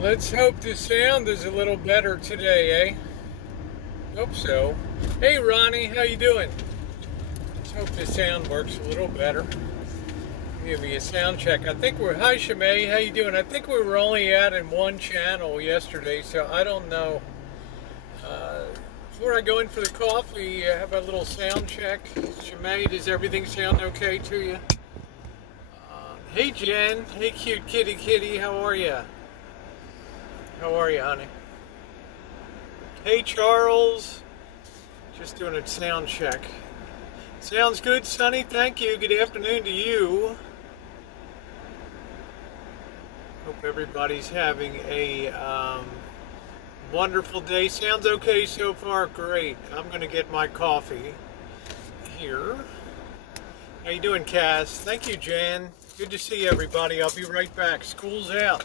Let's hope the sound is a little better today, eh? Hope so. Hey Ronnie, how you doing? Let's hope the sound works a little better. Give me a sound check. I think we're hi Shimei, how you doing? I think we were only out in one channel yesterday, so I don't know. Before I go in for the coffee, have a little sound check. Shimei, does everything sound okay to you? Hey Jen, hey cute kitty, how are you? How are you, honey? Hey Charles, just doing a sound check. Sounds good, Sonny. Thank you. Good afternoon to you. Hope everybody's having a wonderful day. Sounds okay so far. Great. I'm gonna get my coffee here. How you doing, Cass? Thank you, Jan. Good to see everybody. I'll be right back. School's out.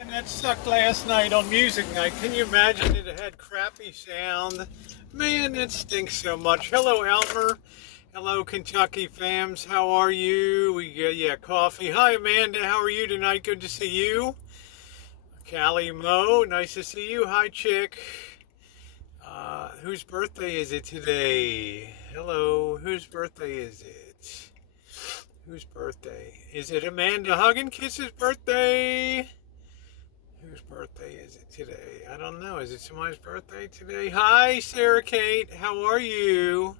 And that sucked last night on music night. Can you imagine it had crappy sound? Man, that stinks so much. Hello, Elmer. Hello, Kentucky fams. How are you? We got, yeah, coffee. Hi, Amanda. How are you tonight? Good to see you. Callie Mo, nice to see you. Hi, chick. Whose birthday is it today? Hello, whose birthday is it? Whose birthday? Is it Amanda Hugginkiss's birthday? Whose birthday is it today? I don't know. Is it somebody's birthday today? Hi, Sarah Kate. How are you?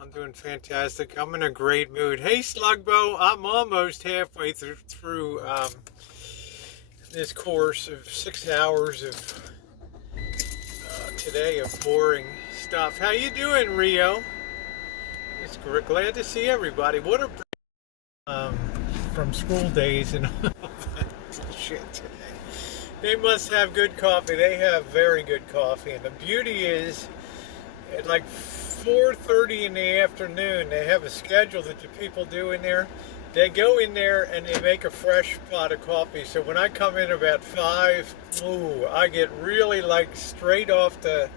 I'm doing fantastic. I'm in a great mood. Hey, Slugbo. I'm almost halfway through this course of 6 hours of today of boring stuff. How you doing, Rio? It's glad to see everybody. What a from school days and all that shit today. They must have good coffee. They have very good coffee. And the beauty is, at like 4:30 in the afternoon, they have a schedule that the people do in there. They go in there and they make a fresh pot of coffee. So when I come in about 5, ooh, I get really like straight off the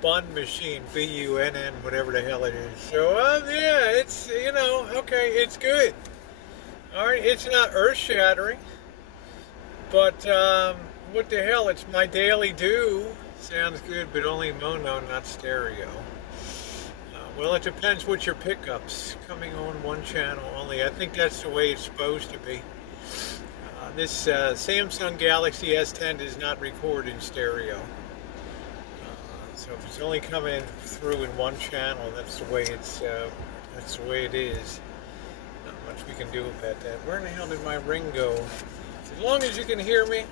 bun machine, BUNN, whatever the hell it is. So yeah, it's, okay, it's good. All right, it's not earth-shattering, but what the hell? It's my daily do. Sounds good, but only mono, not stereo. Well, it depends what your pickups. Coming on one channel only. I think that's the way it's supposed to be. This Samsung Galaxy S10 does not record in stereo. So if it's only coming through in one channel, that's the way it is. Not much we can do about that. Where in the hell did my ring go? As long as you can hear me,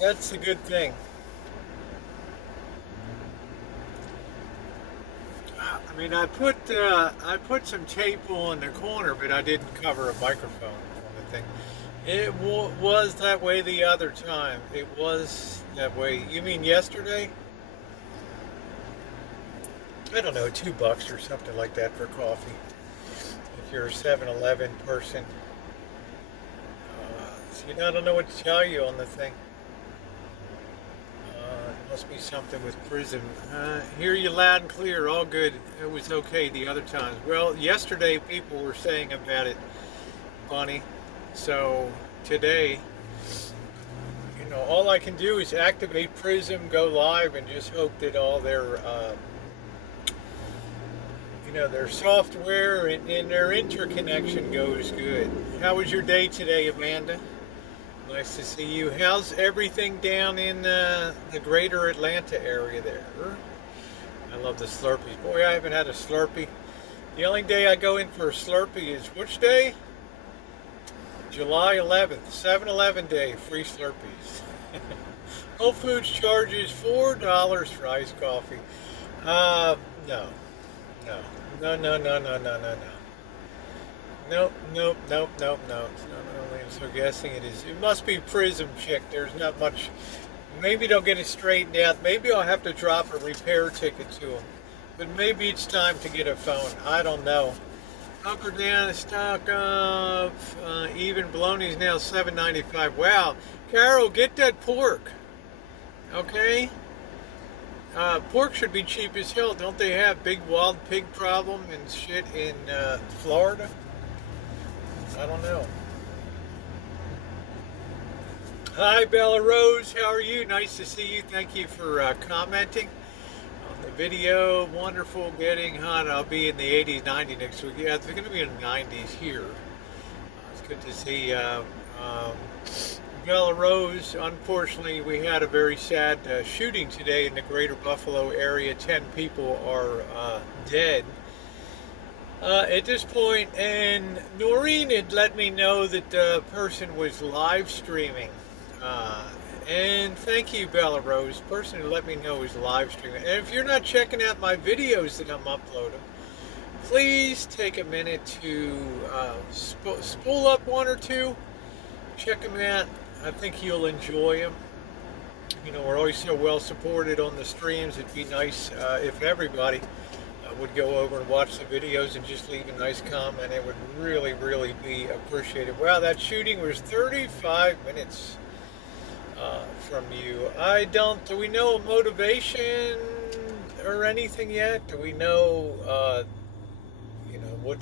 that's a good thing. I mean, I put some tape on the corner, but I didn't cover a microphone on the thing. It was that way the other time. It was that way. You mean yesterday? I don't know, $2 or something like that for coffee. If you're a 7-Eleven person, see, I don't know what to tell you on the thing. Must be something with Prism. Hear you loud and clear, all good. It was okay the other times. Well, yesterday people were saying about it, Bunny. So today, you know, all I can do is activate Prism, go live, and just hope that all their, you know, their software and their interconnection goes good. How was your day today, Amanda? Nice to see you. How's everything down in the greater Atlanta area there? I love the Slurpees. Boy, I haven't had a Slurpee. The only day I go in for a Slurpee is which day? July 11th, 7-Eleven day, free Slurpees. Whole Foods charges $4 for iced coffee. No. No. So guessing it is. It must be Prism chick. There's not much. Maybe they'll get it straightened out. Maybe I'll have to drop a repair ticket to them. But maybe it's time to get a phone. I don't know. Hunker down, stock up. Even bologna's now $7.95. Wow. Carol, get that pork. Okay? Pork should be cheap as hell. Don't they have big wild pig problem and shit in Florida? I don't know. Hi, Bella Rose. How are you? Nice to see you. Thank you for commenting on the video. Wonderful. Getting hot. I'll be in the 80s, 90s next week. Yeah, it's going to be in the 90s here. It's good to see Bella Rose. Unfortunately, we had a very sad shooting today in the greater Buffalo area. 10 people are dead. At this point, and Noreen had let me know that the person was live streaming. And thank you, Bella Rose. The person who let me know was live streaming. And if you're not checking out my videos that I'm uploading, please take a minute to spool up one or two. Check them out. I think you'll enjoy them. You know, we're always so well supported on the streams. It'd be nice if everybody would go over and watch the videos and just leave a nice comment. It would really, really be appreciated. Wow, that shooting was 35 minutes from you. Do we know motivation or anything yet? Do we know, you know,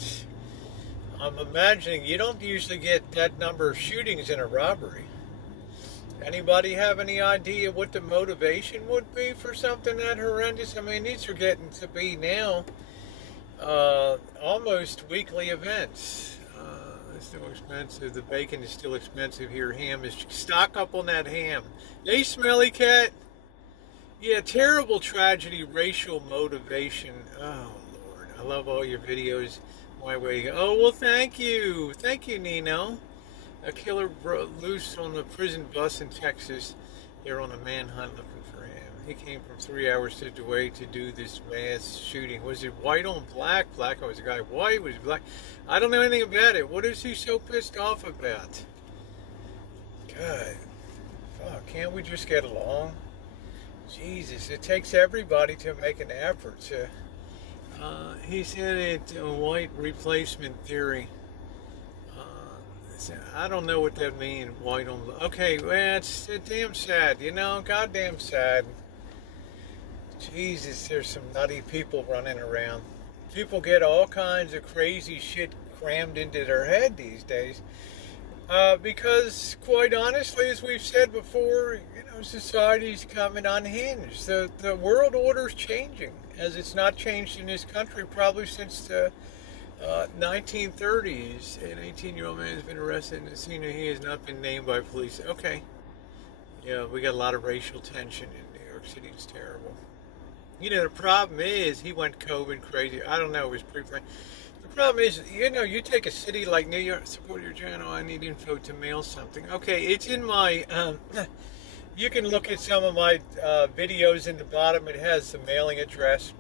I'm imagining you don't usually get that number of shootings in a robbery. Anybody have any idea what the motivation would be for something that horrendous? I mean, these are getting to be now almost weekly events. It's still expensive. The bacon is still expensive here. Ham is... Stock up on that ham. Hey, Smelly Cat. Yeah, terrible tragedy, racial motivation. Oh, Lord. I love all your videos. My way. Oh, well, thank you. Thank you, Nino. A killer loose on the prison bus in Texas. They're on a manhunt looking for him. He came from 3 hours away to do this mass shooting. Was it white on black? Black was a guy. White was black. I don't know anything about it. What is he so pissed off about? God. Fuck, can't we just get along? Jesus, it takes everybody to make an effort to... he said it's a white replacement theory. I don't know what that means, white on... Okay, well, it's damn sad, you know, goddamn sad. Jesus, there's some nutty people running around. People get all kinds of crazy shit crammed into their head these days. Because, quite honestly, as we've said before, society's coming unhinged. The world order's changing, as it's not changed in this country probably since the 1930s. An 18-year-old man has been arrested in the scene. He has not been named by police. Okay. Yeah, we got a lot of racial tension in New York City. It's terrible. The problem is he went COVID crazy. I don't know. It was pre-planned. The problem is, you take a city like New York. Support your channel. I need info to mail something. Okay, it's in my. You can look at some of my videos in the bottom. It has the mailing address.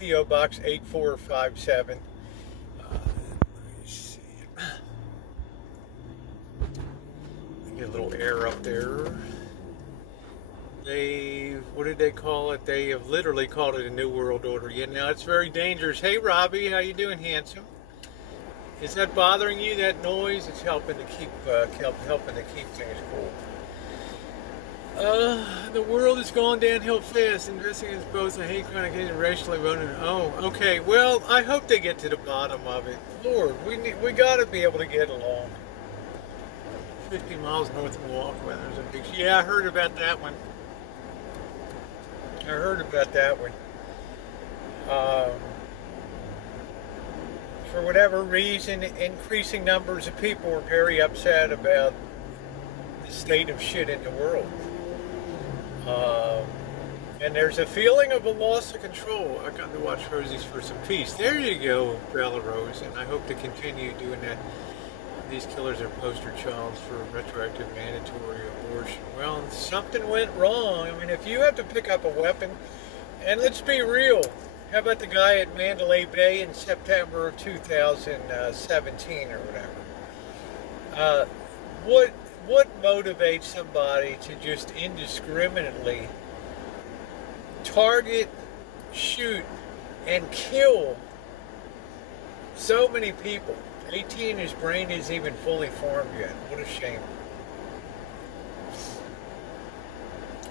P.O. Box 8457. Let me see. Get a little air up there. What did they call it? They have literally called it a New World Order. Now it's very dangerous. Hey, Robbie, how you doing, handsome? Is that bothering you? That noise? It's helping to keep things cool. The world has gone downhill fast. Investing is both a hate crime and racially voted. Oh, okay. Well, I hope they get to the bottom of it. Lord, we got to be able to get along. 50 miles north of Milwaukee, there's a big. Yeah, I heard about that one. For whatever reason, increasing numbers of people are very upset about the state of shit in the world. And there's a feeling of a loss of control. I got to watch Rosie's for some peace. There you go, Bella Rose, and I hope to continue doing that. These killers are poster childs for retroactive mandatory abortion. Well, something went wrong. I mean, if you have to pick up a weapon, and let's be real, how about the guy at Mandalay Bay in September of 2017 or whatever? What motivates somebody to just indiscriminately target, shoot, and kill so many people? 18, his brain isn't even fully formed yet. What a shame.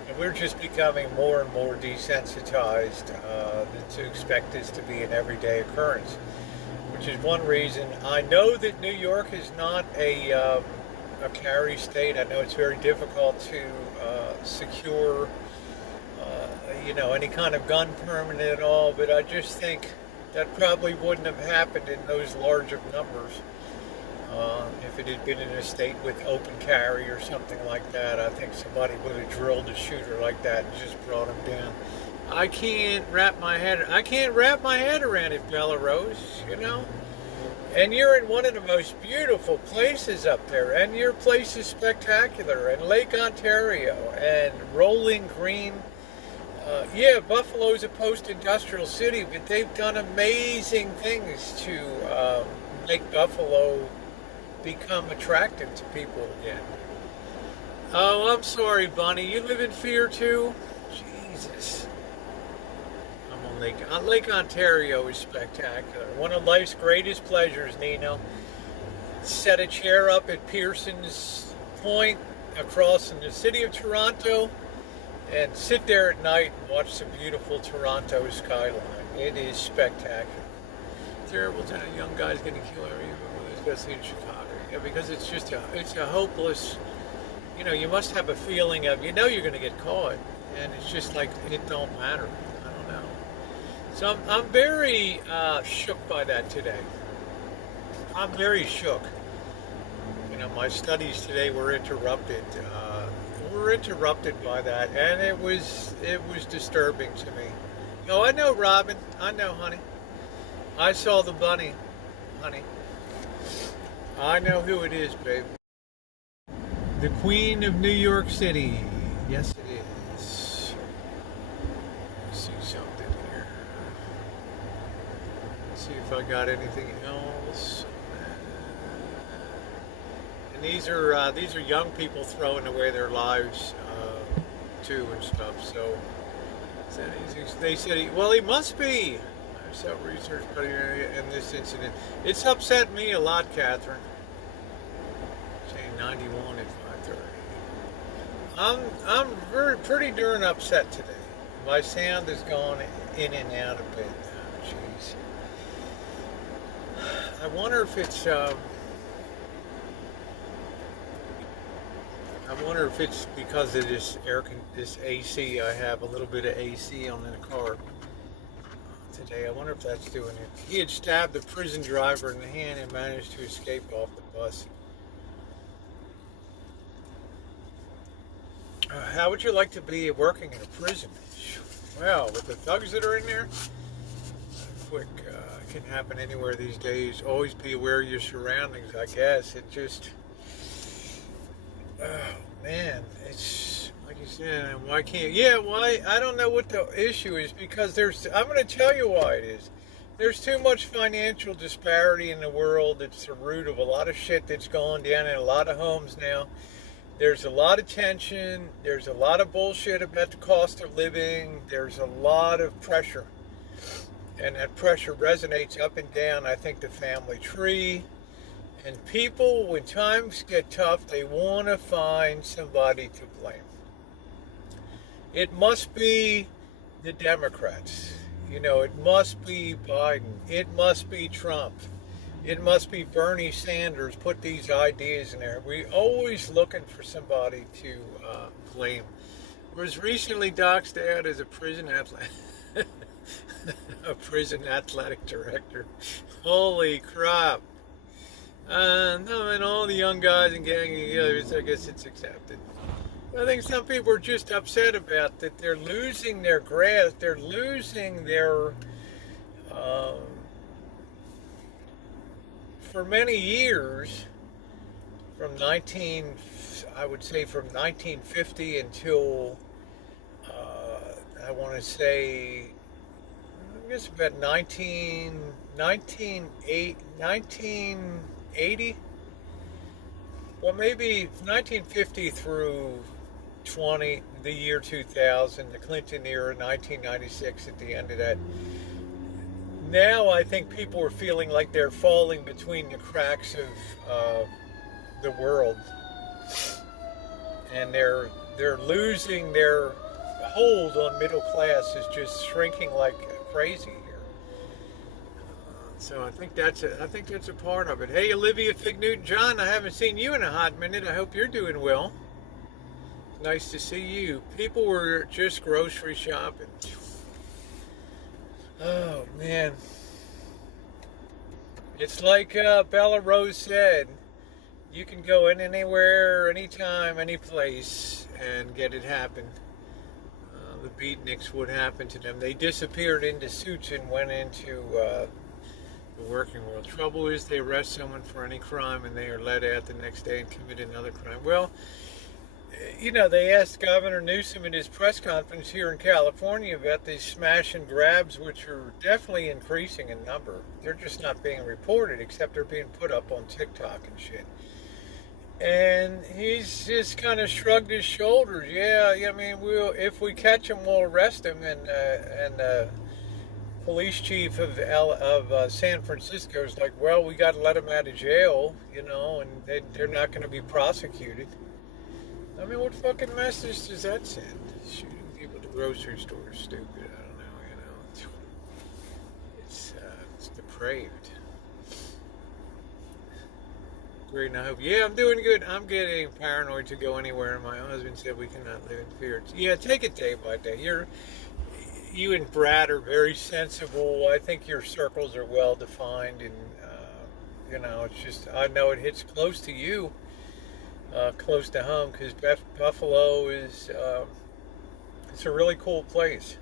And we're just becoming more and more desensitized to expect this to be an everyday occurrence, which is one reason. I know that New York is not a carry state. I know it's very difficult to secure, any kind of gun permit at all, but I just think that probably wouldn't have happened in those large of numbers if it had been in a state with open carry or something like that. I think somebody would have drilled a shooter like that and just brought him down. I can't wrap my head around it, Bella Rose, And you're in one of the most beautiful places up there, and your place is spectacular, and Lake Ontario, and rolling green. Buffalo's a post-industrial city, but they've done amazing things to make Buffalo become attractive to people again. Oh, I'm sorry, Bunny. You live in fear, too? Jesus. I'm on Lake Ontario is spectacular. One of life's greatest pleasures, Nino. Set a chair up at Pearson's Point across in the city of Toronto and sit there at night and watch the beautiful Toronto skyline. It is spectacular. Terrible time a young guy's getting killed every year, especially in Chicago. Yeah, because it's a hopeless, you must have a feeling of, you're going to get caught. And it's just like, it don't matter. I don't know. So I'm very shook by that today. I'm very shook. My studies today were interrupted. By that, and it was disturbing to me. Oh, I know, Robin. I know, honey. I saw the bunny, honey. I know who it is, babe. The Queen of New York City. Yes, it is. Let's see something here. Let's see if I got anything else. And these are young people throwing away their lives too and stuff. So they said, he must be. I saw research in this incident. It's upset me a lot, Catherine. Saying 91 at 5:30. I'm pretty darn upset today. My sound has gone in and out a bit. Oh, jeez. I wonder if it's. I wonder if it's because of this AC. I have a little bit of AC on in the car today. I wonder if that's doing it. He had stabbed the prison driver in the hand and managed to escape off the bus. How would you like to be working in a prison? Well, with the thugs that are in there, quick, it can happen anywhere these days. Always be aware of your surroundings, I guess. It just, oh man, it's like you said, why can't, yeah, why, I don't know what the issue is, because I'm going to tell you why it is. There's too much financial disparity in the world. It's the root of a lot of shit that's going down in a lot of homes now. There's a lot of tension. There's a lot of bullshit about the cost of living. There's a lot of pressure. And that pressure resonates up and down, I think, the family tree. And people, when times get tough, they want to find somebody to blame. It must be the Democrats. You know, it must be Biden. It must be Trump. It must be Bernie Sanders. Put these ideas in there. We're always looking for somebody to blame. Was recently doxed out as a prison athletic director. Holy crap! No, and all the young guys and gang together. I guess it's accepted. I think some people are just upset about that. They're losing their grasp. They're losing their. For many years, I would say from 1950 until, I want to say, I guess about 1980, well maybe 1950 through the year 2000, the Clinton era, 1996 at the end of that. Now I think people are feeling like they're falling between the cracks of the world, and they're losing their hold on middle class is just shrinking like crazy here. So I think that's a part of it. Hey, Olivia Fig Newton-John, I haven't seen you in a hot minute. I hope you're doing well. Nice to see you. People were just grocery shopping. Oh man, it's like Bella Rose said, you can go in anywhere, anytime, any place and get it happen. The beatniks would happen to them. They disappeared into Choochin, went into the working world. Trouble is they arrest someone for any crime and they are let out the next day and commit another crime. Well, you know, they asked Governor Newsom in his press conference here in California about these smash and grabs, which are definitely increasing in number. They're just not being reported, except they're being put up on TikTok and shit. And he's just kind of shrugged his shoulders. Yeah, I mean, if we catch him, we'll arrest him. And police chief of San Francisco is like, well, we got to let him out of jail, you know, and they're not going to be prosecuted. I mean, what fucking message does that send? Shooting people at the grocery store is stupid. I don't know, you know. It's depraved. Great, and I hope. Yeah, I'm doing good. I'm getting paranoid to go anywhere, and my husband said we cannot live in fear. Yeah, take it day by day. You and Brad are very sensible. I think your circles are well defined, and you know, it's just I know it hits close to you. Close to home, because Buffalo is it's a really cool place,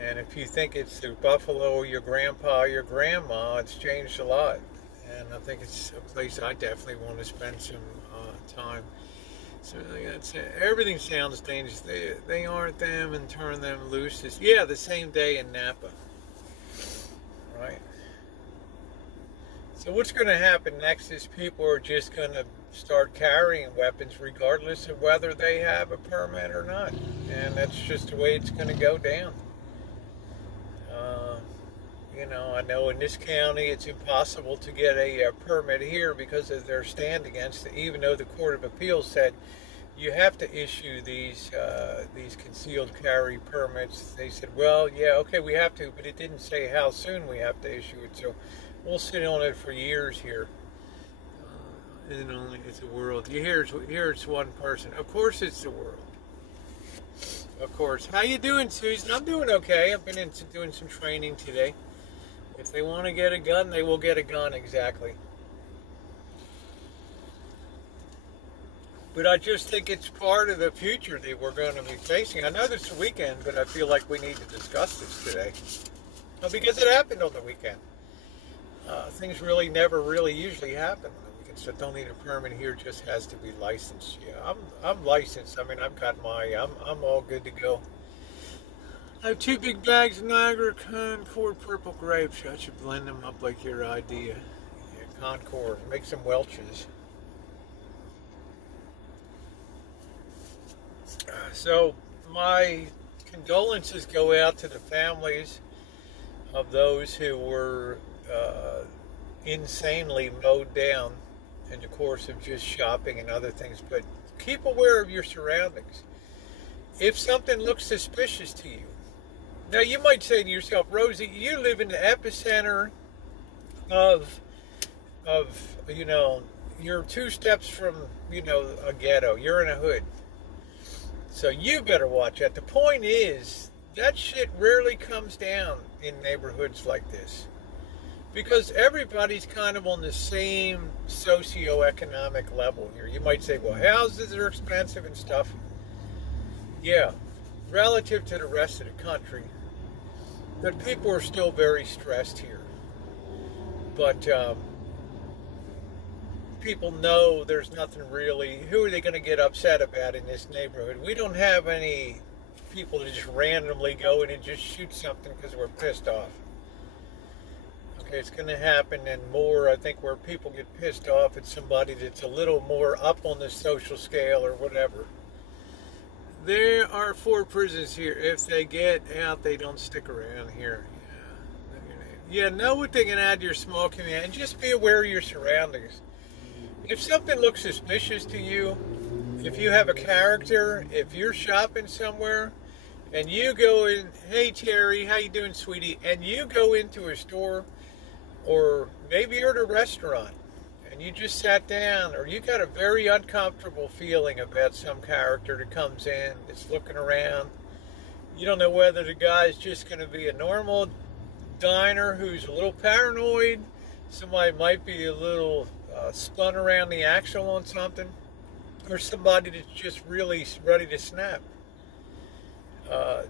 and if you think it's the Buffalo, your grandpa, your grandma, it's changed a lot, and I think it's a place I definitely want to spend some time. So everything sounds dangerous. They aren't them and turn them loose. The same day in Napa, right? So what's going to happen next is people are just going to start carrying weapons regardless of whether they have a permit or not. And that's just the way it's going to go down. You know, I know in this county it's impossible to get a permit here because of their stand against it, even though the Court of Appeals said you have to issue these concealed carry permits. They said, well, yeah, okay, we have to, but it didn't say how soon we have to issue it. So We'll sit on it for years here. Isn't only it's a world. Here it's one person. Of course, it's the world. Of course. How you doing, Susan? I'm doing okay. I've been doing some training today. If they want to get a gun, they will get a gun. Exactly. But I just think it's part of the future that we're going to be facing. I know this is the weekend, but I feel like we need to discuss this today. Well, because it happened on the weekend. Things really never really usually happen on the weekend. So don't need a permit here, just has to be licensed. Yeah, I'm licensed. I mean, I've got I'm all good to go. I have 2 big bags of Niagara Concord purple grapes. I should blend them up like your idea. Yeah, Concord. Make some Welch's. So my condolences go out to the families of those who were insanely mowed down in the course of just shopping and other things. But keep aware of your surroundings. If something looks suspicious to you, now you might say to yourself, Rosie, you live in the epicenter of you're 2 steps from a ghetto. You're in a hood. So you better watch out. The point is, that shit rarely comes down in neighborhoods like this. Because everybody's kind of on the same socioeconomic level here. You might say, well, houses are expensive and stuff. Yeah, relative to the rest of the country. But people are still very stressed here. But people know there's nothing really. Who are they going to get upset about in this neighborhood? We don't have any people that just randomly go in and just shoot something because we're pissed off. Okay, it's going to happen, and more, I think, where people get pissed off at somebody that's a little more up on the social scale or whatever. There are 4 prisons here. If they get out, they don't stick around here. Yeah, know what they can add to your small community, and just be aware of your surroundings. If something looks suspicious to you, if you have a character, if you're shopping somewhere, and you go in, hey Terry, how you doing, sweetie? And you go into a store, or maybe you're at a restaurant, and you just sat down, or you got a very uncomfortable feeling about some character that comes in, that's looking around. You don't know whether the guy's just going to be a normal diner who's a little paranoid. Somebody might be a little spun around the axle on something, or somebody that's just really ready to snap.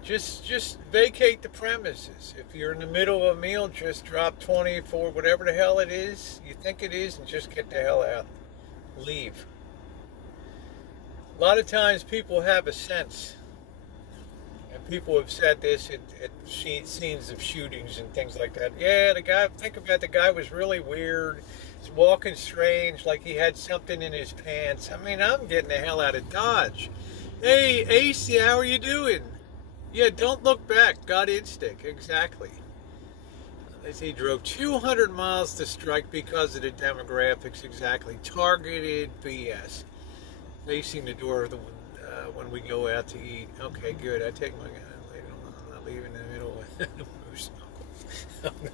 Just vacate the premises. If you're in the middle of a meal, just drop 20 for whatever the hell it is you think it is, and just get the hell out. Leave. A lot of times people have a sense, and people have said this at scenes of shootings and things like that. Yeah, think about the guy was really weird. He's walking strange, like he had something in his pants. I mean, I'm getting the hell out of Dodge. Hey, Ace, how are you doing? Yeah, don't look back. Got instinct. Exactly. They say he drove 200 miles to strike because of the demographics. Exactly. Targeted BS. Facing the door of the when we go out to eat. Okay, good. I take my gun later on. I'm not leaving in the middle of the moose knuckle.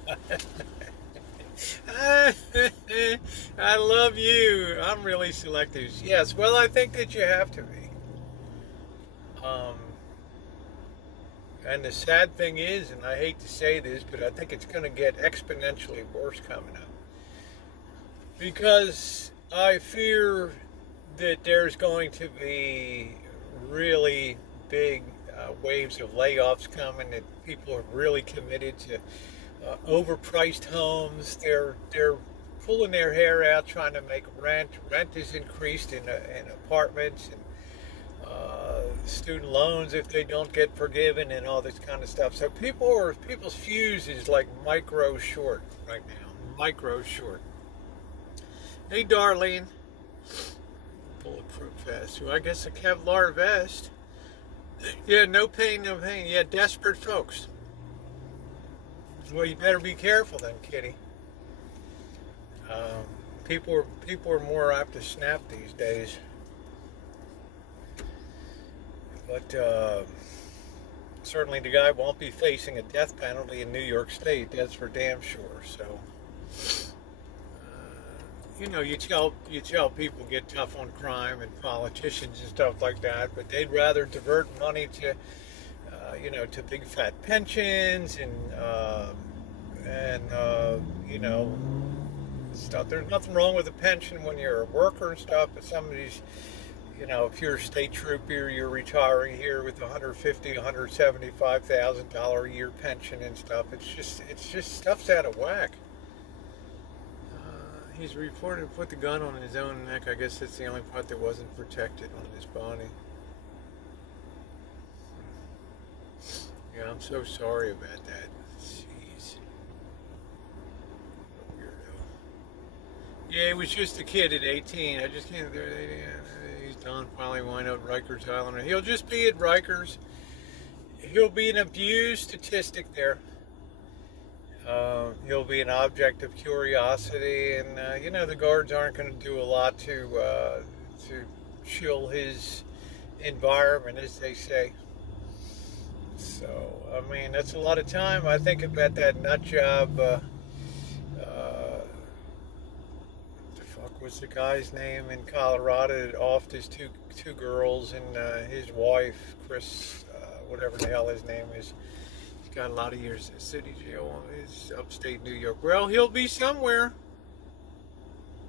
I love you. I'm really selective. Yes, well, I think that you have to be. And the sad thing is, and I hate to say this, but I think it's going to get exponentially worse coming up. Because I fear that there's going to be really big waves of layoffs coming, that people are really committed to overpriced homes. They're pulling their hair out trying to make rent. Rent is increased in apartments, and student loans if they don't get forgiven, and all this kind of stuff. So people's fuse is like micro short right now. Micro short. Hey, Darlene. Bulletproof vest. Well, I guess a Kevlar vest. Yeah, no pain, no pain. Yeah, desperate folks. Well, you better be careful then, kitty. People are more apt to snap these days. But certainly the guy won't be facing a death penalty in New York State. That's for damn sure. So You tell people get tough on crime and politicians and stuff like that, but they'd rather divert money to to big fat pensions and stuff. There's nothing wrong with a pension when you're a worker and stuff, but some of these, if you're a state trooper, you're retiring here with $150,000, $175,000 a year pension and stuff. It's just stuff's out of whack. He's reported to put the gun on his own neck. I guess that's the only part that wasn't protected on his body. Yeah, I'm so sorry about that. Jeez. What a weirdo. Yeah, he was just a kid at 18. I just can't. He's done. Finally wind up at Rikers Island. He'll just be at Rikers. He'll be an abused statistic there. He'll be an object of curiosity, and the guards aren't going to do a lot to chill his environment, as they say. So, I mean, that's a lot of time. I think about that nut job. What the fuck was the guy's name in Colorado that offed his two girls and his wife, Chris, whatever the hell his name is. He's got a lot of years in city jail. He's upstate New York. Well, he'll be somewhere.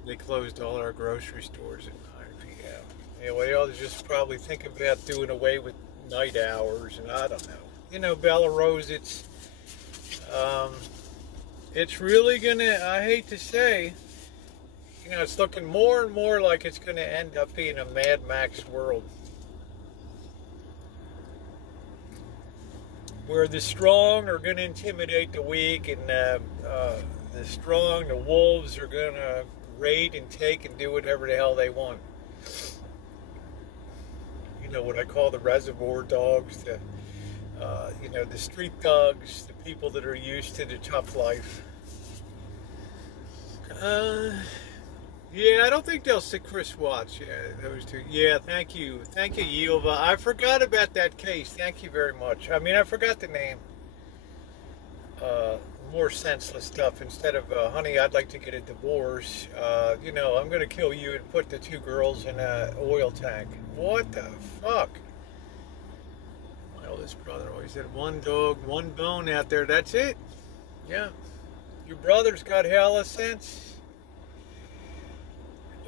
They closed all our grocery stores at 9 p.m. Anyway, I'll just probably think about doing away with night hours, and I don't know. Bella Rose, it's really gonna, I hate to say, it's looking more and more like it's gonna end up being a Mad Max world, where the strong are gonna intimidate the weak, and the wolves are gonna raid and take and do whatever the hell they want. What I call the reservoir dogs, the street thugs, the people that are used to the tough life. Yeah, I don't think they'll see Chris Watts. Yeah, those two. Yeah, thank you, Yilva. I forgot about that case. Thank you very much. I mean, I forgot the name. More senseless stuff. Instead of, honey, I'd like to get a divorce. I'm going to kill you and put the two girls in an oil tank. What the fuck? My oldest brother always said, one dog, one bone out there. That's it. Yeah. Your brother's got hella sense.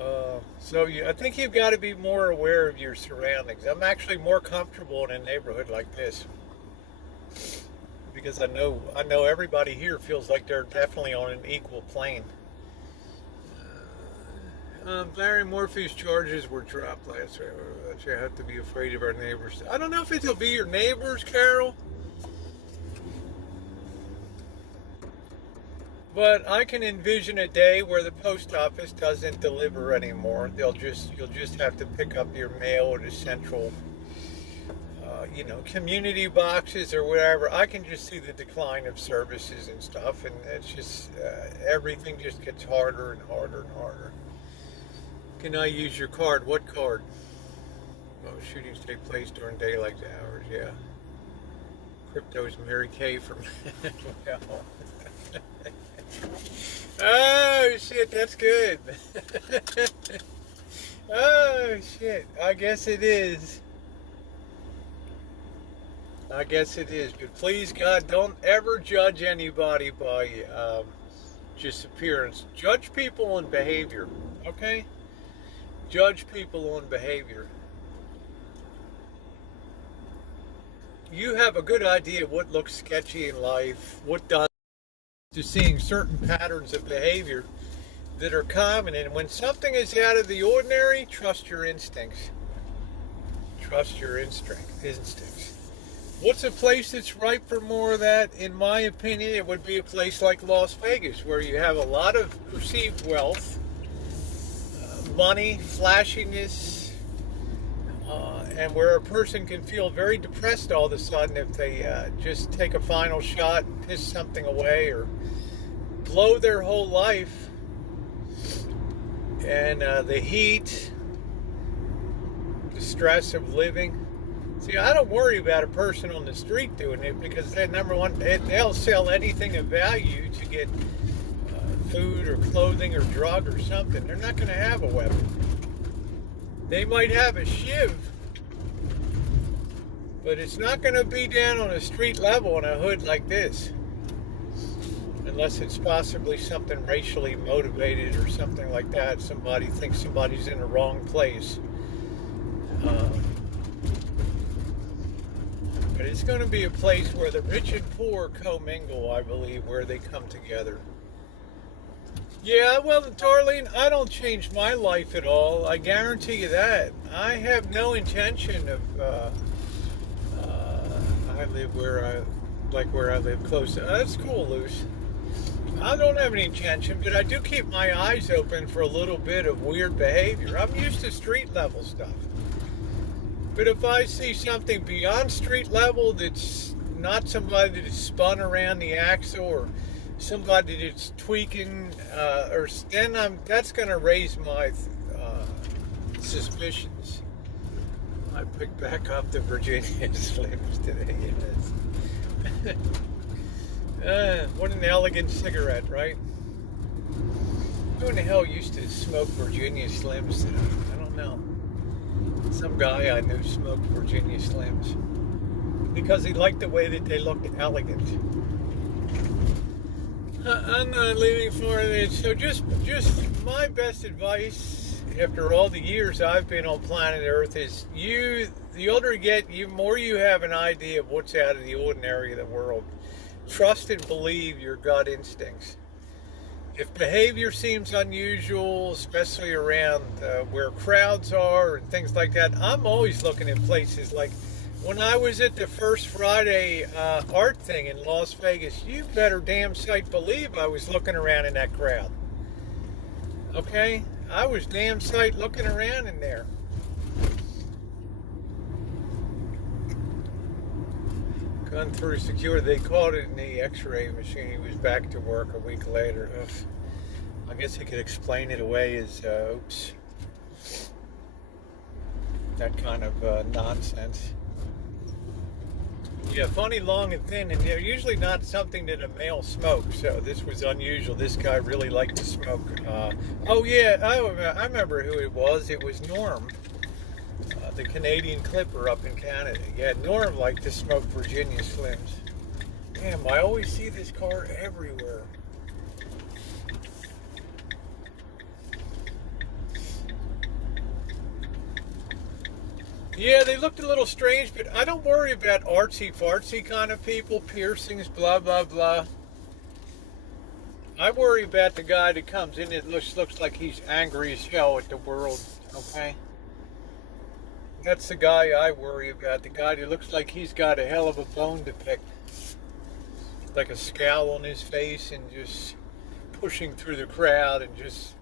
I think you've got to be more aware of your surroundings. I'm actually more comfortable in a neighborhood like this, because I know everybody here feels like they're definitely on an equal plane. Barry Morphy's charges were dropped last week. You have to be afraid of our neighbors. I don't know if it'll be your neighbors, Carol, but I can envision a day where the post office doesn't deliver anymore. You'll just have to pick up your mail at a central, community boxes or whatever. I can just see the decline of services and stuff, and it's just everything just gets harder and harder and harder. Can I use your card? What card? Most shootings take place during daylight hours. Yeah. Crypto's Mary Kay from. Oh shit, that's good. Oh shit, I guess it is. But please, God, don't ever judge anybody by just appearance. Judge people on behavior, okay? Judge people on behavior. You have a good idea of what looks sketchy in life, what does, to seeing certain patterns of behavior that are common. And when something is out of the ordinary, trust your instincts. Trust your instincts. What's a place that's ripe for more of that? In my opinion, it would be a place like Las Vegas, where you have a lot of perceived wealth, money, flashiness, and where a person can feel very depressed all of a sudden if they just take a final shot, piss something away, or blow their whole life. And the heat, the stress of living. See, I don't worry about a person on the street doing it, because they're, number one, they'll sell anything of value to get food or clothing or drug or something, they're not going to have a weapon. They might have a shiv, but it's not going to be down on a street level in a hood like this. Unless it's possibly something racially motivated or something like that. Somebody thinks somebody's in the wrong place. But it's going to be a place where the rich and poor commingle, I believe, where they come together. Yeah, well, Darlene, I don't change my life at all. I guarantee you that. I have no intention of. I live where I live close to. That's cool, Luce. I don't have any intention, but I do keep my eyes open for a little bit of weird behavior. I'm used to street level stuff. But if I see something beyond street level that's not somebody that's spun around the axle or somebody that's tweaking, that's going to raise my suspicions. I picked back up the Virginia Slims today. What an elegant cigarette, right? Who in the hell used to smoke Virginia Slims today? I don't know. Some guy I knew smoked Virginia Slims because he liked the way that they looked elegant. I'm not leaving for it. So just my best advice after all the years I've been on planet Earth is the older you get, the more you have an idea of what's out of the ordinary of the world. Trust and believe your gut instincts. If behavior seems unusual, especially around where crowds are and things like that, I'm always looking at places like when I was at the First Friday art thing in Las Vegas, you better damn sight believe I was looking around in that crowd. Okay? I was damn sight looking around in there. Gone through security. They caught it in the x-ray machine. He was back to work a week later. Ugh. I guess he could explain it away as oops. That kind of nonsense. Yeah, funny, long, and thin, and they're usually not something that a male smokes, so this was unusual. This guy really liked to smoke. Oh yeah, I remember who it was. It was Norm. The Canadian Clipper up in Canada. Yeah, Norm liked to smoke Virginia Slims. Damn, I always see this car everywhere. Yeah, they looked a little strange, but I don't worry about artsy-fartsy kind of people, piercings, blah, blah, blah. I worry about the guy that comes in that looks like he's angry as hell at the world, okay? That's the guy I worry about, the guy that looks like he's got a hell of a bone to pick. Like a scowl on his face and just pushing through the crowd and just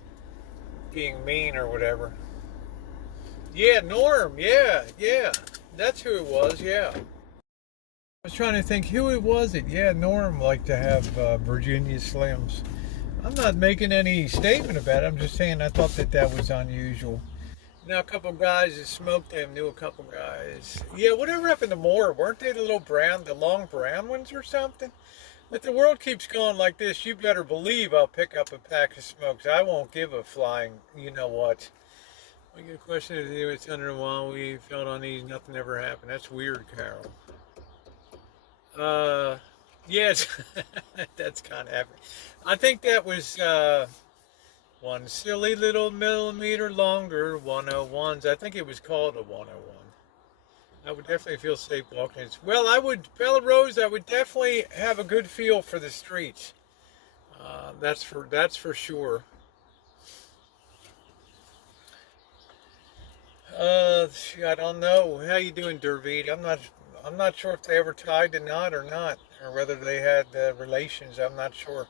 being mean or whatever. Yeah, Norm, yeah. That's who it was, yeah. I was trying to think who it was. Yeah, Norm liked to have Virginia Slims. I'm not making any statement about it. I'm just saying I thought that was unusual. Now, a couple guys that smoked them knew a couple guys. Yeah, whatever happened to more? Weren't they the long brown ones or something? If the world keeps going like this, you better believe I'll pick up a pack of smokes. I won't give a flying, you know what. We get a question if it's under a while. We felt uneasy. Nothing ever happened. That's weird, Carol. Yes, that's kind of happening. I think that was one silly little millimeter longer 101s. I think it was called a 101. I would definitely feel safe walking. Well, Bella Rose, I would definitely have a good feel for the streets. That's for sure. I don't know. How you doing, Derveed? I'm not sure if they ever tied the knot or not, or whether they had relations. I'm not sure.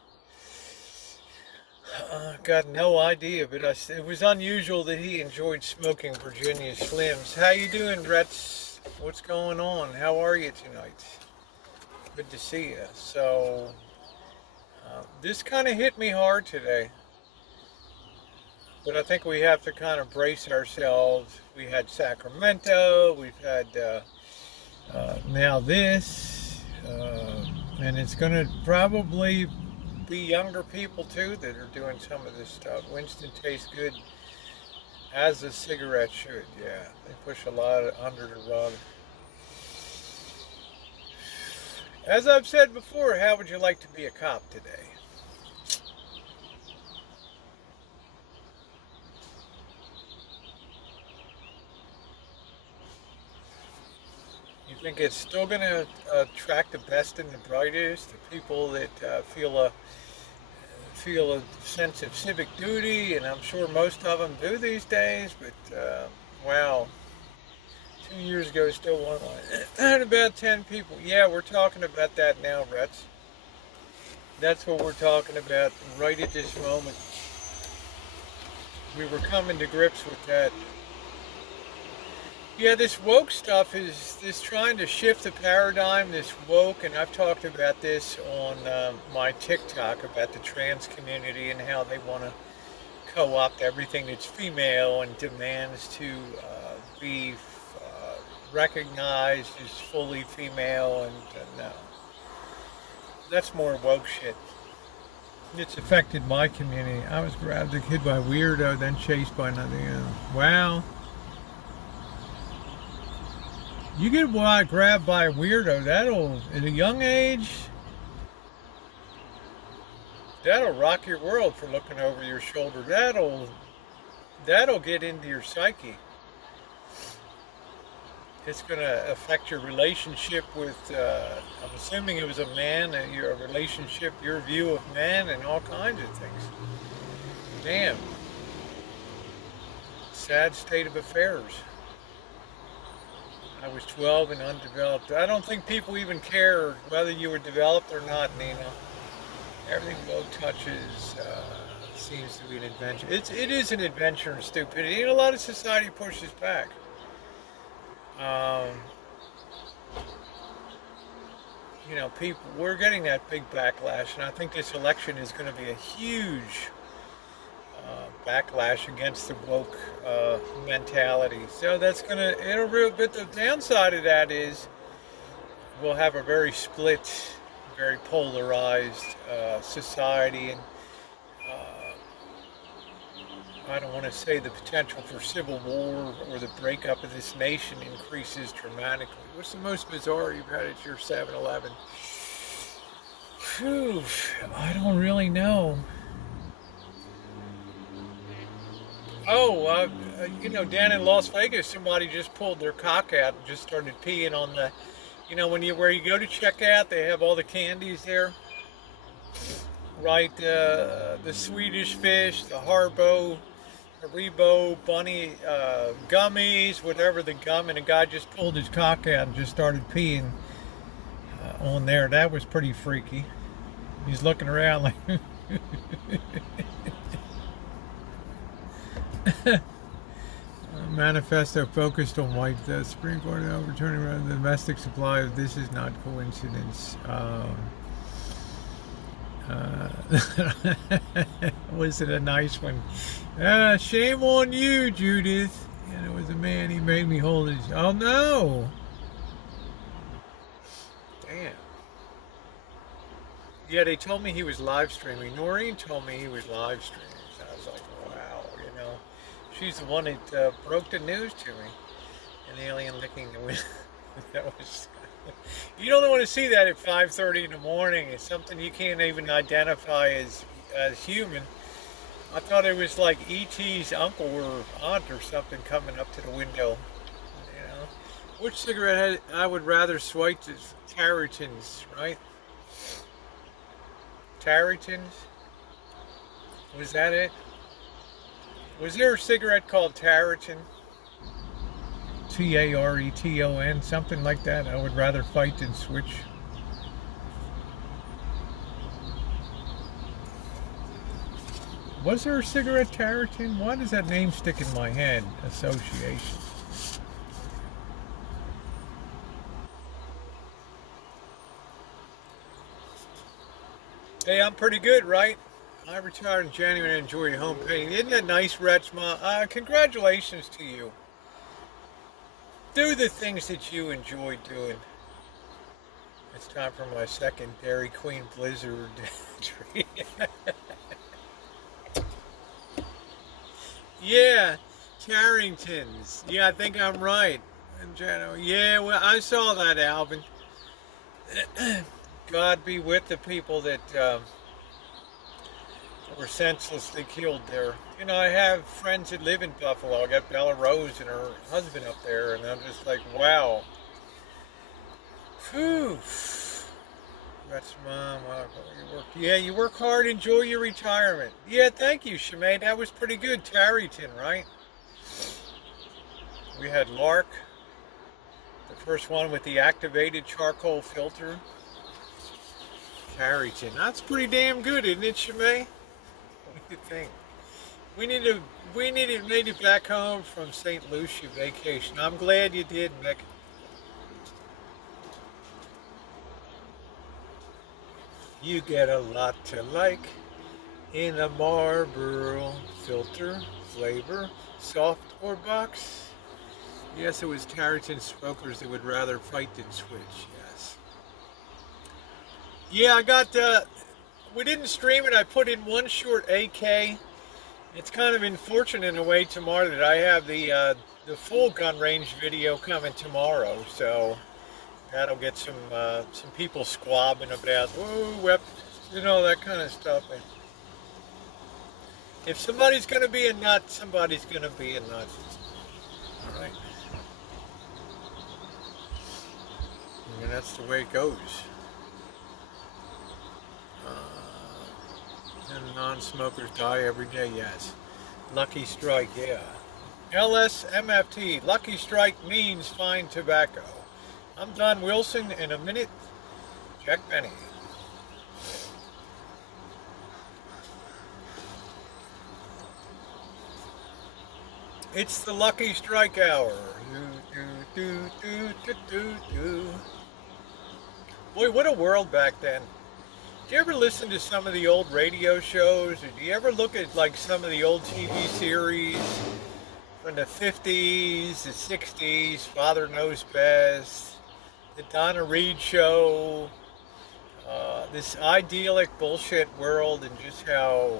Got no idea, but it was unusual that he enjoyed smoking Virginia Slims. How you doing, Rex? What's going on? How are you tonight? Good to see you. So, this kind of hit me hard today. But I think we have to kind of brace ourselves. We had Sacramento, we've had now this, and it's going to probably be younger people too that are doing some of this stuff. Winston tastes good as a cigarette should. Yeah, they push a lot under the rug. As I've said before, how would you like to be a cop today? You think it's still going to attract the best and the brightest, the people that feel a sense of civic duty, and I'm sure most of them do these days. But wow, 2 years ago, still one line. And about 10 people. Yeah, we're talking about that now, Rex. That's what we're talking about right at this moment. We were coming to grips with that. Yeah, this woke stuff is this trying to shift the paradigm, this woke, and I've talked about this on my TikTok about the trans community and how they want to co-opt everything that's female and demands to be recognized as fully female, and that's more woke shit. It's affected my community. I was grabbed as a kid by a weirdo, then chased by another. Wow. You get grabbed by a weirdo, that'll, at a young age, that'll rock your world for looking over your shoulder. That'll get into your psyche. It's going to affect your relationship with, I'm assuming it was a man, your relationship, your view of men, and all kinds of things. Damn. Sad state of affairs. I was 12 and undeveloped. I don't think people even care whether you were developed or not, Nina. Everything Bo touches seems to be an adventure. It is an adventure in stupidity, and a lot of society pushes back. People, we're getting that big backlash, and I think this election is going to be a huge backlash against the woke mentality. So that's but the downside of that is we'll have a very split, very polarized society, and I don't want to say the potential for civil war or the breakup of this nation increases dramatically. What's the most bizarre you've had at your 7-Eleven? Phew, I don't really know. Oh, down in Las Vegas, somebody just pulled their cock out and just started peeing on the, where you go to check out, they have all the candies there, right? The Swedish fish, the Haribo, bunny, gummies, whatever the gum, and a guy just pulled his cock out and just started peeing on there. That was pretty freaky. He's looking around like. Manifesto focused on white. The Supreme Court overturning the domestic supply. This is not coincidence. Was it a nice one? Shame on you, Judith. And it was a man. He made me hold his. Oh no! Damn. Yeah, they told me he was live streaming. Noreen told me he was live streaming. So I was like, wow, She's the one that broke the news to me. An alien licking the window. That was. You don't want to see that at 5:30 in the morning. It's something you can't even identify as human. I thought it was like E.T.'s uncle or aunt or something coming up to the window. Which cigarette I would rather swipe is Tareyton's, right? Tareyton's? Was that it? Was there a cigarette called Tareyton? Tareton, something like that. I would rather fight than switch. Was there a cigarette Tareyton? Why does that name stick in my head? Association. Hey, I'm pretty good, right? I retired in January and enjoy your home painting. Isn't that nice, Retchma? Congratulations to you. Do the things that you enjoy doing. It's time for my second Dairy Queen Blizzard treat. Yeah, Carringtons. Yeah, I think I'm right. In January. Yeah, well, I saw that, Alvin. God be with the people that were senselessly killed there. You know, I have friends that live in Buffalo. I got Bella Rose and her husband up there, and I'm just like, wow. Phew. That's mom. Wow, you work. Yeah, you work hard. Enjoy your retirement. Yeah, thank you, Shemaine. That was pretty good. Tarryton, right? We had Lark, the first one with the activated charcoal filter. Tarryton. That's pretty damn good, isn't it, Shemaine? What do you think? We need to. We needed made it back home from St. Lucia vacation. I'm glad you did, Mick. You get a lot to like in a Marlboro filter flavor, soft or box. Yes, it was Tarleton smokers that would rather fight than switch. Yes. Yeah, I got. We didn't stream it. I put in one short AK. It's kind of unfortunate in a way tomorrow that I have the full gun range video coming tomorrow. So that'll get some people squabbing about, oh, you know, that kind of stuff. And if somebody's going to be a nut, somebody's going to be a nut. All right. And that's the way it goes. And non-smokers die every day, yes. Lucky Strike, yeah. LSMFT, Lucky Strike means fine tobacco. I'm Don Wilson. In a minute, Jack Benny. It's the Lucky Strike hour. Do, do, do, do, do. Boy, what a world back then. Do you ever listen to some of the old radio shows? Or do you ever look at like some of the old TV series from the 50s, the 60s, Father Knows Best, the Donna Reed show, this idyllic bullshit world, and just how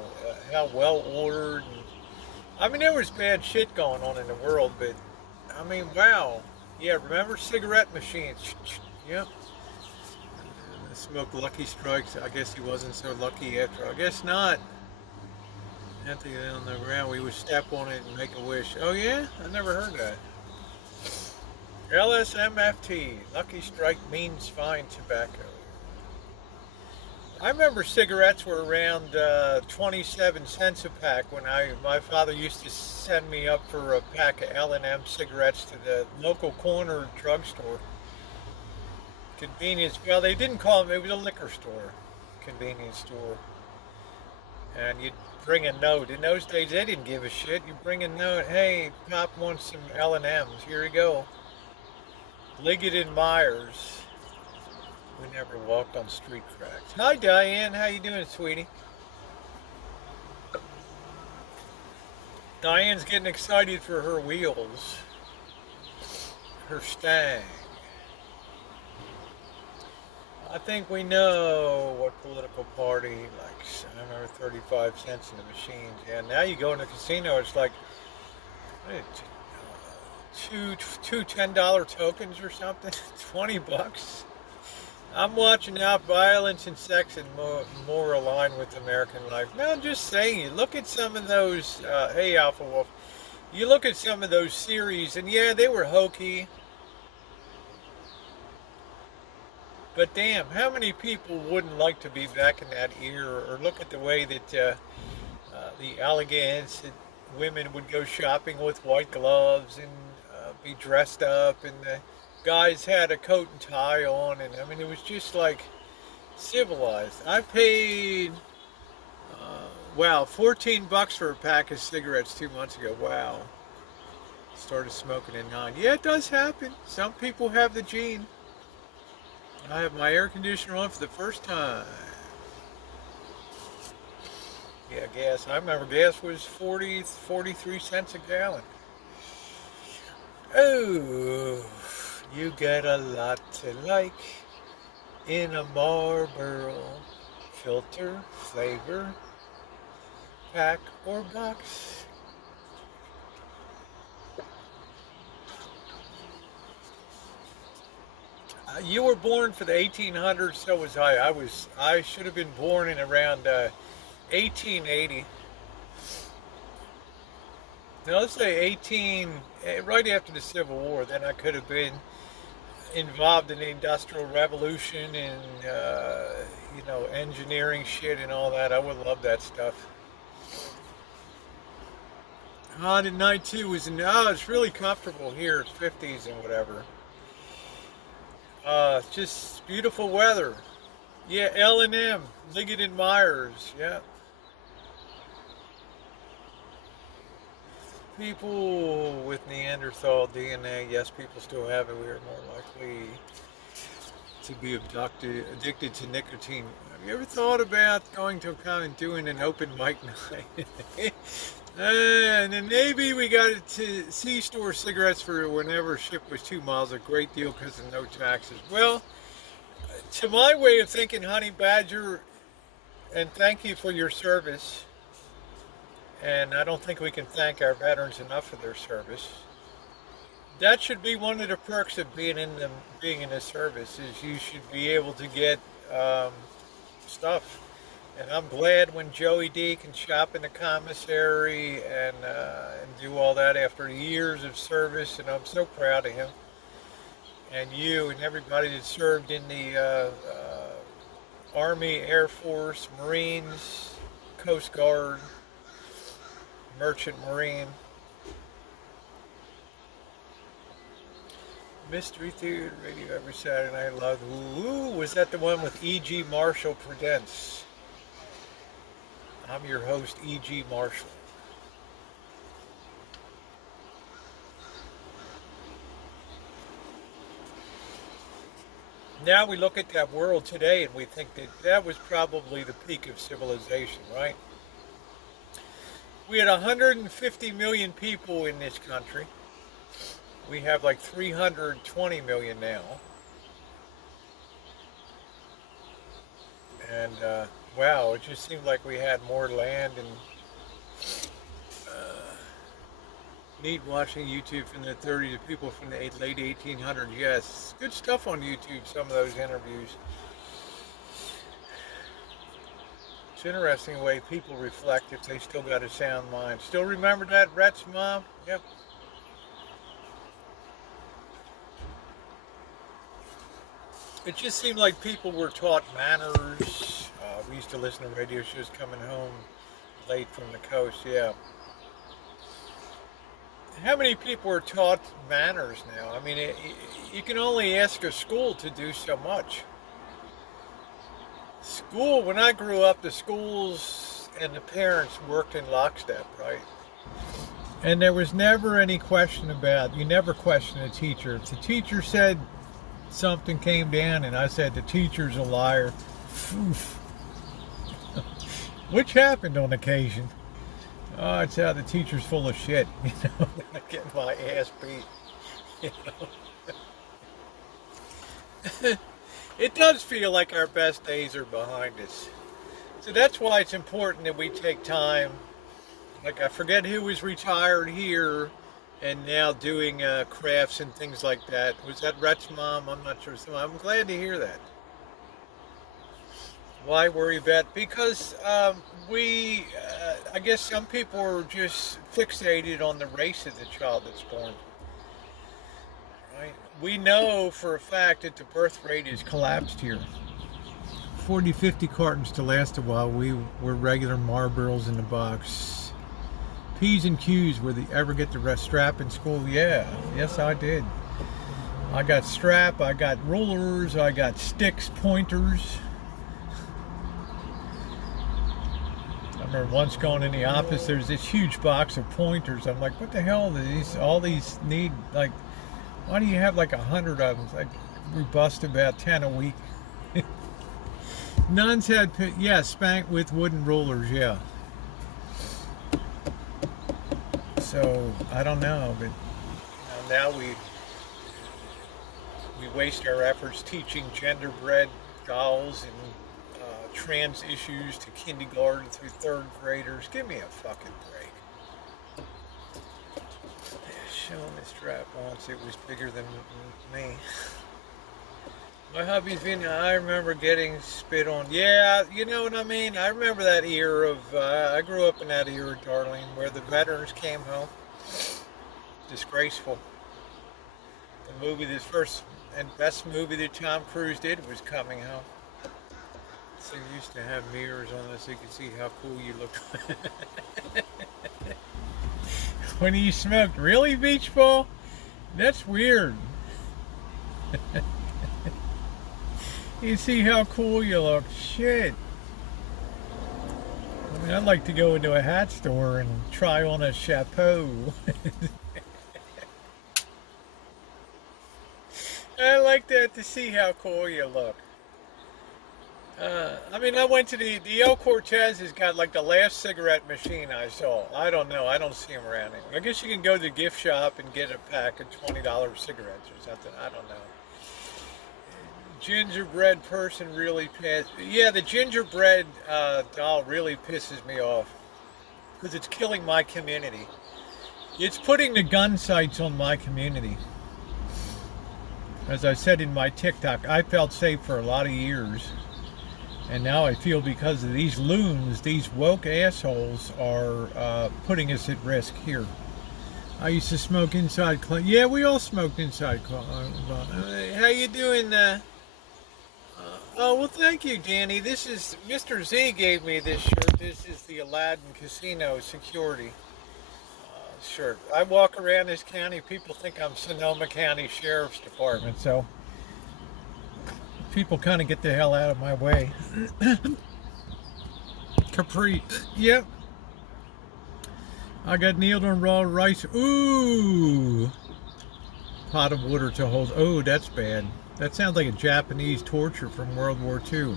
well ordered. And, I mean, there was bad shit going on in the world, but I mean, wow. Yeah, remember cigarette machines? Yep. Smoked Lucky Strikes. I guess he wasn't so lucky after. I guess not. After you on the ground, we would step on it and make a wish. Oh yeah, I never heard that. LSMFT. Lucky Strike means fine tobacco. I remember cigarettes were around 27 cents a pack when my father used to send me up for a pack of L&M cigarettes to the local corner drugstore. Convenience, well, they didn't call them, it was a liquor store, convenience store. And you'd bring a note. In those days, they didn't give a shit. You bring a note, hey, Pop wants some L&Ms, here you go. Liggett and Myers. We never walked on street cracks. Hi, Diane, how you doing, sweetie? Diane's getting excited for her wheels. Her Stang. I think we know what political party, like, I don't know, 35 cents in the machines. Yeah, now you go in the casino, it's like, two $10 tokens or something, 20 bucks. I'm watching out violence and sex and more aligned with American life. No, I'm just saying, you look at some of those, hey Alpha Wolf, you look at some of those series, and yeah, they were hokey. But damn, how many people wouldn't like to be back in that era, or look at the way that the elegance that women would go shopping with white gloves and be dressed up, and the guys had a coat and tie on, and I mean, it was just like civilized. I paid, wow, 14 bucks for a pack of cigarettes 2 months ago. Wow. Started smoking at 9. Yeah, it does happen. Some people have the gene. I have my air conditioner on for the first time. Yeah, gas. I remember gas was 43 cents a gallon. Oh, you got a lot to like in a Marlboro filter, flavor, pack, or box. You were born for the 1800s, so was I. I should have been born in around 1880. Now let's say right after the Civil War. Then I could have been involved in the Industrial Revolution and engineering shit and all that. I would love that stuff. On at night too was it's really comfortable here. It's 50s and whatever. Just beautiful weather. Yeah, L&M, Liggett and Myers. Yeah. People with Neanderthal DNA, yes, people still have it. We are more likely to be addicted to nicotine. Have you ever thought about going to a con and doing an open mic night? In the Navy, we got to C-store cigarettes for whenever a ship was 2 miles. A great deal because of no taxes. Well, to my way of thinking, Honey Badger, and thank you for your service. And I don't think we can thank our veterans enough for their service. That should be one of the perks of being in the service is you should be able to get stuff. And I'm glad when Joey D can shop in the commissary and do all that after years of service, and I'm so proud of him. And you and everybody that served in the Army, Air Force, Marines, Coast Guard, Merchant Marine. Mystery Theater Radio every Saturday night. Love. Ooh, was that the one with E.G. Marshall Prudence? I'm your host, E.G. Marshall. Now we look at that world today and we think that that was probably the peak of civilization, right? We had 150 million people in this country. We have like 320 million now. And wow, it just seemed like we had more land and neat watching YouTube from the 30s, people from the late 1800s. Yes, good stuff on YouTube, some of those interviews. It's interesting the way people reflect if they still got a sound mind. Still remember that, Rhett's mom? Yep. It just seemed like people were taught manners. We used to listen to radio shows coming home late from the coast, yeah. How many people are taught manners now? I mean, you can only ask a school to do so much. School, when I grew up, the schools and the parents worked in lockstep, right? And there was never any question about, you never questioned a teacher. If the teacher said something came down and I said the teacher's a liar, which happened on occasion. Oh, it's how the teacher's full of shit, I get my ass beat, It does feel like our best days are behind us. So that's why it's important that we take time. Like, I forget who was retired here and now doing crafts and things like that. Was that Rhett's mom? I'm not sure. So I'm glad to hear that. Why worry about? Because I guess some people are just fixated on the race of the child that's born. Right? We know for a fact that the birth rate has collapsed here. 40, 50 cartons to last a while. We were regular Marlboros in the box. P's and Q's, where they ever get the strap in school? Yeah, yes I did. I got strap, I got rulers, I got sticks, pointers. I remember once going in the office, there's this huge box of pointers. I'm like, what the hell do all these need? Like, why do you have like 100 of them? It's like, we bust about 10 a week. Nuns had, spanked with wooden rulers, yeah. So, I don't know, but now we waste our efforts teaching genderbread dolls and trans issues to kindergarten through third graders. Give me a fucking break. Showing this strap once it was bigger than me. My hubby's been, I remember getting spit on. Yeah, you know what I mean? I remember that era of, I grew up in that era, darling, where the veterans came home. Disgraceful. The movie, this first and best movie that Tom Cruise did was Coming Home. So you used to have mirrors on this so you could see how cool you looked. When you smoked, really, Beach Ball? That's weird. You see how cool you look. Shit. I mean, I'd like to go into a hat store and try on a chapeau. I like that to see how cool you look. I mean, I went to the El Cortez has got like the last cigarette machine I saw. I don't know. I don't see them around anymore. I guess you can go to the gift shop and get a pack of $20 cigarettes or something. I don't know. Gingerbread person really pissed. Yeah, the gingerbread doll really pisses me off because it's killing my community. It's putting the gun sights on my community. As I said in my TikTok, I felt safe for a lot of years. And now I feel because of these loons, these woke assholes are putting us at risk here. I used to smoke inside club. Yeah, we all smoked inside club. How you doing? Oh, well, thank you, Danny. This is, Mr. Z gave me this shirt. This is the Aladdin Casino security shirt. I walk around this county. People think I'm Sonoma County Sheriff's Department, so people kind of get the hell out of my way. Capri. Yep. I got nailed on raw rice. Ooh. Pot of water to hold. Oh, that's bad. That sounds like a Japanese torture from World War II.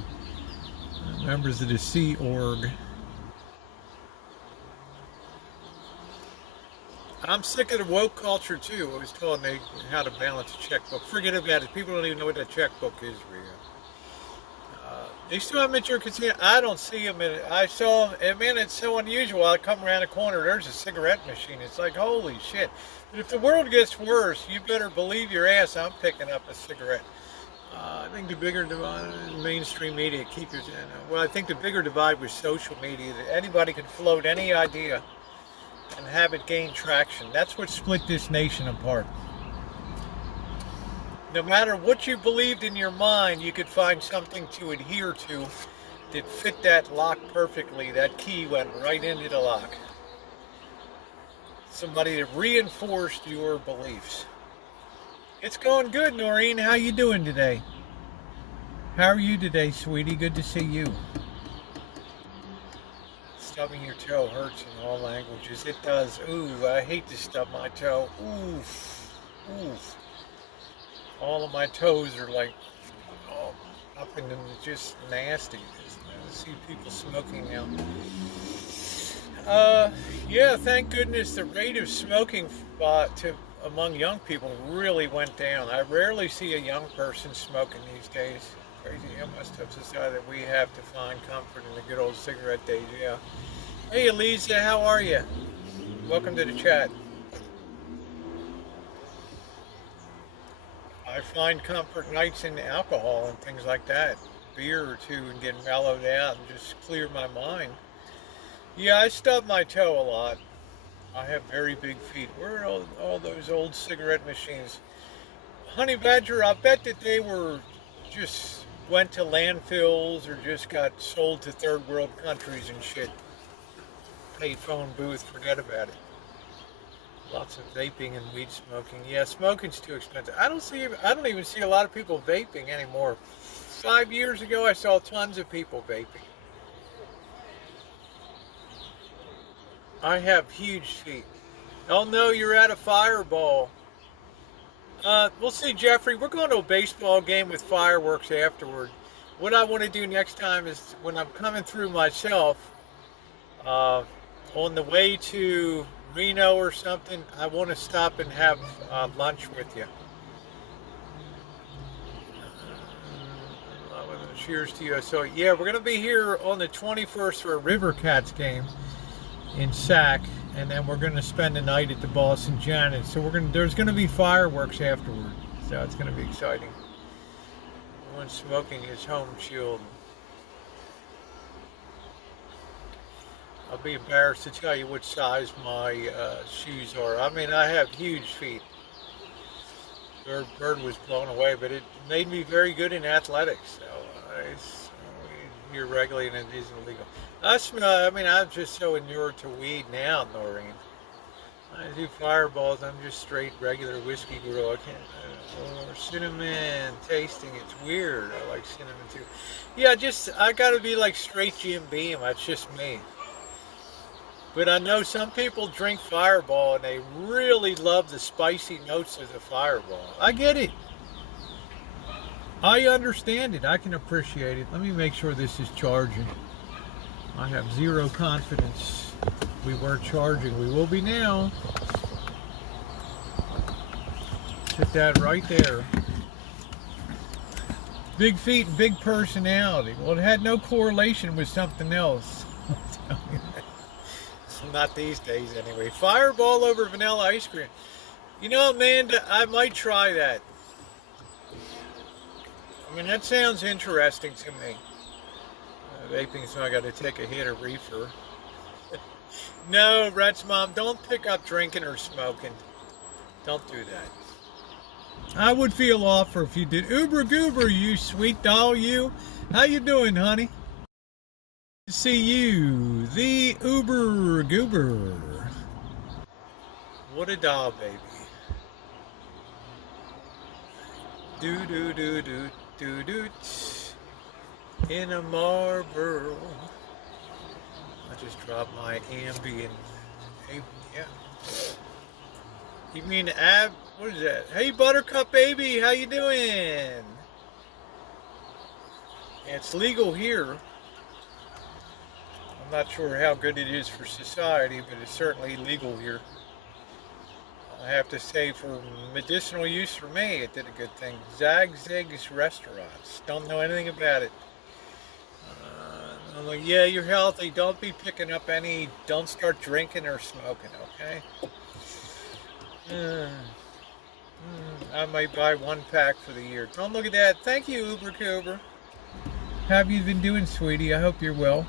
Members of the Sea Org. I'm sick of the woke culture too. I was told they how to balance a checkbook. Forget about it. People don't even know what a checkbook is, Rio. They still have them at your casino. I don't see them. I saw them. And man, it's so unusual. I come around the corner. There's a cigarette machine. It's like, holy shit. But if the world gets worse, you better believe your ass I'm picking up a cigarette. I think the bigger divide in mainstream media, keep your, well, I think the bigger divide was social media. That anybody can float any idea and have it gain traction. That's what split this nation apart. No matter what you believed in your mind, you could find something to adhere to that fit that lock perfectly. That key went right into the lock. Somebody that reinforced your beliefs. It's going good, Noreen. How you doing today? How are you today, sweetie? Good to see you. Stubbing your toe hurts in all languages. It does. Ooh, I hate to stub my toe. Oof. Oof. All of my toes are like up and just nasty. I see people smoking now. Yeah, thank goodness the rate of smoking among young people really went down. I rarely see a young person smoking these days. Crazy. I must have decided that we have to find comfort in the good old cigarette days, yeah. Hey, Elisa, how are you? Welcome to the chat. I find comfort nights in alcohol and things like that. Beer or two and get mellowed out and just clear my mind. Yeah, I stub my toe a lot. I have very big feet. Where are all those old cigarette machines? Honey Badger, I bet that they were just went to landfills or just got sold to third world countries and shit. Payphone booth, forget about it. Lots of vaping and weed smoking. Yeah, smoking's too expensive. I don't even see a lot of people vaping anymore. 5 years ago, I saw tons of people vaping. I have huge feet. Oh no, you're at a fireball. We'll see, Jeffrey. We're going to a baseball game with fireworks afterward. What I want to do next time is when I'm coming through myself, on the way to Reno or something, I want to stop and have lunch with you. cheers to you. So yeah, we're gonna be here on the 21st for a River Cats game in Sac, and then we're gonna spend the night at the Boston Janet. So there's gonna be fireworks afterward. So it's gonna be exciting. One smoking his home chilled. I'll be embarrassed to tell you what size my shoes are. I mean, I have huge feet. Bird was blown away, but it made me very good in athletics. So you're regularly and it isn't illegal. I mean, I'm just so inured to weed now, Noreen. I do fireballs. I'm just straight regular whiskey girl. I can't. Or cinnamon tasting. It's weird. I like cinnamon too. Yeah, I gotta be like straight Jim Beam. That's just me. But I know some people drink Fireball and they really love the spicy notes of the Fireball. I get it. I understand it. I can appreciate it. Let me make sure this is charging. I have zero confidence. We weren't charging. We will be now. Put that right there. Big feet and big personality. Well, it had no correlation with something else. Not these days, anyway. Fireball over vanilla ice cream. You know, Amanda, I might try that. I mean, that sounds interesting to me. Vaping, so I got to take a hit of reefer. No, Rhett's mom, don't pick up drinking or smoking. Don't do that. I would feel awful if you did. Uber goober, you sweet doll, you. How you doing, honey? See you, the Uber Goober. What a doll, baby. Do do do do do do. In a Marlboro. I just dropped my Ambien. Hey, yeah. You mean what is that? Hey, Buttercup baby, how you doing? Yeah, it's legal here. I'm not sure how good it is for society, but it's certainly legal here. I have to say, for medicinal use for me, it did a good thing. Zagzag's Restaurants. Don't know anything about it. I'm like, yeah, you're healthy. Don't be picking up don't start drinking or smoking, okay? I might buy 1 pack for the year. Don't look at that. Thank you, Uber Coober. How have you been doing, sweetie? I hope you're well.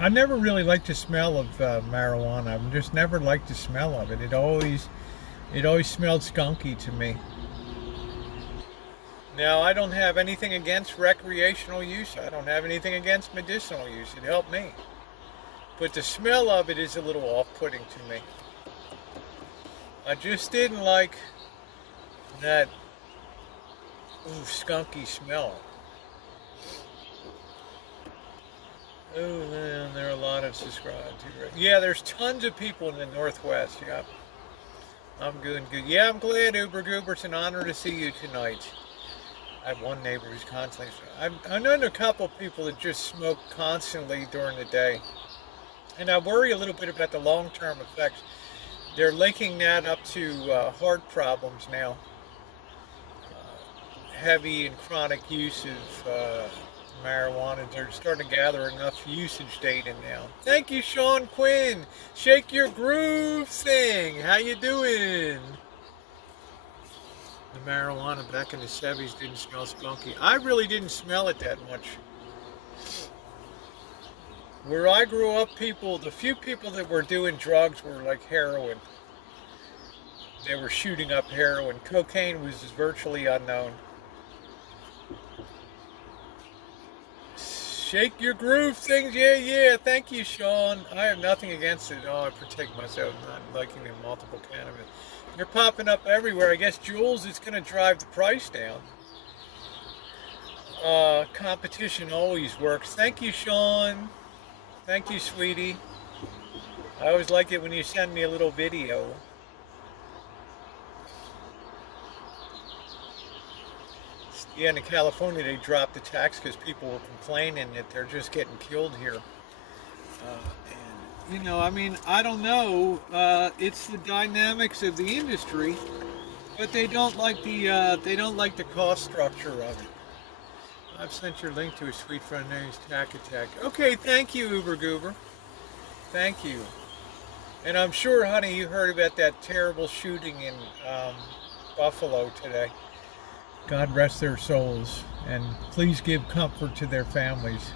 I never really liked the smell of marijuana. I've just never liked the smell of it. It always smelled skunky to me. Now, I don't have anything against recreational use. I don't have anything against medicinal use. It helped me. But the smell of it is a little off-putting to me. I just didn't like that skunky smell. Oh, man, there are a lot of subscribed to. Yeah, there's tons of people in the Northwest. Yeah, I'm good. Yeah, I'm glad, Uber Goober. It's an honor to see you tonight. I have one neighbor who's constantly. I've known a couple of people that just smoke constantly during the day, and I worry a little bit about the long-term effects. They're linking that up to heart problems now. Heavy and chronic use of marijuana. They're starting to gather enough usage data now. Thank you, Sean Quinn. Shake your groove thing. How you doing? The marijuana back in the 70s didn't smell spunky. I really didn't smell it that much. Where I grew up, the few people that were doing drugs were like heroin. They were shooting up heroin. Cocaine was virtually unknown. Shake your groove things, yeah. Thank you, Sean. I have nothing against it. Oh, I protect myself not liking the multiple cannabis. They're popping up everywhere. I guess Jules is going to drive the price down. Competition always works. Thank you, Sean. Thank you, sweetie. I always like it when you send me a little video. Yeah, in California, they dropped the tax because people were complaining that they're just getting killed here. And, you know, I mean, I don't know. It's the dynamics of the industry, but they don't like the cost structure of it. I've sent your link to a sweet friend named Tack Attack. Okay, thank you, Uber Goober. Thank you. And I'm sure, honey, you heard about that terrible shooting in Buffalo today. God rest their souls, and please give comfort to their families.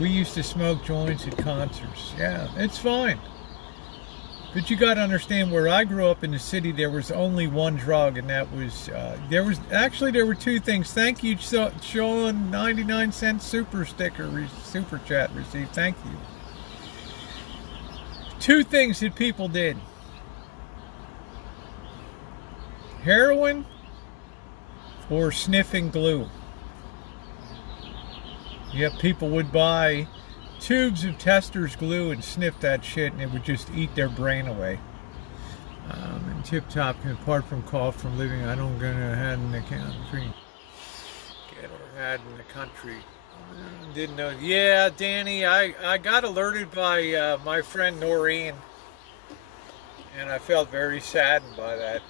We used to smoke joints at concerts. Yeah, it's fine. But you got to understand, where I grew up in the city, there was only one drug, and that was, there were two things. Thank you, Sean, 99-cent super chat received. Thank you. Two things that people did. Heroin or sniffing glue. Yep, people would buy tubes of Tester's glue and sniff that shit, and it would just eat their brain away. And Tip Top, apart from cough from living, I don't get or had in the country. Didn't know. Yeah, Danny, I got alerted by my friend Noreen, and I felt very saddened by that.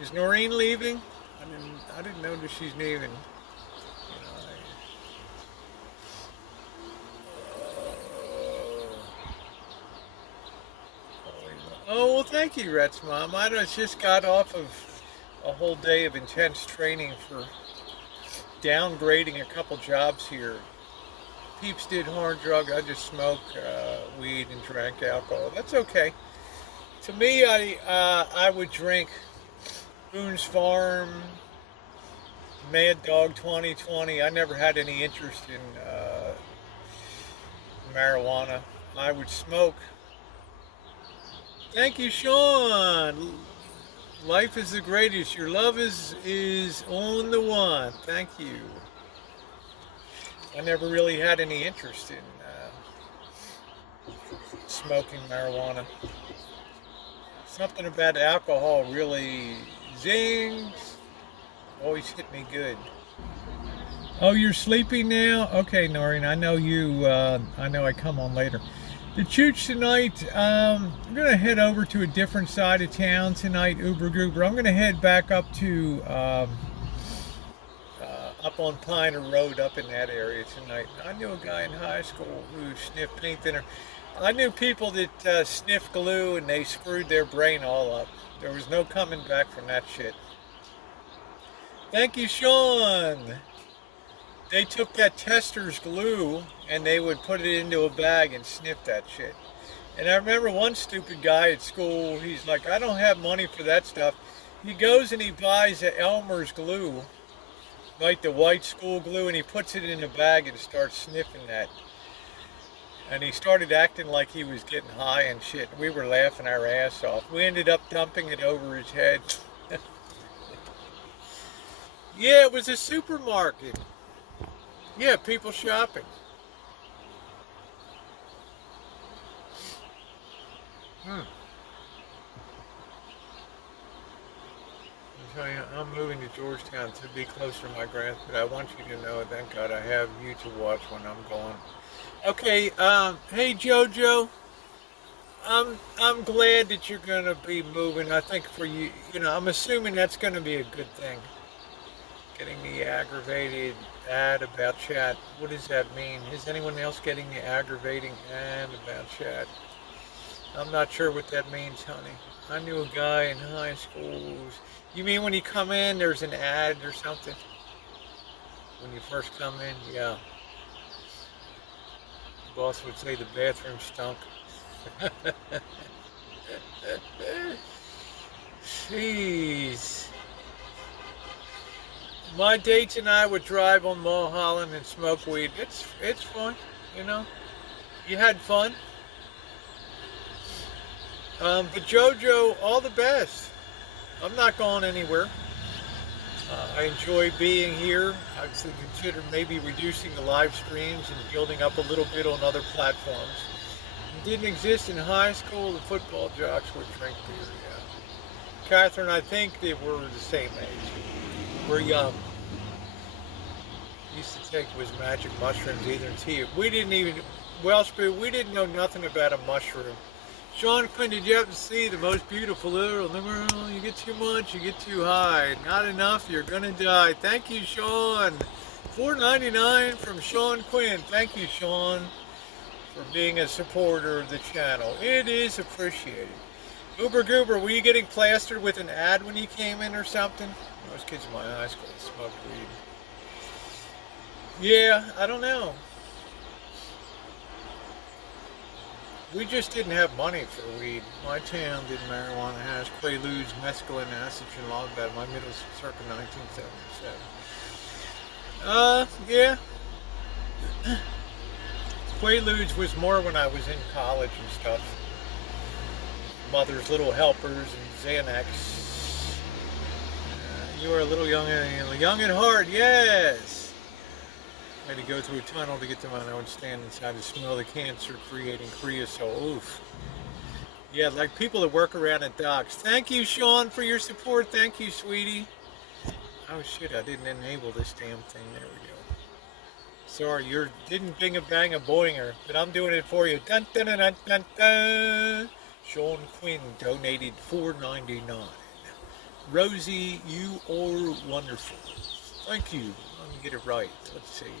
Is Noreen leaving? I didn't notice she's leaving. Oh, well, thank you, Rhett's mom. I just got off of a whole day of intense training for downgrading a couple jobs here. Peeps did hard drug. I just smoked weed and drank alcohol. That's okay. To me, I would drink Boone's Farm, Mad Dog 2020. I never had any interest in marijuana. I would smoke. Thank you, Sean. Life is the greatest. Your love is on the one. Thank you. I never really had any interest in smoking marijuana. Something about alcohol really zings. Always hit me good. Oh, you're sleeping now? Okay, Noreen, I know you, I know I come on later. The Chooch tonight, I'm going to head over to a different side of town tonight, Uber Goober. I'm going to head back up to, up on Piner Road, up in that area tonight. I knew a guy in high school who sniffed paint thinner. I knew people that sniffed glue and they screwed their brain all up. There was no coming back from that shit. Thank you, Sean. They took that Tester's glue and they would put it into a bag and sniff that shit. And I remember one stupid guy at school, he's like, I don't have money for that stuff. He goes and he buys a Elmer's glue, like the white school glue, and he puts it in a bag and starts sniffing that. And he started acting like he was getting high and shit. We were laughing our ass off. We ended up dumping it over his head. Yeah, it was a supermarket. Yeah, people shopping. I'm moving to Georgetown to be closer to my grandpa, but I want you to know, thank God I have you to watch when I'm gone. Okay, hey Jojo, I'm glad that you're gonna be moving. I think for you, I'm assuming that's gonna be a good thing. Getting the aggravated ad about chat. What does that mean? Is anyone else getting the aggravating ad about chat? I'm not sure what that means, honey. I knew a guy in high school. You mean when you come in, there's an ad or something? When you first come in? Yeah. The boss would say the bathroom stunk. Jeez. My dates and I would drive on Mulholland and smoke weed. It's fun, You had fun. But Jojo, all the best. I'm not going anywhere. I enjoy being here. I've considered maybe reducing the live streams and building up a little bit on other platforms. It didn't exist in high school. The football jocks would drink beer, yeah. Catherine, I think they were the same age. We're young. Used to take was magic mushrooms, either in tea. We didn't even, Wellsboo, we didn't know nothing about a mushroom. Sean Quinn, did you happen to see the most beautiful girl in the world? You get too much, you get too high. Not enough, you're gonna die. Thank you, Sean. $4.99 from Sean Quinn. Thank you, Sean, for being a supporter of the channel. It is appreciated. Goober Goober, were you getting plastered with an ad when you came in or something? Most kids in my high school smoked weed. Yeah, I don't know. We just didn't have money for weed. My town did marijuana hash, quaaludes, mescaline, acetylene, log bed. My middle circa 1977. Yeah. Quaaludes was more when I was in college and stuff. Mother's Little Helpers and Xanax. You are a little young at heart, yes. I had to go through a tunnel to get to my own stand inside to smell the cancer creating creosote. Oof. Yeah, like people that work around at docks. Thank you, Sean, for your support. Thank you, sweetie. Oh shit, I didn't enable this damn thing. There we go. Sorry, you didn't bing a bang a boinger, but I'm doing it for you. Dun dun dun dun dun dun. Sean Quinn donated $4.99. Rosie, you are wonderful. Thank you. Let me get it right. Let's see.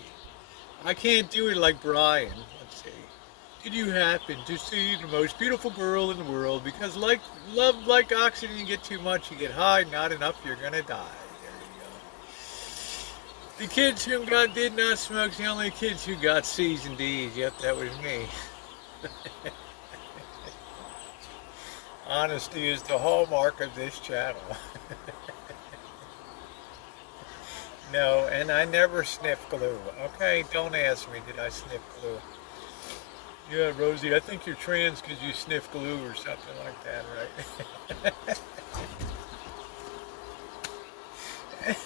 I can't do it like Brian. Let's see. Did you happen to see the most beautiful girl in the world? Because love like oxygen, you get too much, you get high, not enough, you're gonna die. There you go. The kids who did not smoke, the only kids who got C's and D's. Yep, that was me. Honesty is the hallmark of this channel. No, and I never sniff glue. Okay, don't ask me, did I sniff glue? Yeah, Rosie, I think you're trans because you sniff glue or something like that,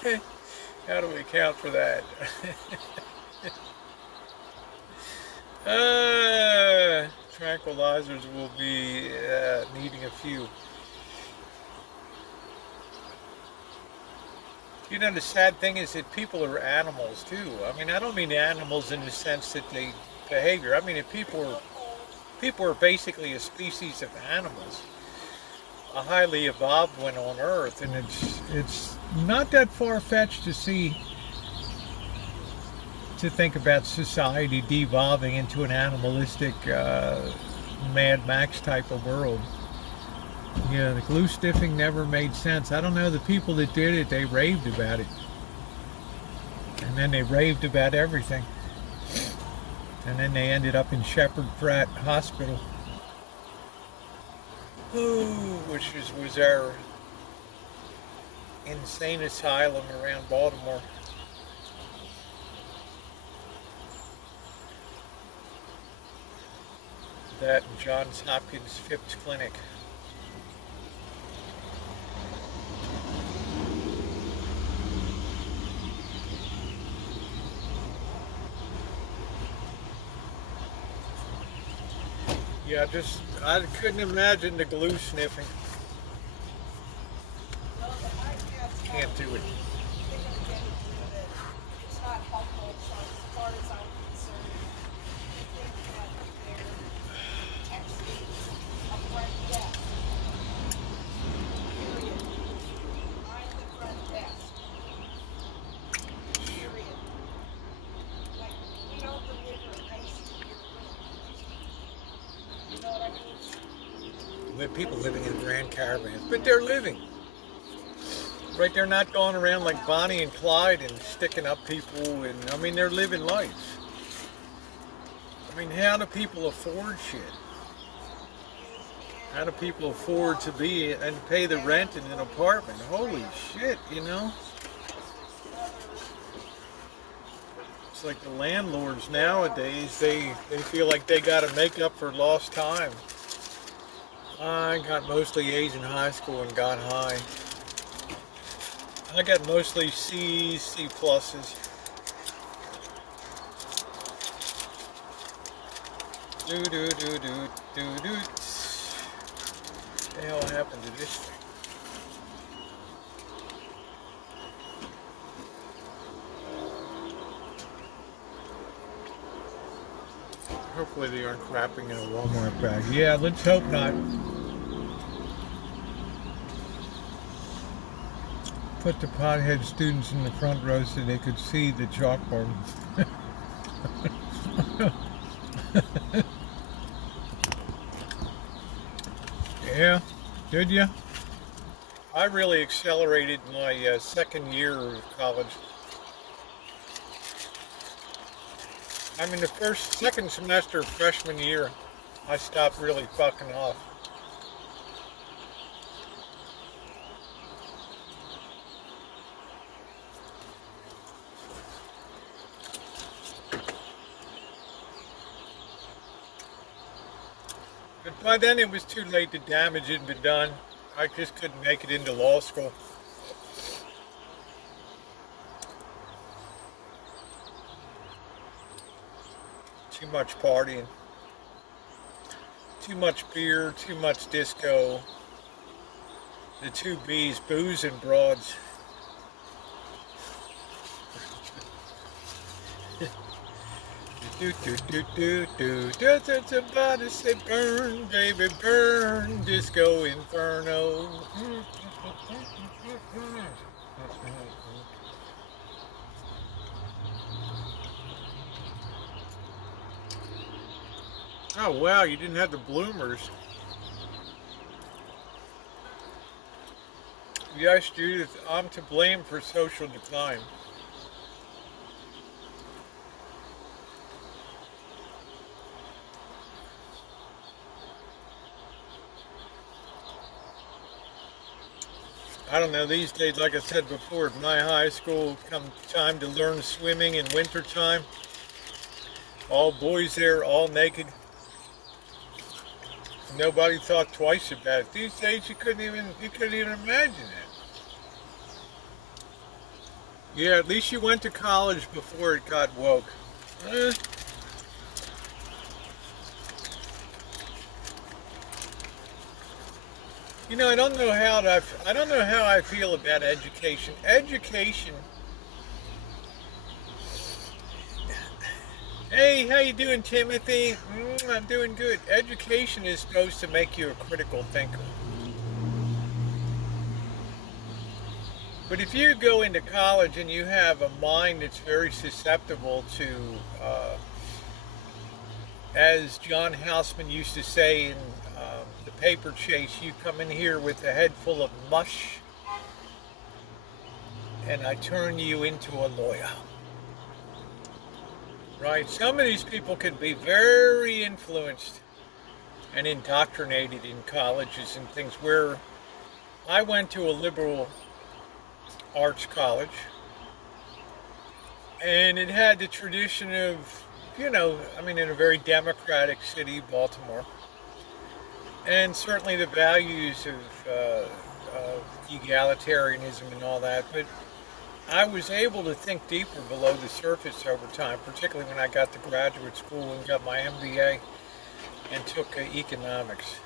right? How do we account for that? Tranquilizers will be needing a few. You know, the sad thing is that people are animals too. I mean, I don't mean animals in the sense that they behavior. I mean, if people are basically a species of animals, a highly evolved one on Earth, and it's not that far-fetched to think about society devolving into an animalistic Mad Max type of world. Yeah, the glue stiffing never made sense. I don't know, the people that did it, they raved about it. And then they raved about everything. And then they ended up in Shepherd Pratt Hospital. Which was our insane asylum around Baltimore. That and Johns Hopkins Phipps Clinic. Yeah, I couldn't imagine the glue sniffing. Can't do it. It's not helpful, so as far as I'm concerned, I think that they're texting a front desk. Period. I'm the front desk. Period. Like, we don't deliver ice to your room. You know what I mean? With people living in grand caravans, but they're living. Right, they're not going around like Bonnie and Clyde and sticking up people, and I mean, they're living life. I mean, how do people afford shit? How do people afford to be and pay the rent in an apartment? Holy shit, you know? It's like the landlords nowadays, they feel like they got to make up for lost time. I got mostly A's in high school and got high. I got mostly C's, C pluses. What the hell happened to this thing? I hope Hopefully they aren't crapping in a Walmart bag. Yeah, let's hope not. Put the pothead students in the front row so they could see the chalkboard. Yeah, did you? I really accelerated my second year of college. I mean, the second semester of freshman year, I stopped really fucking off. But by then it was too late. The damage had been done. I just couldn't make it into law school. Too much partying. Too much beer, too much disco. The two B's, booze and broads. Do do do do do. Doesn't somebody say burn, baby, burn, disco inferno. Oh wow, you didn't have the bloomers. Yes, Judith, I'm to blame for social decline. I don't know, these days, like I said before, at my high school, come time to learn swimming in wintertime, all boys there, all naked. Nobody thought twice about it. These days, you couldn't even imagine it. Yeah, at least you went to college before it got woke. Eh. You know, I don't know how I feel about education. Education. Hey, how you doing, Timothy? I'm doing good. Education is supposed to make you a critical thinker. But if you go into college and you have a mind that's very susceptible to, as John Houseman used to say in The Paper Chase, you come in here with a head full of mush, and I turn you into a lawyer. Right? Some of these people can be very influenced and indoctrinated in colleges and things. Where I went to a liberal arts college, and it had the tradition of, I mean, in a very democratic city, Baltimore, and certainly the values of egalitarianism and all that, but I was able to think deeper below the surface over time, particularly when I got to graduate school and got my MBA and took economics.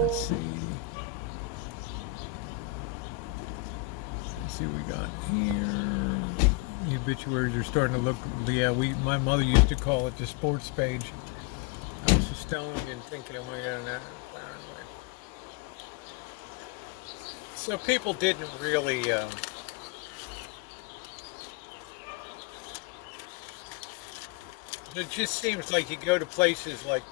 Let's see. Let's see what we got here. The obituaries are starting to look, yeah, my mother used to call it the sports page. I was stoned and thinking, oh my God, so people didn't really, it just seems like you go to places like,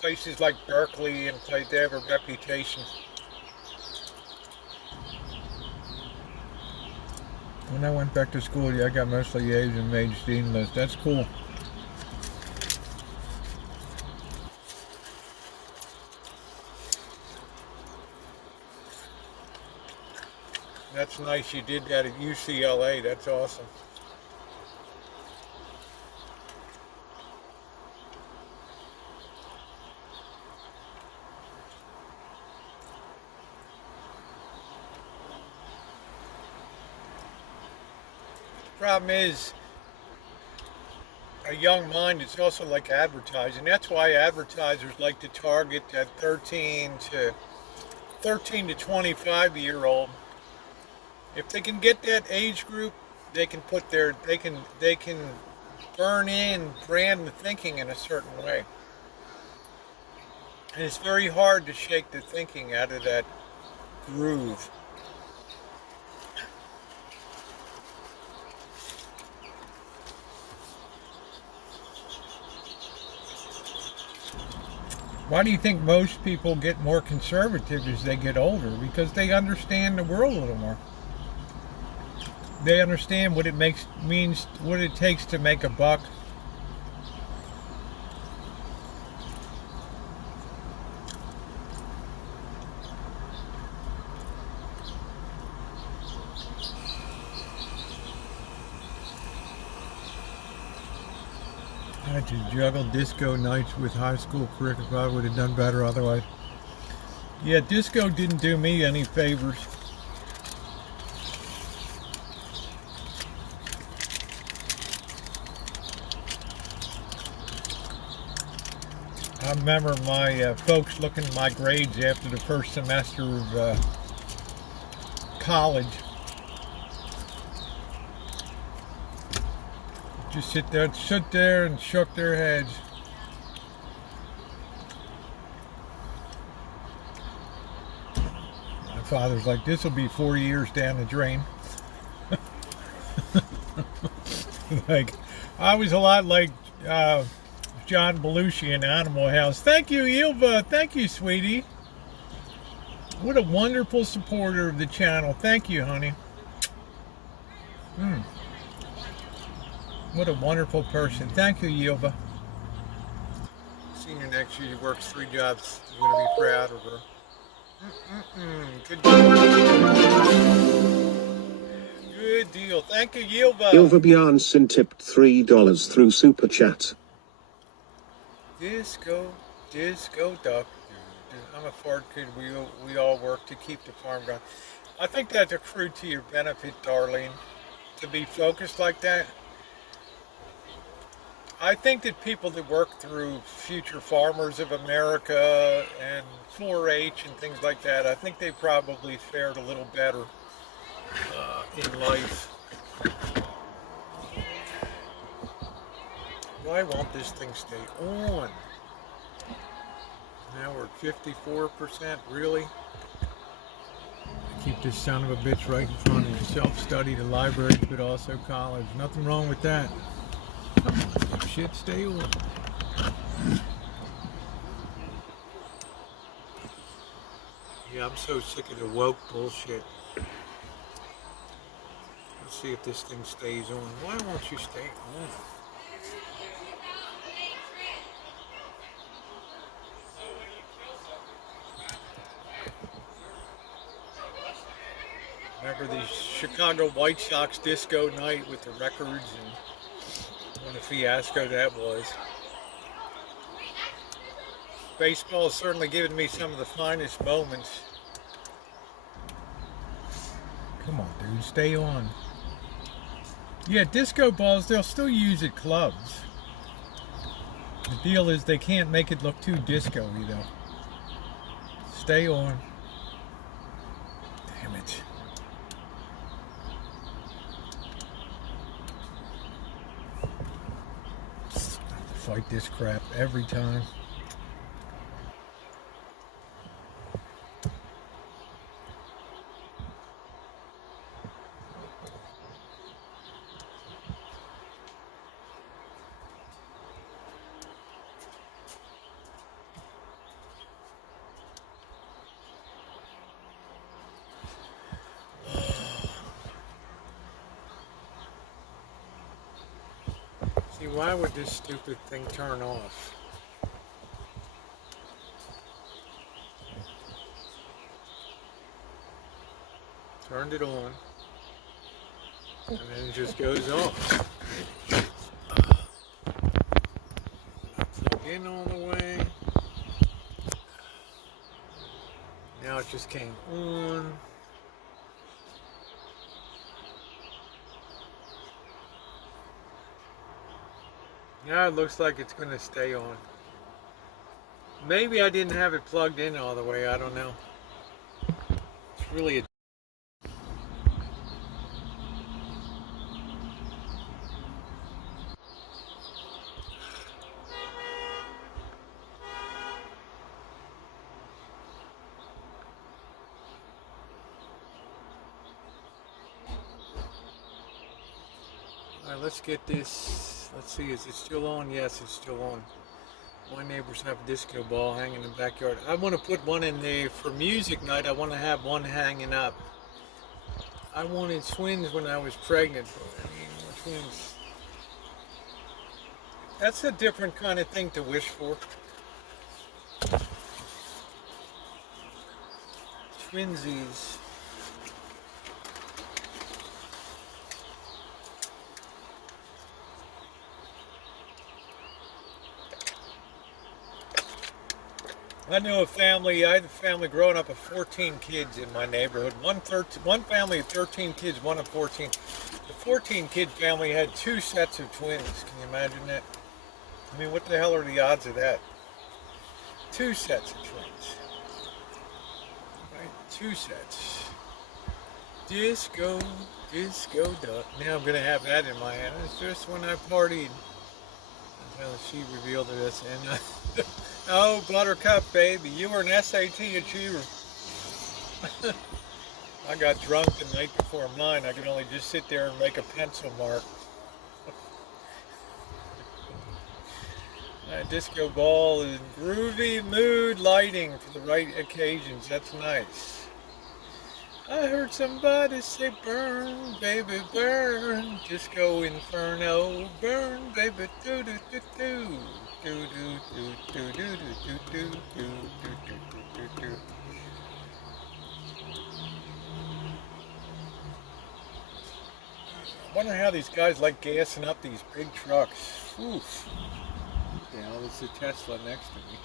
places like Berkeley and they have a reputation. When I went back to school, yeah, I got mostly A's and made STEAM list. That's cool. That's nice you did that at UCLA. That's awesome. Problem is, a young mind is also like advertising. That's why advertisers like to target that 13 to 25-year-old If they can get that age group, they can put their they can burn in brand the thinking in a certain way. And it's very hard to shake the thinking out of that groove. Why do you think most people get more conservative as they get older? Because they understand the world a little more. They understand what it means, what it takes to make a buck. I had to juggle disco nights with high school curriculum. Probably would have done better otherwise. Yeah, disco didn't do me any favors. I remember my folks looking at my grades after the first semester of college. Just sit there and shook their heads. My father's like, this will be 4 years down the drain. Like, I was a lot like John Belushi in Animal House. Thank you, Ilva. Thank you, sweetie. What a wonderful supporter of the channel. Thank you, honey. What a wonderful person. Thank you, Yilva. Senior next year, he works 3 jobs. He's going to be proud of her. Good deal. Good deal. Thank you, Yilva. Ilva Bjarnson tipped $3 through Super Chat. Disco duck. I'm a fart kid. We all work to keep the farm going. I think that's accrued to your benefit, Darlene, to be focused like that. I think that people that work through Future Farmers of America and 4-H and things like that, I think they probably fared a little better in life. Why won't this thing stay on? Now we're at 54%, really? Keep this son of a bitch right in front of you. Self-study, the library, but also college. Nothing wrong with that. Shit, stay on. Yeah, I'm so sick of the woke bullshit. Let's see if this thing stays on. Why won't you stay on? Remember the Chicago White Sox disco night with the records and what a fiasco that was. Baseball has certainly given me some of the finest moments. Come on, dude, stay on. Yeah, disco balls, they'll still use at clubs. The deal is they can't make it look too disco-y, though. Stay on. Damn it. Fight this crap every time. See, why would this stupid thing turn off? Turned it on, and then it just goes off. Plug in all the way. Now it just came on. Now it looks like it's going to stay on. Maybe I didn't have it plugged in all the way. I don't know. It's really a... Alright, let's get this. Let's see, is it still on? Yes, it's still on. My neighbors have a disco ball hanging in the backyard. I want to put one in there for music night. I want to have one hanging up. I wanted twins when I was pregnant. I mean, twins. That's a different kind of thing to wish for. Twinsies. I know a family, I had a family growing up of 14 kids in my neighborhood. One family of 13 kids, one of 14. The 14 kid family had 2 sets of twins. Can you imagine that? I mean, what the hell are the odds of that? 2 sets of twins. Right? 2 sets. Disco duck. Now I'm going to have that in my hand. It's just when I partied. Until she revealed to us. And oh, Buttercup, baby, you were an SAT achiever. I got drunk the night before mine. I could only just sit there and make a pencil mark. Disco ball is groovy mood lighting for the right occasions. That's nice. I heard somebody say burn, baby, burn. Disco inferno, burn, baby, do do do do. Do do do do do do do do do do. I wonder how these guys like gassing up these big trucks. Oof. Yeah, there's a Tesla next to me.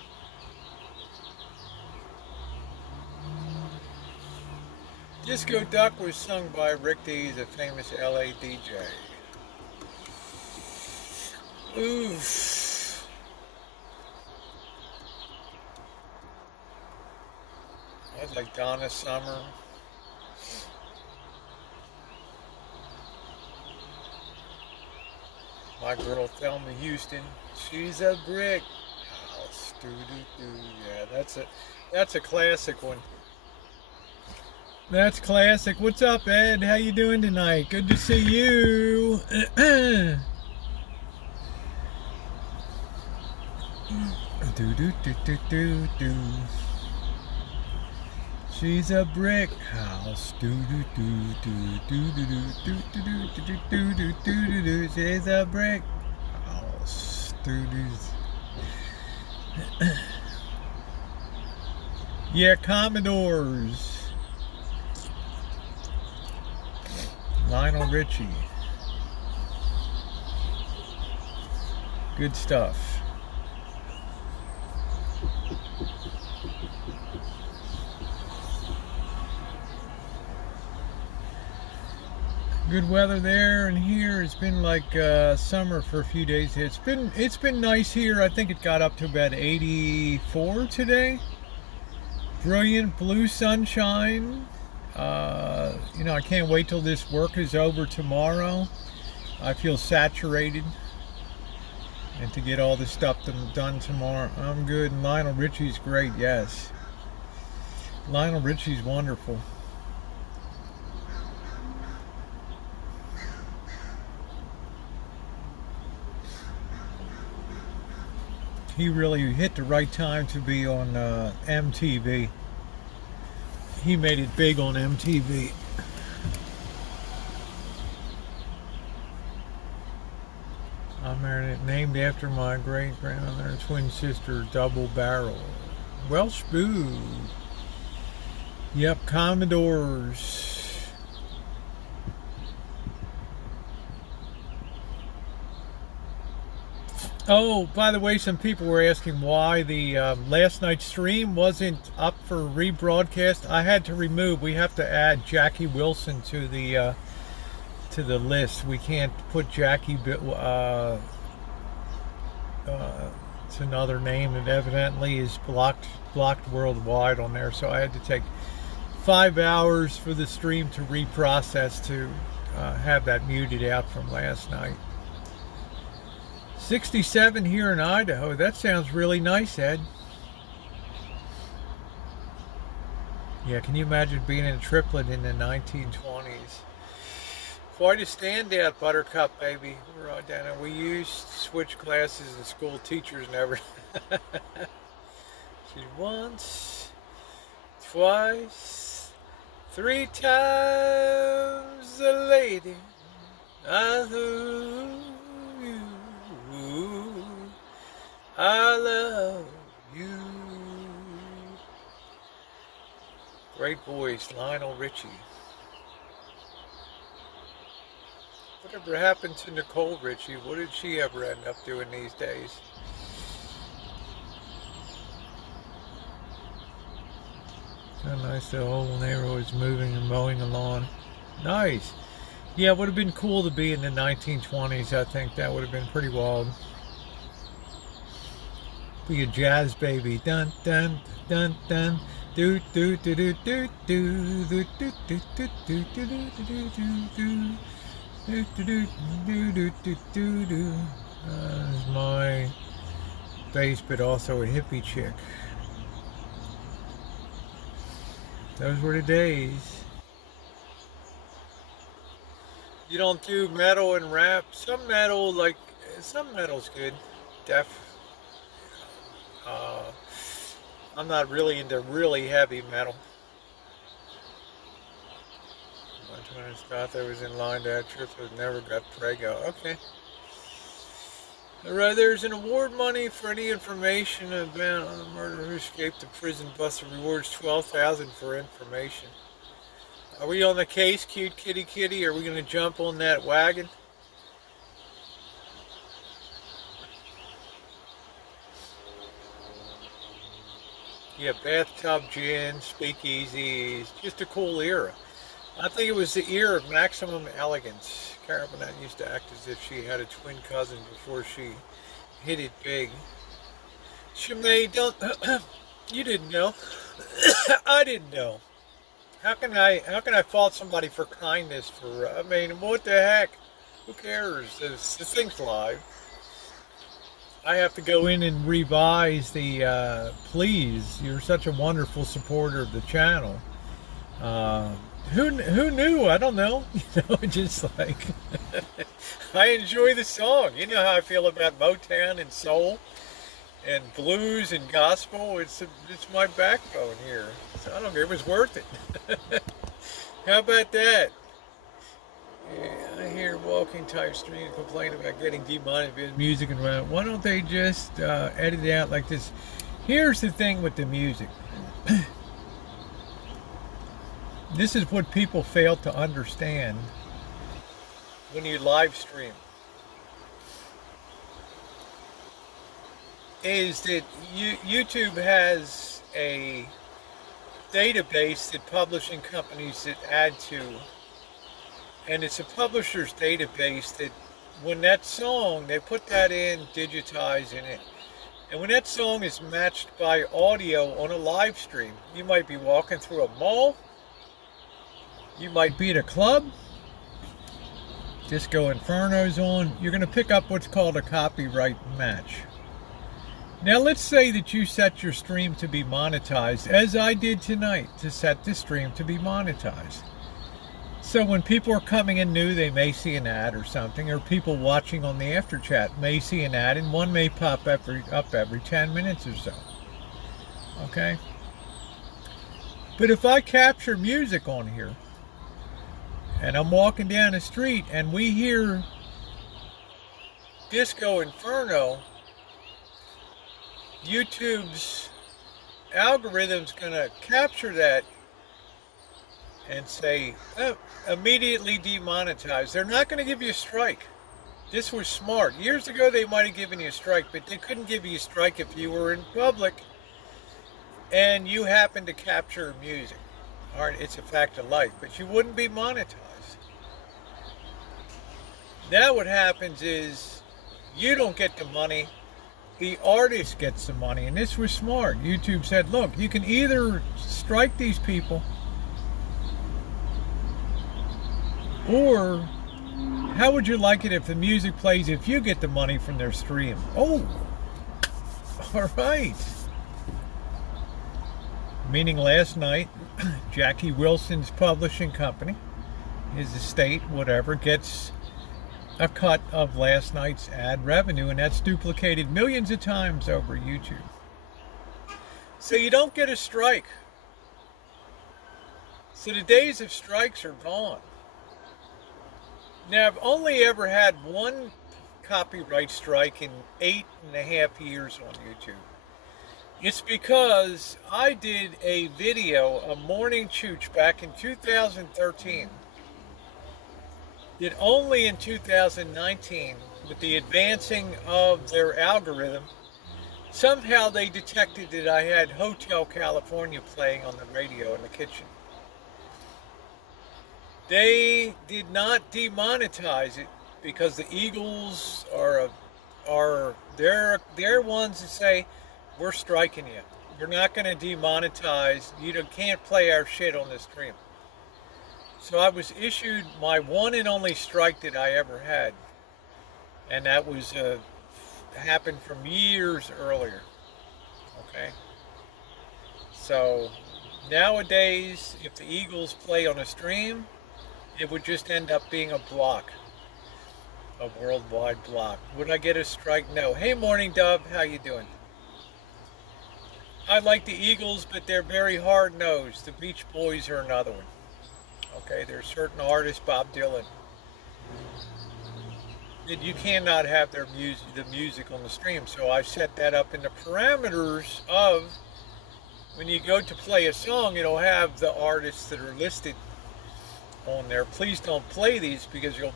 Disco Duck was sung by Rick Daze, a famous LA DJ. Oof. That's like Donna Summer. My girl Thelma Houston, she's a brick house. Yeah, that's a classic one. That's classic. What's up, Ed? How you doing tonight? Good to see you. Do do do do do do. She's a brick house. Do do do do do do do do do do do do do do. She's a brick house. Do do. Yeah, Commodores. Lionel Richie. Good stuff. Good weather there and here. It's been like summer for a few days. It's been nice here. I think it got up to about 84 today. Brilliant blue sunshine. You know, I can't wait till this work is over tomorrow. I feel saturated. And to get all this stuff done tomorrow. I'm good. And Lionel Richie's great, yes. Lionel Richie's wonderful. He really hit the right time to be on MTV. He made it big on MTV. I'm named after my great-grandmother, twin sister, double barrel. Welsh Boo. Yep, Commodores. Oh, by the way, some people were asking why the last night's stream wasn't up for rebroadcast. I had to remove. We have to add Jackie Wilson to the list. We can't put Jackie to another name that evidently is blocked worldwide on there. So I had to take 5 hours for the stream to reprocess to have that muted out from last night. 67 here in Idaho. That sounds really nice, Ed. Yeah, can you imagine being in a triplet in the 1920s? Quite a standout, Buttercup, baby. We're all down there. We used to switch classes in school. Teachers never. She's once, twice, 3 times a lady. I love you. I love you. Great voice, Lionel Richie. Whatever happened to Nicole Richie? What did she ever end up doing these days? So nice, the whole neighborhood was moving and mowing the lawn. Nice. Yeah, it would have been cool to be in the 1920s. I think that would have been pretty wild. Be a jazz baby. Dun dun dun dun. Do do do do do do do do do do do do do do. Do, do, do, do, do, do, do, do. This is my bass, but also a hippie chick. Those were the days. You don't do metal and rap. Some metal's good. Def. I'm not really into really heavy metal. When I thought I was in line to that trip, but never got Prego. Okay. Alright, there's an award money for any information about the murderer who escaped the prison bus. The reward's $12,000 for information. Are we on the case, cute kitty kitty? Are we going to jump on that wagon? Yeah, bathtub gin, speakeasies, just a cool era. I think it was the era of maximum elegance. Carol Burnett used to act as if she had a twin cousin before she hit it big. Shimei, don't you didn't know. I didn't know. How can I fault somebody for kindness for I mean, what the heck? Who cares? The thing's live. I have to go in and revise the please. You're such a wonderful supporter of the channel. Who knew? I don't know. You know, just like I enjoy the song. You know how I feel about Motown and soul and blues and gospel. It's my backbone here. So I don't care. It was worth it. How about that? Yeah, I hear walking type stream complain about getting demonetized music and rap. Why don't they just edit it out like this? Here's the thing with the music. This is what people fail to understand when you live stream. Is that YouTube has a database that publishing companies that add to, and it's a publisher's database that when that song, they put that in, digitize in it, and when that song is matched by audio on a live stream, you might be walking through a mall, you might be at a club, Disco Inferno's on, you're going to pick up what's called a copyright match. Now let's say that you set your stream to be monetized, as I did tonight, to set the stream to be monetized. So when people are coming in new, they may see an ad or something, or people watching on the after chat may see an ad, and one may pop up every 10 minutes or so. Okay? But if I capture music on here, and I'm walking down the street and we hear Disco Inferno, YouTube's algorithm's gonna capture that and say, oh, immediately demonetized. They're not gonna give you a strike. This was smart. Years ago they might have given you a strike, but they couldn't give you a strike if you were in public and you happened to capture music. All right, it's a fact of life, but you wouldn't be monetized. Now what happens is you don't get the money, the artist gets the money, and this was smart. YouTube said, look, you can either strike these people, or how would you like it if the music plays if you get the money from their stream? Oh, all right. Meaning last night, Jackie Wilson's publishing company his estate, whatever, gets a cut of last night's ad revenue, and that's duplicated millions of times over YouTube. So you don't get a strike. So the days of strikes are gone. Now, I've only ever had one copyright strike in 8.5 years on YouTube. It's because I did a video, a morning chooch, back in 2013. That only in 2019, with the advancing of their algorithm, somehow they detected that I had Hotel California playing on the radio in the kitchen. They did not demonetize it because the Eagles are they're ones that say, we're striking you. We're not going to demonetize. You can't play our shit on the stream. So I was issued my one and only strike that I ever had, and that was happened from years earlier. Okay. So nowadays, if the Eagles play on a stream, it would just end up being a block, a worldwide block. Would I get a strike? No. Hey, Morning Dove, how you doing? I like the Eagles, but they're very hard-nosed. The Beach Boys are another one. Okay, there's certain artists, Bob Dylan, that you cannot have the music on the stream. So I set that up in the parameters of when you go to play a song, it'll have the artists that are listed on there. Please don't play these because you'll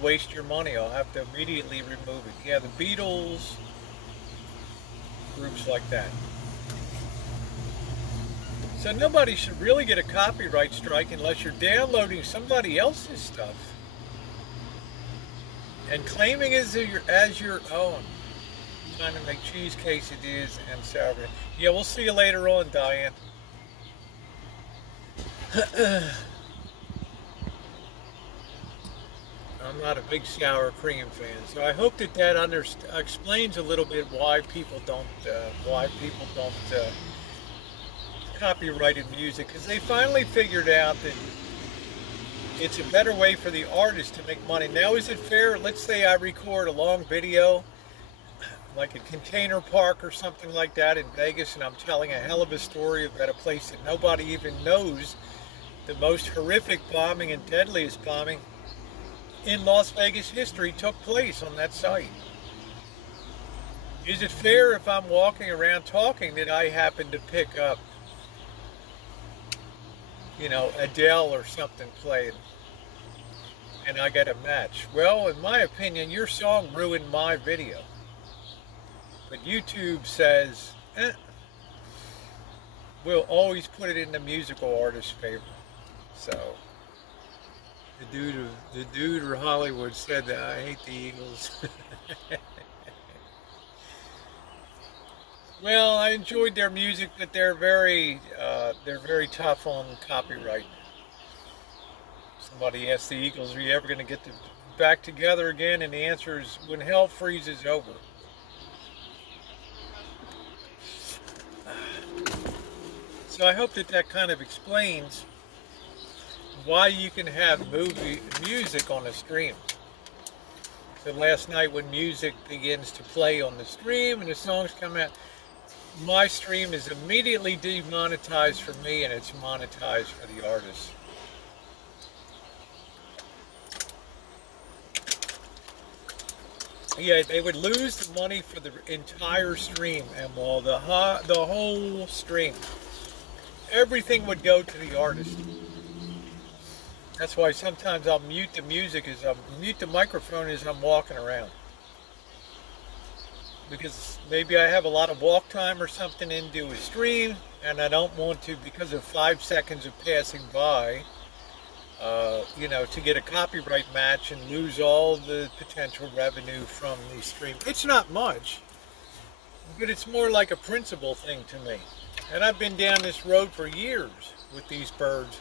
waste your money. I'll have to immediately remove it. Yeah, the Beatles, groups like that. So nobody should really get a copyright strike unless you're downloading somebody else's stuff and claiming it as your own. I'm trying to make cheese quesadillas and sour cream. Yeah, we'll see you later on, Diane. I'm not a big sour cream fan, so I hope that explains a little bit why people don't copyrighted music, because they finally figured out that it's a better way for the artist to make money. Now, is it fair? Let's say I record a long video, like a container park or something like that in Vegas, and I'm telling a hell of a story about a place that nobody even knows, the most horrific bombing and deadliest bombing in Las Vegas history took place on that site. Is it fair if I'm walking around talking that I happen to pick up, Adele or something played, and I got a match? Well, in my opinion, your song ruined my video. But YouTube says, we'll always put it in the musical artist's favor. So, the dude or Hollywood said that I hate the Eagles. Well, I enjoyed their music, but they're very tough on copyright. Somebody asked the Eagles, are you ever going to get back together again? And the answer is, when hell freezes over. So I hope that kind of explains why you can have music on a stream. So last night when music begins to play on the stream and the songs come out, my stream is immediately demonetized for me and it's monetized for the artist. Yeah, they would lose the money for the entire stream, and well, the whole stream. Everything would go to the artist. That's why sometimes I'll mute the microphone as I'm walking around. Because maybe I have a lot of walk time or something into a stream, and I don't want to, because of 5 seconds of passing by, to get a copyright match and lose all the potential revenue from the stream. It's not much, but it's more like a principle thing to me. And I've been down this road for years with these birds.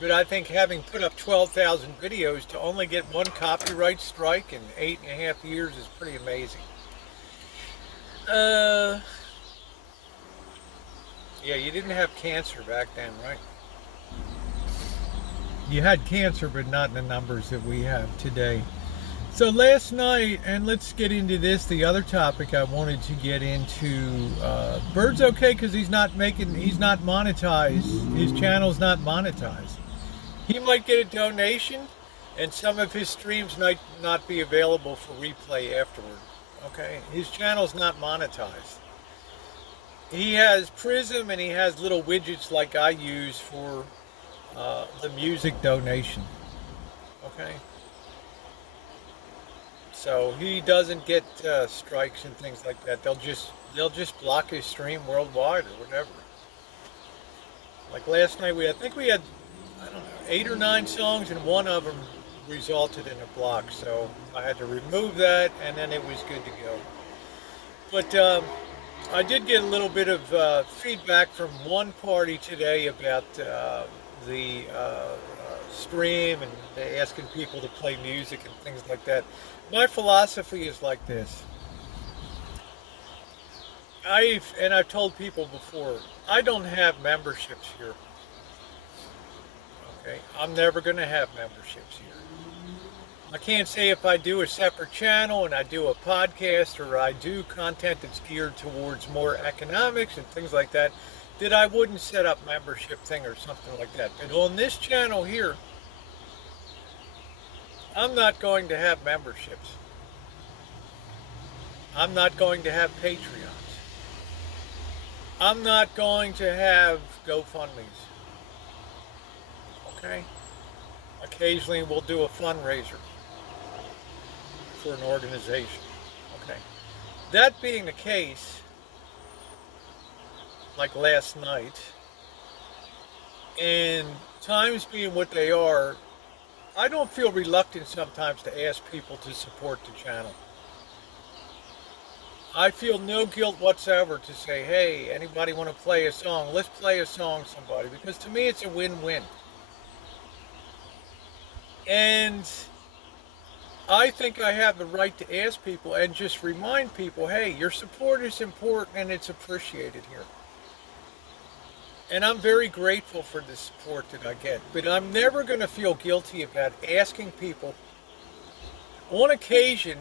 But I think having put up 12,000 videos to only get one copyright strike in 8.5 years is pretty amazing. Yeah, you didn't have cancer back then, right? You had cancer, but not in the numbers that we have today. So last night, and let's get into this. The other topic I wanted to get into, Bird's okay because he's not monetized. His channel's not monetized. He might get a donation, and some of his streams might not be available for replay afterward. Okay, his channel's not monetized. He has Prism and he has little widgets like I use for the music donation. Okay. So he doesn't get strikes and things like that. They'll just block his stream worldwide or whatever. Like last night, I think we had, I don't know, 8 or 9 songs, and one of them resulted in a block. So I had to remove that, and then it was good to go. But I did get a little bit of feedback from one party today about the stream and asking people to play music and things like that. My philosophy is like this. I've told people before, I don't have memberships here. Okay, I'm never going to have memberships here. I can't say if I do a separate channel and I do a podcast or I do content that's geared towards more economics and things like that, that I wouldn't set up membership thing or something like that. But on this channel here, I'm not going to have memberships. I'm not going to have Patreons. I'm not going to have GoFundMes. Okay? Occasionally we'll do a fundraiser for an organization. Okay. That being the case, like last night, and times being what they are, I don't feel reluctant sometimes to ask people to support the channel. I feel no guilt whatsoever to say, hey, anybody want to play a song? Let's play a song, somebody. Because to me, it's a win-win. And I think I have the right to ask people and just remind people, hey, your support is important and it's appreciated here. And I'm very grateful for the support that I get. But I'm never going to feel guilty about asking people on occasion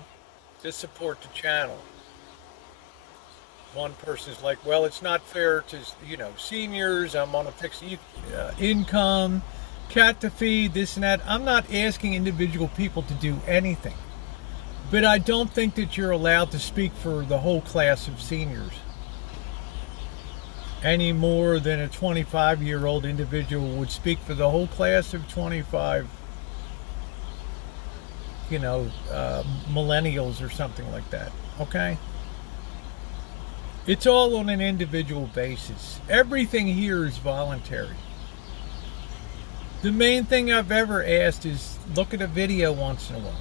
to support the channel. One person's like, well, it's not fair to, seniors. I'm on a fixed income, cat to feed, this and that. I'm not asking individual people to do anything. But I don't think that you're allowed to speak for the whole class of seniors any more than a 25-year-old individual would speak for the whole class of 25, millennials or something like that. Okay? It's all on an individual basis. Everything here is voluntary. The main thing I've ever asked is look at a video once in a while.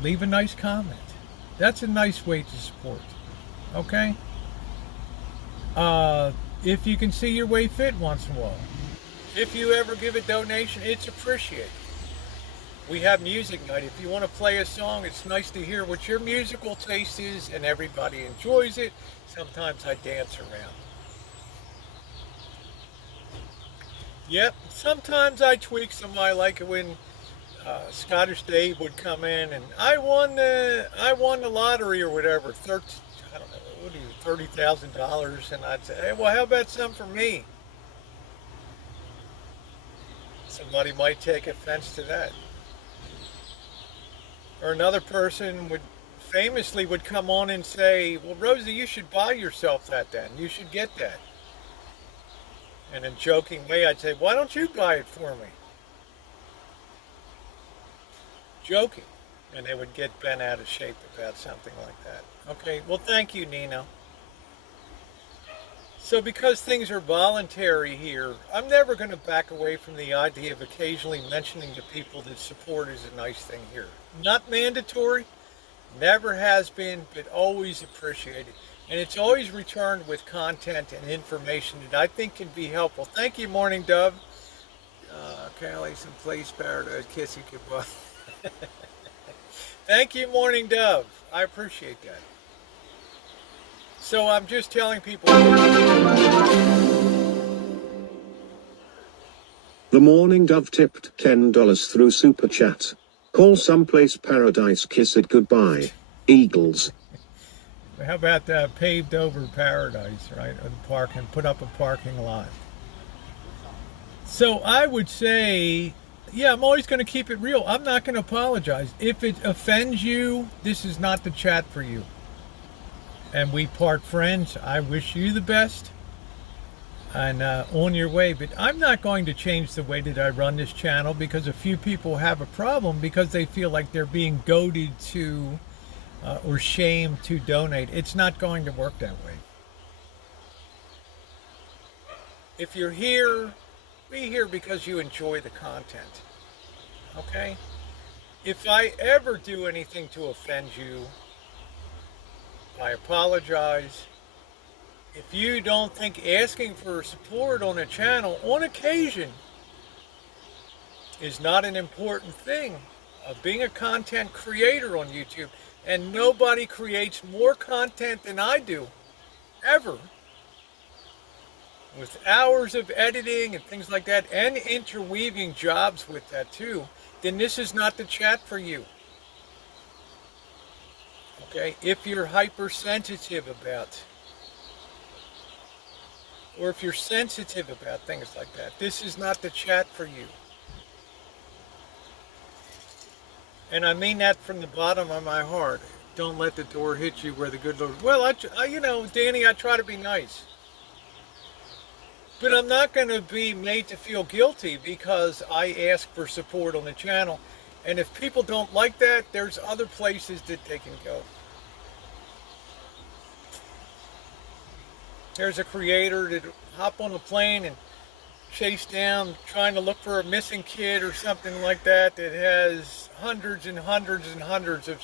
Leave a nice comment. That's a nice way to support. Okay? If you can see your way fit once in a while. If you ever give a donation, it's appreciated. We have music night. If you want to play a song, it's nice to hear what your musical taste is, and everybody enjoys it. Sometimes I dance around. Yep, sometimes I tweak some. I like it when Scottish Dave would come in and I won the lottery or whatever, $30,000, and I'd say, hey, well, how about some for me? Somebody might take offense to that. Or another person would come on and say, well, Rosie, you should buy yourself that then. You should get that. And in a joking way, I'd say, why don't you buy it for me? Joking. And they would get bent out of shape about something like that. Okay, well, thank you, Nino. So because things are voluntary here, I'm never going to back away from the idea of occasionally mentioning to people that support is a nice thing here. Not mandatory, never has been, but always appreciated. And it's always returned with content and information that I think can be helpful. Thank you, Morning Dove. Callie, some place paradise, kiss you goodbye. Thank you, Morning Dove. I appreciate that. So I'm just telling people. The Morning Dove tipped $10 through Super Chat. Call someplace paradise, kiss it goodbye. Eagles. How about that paved over paradise, right? Or the park, and put up a parking lot. So I would say, yeah, I'm always going to keep it real. I'm not going to apologize. If it offends you, this is not the chat for you. And we part friends. I wish you the best. And on your way. But I'm not going to change the way that I run this channel because a few people have a problem because they feel like they're being goaded to or shamed to donate. It's not going to work that way. If you're here, be here because you enjoy the content. Okay? If I ever do anything to offend you, I apologize. If you don't think asking for support on a channel on occasion is not an important thing of being a content creator on YouTube, and nobody creates more content than I do, ever, with hours of editing and things like that, and interweaving jobs with that too, then this is not the chat for you. Okay? If you're hypersensitive about, or if you're sensitive about things like that, this is not the chat for you. And I mean that from the bottom of my heart. Don't let the door hit you where the good Lord... Well, I you know, Danny, I try to be nice. But I'm not going to be made to feel guilty because I ask for support on the channel. And if people don't like that, there's other places that they can go. There's a creator that hop on a plane and chase down trying to look for a missing kid or something like that that has hundreds and hundreds and hundreds of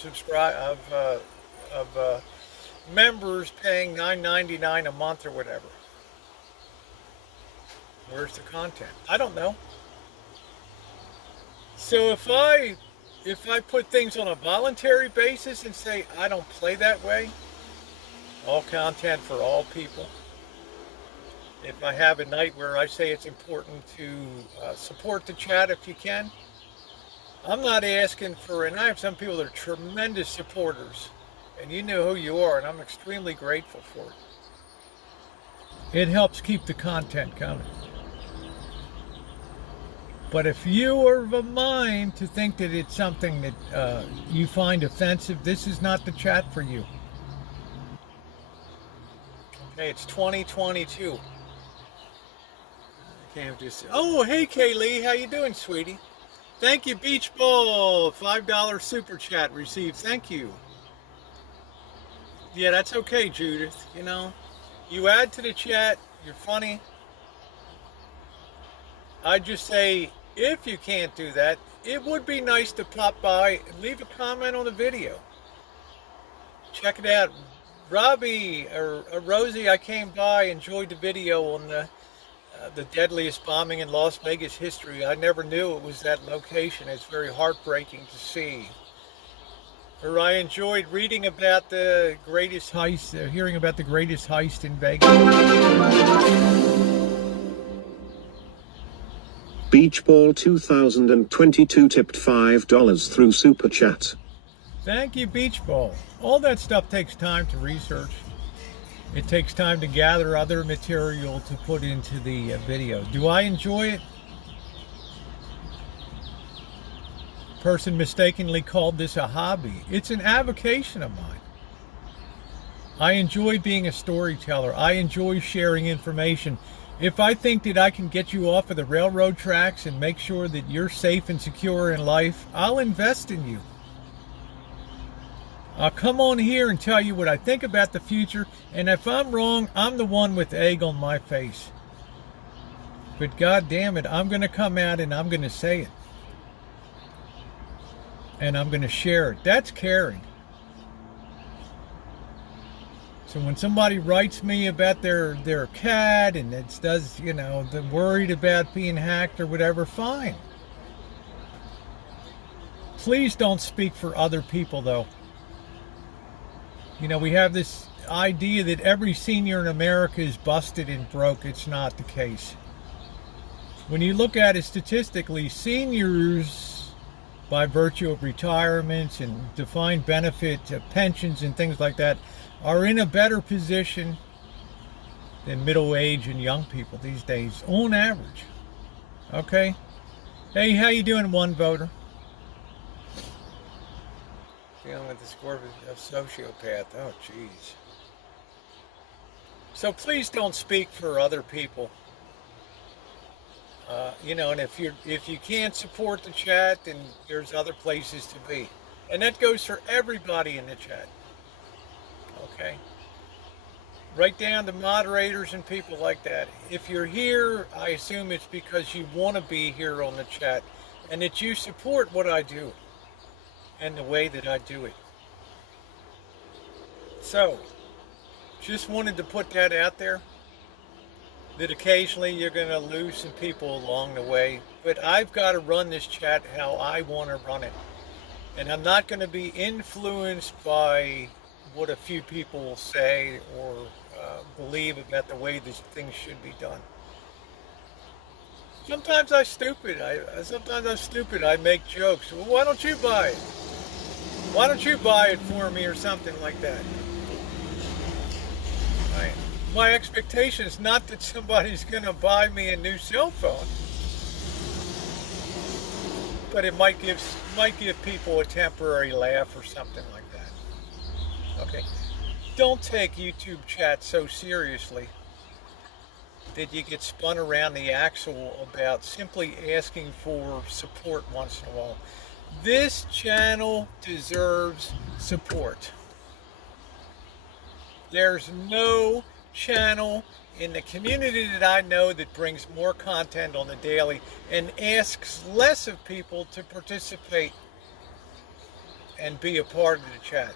members paying $9.99 a month or whatever. Where's the content? I don't know. So if I put things on a voluntary basis and say I don't play that way, all content for all people. If I have a night where I say it's important to support the chat if you can, I'm not asking for, and I have some people that are tremendous supporters, and you know who you are, and I'm extremely grateful for it. It helps keep the content coming. But if you are of a mind to think that it's something that you find offensive, this is not the chat for you. Okay, it's 2022. I can't just... Oh, hey, Kaylee. How you doing, sweetie? Thank you, Beach Ball. $5 super chat received. Thank you. Yeah, that's okay, Judith. You know, you add to the chat. You're funny. I just say, if you can't do that, it would be nice to pop by and leave a comment on the video. Check it out. Robbie or Rosie, I came by, enjoyed the video on the deadliest bombing in Las Vegas history. I never knew it was that location. It's very heartbreaking to see. Or I enjoyed reading about the greatest heist, hearing about the greatest heist in Vegas. Beach Ball 2022 tipped $5 through Super Chat. Thank you, Beach Ball. All that stuff takes time to research. It takes time to gather other material to put into the video. Do I enjoy it? Person mistakenly called this a hobby. It's an avocation of mine. I enjoy being a storyteller. I enjoy sharing information. If I think that I can get you off of the railroad tracks and make sure that you're safe and secure in life, I'll invest in you. I'll come on here and tell you what I think about the future, and if I'm wrong, I'm the one with egg on my face. But God damn it, I'm going to come out and I'm going to say it. And I'm going to share it. That's caring. So when somebody writes me about their cat and it does, you know, they're worried about being hacked or whatever, fine. Please don't speak for other people, though. You know, we have this idea that every senior in America is busted and broke. It's not the case. When you look at it statistically, seniors, by virtue of retirements and defined benefit pensions and things like that, are in a better position than middle age and young people these days, on average. Okay? Hey, how you doing, one voter? Dealing with the scorpion of sociopath. Oh, jeez. So please don't speak for other people. You know, and if you can't support the chat, then there's other places to be, and that goes for everybody in the chat. Okay. Right down to moderators and people like that. If you're here, I assume it's because you want to be here on the chat, and that you support what I do and the way that I do it. So, just wanted to put that out there, that occasionally you're going to lose some people along the way, but I've got to run this chat how I want to run it. And I'm not going to be influenced by what a few people will say or believe about the way these things should be done. Sometimes I'm stupid. I make jokes. Well, why don't you buy it? Why don't you buy it for me or something like that? Right. My expectation is not that somebody's going to buy me a new cell phone, but it might give people a temporary laugh or something like that. Okay. Don't take YouTube chat so seriously that you get spun around the axle about simply asking for support once in a while. This channel deserves support. There's no channel in the community that I know that brings more content on the daily and asks less of people to participate and be a part of the chat.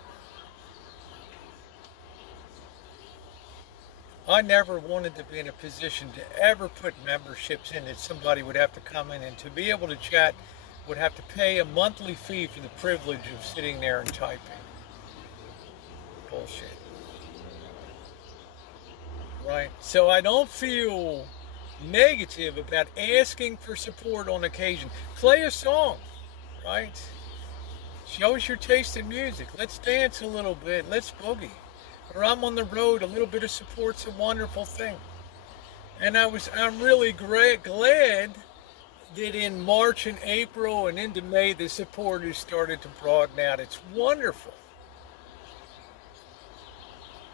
I never wanted to be in a position to ever put memberships in that somebody would have to come in, and to be able to chat would have to pay a monthly fee for the privilege of sitting there and typing. Bullshit. Right? So I don't feel negative about asking for support on occasion. Play a song, right? Show us your taste in music. Let's dance a little bit. Let's boogie. Or I'm on the road, a little bit of support's a wonderful thing. And I'm really glad that in March and April and into May, the support has started to broaden out. It's wonderful.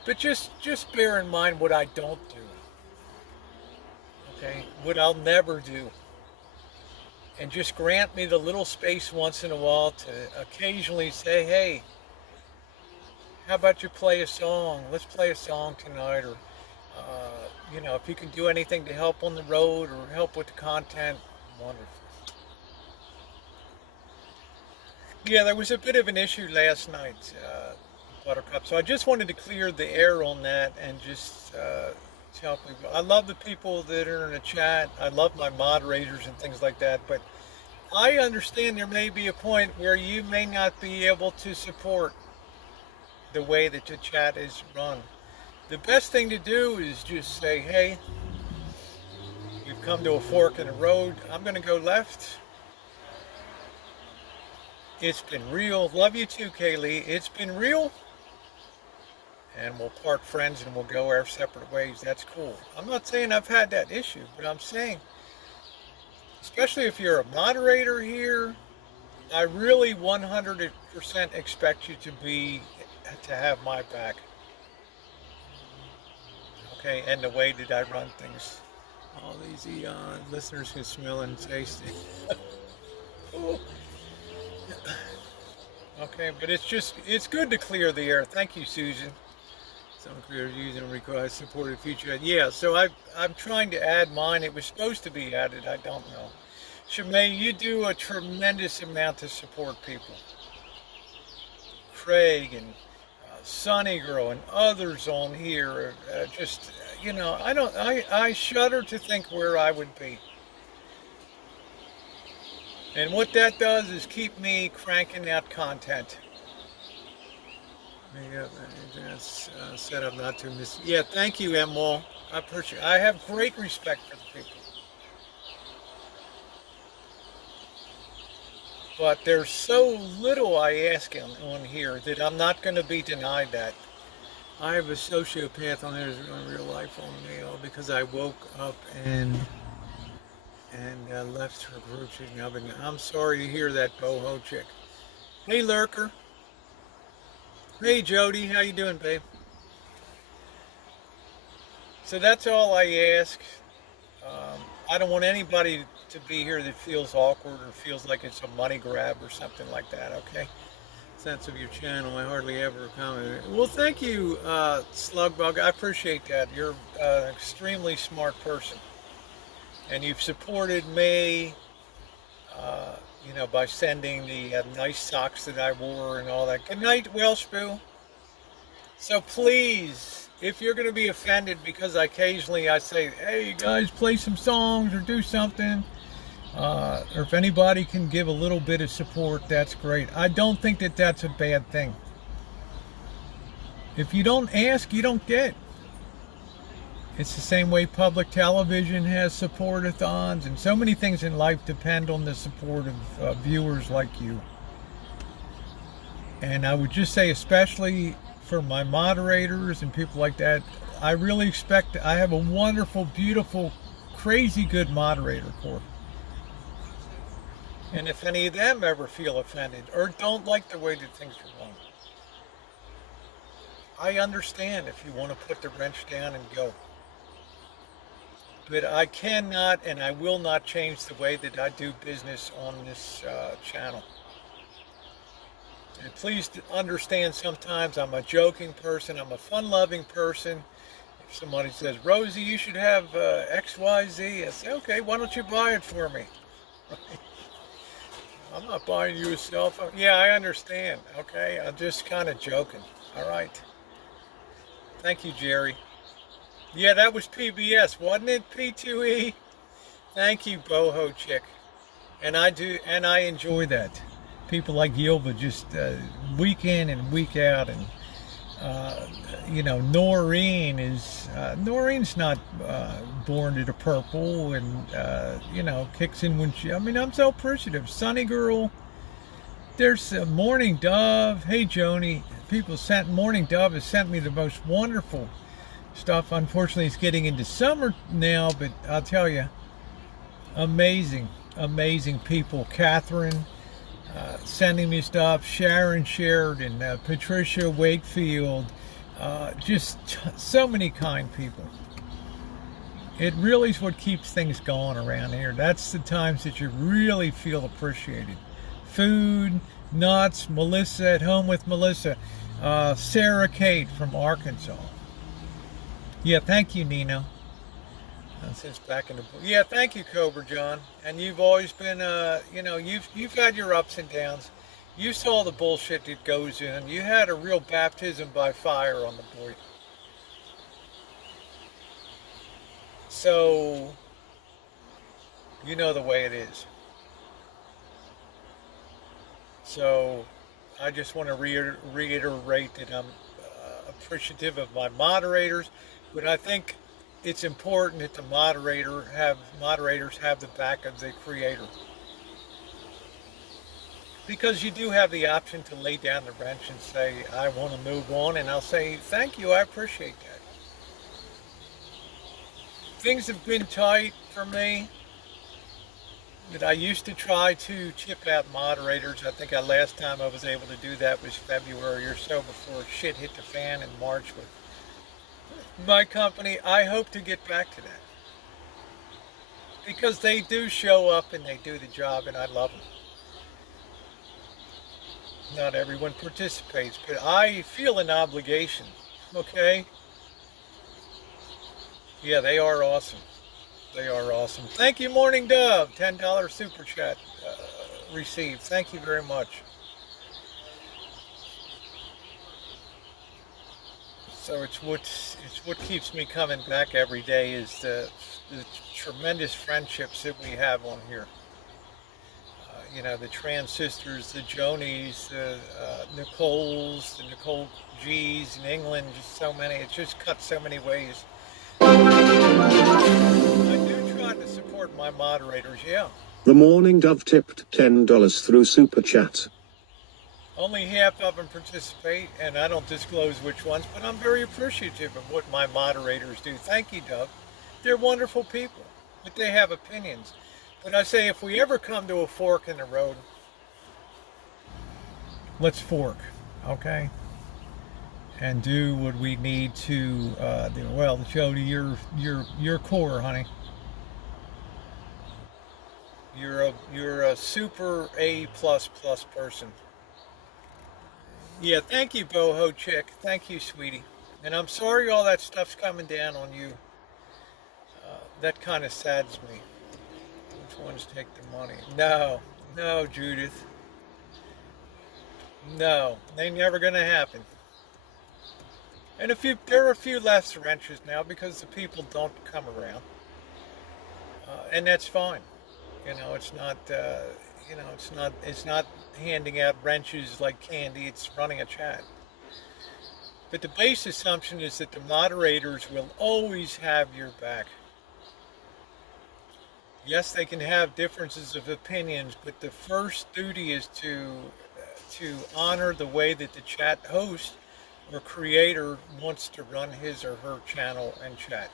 But just bear in mind what I don't do. Okay? What I'll never do. And just grant me the little space once in a while to occasionally say, hey, how about you play a song? Let's play a song tonight. Or, you know, if you can do anything to help on the road or help with the content, wonderful. Yeah, there was a bit of an issue last night, Buttercup. So I just wanted to clear the air on that and just tell people. I love the people that are in the chat. I love my moderators and things like that. But I understand there may be a point where you may not be able to support the way that the chat is run. The best thing to do is just say, hey, we've come to a fork in the road. I'm going to go left. It's been real. Love you too, Kaylee. It's been real. And we'll part friends and we'll go our separate ways. That's cool. I'm not saying I've had that issue, but I'm saying, especially if you're a moderator here, I really 100% expect you to have my back. Okay, and the way that I run things. All these listeners can smell and taste it. Okay, but it's good to clear the air. Thank you, Susan. Some creators using request supported feature. Yeah, so I'm trying to add mine. It was supposed to be added. I don't know. Shemay, you do a tremendous amount to support people. Craig and Sunny Girl and others on here, just, you know, I shudder to think where I would be. And what that does is keep me cranking out content. Yeah, that's set up not to miss. Yeah, thank you, Emal. I appreciate. I have great respect for the people, but there's so little I ask on here that I'm not going to be denied that. I have a sociopath on there in real life on me because I woke up and left her group. She's now been. I'm sorry to hear that, boho chick. Hey, lurker. Hey, Jody. How you doing, babe? So that's all I ask. I don't want anybody to be here that feels awkward or feels like it's a money grab or something like that. Okay. Sense of your channel. I hardly ever comment. Well, thank you, Slugbug. I appreciate that. You're an extremely smart person, and you've supported me. By sending the nice socks that I wore and all that. Good night, Welsh Boo. So please, if you're going to be offended because occasionally I say, "Hey, you guys, play some songs or do something," or if anybody can give a little bit of support, that's great. I don't think that that's a bad thing. If you don't ask, you don't get. It's the same way public television has support-a-thons, and so many things in life depend on the support of viewers like you. And I would just say, especially for my moderators and people like that, I really expect, I have a wonderful, beautiful, crazy good moderator corps. And if any of them ever feel offended or don't like the way that things are going, I understand if you want to put the wrench down and go. But I cannot and I will not change the way that I do business on this channel. And please understand, sometimes I'm a joking person, I'm a fun-loving person. If somebody says, "Rosie, you should have XYZ," I say, "Okay, why don't you buy it for me?" I'm not buying you a cell phone. Yeah, I understand. Okay, I'm just kind of joking. All right. Thank you, Jerry. Yeah, that was PBS, wasn't it? P2E. Thank you, boho chick. And I enjoy that. People like Yilva just week in and week out, and Noreen's not born to the purple, and kicks in when she. I mean, I'm so appreciative. Sunny Girl. There's Morning Dove. Hey, Joni. Morning Dove has sent me the most wonderful stuff. Unfortunately, it's getting into summer now, but I'll tell you, amazing people. Catherine sending me stuff. Sharon Sheridan, Patricia Wakefield, just so many kind people. It really is what keeps things going around here. That's the times that you really feel appreciated. Food, nuts, Melissa at Home with Melissa, Sarah Kate from Arkansas. Yeah, thank you, Nino. Since back in the book. Yeah, thank you, Cobra John. And you've always been, you've had your ups and downs. You saw the bullshit that goes in. You had a real baptism by fire on the boy. So, you know the way it is. So, I just want to reiterate that I'm appreciative of my moderators, but I think it's important that the moderators have the back of the creator, because you do have the option to lay down the wrench and say, "I want to move on," and I'll say, "Thank you, I appreciate that." Things have been tight for me, that I used to try to chip out moderators. I think last time I was able to do that was February or so, before shit hit the fan in March with my company. I hope to get back to that, because they do show up and they do the job, and I love them. Not everyone participates, but I feel an obligation. Okay? Yeah, they are awesome. They are awesome. Thank you, Morning Dove. $10 super chat received. Thank you very much. So it's what keeps me coming back every day, is the tremendous friendships that we have on here. you know, the Transistors, the Jonies, the Nicoles, the Nicole G's in England, just so many. It's just cut so many ways. I do try to support my moderators, yeah. The Morning Dove tipped $10 through Super Chat. Only half of them participate, and I don't disclose which ones, but I'm very appreciative of what my moderators do. Thank you, Dove. They're wonderful people, but they have opinions. But I say if we ever come to a fork in the road, let's fork, okay? And do what we need to do. Well, Jody, you're core, honey. You're a super A++ person. Yeah, thank you, boho chick. Thank you, sweetie. And I'm sorry all that stuff's coming down on you. That kind of saddens me. Which ones take the money? No, Judith. No, they never gonna happen. And there are a few less wrenches now because the people don't come around, and that's fine. You know, it's not. You know, it's not handing out wrenches like candy. It's running a chat. But the base assumption is that the moderators will always have your back. Yes, they can have differences of opinions, but the first duty is to honor the way that the chat host or creator wants to run his or her channel and chat.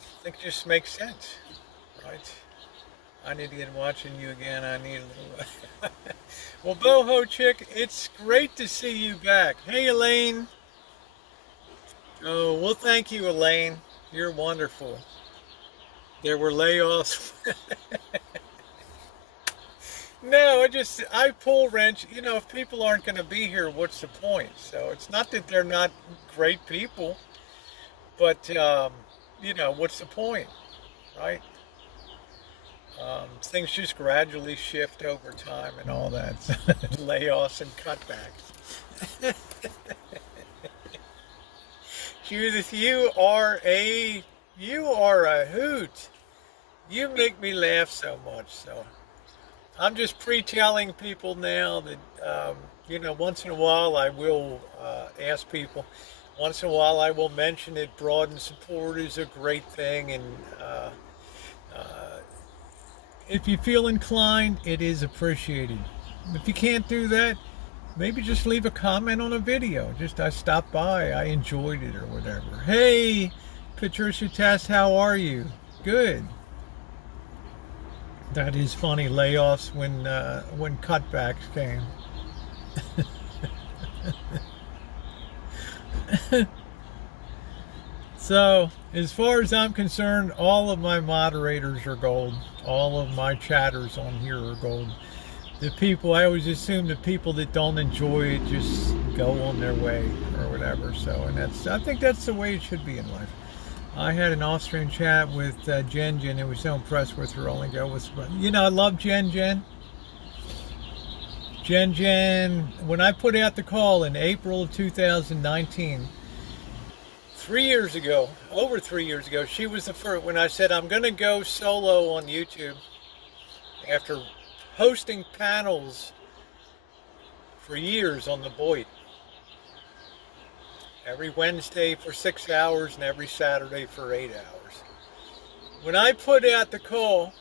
I think it just makes sense, right? I need to get watching you again. I need a little. Well, boho chick, it's great to see you back. Hey, Elaine. Oh, well, thank you, Elaine. You're wonderful. There were layoffs. No, I pull wrench. You know, if people aren't going to be here, what's the point? So it's not that they're not great people, but you know, what's the point, right? Things just gradually shift over time and all that. Layoffs and cutbacks. Judith, you are a hoot. You make me laugh so much. So I'm just pre-telling people now that, you know, once in a while I will ask people. Once in a while I will mention that broaden support is a great thing, and if you feel inclined, it is appreciated. If you can't do that, maybe just leave a comment on a video. Just, I stopped by, I enjoyed it, or whatever. Hey, Patricia Tess, how are you? Good. That is funny, layoffs when cutbacks came. So, as far as I'm concerned, all of my moderators are gold. All of my chatters on here are gold. The people, I always assume the people that don't enjoy it just go on their way or whatever. So, and I think that's the way it should be in life. I had an Austrian chat with Jen. I was so impressed with her. Only go with, you know, I love Jen. When I put out the call in April of 2019, 3 years ago, over 3 years ago, she was the first. When I said I'm going to go solo on YouTube after hosting panels for years on the Boyd, every Wednesday for 6 hours and every Saturday for 8 hours. When I put out the call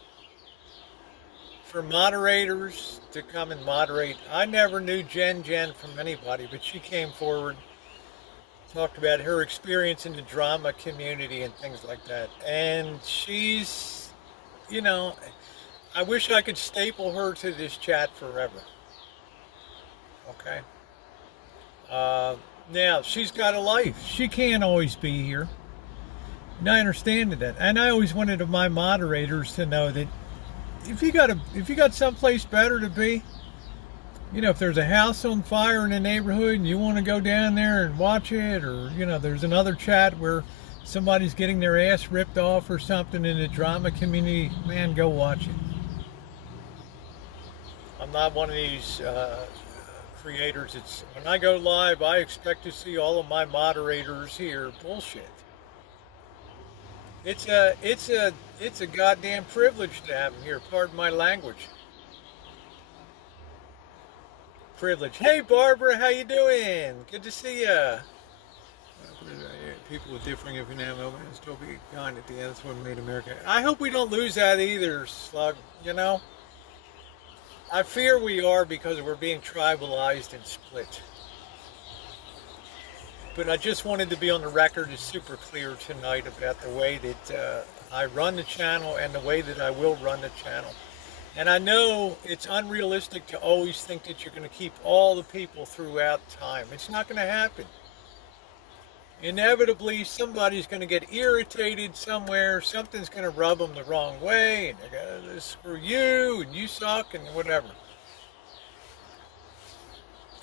for moderators to come and moderate, I never knew Jen from anybody, but she came forward, talked about her experience in the drama community and things like that. And she's, you know, I wish I could staple her to this chat forever. Okay. Now, she's got a life. She can't always be here. And I understand that. And I always wanted my moderators to know that if you got someplace better to be, you know, if there's a house on fire in the neighborhood and you want to go down there and watch it, or, you know, there's another chat where somebody's getting their ass ripped off or something in the drama community, man, go watch it. I'm not one of these creators. It's when I go live, I expect to see all of my moderators here. Bullshit. It's a goddamn privilege to have him here. Pardon my language. Privilege. Hey Barbara, how you doing? Good to see ya. People with differing opinions and still be kind at the end. That's what made America. I hope we don't lose that either, Slug. You know, I fear we are because we're being tribalized and split. But I just wanted to be on the record as super clear tonight about the way that I run the channel and the way that I will run the channel. And I know it's unrealistic to always think that you're going to keep all the people throughout time. It's not going to happen. Inevitably, somebody's going to get irritated somewhere. Something's going to rub them the wrong way. And they're going to screw you and you suck and whatever.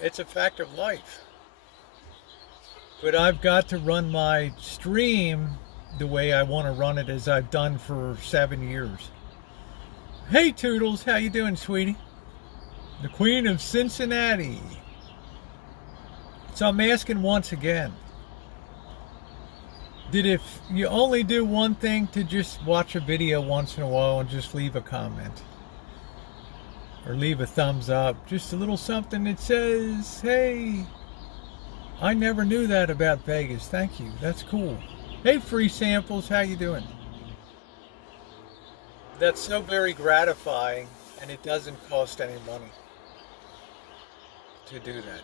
It's a fact of life. But I've got to run my stream the way I want to run it, as I've done for 7 years. Hey Toodles, how you doing, sweetie? The Queen of Cincinnati. So I'm asking once again, that if you only do one thing, to just watch a video once in a while and just leave a comment. Or leave a thumbs up. Just a little something that says, hey, I never knew that about Vegas. Thank you. That's cool. Hey, Free Samples. How you doing? That's so very gratifying, and it doesn't cost any money to do that.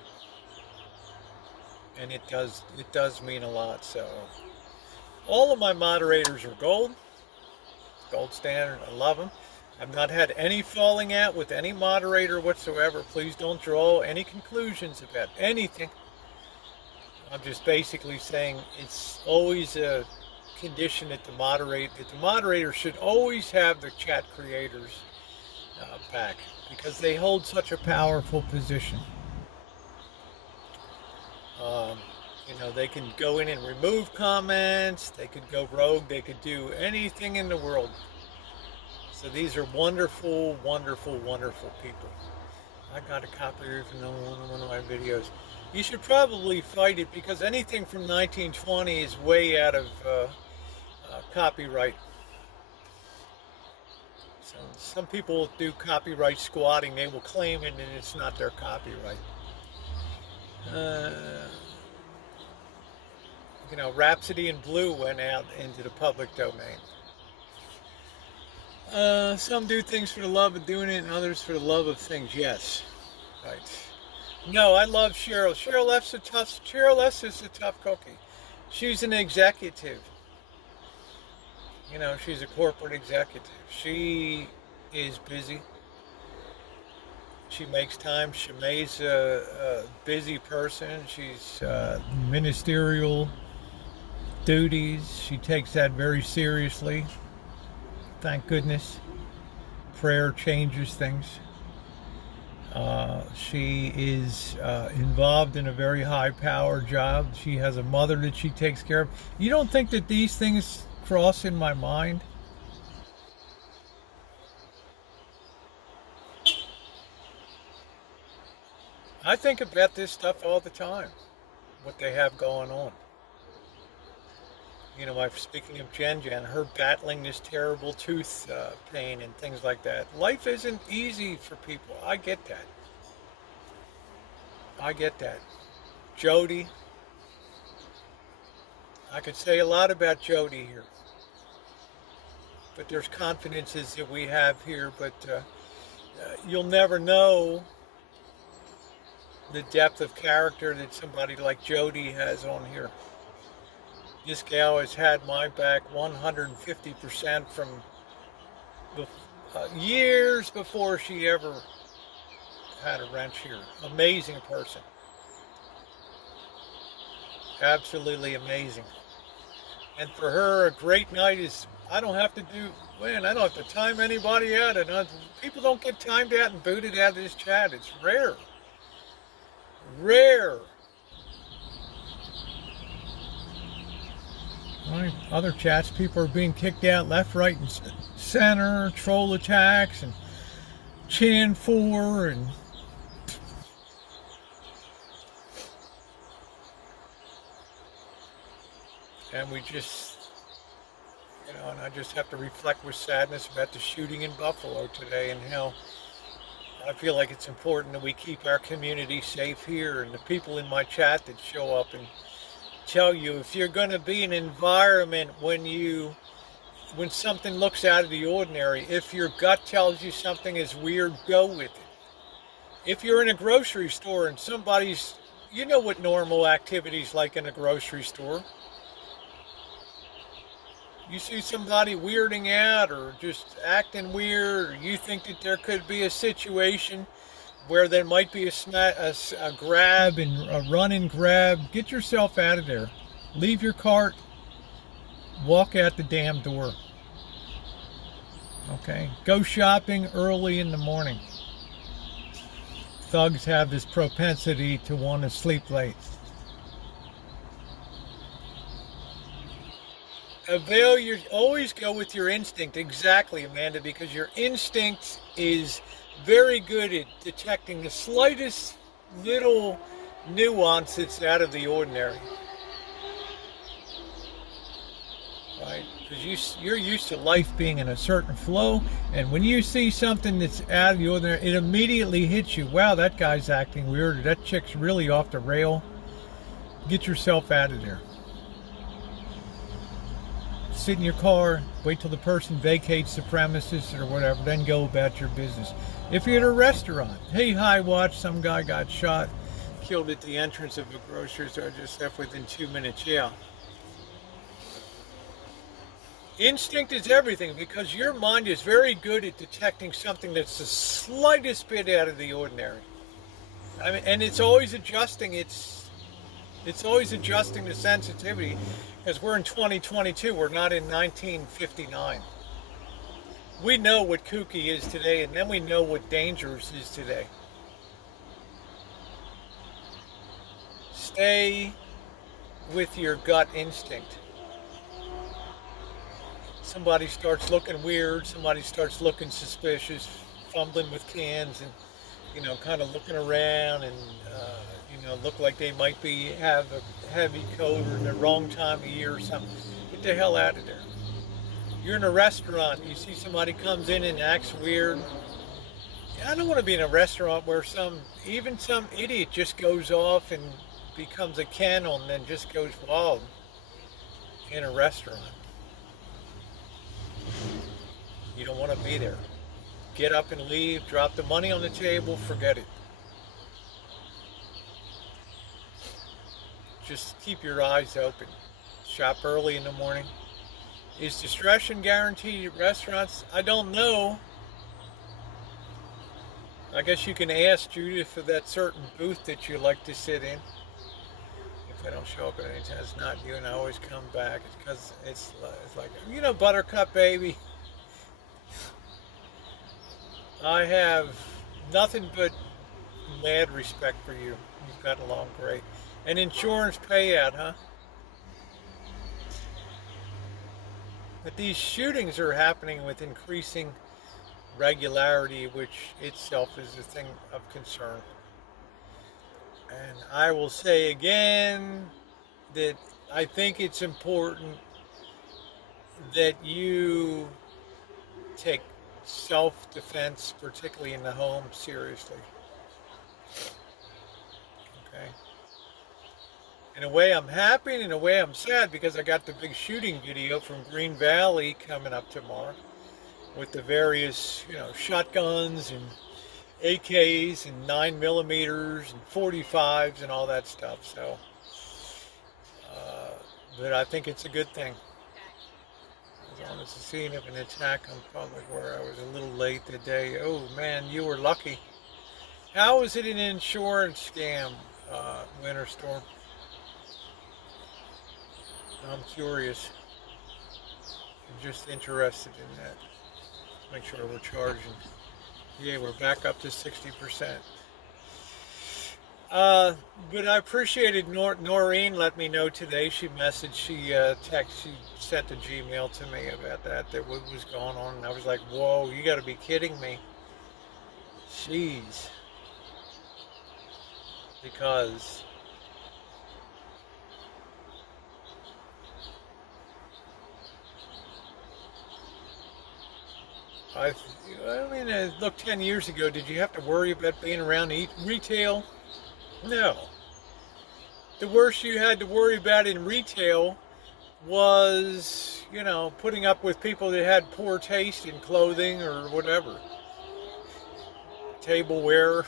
And it does mean a lot. So all of my moderators are gold standard. I love them. I've not had any falling out with any moderator whatsoever. Please don't draw any conclusions about anything. I'm just basically saying it's always a condition that the moderator should always have the chat creators back, because they hold such a powerful position. You know, they can go in and remove comments, they could go rogue, they could do anything in the world. So these are wonderful, wonderful, wonderful people. I got a copyright from one of my videos. You should probably fight it, because anything from 1920 is way out of copyright. So some people do copyright squatting. They will claim it and it's not their copyright. You know, Rhapsody in Blue went out into the public domain. Some do things for the love of doing it and others for the love of things. Yes. Right. No, I love Cheryl. Cheryl S is a tough cookie. She's an executive. You know, she's a corporate executive. She is busy. She makes time. Shemai's a busy person. She's ministerial duties. She takes that very seriously. Thank goodness. Prayer changes things. She is involved in a very high-power job. She has a mother that she takes care of. You don't think that these things cross in my mind? I think about this stuff all the time, what they have going on. You know, I'm speaking of Jen, her battling this terrible tooth pain and things like that. Life isn't easy for people. I get that. I get that. Jody. I could say a lot about Jody here. But there's confidences that we have here, but you'll never know the depth of character that somebody like Jody has on here. This gal has had my back 150% from years before she ever had a wrench here. Amazing person. Absolutely amazing. And for her, a great night is, I don't have to time anybody out. And people don't get timed out and booted out of this chat. It's rare. Rare. Right. Other chats, people are being kicked out left, right, and center, troll attacks, and Chan 4, and we just, you and I just have to reflect with sadness about the shooting in Buffalo today and how I feel like it's important that we keep our community safe here, and the people in my chat that show up and tell you if you're going to be in an environment when something looks out of the ordinary, if your gut tells you something is weird, go with it. If you're in a grocery store and you know what normal activities like in a grocery store. You see somebody weirding out or just acting weird, or you think that there could be a situation where there might be a grab and a run and grab, get yourself out of there. Leave your cart, walk out the damn door. Okay? Go shopping early in the morning. Thugs have this propensity to want to sleep late. Always go with your instinct. Exactly, Amanda, because your instinct is very good at detecting the slightest little nuance that's out of the ordinary. Right? Because you're used to life being in a certain flow, and when you see something that's out of the ordinary, it immediately hits you. Wow, that guy's acting weird, or that chick's really off the rail. Get yourself out of there. Sit in your car, wait till the person vacates the premises or whatever, then go about your business. If you're at a restaurant, hey, hi, watch, some guy got shot, killed at the entrance of a grocery store, just left within 2 minutes. Yeah. Instinct is everything, because your mind is very good at detecting something that's the slightest bit out of the ordinary. I mean, and it's always adjusting. It's always adjusting the sensitivity, because we're in 2022. We're not in 1959. We know what kooky is today, and then we know what dangerous is today. Stay with your gut instinct. Somebody starts looking weird, somebody starts looking suspicious, fumbling with cans and, kind of looking around and, look like they might have a heavy coat or in the wrong time of year or something. Get the hell out of there. You're in a restaurant, you see somebody comes in and acts weird. I don't want to be in a restaurant where even some idiot just goes off and becomes a kennel and then just goes wild in a restaurant. You don't want to be there. Get up and leave, drop the money on the table, forget it. Just keep your eyes open. Shop early in the morning. Is discretion guaranteed at restaurants? I don't know. I guess you can ask Judith for that certain booth that you like to sit in. If I don't show up at any time, it's not you, and I always come back. It's because it's like, Buttercup, baby. I have nothing but mad respect for you. You've gotten along great. An insurance payout, huh? But these shootings are happening with increasing regularity, which itself is a thing of concern. And I will say again that I think it's important that you take self-defense, particularly in the home, seriously. Okay. In a way, I'm happy, and in a way, I'm sad, because I got the big shooting video from Green Valley coming up tomorrow with the various, shotguns and AKs and 9mm and 45s and all that stuff. So, but I think it's a good thing. As long as the scene of an attack on public, where I was a little late today. Oh man, you were lucky. How is it an insurance scam, Winter Storm? I'm curious. I'm just interested in that. Make sure we're charging. Yeah, we're back up to 60%. But I appreciated Noreen let me know today. She she sent a Gmail to me about that what was going on. And I was like, whoa, you got to be kidding me. Jeez. Because I, I mean, look, 10 years ago, did you have to worry about being around retail? No. The worst you had to worry about in retail was, putting up with people that had poor taste in clothing or whatever. Tableware.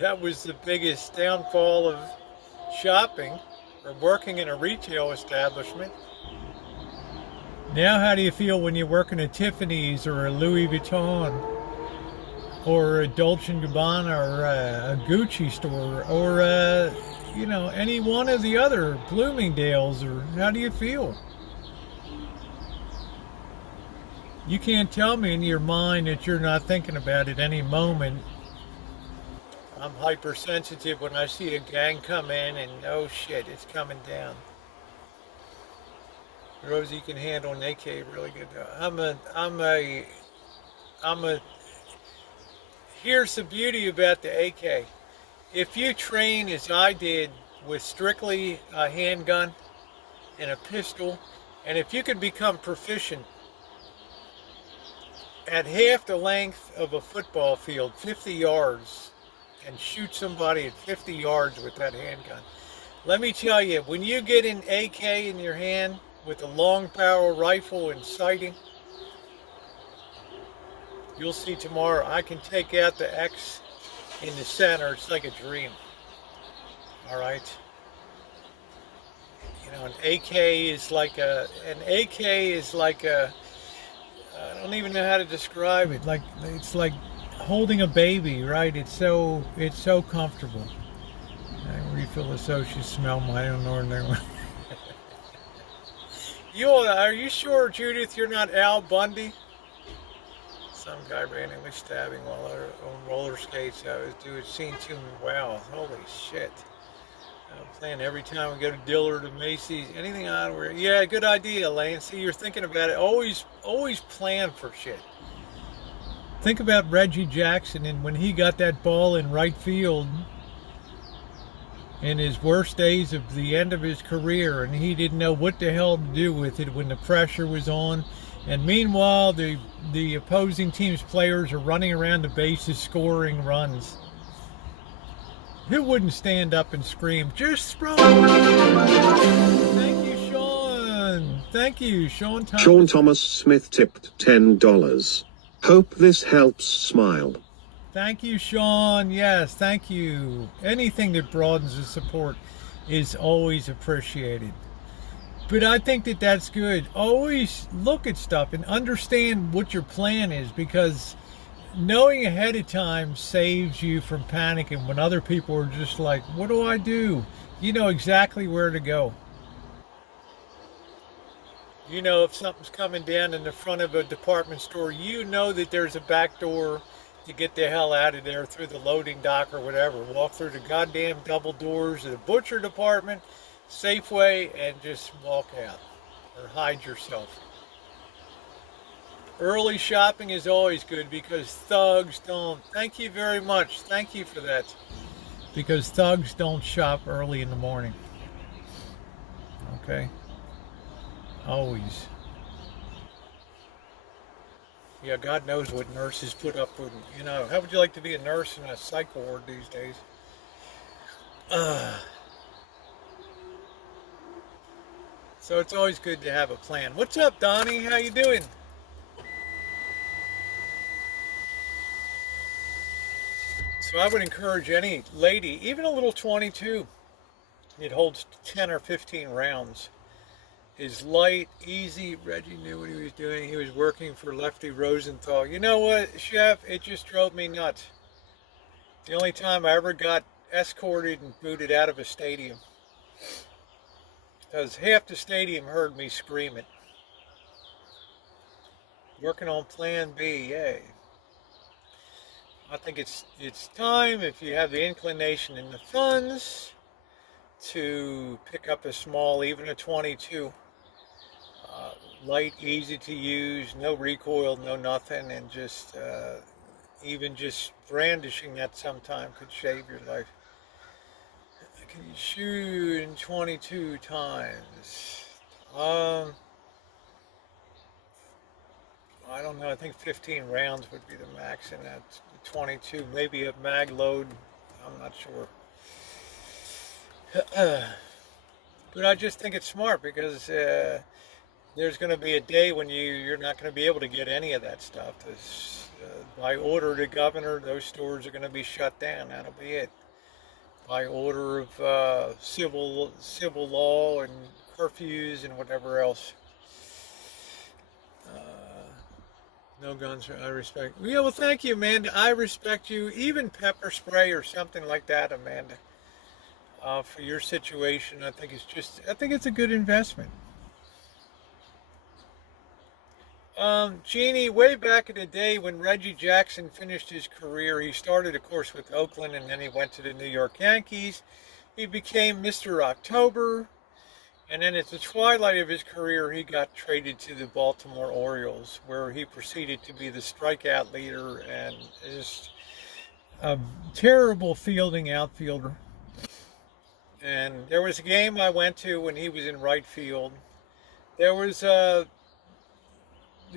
That was the biggest downfall of shopping or working in a retail establishment. Now, how do you feel when you work in a Tiffany's or a Louis Vuitton or a Dolce & Gabbana or a Gucci store or, any one of the other Bloomingdale's, or how do you feel? You can't tell me in your mind that you're not thinking about it any moment. I'm hypersensitive when I see a gang come in and oh shit, it's coming down. Rosie can handle an AK really good. Here's the beauty about the AK. If you train as I did with strictly a handgun and a pistol, and if you could become proficient at half the length of a football field, 50 yards, and shoot somebody at 50 yards with that handgun, let me tell you, when you get an AK in your hand with a long barrel rifle and sighting, you'll see tomorrow. I can take out the X in the center. It's like a dream. All right. An AK is like a. I don't even know how to describe it. It's like holding a baby, right? It's so comfortable. I refill the social smell my own ordinary. Are you sure, Judith, you're not Al Bundy? Some guy randomly stabbing while on roller skates. It seemed to me, wow, holy shit. I'm playing every time we go to Dillard or Macy's, anything on where, yeah, good idea, Lane. See, you're thinking about it. Always plan for shit. Think about Reggie Jackson and when he got that ball in right field in his worst days of the end of his career, and he didn't know what the hell to do with it when the pressure was on. And meanwhile, the opposing team's players are running around the bases scoring runs. Who wouldn't stand up and scream, just throw it? Thank you, Sean. Thank you, Sean Thomas. Sean Thomas Smith tipped $10. Hope this helps. Smile. Thank you, Sean. Yes, thank you. Anything that broadens the support is always appreciated. But I think that that's good. Always look at stuff and understand what your plan is, because knowing ahead of time saves you from panicking when other people are just like, what do I do? You know exactly where to go. You know if something's coming down in the front of a department store, you know that there's a back door to get the hell out of there through the loading dock or whatever. Walk through the goddamn double doors of the butcher department, Safeway, and just walk out or hide yourself. Early shopping is always good because thugs don't. Thank you very much. Thank you for that. Because thugs don't shop early in the morning. Okay? Always. Yeah, God knows what nurses put up with. How would you like to be a nurse in a psych ward these days? So it's always good to have a plan. What's up, Donnie? How you doing? So I would encourage any lady, even a little 22, it holds 10 or 15 rounds, is light, easy. Reggie knew what he was doing. He was working for Lefty Rosenthal. You know what, Chef? It just drove me nuts. The only time I ever got escorted and booted out of a stadium. Because half the stadium heard me scream it. Working on Plan B, yay. I think it's time, if you have the inclination and the funds, to pick up a small, even a 22. Light, easy to use, no recoil, no nothing, and just even just brandishing that sometime could save your life. Can you shoot in 22 times? I don't know, I think 15 rounds would be the max in that 22, maybe a mag load, I'm not sure. But I just think it's smart because there's going to be a day when you're not going to be able to get any of that stuff. By order of the governor, those stores are going to be shut down. That'll be it. By order of civil law and curfews and whatever else. No guns. I respect. Yeah, well, thank you, Amanda. I respect you. Even pepper spray or something like that, Amanda. For your situation, I think it's a good investment. Jeannie, way back in the day when Reggie Jackson finished his career, he started, of course, with Oakland, and then he went to the New York Yankees. He became Mr. October, and then at the twilight of his career, he got traded to the Baltimore Orioles, where he proceeded to be the strikeout leader and is a terrible fielding outfielder. And there was a game I went to when he was in right field. There was the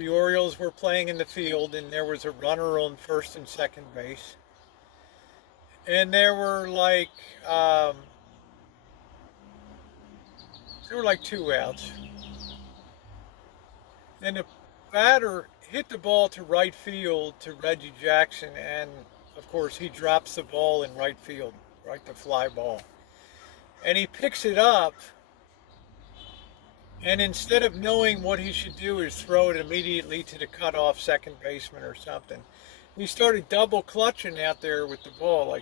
Orioles were playing in the field, and there was a runner on first and second base. And there were like 2 outs. And the batter hit the ball to right field to Reggie Jackson, and of course he drops the ball in right field, right, the fly ball. And he picks it up, and instead of knowing what he should do is throw it immediately to the cutoff second baseman or something, he started double clutching out there with the ball.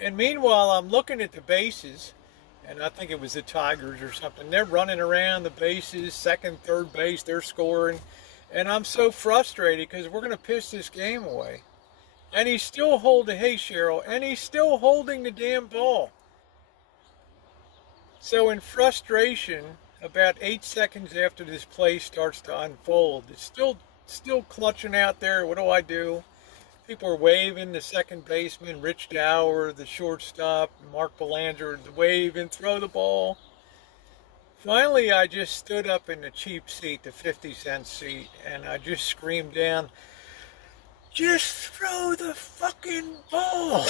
And meanwhile, I'm looking at the bases, and I think it was the Tigers or something. They're running around the bases, second, third base, they're scoring. And I'm so frustrated because we're going to piss this game away. And he's still holding, hey Cheryl, and he's still holding the damn ball. So in frustration, about 8 seconds after this play starts to unfold, it's still clutching out there. What do? People are waving, the second baseman, Rich Dower, the shortstop, Mark Belanger, to wave and throw the ball. Finally, I just stood up in the cheap seat, the 50-cent seat, and I just screamed down, just throw the fucking ball.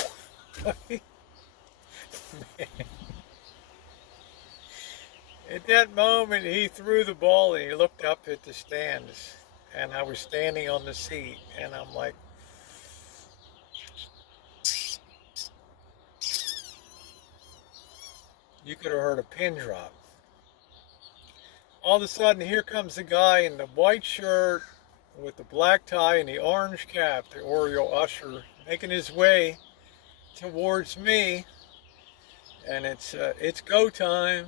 At that moment, he threw the ball and he looked up at the stands, and I was standing on the seat, and I'm like, you could have heard a pin drop. All of a sudden, here comes the guy in the white shirt with the black tie and the orange cap, the Oriole usher, making his way towards me, and it's go time.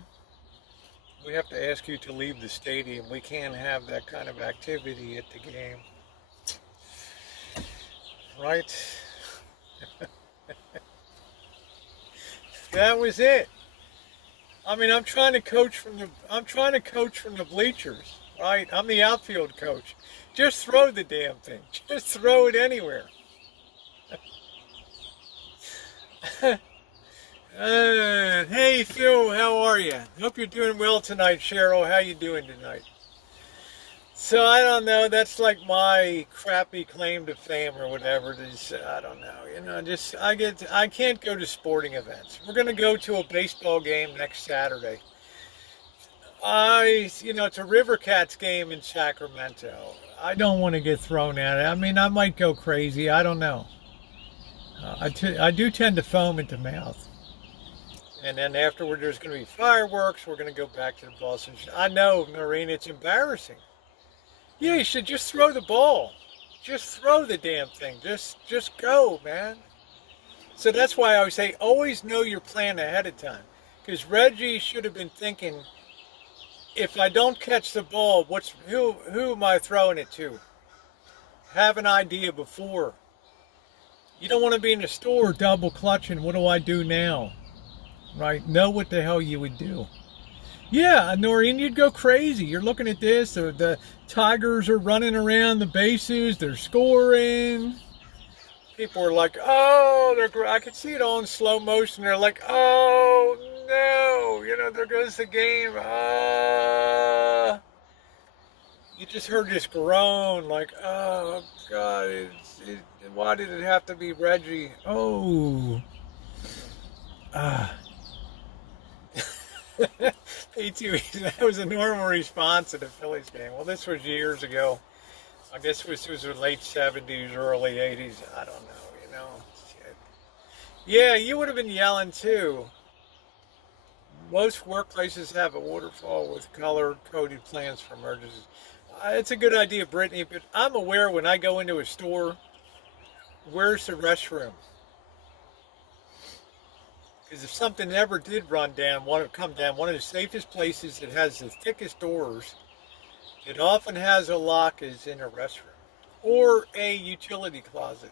We have to ask you to leave the stadium. We can't have that kind of activity at the game. Right? That was it. I mean, I'm trying to coach from the bleachers, right? I'm the outfield coach. Just throw the damn thing. Just throw it anywhere. Hey Phil, how are you? Hope you're doing well tonight, Cheryl. How you doing tonight? So I don't know. That's like my crappy claim to fame or whatever it is. I don't know. I can't go to sporting events. We're gonna go to a baseball game next Saturday. It's a River Cats game in Sacramento. I don't want to get thrown at it. I mean, I might go crazy. I don't know. I do tend to foam at the mouth. And then afterward, there's going to be fireworks. We're going to go back to the Boston. I know, Noreen, it's embarrassing. Yeah, you should just throw the ball. Just throw the damn thing. Just go, man. So that's why I would say always know your plan ahead of time. Because Reggie should have been thinking, if I don't catch the ball, who am I throwing it to? Have an idea before. You don't want to be in the store double clutching. What do I do now? Right? Know what the hell you would do. Yeah, Noreen, you'd go crazy. You're looking at this. The Tigers are running around the bases. They're scoring. People are like, oh, I could see it all in slow motion. They're like, oh, no. There goes the game. You just heard this groan, like, oh God, why did it have to be Reggie? Oh, ah. P2, that was a normal response to the Phillies game. Well, this was years ago. I guess this was the late 70s, early 80s. I don't know. Shit. Yeah, you would have been yelling too. Most workplaces have a waterfall with color-coded plans for emergencies. It's a good idea, Brittany, but I'm aware when I go into a store, where's the restroom? Because if something ever did come down, one of the safest places that has the thickest doors, it often has a lock, is in a restroom or a utility closet.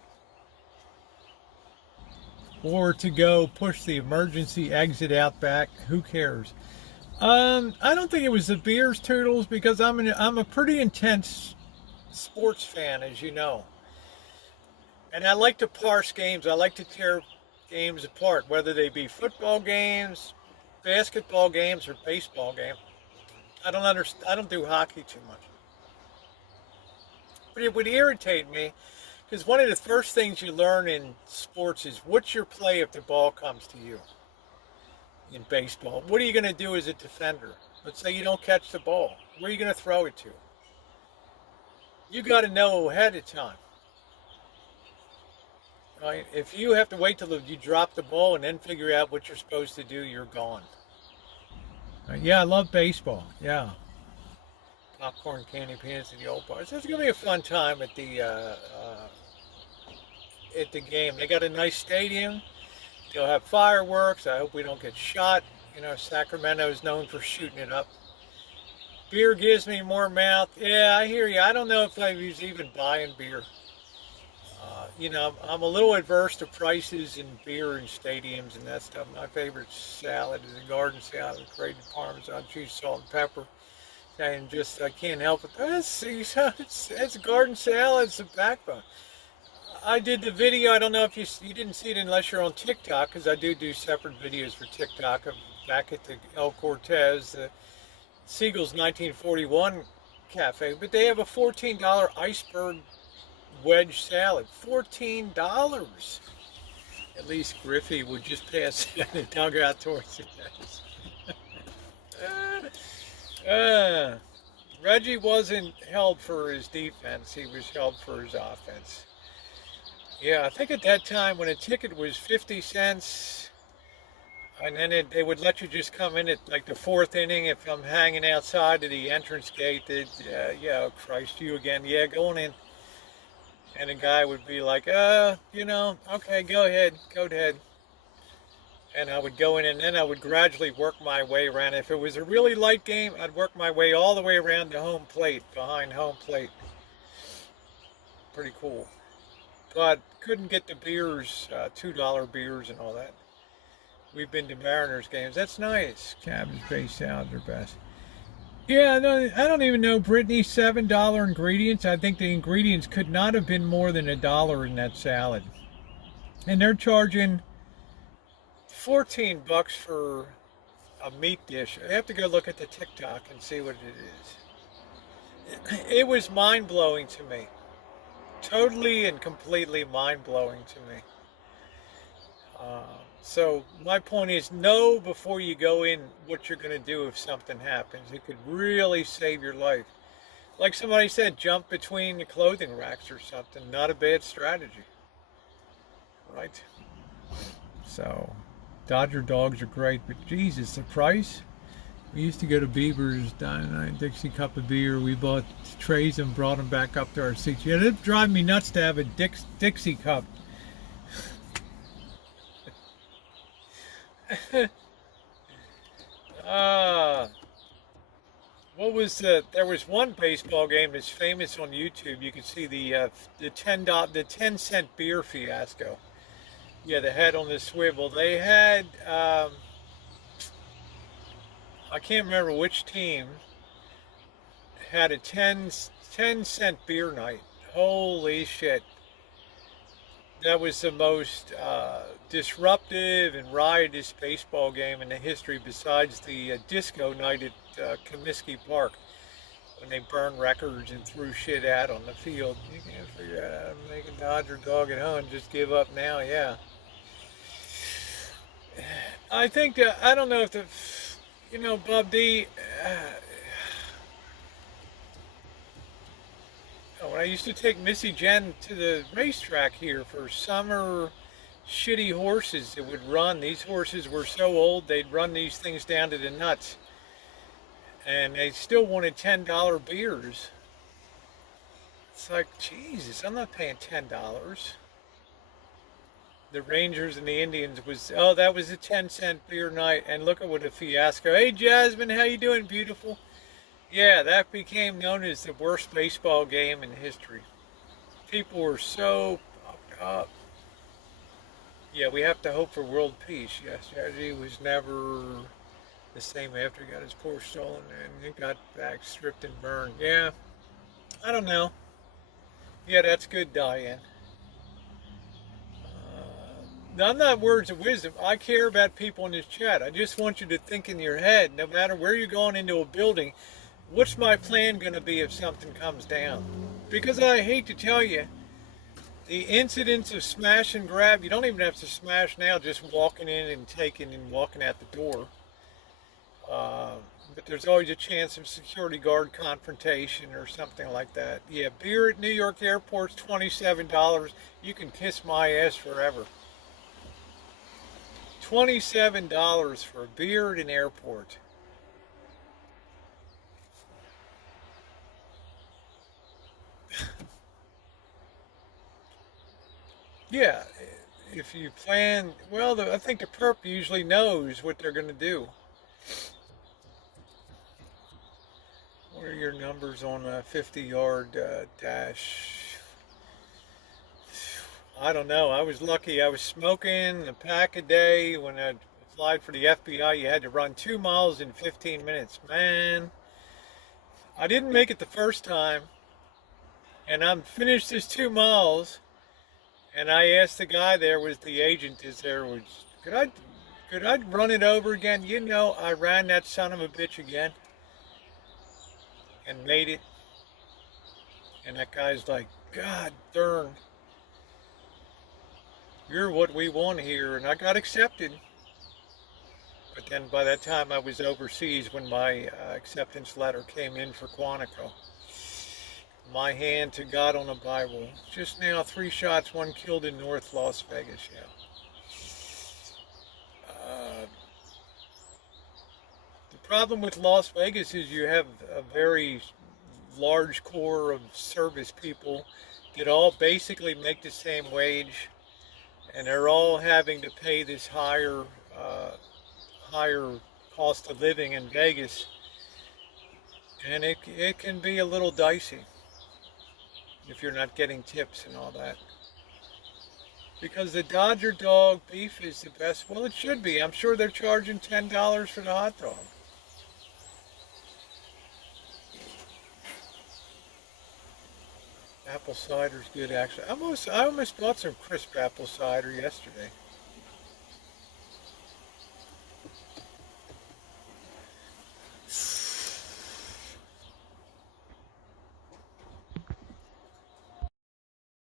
Or to go push the emergency exit out back. Who cares? I don't think it was the beers, Toodles, because I'm a pretty intense sports fan, as you know, and I like to parse games. I like to tear games apart, whether they be football games, basketball games, or baseball games. I don't do hockey too much, but it would irritate me because one of the first things you learn in sports is what's your play if the ball comes to you. In baseball, what are you going to do as a defender? Let's say you don't catch the ball. Where are you going to throw it to? You got to know ahead of time. Right? If you have to wait till you drop the ball and then figure out what you're supposed to do, you're gone. Right? Yeah, I love baseball. Yeah. Popcorn, candy, peanuts, and the old bars. It's going to be a fun time at the game. They got a nice stadium. They'll have fireworks. I hope we don't get shot. Sacramento is known for shooting it up. Beer gives me more mouth. Yeah, I hear you. I don't know if I was even buying beer. I'm a little adverse to prices and beer and stadiums and that stuff. My favorite salad is a garden salad with grated Parmesan cheese, salt, and pepper. And I can't help it. It's garden salad. It's the backbone. I did the video. I don't know if you didn't see it unless you're on TikTok, because I do separate videos for TikTok. I'm back at the El Cortez, the Siegel's 1941 cafe, but they have a $14 iceberg wedge salad. $14. At least Griffey would just pass it and dug out towards it. Reggie wasn't held for his defense. He was held for his offense. Yeah, I think at that time when a ticket was 50 cents, and then they would let you just come in at like the fourth inning if I'm hanging outside of the entrance gate. Yeah, Christ, you again. Yeah, going in. And the guy would be like, okay, go ahead. And I would go in, and then I would gradually work my way around. If it was a really light game, I'd work my way all the way around the home plate, behind home plate. Pretty cool. But couldn't get the beers, $2 beers and all that. We've been to Mariners games. That's nice. Cabbage-based salads are best. Yeah, I don't even know, Brittany, $7 ingredients. I think the ingredients could not have been more than $1 in that salad. And they're charging $14 for a meat dish. I have to go look at the TikTok and see what it is. It was mind-blowing to me. Totally and completely mind-blowing to me. So my point is, know before you go in what you're going to do if something happens. It could really save your life. Like somebody said, jump between the clothing racks or something. Not a bad strategy. Right? So, Dodger dogs are great, but Jesus, the price? We used to go to Bieber's, Dixie cup of beer. We bought trays and brought them back up to our seats. Yeah, it'd drive me nuts to have a Dixie cup. There was one baseball game that's famous on YouTube. You can see the 10-cent beer fiasco. Yeah, the head on the swivel. They had I can't remember which team had a 10-cent beer night. Holy shit. That was the most disruptive and riotous baseball game in the history, besides the disco night at Comiskey Park. when they burned records and threw shit out on the field. You can't figure out how to make a Dodger dog at home. Just give up now, yeah. I think that, I don't know if Bob D, when I used to take Missy Jen to the racetrack here for summer shitty horses that would run. These horses were so old, they'd run these things down to the nuts. And they still wanted $10 beers. It's like, Jesus, I'm not paying $10. The Rangers and the Indians that was a 10-cent beer night. And look at what a fiasco. Hey, Jasmine, how you doing, beautiful? Yeah, that became known as the worst baseball game in history. People were so fucked up. Yeah, we have to hope for world peace. Yes, Saturday was never the same after he got his Porsche stolen and he got back stripped and burned. Yeah, I don't know. Yeah, that's good, Diane. I'm not words of wisdom. I care about people in this chat. I just want you to think in your head, no matter where you're going into a building, what's my plan going to be if something comes down? Because I hate to tell you, the incidents of smash and grab, you don't even have to smash now, just walking in and taking and walking out the door. But there's always a chance of security guard confrontation or something like that. Yeah, beer at New York airport's $27. You can kiss my ass forever. $27 for a beer at an airport. Yeah, if you plan, well, I think the perp usually knows what they're going to do. What are your numbers on a 50-yard dash? I don't know. I was lucky. I was smoking a pack a day. When I applied for the FBI, you had to run 2 miles in 15 minutes. Man, I didn't make it the first time. And I'm finished this 2 miles. And I asked the guy there, was the agent, could I run it over again? You know, I ran that son of a bitch again. And made it. And that guy's like, God darn. You're what we want here. And I got accepted. But then by that time I was overseas when my acceptance letter came in for Quantico. My hand to God on a Bible. Just now, 3 shots, 1 killed in North Las Vegas, yeah. The problem with Las Vegas is you have a very large core of service people that all basically make the same wage, and they're all having to pay this higher cost of living in Vegas, and it can be a little dicey if you're not getting tips and all that. Because the Dodger dog beef is the best. Well, it should be. I'm sure they're charging $10 for the hot dog. Apple cider's good, actually. I almost bought some crisp apple cider yesterday.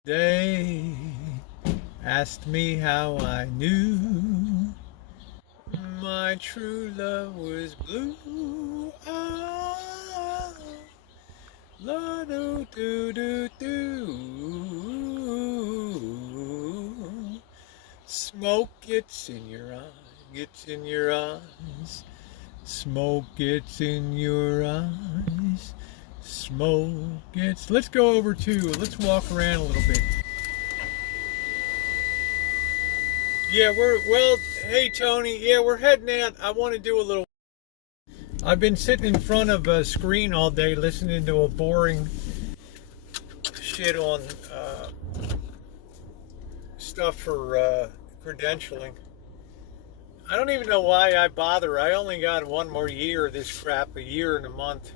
They asked me how I knew my true love was blue. Ah, la do do do do. Smoke gets in your eye, gets in your eyes. Smoke gets in your eyes. Smoke gets. Let's go over let's walk around a little bit. Yeah, hey Tony, yeah, we're heading out. I want to do a little. I've been sitting in front of a screen all day listening to a boring shit on stuff for credentialing. I don't even know why I bother. I only got 1 more year of this crap, a year and a month.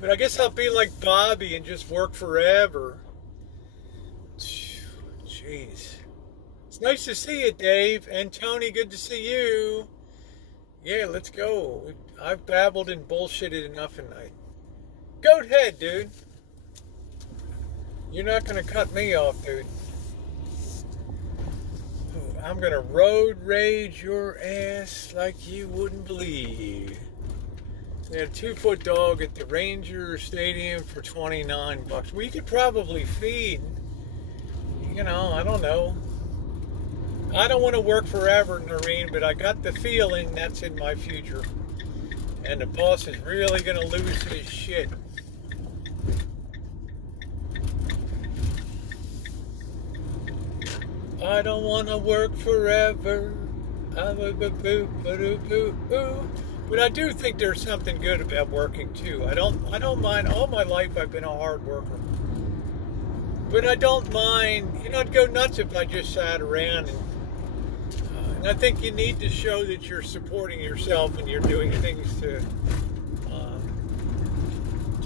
But I guess I'll be like Bobby and just work forever. Jeez. It's nice to see you, Dave. And Tony, good to see you. Yeah, let's go. I've babbled and bullshitted enough tonight. Go ahead, dude. You're not gonna cut me off, dude. I'm gonna road rage your ass like you wouldn't believe. We had a 2-foot dog at the Ranger Stadium for $29. We could probably feed, I don't know. I don't want to work forever, Noreen, but I got the feeling that's in my future. And the boss is really going to lose his shit. I don't want to work forever. But I do think there's something good about working too. I don't mind. All my life I've been a hard worker. But I don't mind, I'd go nuts if I just sat around and I think you need to show that you're supporting yourself and you're doing things to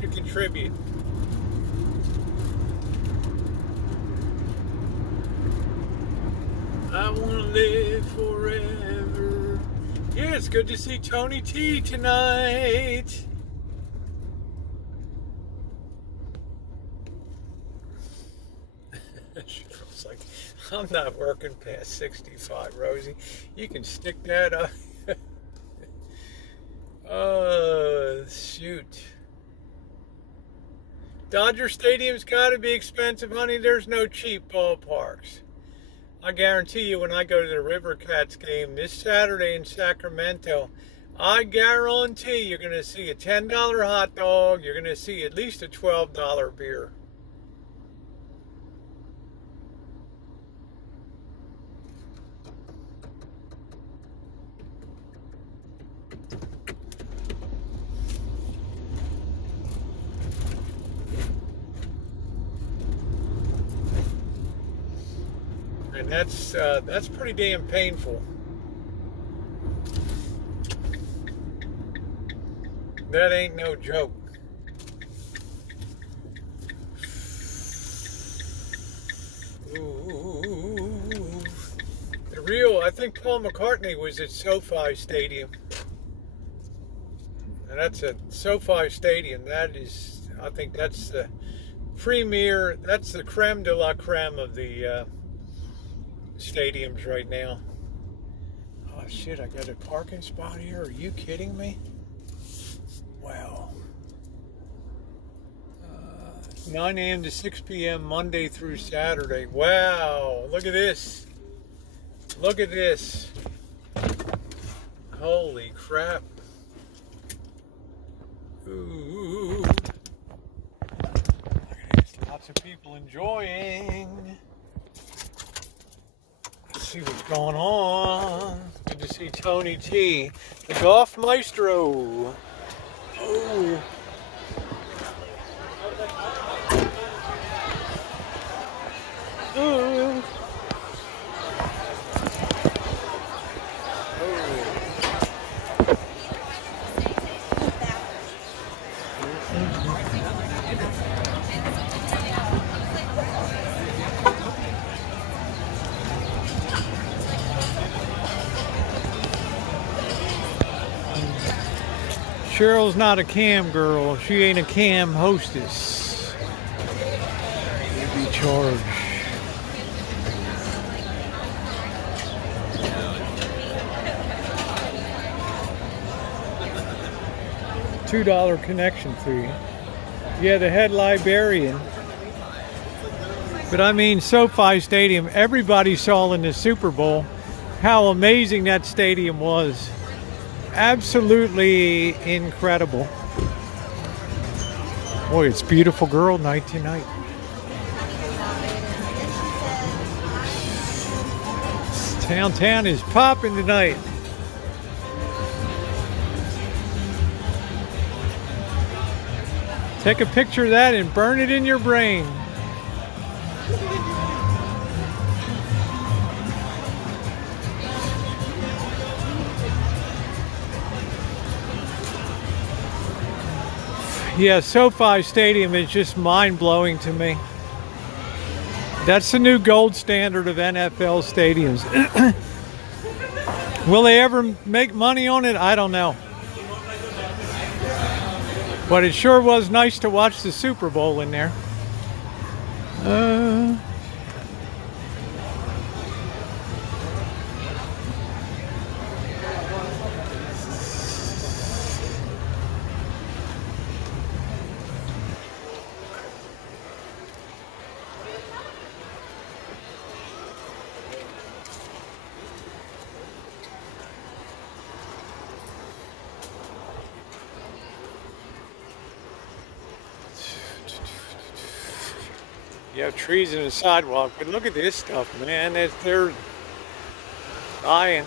contribute. I want to live forever. Yeah, it's good to see Tony T tonight. Cheryl's like, I'm not working past 65, Rosie. You can stick that up. Oh, shoot. Dodger Stadium's got to be expensive, honey. There's no cheap ballparks. I guarantee you when I go to the River Cats game this Saturday in Sacramento, I guarantee you're going to see a $10 hot dog. You're going to see at least a $12 beer. And that's pretty damn painful. That ain't no joke. Ooh. I think Paul McCartney was at SoFi Stadium. And that's a SoFi Stadium. I think that's the premier, that's the creme de la creme of the stadiums right now. Oh shit, I got a parking spot here. Are you kidding me? Wow. 9 a.m. to 6 p.m. Monday through Saturday. Wow, look at this. Look at this. Holy crap. Ooh. Look at this. Lots of people enjoying. See what's going on. Good to see Tony T, the golf maestro. Oh. Ooh. Cheryl's not a cam girl. She ain't a cam hostess. You'll be charged. $2 connection fee. Yeah, the head librarian. But I mean, SoFi Stadium, everybody saw in the Super Bowl how amazing that stadium was. Absolutely incredible. Boy, it's beautiful girl night tonight. Downtown is popping tonight. Take a picture of that and burn it in your brain. Yeah, SoFi Stadium is just mind-blowing to me. That's the new gold standard of NFL stadiums. Will they ever make money on it? I don't know. But it sure was nice to watch the Super Bowl in there. You have trees in the sidewalk, but look at this stuff, man. They're dying.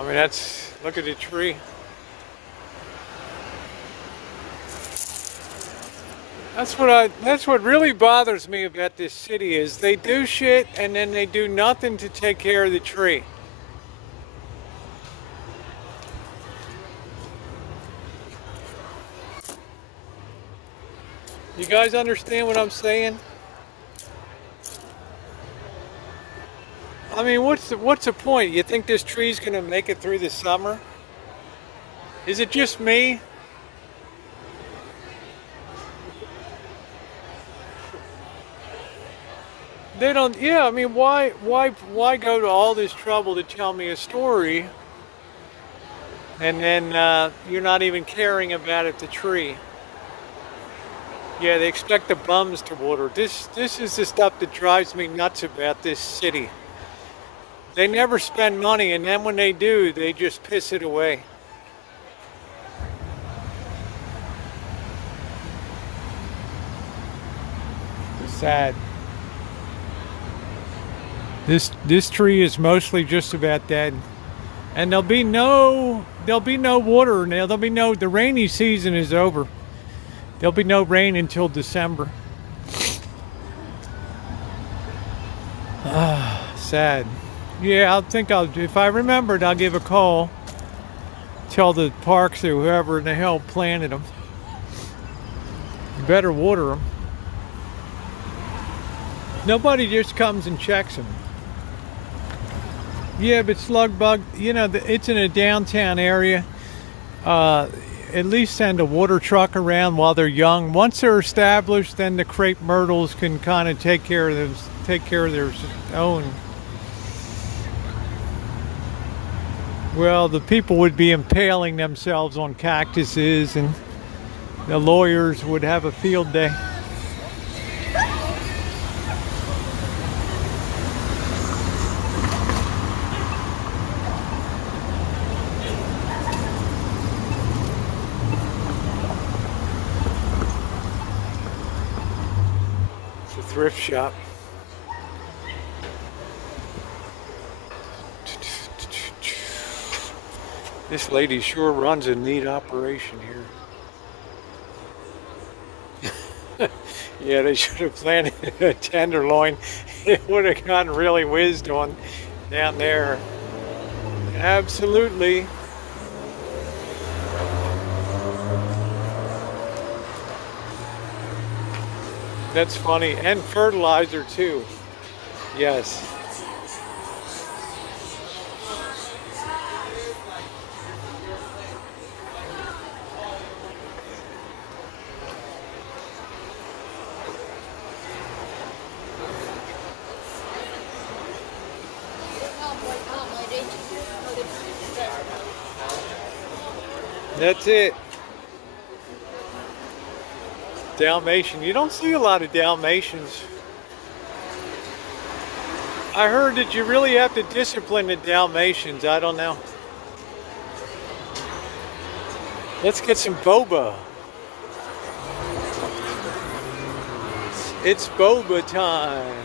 I mean, look at the tree. That's what really bothers me about this city is they do shit and then they do nothing to take care of the tree. You guys understand what I'm saying? I mean, what's the point? You think this tree's gonna make it through the summer? Is it just me? They don't, yeah, I mean, why go to all this trouble to tell me a story and then you're not even caring about it, the tree? Yeah, they expect the bums to water. This is the stuff that drives me nuts about this city. They never spend money, and then when they do, they just piss it away. It's sad. This tree is mostly just about dead, and there'll be no water now. The rainy season is over. There'll be no rain until December. Sad. Yeah, if I remembered, I'll give a call. Tell the parks or whoever the hell planted them. You better water them. Nobody just comes and checks them. Yeah, but slug bug, it's in a downtown area. At least send a water truck around while they're young. Once they're established, then the crepe myrtles can kind of take care of their own. Well, the people would be impaling themselves on cactuses, and the lawyers would have a field day. Thrift shop. This lady sure runs a neat operation here. Yeah, they should have planted a tenderloin. It would have gotten really whizzed on down there. Absolutely. That's funny. And fertilizer too. Yes. That's it. Dalmatian. You don't see a lot of Dalmatians. I heard that you really have to discipline the Dalmatians. I don't know. Let's get some boba. It's boba time.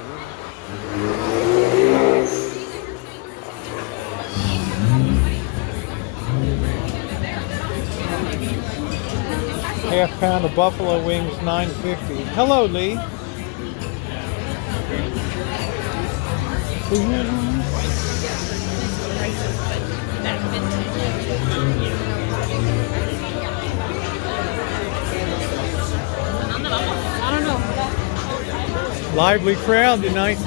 Half pound of buffalo wings, $9.50. Hello, Lee. Lively crowd tonight.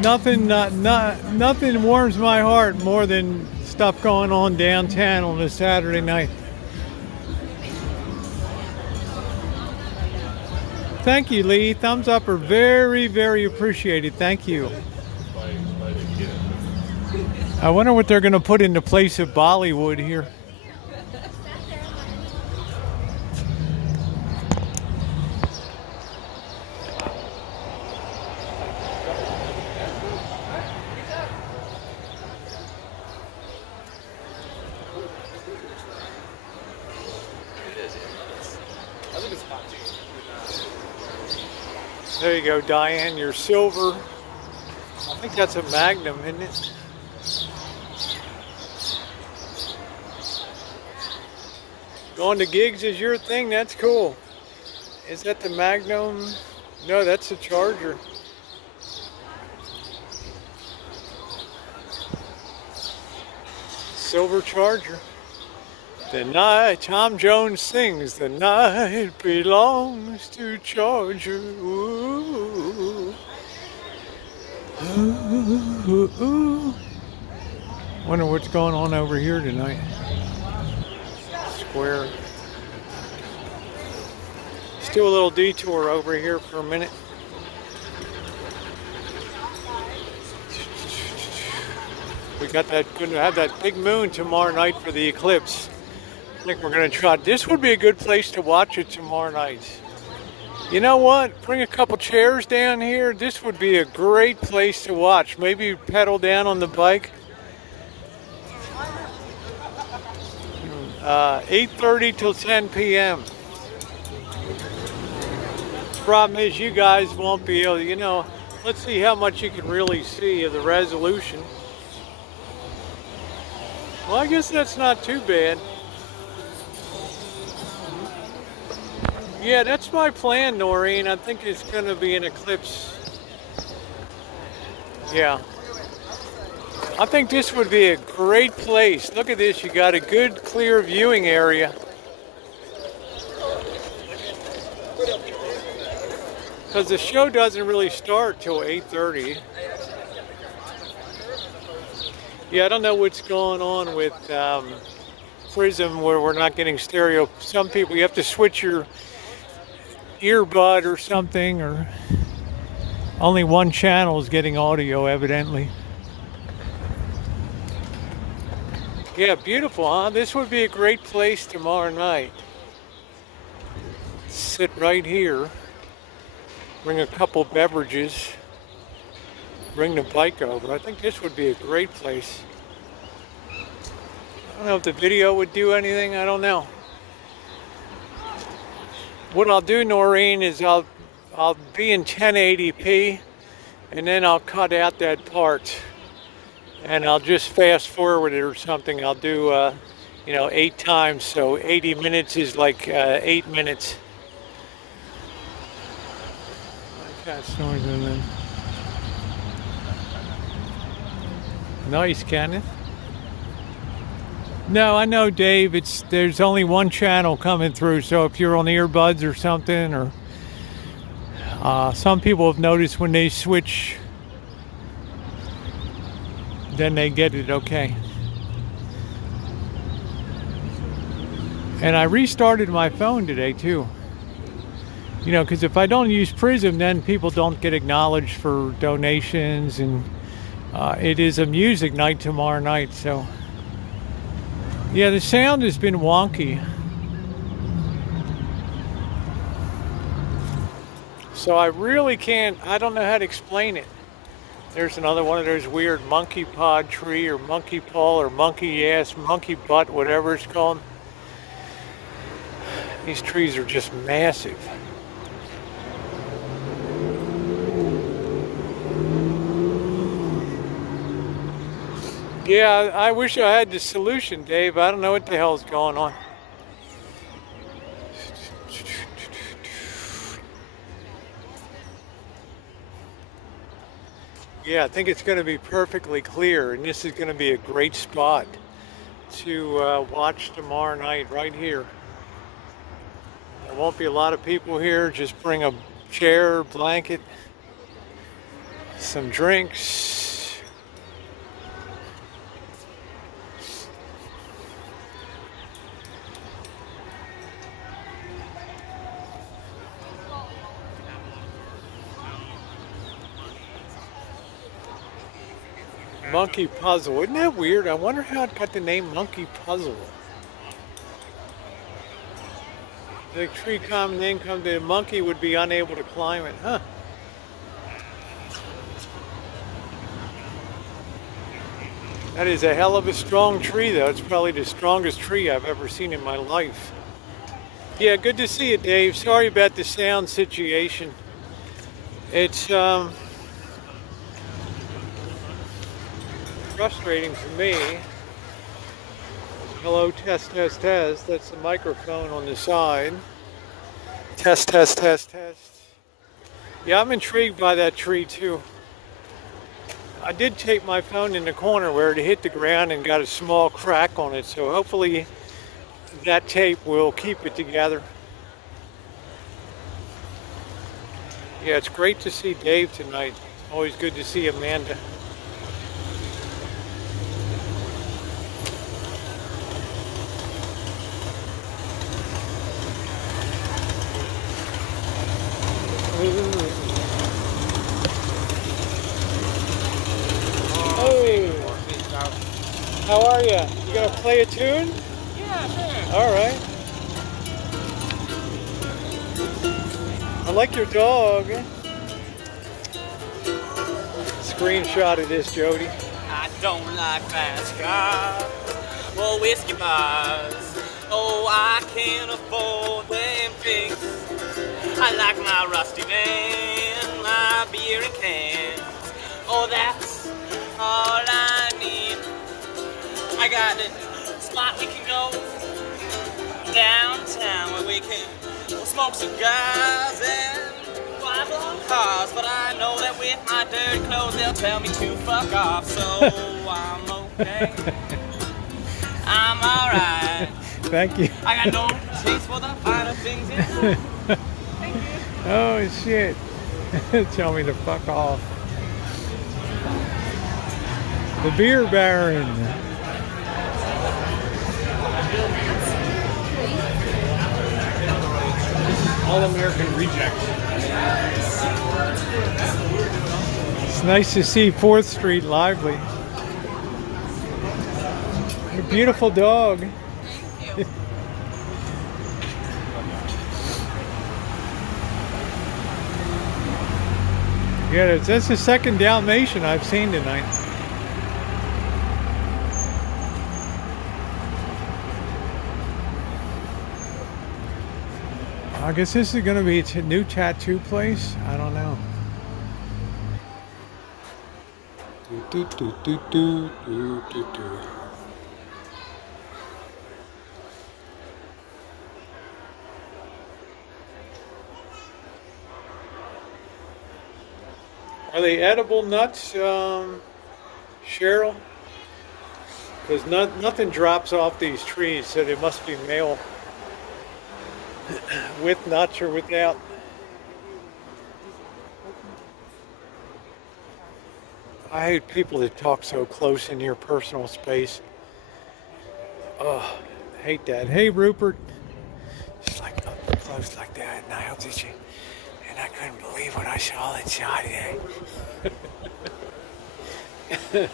Nothing warms my heart more than stuff going on downtown on a Saturday night. Thank you, Lee. Thumbs up are very, very appreciated. Thank you. I wonder what they're going to put in the place of Bollywood here. There you go, Diane, your silver. I think that's a Magnum, isn't it? Going to gigs is your thing, that's cool. Is that the Magnum? No, that's the Charger. Silver Charger. The night, Tom Jones sings, the night belongs to Charger. Ooh. Ooh, ooh, ooh. Wonder what's going on over here tonight. Square. Let's do a little detour over here for a minute. We got that, going to have that big moon tomorrow night for the eclipse. I think we're going to try. This would be a good place to watch it tomorrow night. You know what? Bring a couple chairs down here. This would be a great place to watch. Maybe pedal down on the bike. 8:30 till 10 p.m. Problem is you guys won't be able to, you know, let's see how much you can really see of the resolution. Well, I guess that's not too bad. Yeah, that's my plan, Noreen. I think it's going to be an eclipse. Yeah. I think this would be a great place. Look at this. You got a good, clear viewing area. Because the show doesn't really start till 8:30. Yeah, I don't know what's going on with Prism where we're not getting stereo. Some people, you have to switch your earbud or something, or only one channel is getting audio evidently. Yeah, beautiful, huh? This would be a great place tomorrow night. Sit right here, bring a couple beverages, bring the bike over. I think this would be a great place. I don't know if the video would do anything, I don't know. What I'll do, Noreen, is I'll be in 1080p and then I'll cut out that part and I'll just fast forward it or something. I'll do, 8 times, so 80 minutes is like 8 minutes. My cat's noise in there. Nice, Kenneth. No, I know, Dave. There's only one channel coming through, so if you're on earbuds or something, or some people have noticed when they switch, then they get it okay. And I restarted my phone today too. You know, because if I don't use Prism, then people don't get acknowledged for donations, and it is a music night tomorrow night, so. Yeah, the sound has been wonky. So I really can't, I don't know how to explain it. There's another one of those weird monkey pod tree or monkey paw or monkey ass, monkey butt, whatever it's called. These trees are just massive. Yeah, I wish I had the solution, Dave. I don't know what the hell's going on. Yeah, I think it's going to be perfectly clear, and this is going to be a great spot. to watch tomorrow night right here. There won't be a lot of people here. Just bring a chair, blanket, some drinks. Monkey Puzzle. Isn't that weird? I wonder how it got the name Monkey Puzzle. The tree common income, the monkey would be unable to climb it. Huh. That is a hell of a strong tree, though. It's probably the strongest tree I've ever seen in my life. Yeah, good to see you, Dave. Sorry about the sound situation. It's frustrating for me. Hello, test, test, test. That's the microphone on the side. Test, test, test, test. Yeah, I'm intrigued by that tree too. I did take my phone in the corner where it hit the ground and got a small crack on it, so hopefully that tape will keep it together. Yeah, it's great to see Dave tonight. Always good to see Amanda. Hey, how are you? You gonna play a tune? Yeah, sure. All right. I like your dog. Screenshot of this, Jody. I don't like fast cars or whiskey bars. Oh, I can't afford them things. I like my rusty van, my beer and cans. Oh, that's all I need. I got a spot we can go downtown where we can smoke cigars and drive long cars. But I know that with my dirty clothes they'll tell me to fuck off. So I'm okay. I'm alright. Thank you. I got no taste for the finer things in life. Thank you. Oh shit. Tell me to fuck off. The Beer Baron. All-American Reject. It's nice to see 4th Street lively. A beautiful dog. Yeah, that's the second Dalmatian I've seen tonight. I guess this is going to be a new tattoo place. I don't know. Do, do, do, do, do, do, do. Are they edible nuts, Cheryl? Because nothing drops off these trees, so they must be male. With nuts or without. I hate people that talk so close in your personal space. Oh, I hate that. Hey, Rupert. Just like up close like that, and I looked at you, and I couldn't believe what I saw inside there.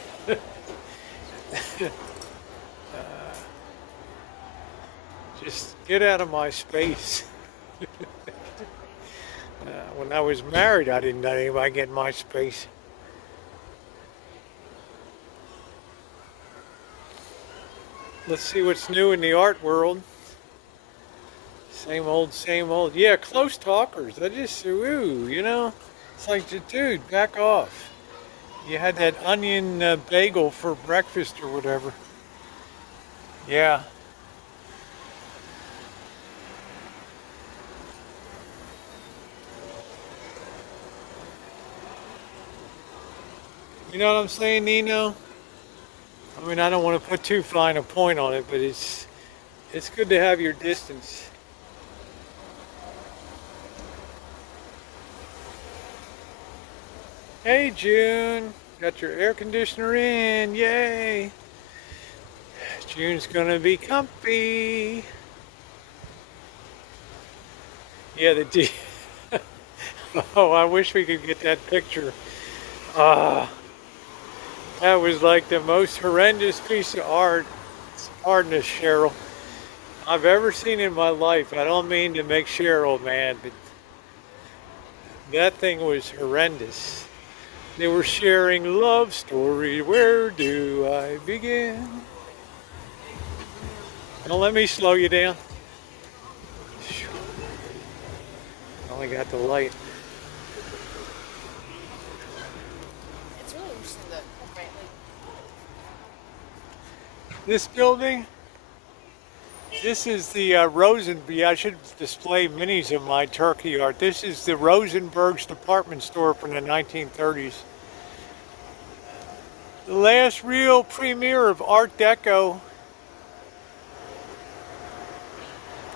Just get out of my space. When I was married, I didn't let anybody get in my space. Let's see what's new in the art world. Same old, same old. Yeah, close talkers. I just, ooh, you know? It's like, dude, back off. You had that onion bagel for breakfast or whatever. Yeah. You know what I'm saying, Nino? I mean, I don't want to put too fine a point on it, but it's good to have your distance. Hey June, got your air conditioner in, yay! June's gonna be comfy. Yeah, the D. Oh, I wish we could get that picture. Ah, that was like the most horrendous piece of art, pardon us, Cheryl, I've ever seen in my life. I don't mean to make Cheryl mad, but that thing was horrendous. They were sharing love story. Where do I begin? Don't let me slow you down. Only got the light. It's really interesting that apparently This building, this is the Rosenberg. I should display minis of my turkey art. This is the Rosenberg's department store from the 1930s. The last real premiere of Art Deco.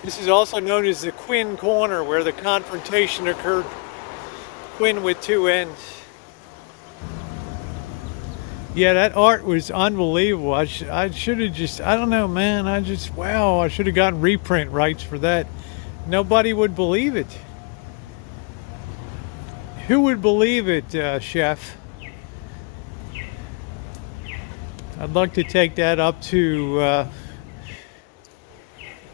This is also known as the Quinn Corner, where the confrontation occurred. Quinn with two N's. Yeah, that art was unbelievable. I should have just, I don't know, man. Wow, I should have gotten reprint rights for that. Nobody would believe it. Who would believe it, Chef? I'd like to take that up to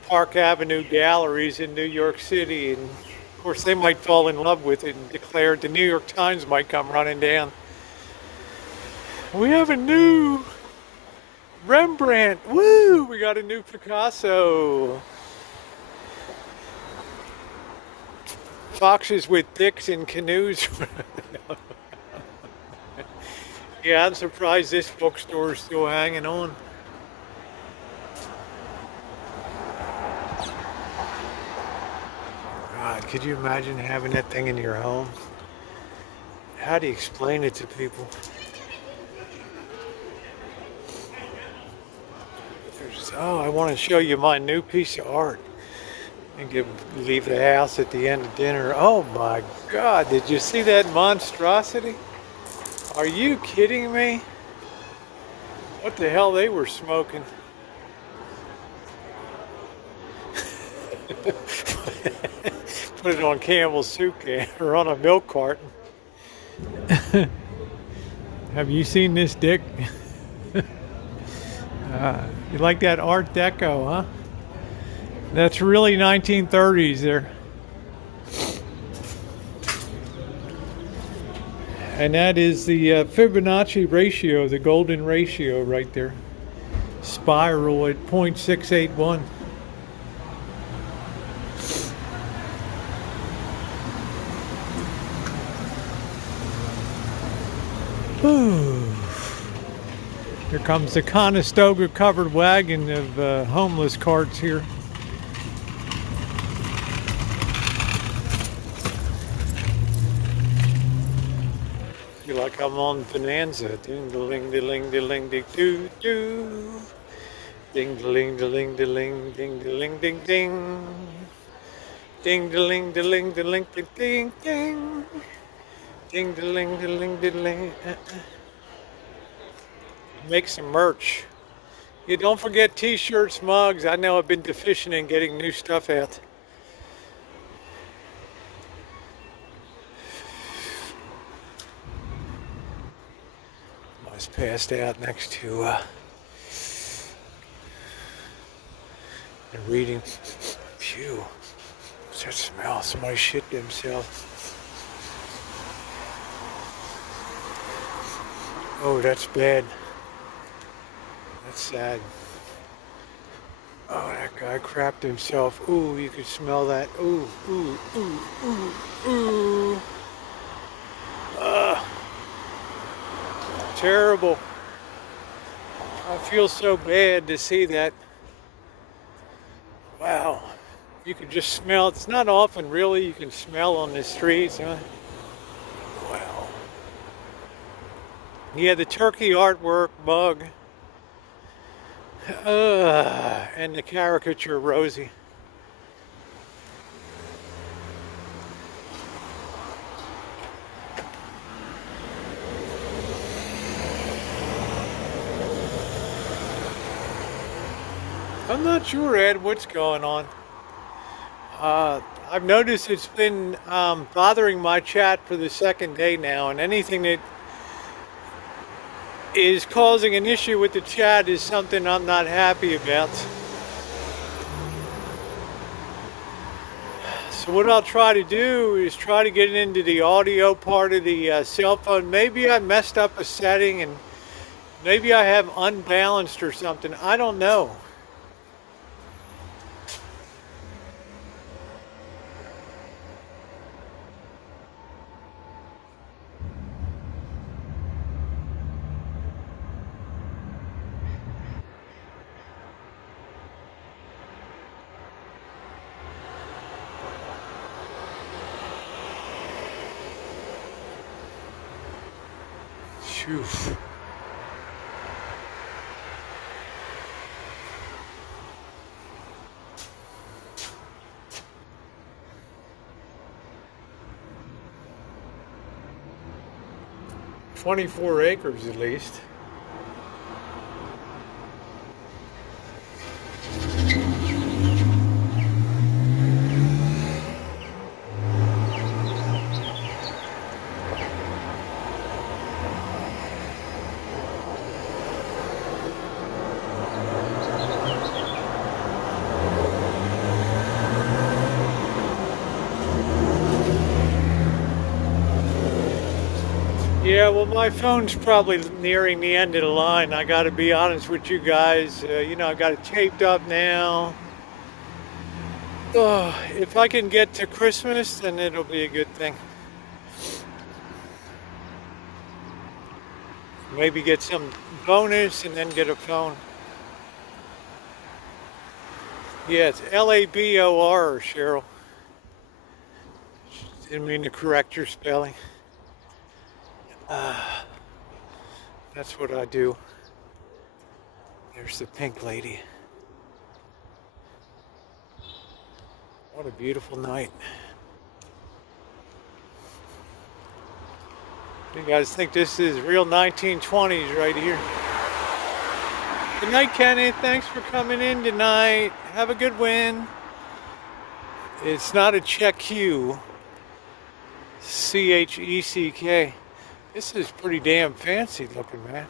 Park Avenue Galleries in New York City. And of course, they might fall in love with it and declare it. The New York Times might come running down. We have a new Rembrandt. Woo! We got a new Picasso. Foxes with dicks in canoes. Yeah, I'm surprised this bookstore is still hanging on. God, could you imagine having that thing in your home? How do you explain it to people? Oh, I want to show you my new piece of art. And leave the house at the end of dinner. Oh my God, did you see that monstrosity? Are you kidding me? What the hell they were smoking? Put it on Campbell's soup can or on a milk carton. Have you seen this dick? You like that Art Deco, huh? That's really 1930s there. And that is the Fibonacci ratio, the golden ratio right there. Spiral at 0.681. Ooh. Here comes the Conestoga covered wagon of homeless carts here. Feel like I'm on Bonanza. Ding ding ding ding ding doo doo. Ding ding ding ding ding ding ding ding. Ding ding ding ding ding ding ding. Ding ding ding ding. Make some merch. You don't forget t-shirts, mugs. I know I've been deficient in getting new stuff out. I was passed out next to and reading. Phew. What's that smell? Somebody shit themselves. Oh, that's bad. That's sad. Oh, that guy crapped himself. Ooh, you could smell that. Ooh, ooh, ooh, ooh, ooh. Terrible. I feel so bad to see that. Wow. You could just smell. It's not often, really, you can smell on the streets. Huh? Wow. Yeah, the turkey artwork bug. And the caricature Rosie. I'm not sure, Ed, what's going on. I've noticed it's been bothering my chat for the second day now, and anything that is causing an issue with the chat is something I'm not happy about. So what I'll try to do is try to get into the audio part of the cell phone. Maybe I messed up a setting and maybe I have unbalanced or something. I don't know. Phew. "24 acres at least." Yeah, well, my phone's probably nearing the end of the line. I got to be honest with you guys. I got it taped up now. If I can get to Christmas, then it'll be a good thing. Maybe get some bonus and then get a phone. Yeah, it's Labor, Cheryl. Didn't mean to correct your spelling. That's what I do. There's the pink lady. What a beautiful night. You guys think this is real 1920s right here? Good night, Kenneth. Thanks for coming in tonight. Have a good win. It's not a check Q. Check. This is pretty damn fancy looking, man.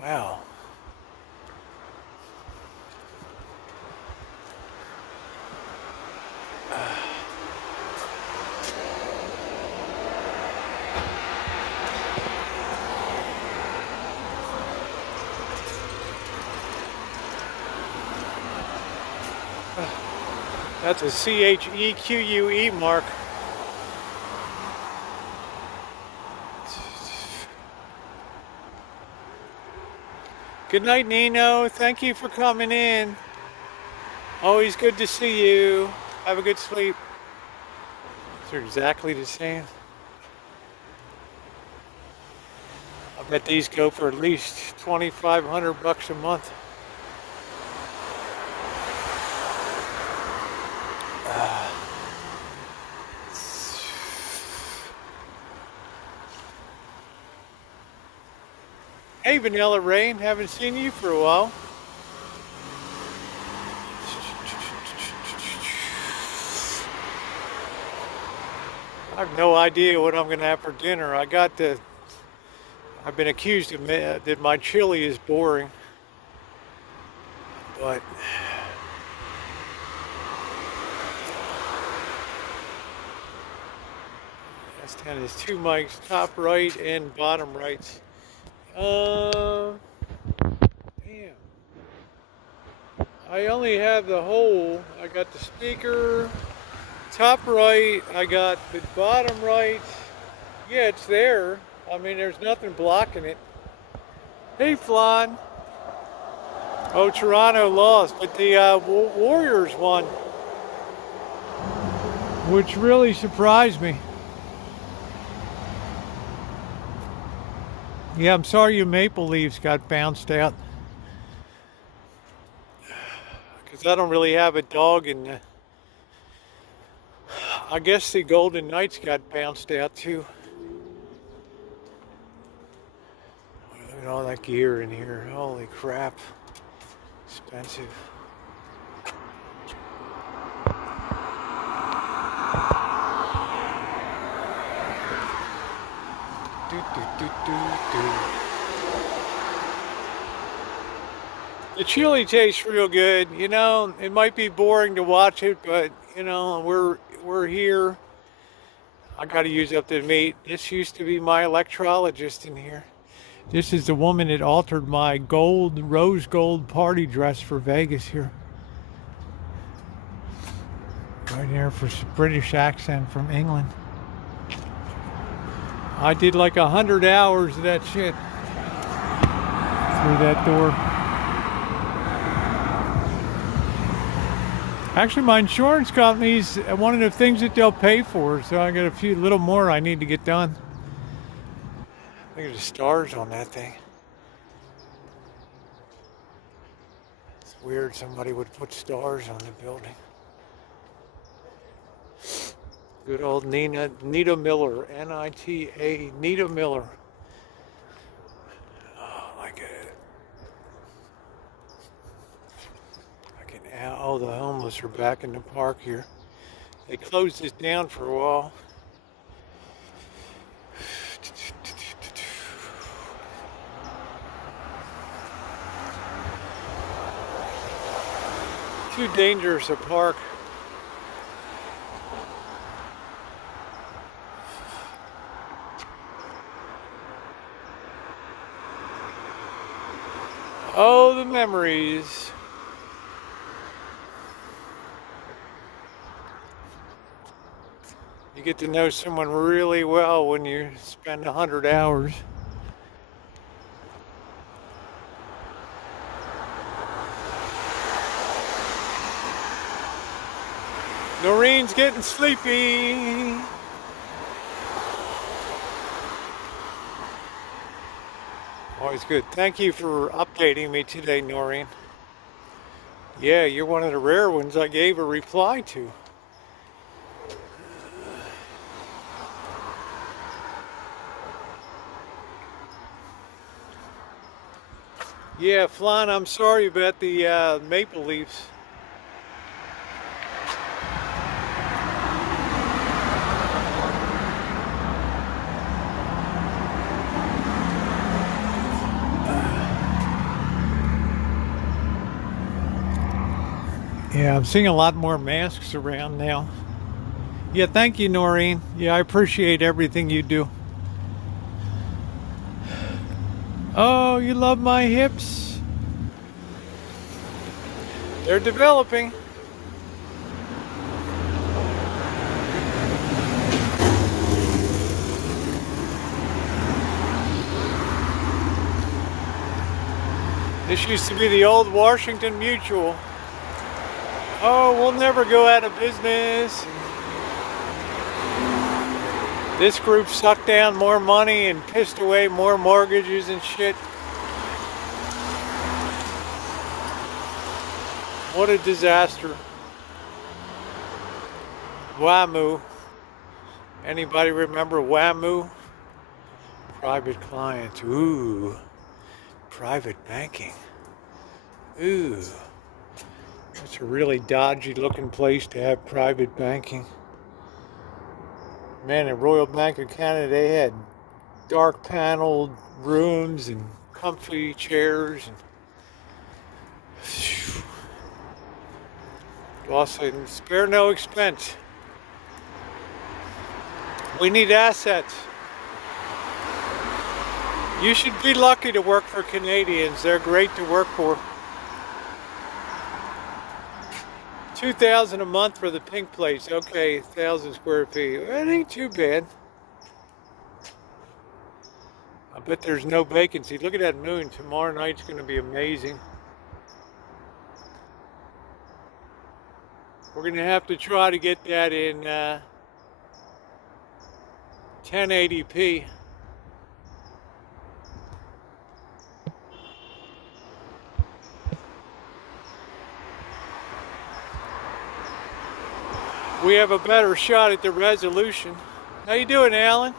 Wow. That's a CHEQUE mark. Good night, Nino. Thank you for coming in. Always good to see you. Have a good sleep. They're exactly the same. I bet these go for at least $2,500 a month. Hey, Vanilla Rain, haven't seen you for a while. I have no idea what I'm gonna have for dinner. I've been accused of that my chili is boring, but S10 is 2 mics, top right and bottom right. Damn. I only have the whole. I got the speaker, top right, I got the bottom right. Yeah, it's there. I mean, there's nothing blocking it. Hey, Flan. Oh, Toronto lost, but the Warriors won, which really surprised me. Yeah, I'm sorry your maple leaves got bounced out. Because I don't really have a dog, and I guess the golden knights got bounced out too. Look at all that gear in here. Holy crap. Expensive. Do, do, do, do, do. The chili tastes real good. You know, it might be boring to watch it, but you know, we're here. I got to use up the meat. This used to be my electrologist in here. This is the woman that altered my rose gold party dress for Vegas here. Right there for British accent from England. I did like 100 hours of that shit through that door. Actually, my insurance company's one of the things that they'll pay for, so I got a little more I need to get done. Look at the stars on that thing. It's weird somebody would put stars on the building. Good old Nita Miller, N-I-T-A, Nita Miller. Oh, like oh, the homeless are back in the park here. They closed this down for a while. Too dangerous a park. Oh, the memories. You get to know someone really well when you spend 100 hours. Noreen's getting sleepy. Always good. Thank you for updating me today, Noreen. Yeah, you're one of the rare ones I gave a reply to. Yeah, Flan, I'm sorry about the maple leaves. Yeah, I'm seeing a lot more masks around now. Yeah, thank you, Noreen. Yeah, I appreciate everything you do. Oh, you love my hips? They're developing. This used to be the old Washington Mutual. Oh, we'll never go out of business. This group sucked down more money and pissed away more mortgages and shit. What a disaster. WAMU. Anybody remember WAMU? Private clients. Ooh. Private banking. Ooh. It's a really dodgy looking place to have private banking. Man, at Royal Bank of Canada, they had dark paneled rooms and comfy chairs. And also, spare no expense. We need assets. You should be lucky to work for Canadians. They're great to work for. $2,000 a month for the pink place. Okay, 1,000 square feet. That ain't too bad. I bet there's no vacancy. Look at that moon. Tomorrow night's going to be amazing. We're going to have to try to get that in 1080p. we have a better shot at the resolution. How you doing, Alan?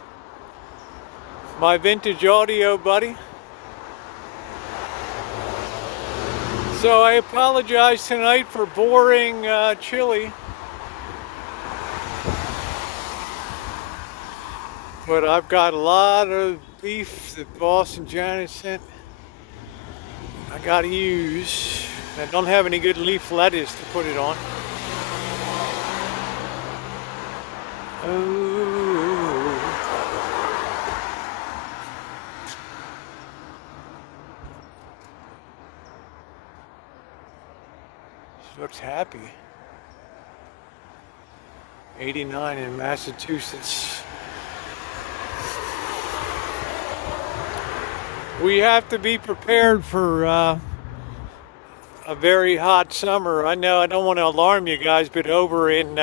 My vintage audio buddy. So I apologize tonight for boring chili. But I've got a lot of beef that Boss and Janet sent. I gotta use. I don't have any good leaf lettuce to put it on. Oh. She looks happy. 89 in Massachusetts. We have to be prepared for a very hot summer. I know I don't want to alarm you guys, but over in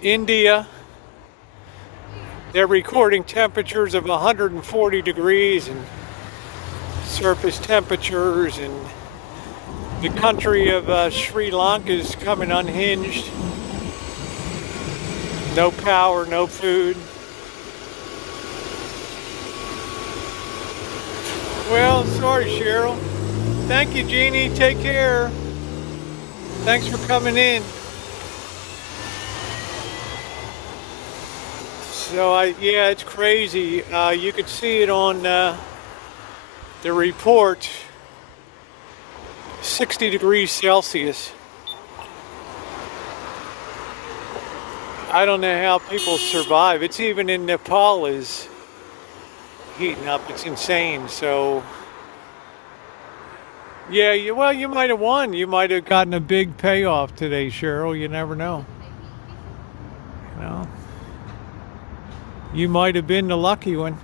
India, they're recording temperatures of 140 degrees and surface temperatures, and the country of Sri Lanka is coming unhinged. No power, no food. Well, sorry, Cheryl. Thank you, Jeannie. Take care. Thanks for coming in. So, yeah, it's crazy. You could see it on the report. 60 degrees Celsius. I don't know how people survive. It's even in Nepal is heating up. It's insane. So yeah, you might have won. You might have gotten a big payoff today, Cheryl. You never know. You know, you might have been the lucky one.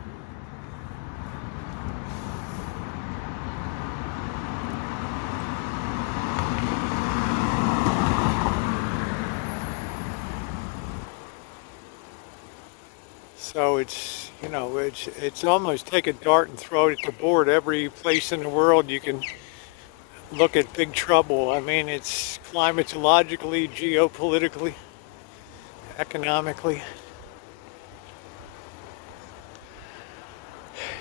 So it's, you know, it's almost take a dart and throw it at the board. Every place in the world you can look at big trouble. I mean, it's climatologically, geopolitically, economically.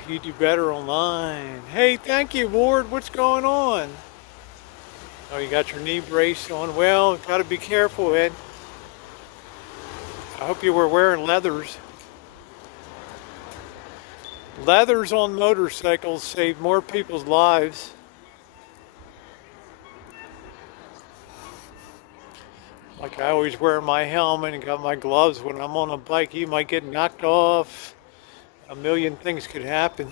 You do better online. Hey, thank you, Ward. What's going on? Oh, you got your knee brace on. Well, got to be careful, Ed. I hope you were wearing leathers. Leathers on motorcycles save more people's lives. Like I always wear my helmet and got my gloves when I'm on a bike. You might get knocked off. A million things could happen.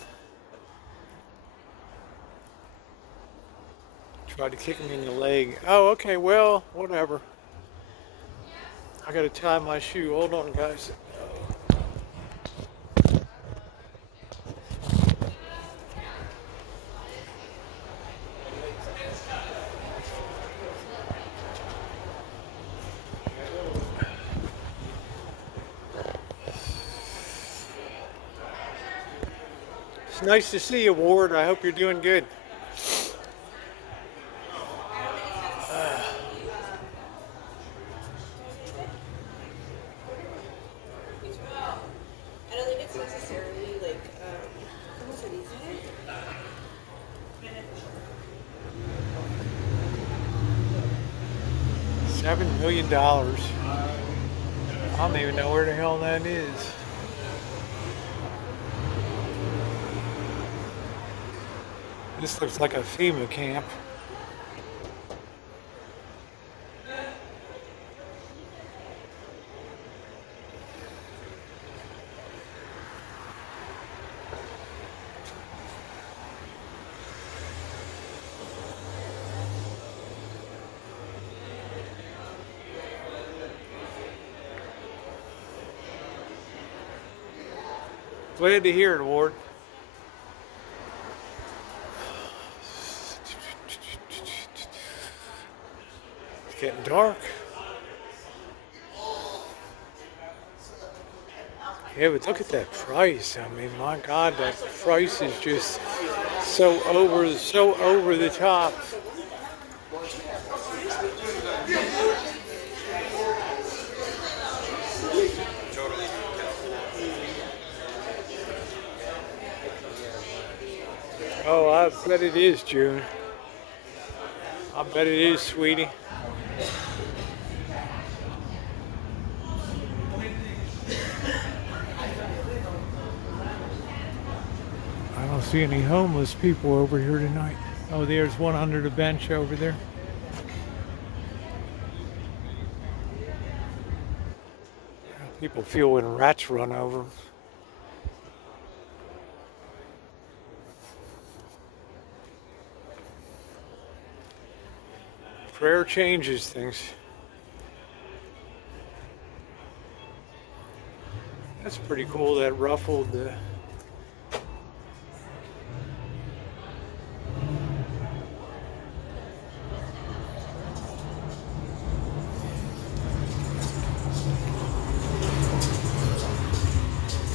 Tried to kick me in the leg. Oh, okay, well, whatever. I gotta tie my shoe. Hold on, guys. It's nice to see you, Ward. I hope you're doing good. I don't think it's necessarily like, almost an easy $7 million. I don't even know where the hell that is. This looks like a FEMA camp. Glad to hear it, Ward. It's getting dark. Yeah, but look at that price. I mean, my God, that price is just so over the top. Bet it is, June. I bet it is, sweetie. I don't see any homeless people over here tonight. Oh, there's one under the bench over there. People feel when rats run over them. Prayer changes things. That's pretty cool, that ruffled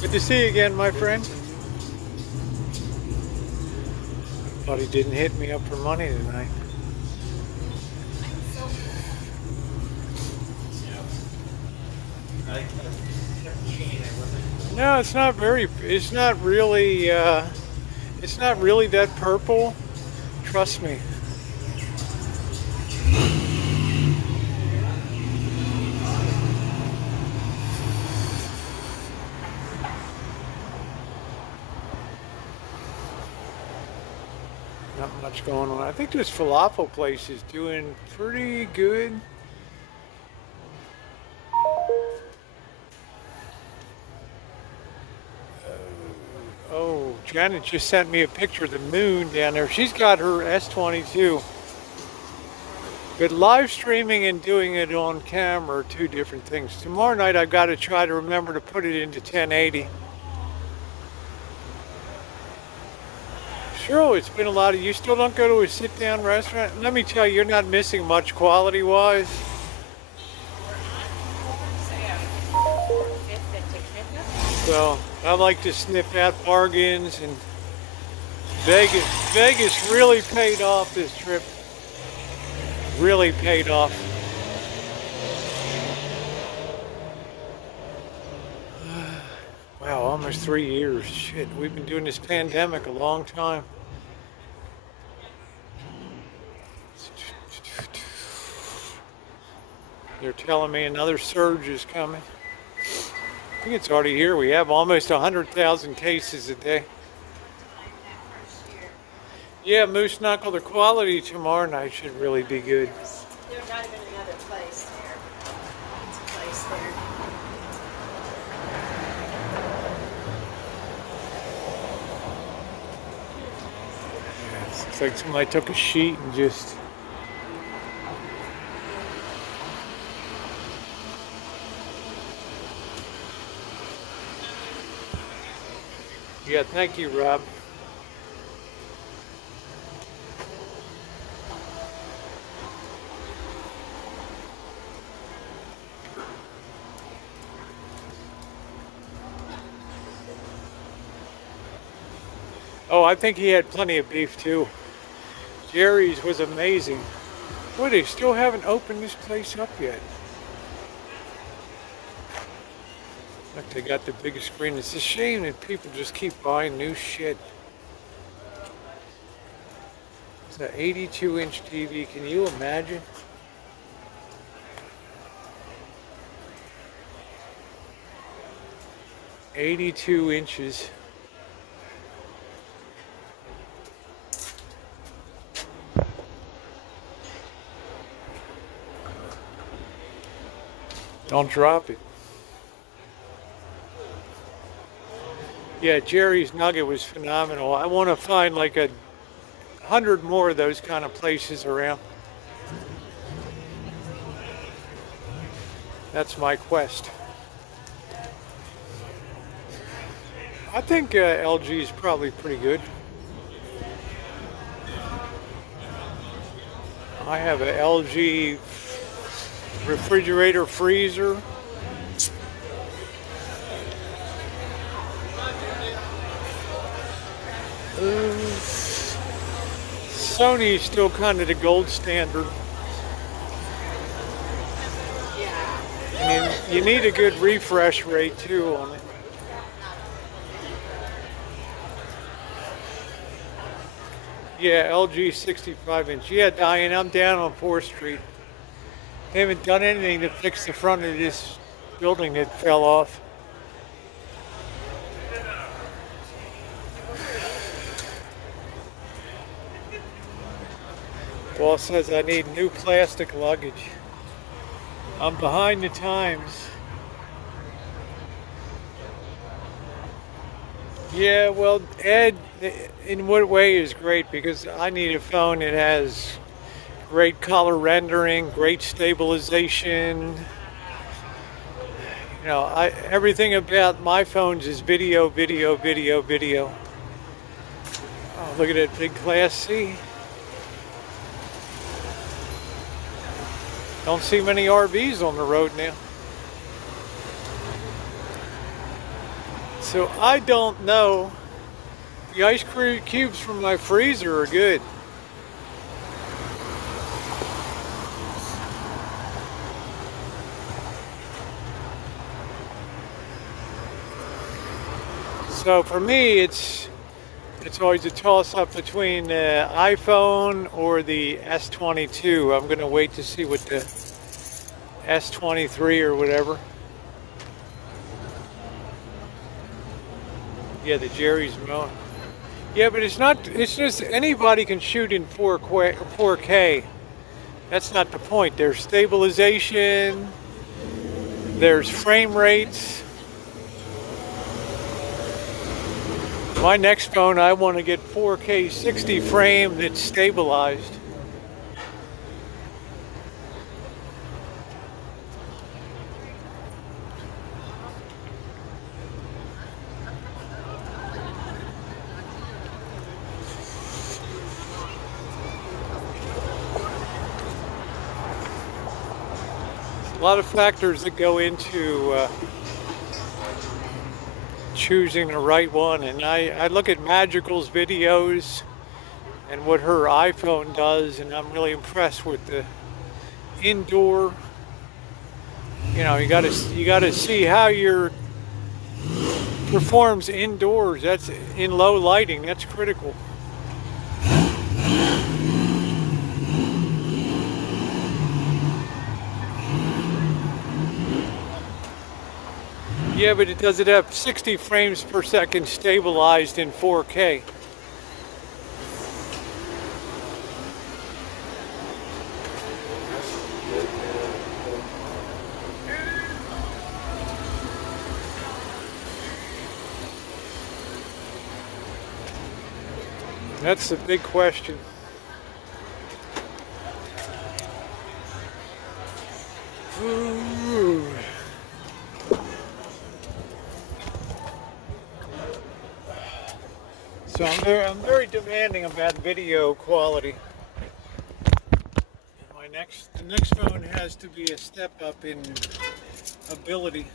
Good to see you again, my friend. Thought he didn't hit me up for money tonight. No, it's not very, it's not really that purple. Trust me. Not much going on. I think this falafel place is doing pretty good. Oh, Janet just sent me a picture of the moon down there. She's got her S22. But live streaming and doing it on camera are two different things. Tomorrow night I've got to try to remember to put it into 1080. Sure, it's been a lot of, you still don't go to a sit-down restaurant? Let me tell you, you're not missing much quality-wise. So I like to snip out bargains, and Vegas really paid off this trip. Really paid off. Wow, almost 3 years. Shit, we've been doing this pandemic a long time. They're telling me another surge is coming. I think it's already here. We have almost 100,000 cases a day. Yeah, moose knuckle, the quality tomorrow night should really be good. There's not even another place there. It's a place there. Yeah, looks like somebody took a sheet and just... Yeah, thank you, Rob. Oh, I think he had plenty of beef too. Jerry's was amazing. Boy, they still haven't opened this place up yet. Look, they got the biggest screen. It's a shame that people just keep buying new shit. It's an 82-inch TV. Can you imagine? "82 inches. Don't drop it. Yeah, Jerry's Nugget was phenomenal. I want to find like 100 more of those kind of places around. That's my quest. I think LG is probably pretty good. I have an LG refrigerator freezer. Sony's still kind of the gold standard. And you need a good refresh rate too on it. Yeah, LG 65-inch. Yeah, Diane, I'm down on 4th Street. They haven't done anything to fix the front of this building that fell off. Boss says I need new plastic luggage. I'm behind the times. Yeah, well, Ed, in what way is great? Because I need a phone that has great color rendering, great stabilization. You know, everything about my phones is video, video, video, video. Oh, look at that big Class C. Don't see many RVs on the road now. So I don't know. The ice cream cubes from my freezer are good. So for me, it's always a toss-up between the iPhone or the S22. I'm going to wait to see what the S23 or whatever. Yeah, the Jerry's mowing. Yeah, but it's just anybody can shoot in 4K. That's not the point. There's stabilization, there's frame rates. My next phone, I want to get 4K 60 frame that's stabilized. A lot of factors that go into choosing the right one, and I look at Magical's videos and what her iPhone does, and I'm really impressed with the indoor. You know, you gotta see how your performs indoors. That's in low lighting. That's critical. Yeah, but does it have 60 frames per second stabilized in 4K? That's the big question. Ooh. So I'm very demanding about video quality. The next phone has to be a step up in ability.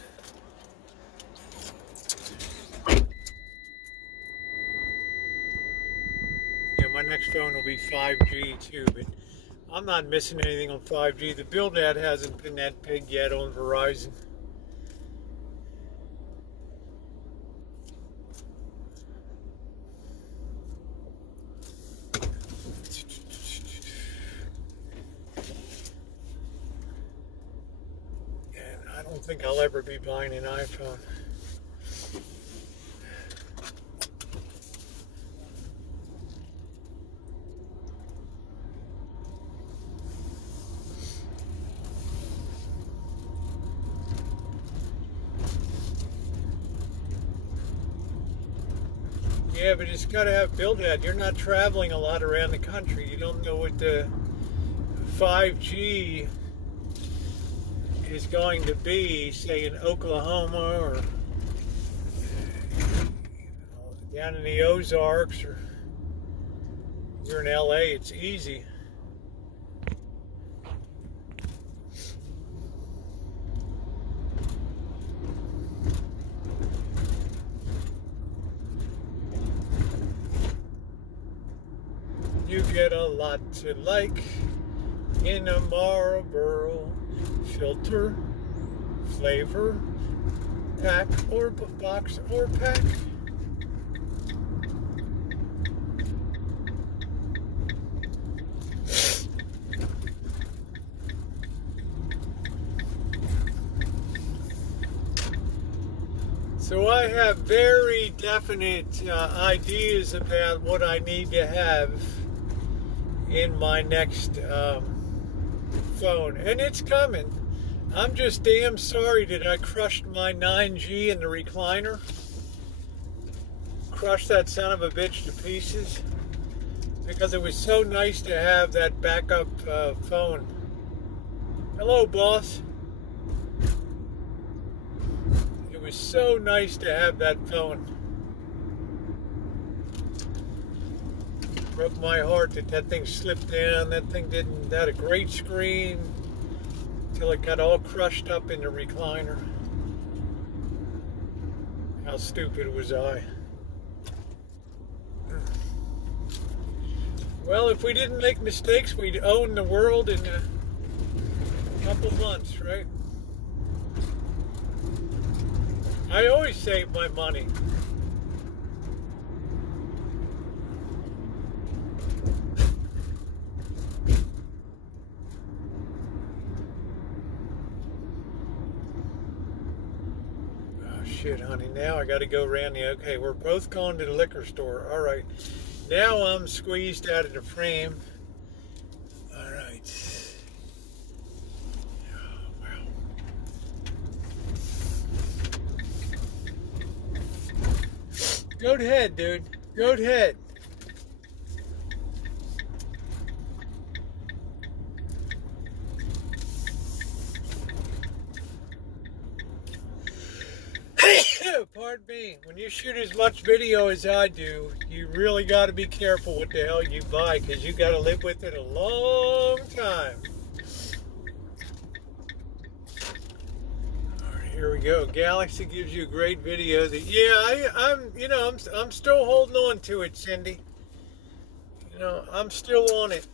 Yeah, my next phone will be 5G too, but I'm not missing anything on 5G. The build out hasn't been that big yet on Verizon. I don't think I'll ever be buying an iPhone. Yeah, but it's got to have build out. You're not traveling a lot around the country. You don't know what the 5G is going to be, say in Oklahoma or down in the Ozarks, or you're in LA, it's easy. You get a lot to like in a Marlboro filter, flavor, pack or box or pack. So I have very definite ideas about what I need to have in my next phone, and it's coming. I'm just damn sorry that I crushed my 9G in the recliner. Crushed that son of a bitch to pieces because it was so nice to have that backup phone. Hello, boss. It was so nice to have that phone. Broke my heart that that thing slipped down. That thing didn't. Had a great screen till it got all crushed up in the recliner. How stupid was I? Well, if we didn't make mistakes, we'd own the world in a couple months, right? I always save my money. Oh shit, honey, now I gotta go around the, okay, we're both going to the liquor store. All right, now I'm squeezed out of the frame. All right. Oh, wow. Go ahead, dude. Go ahead. Pardon me. When you shoot as much video as I do, you really got to be careful what the hell you buy, because you got to live with it a long time. All right, here we go. Galaxy gives you a great video. I'm still holding on to it, Cindy. You know, I'm still on it.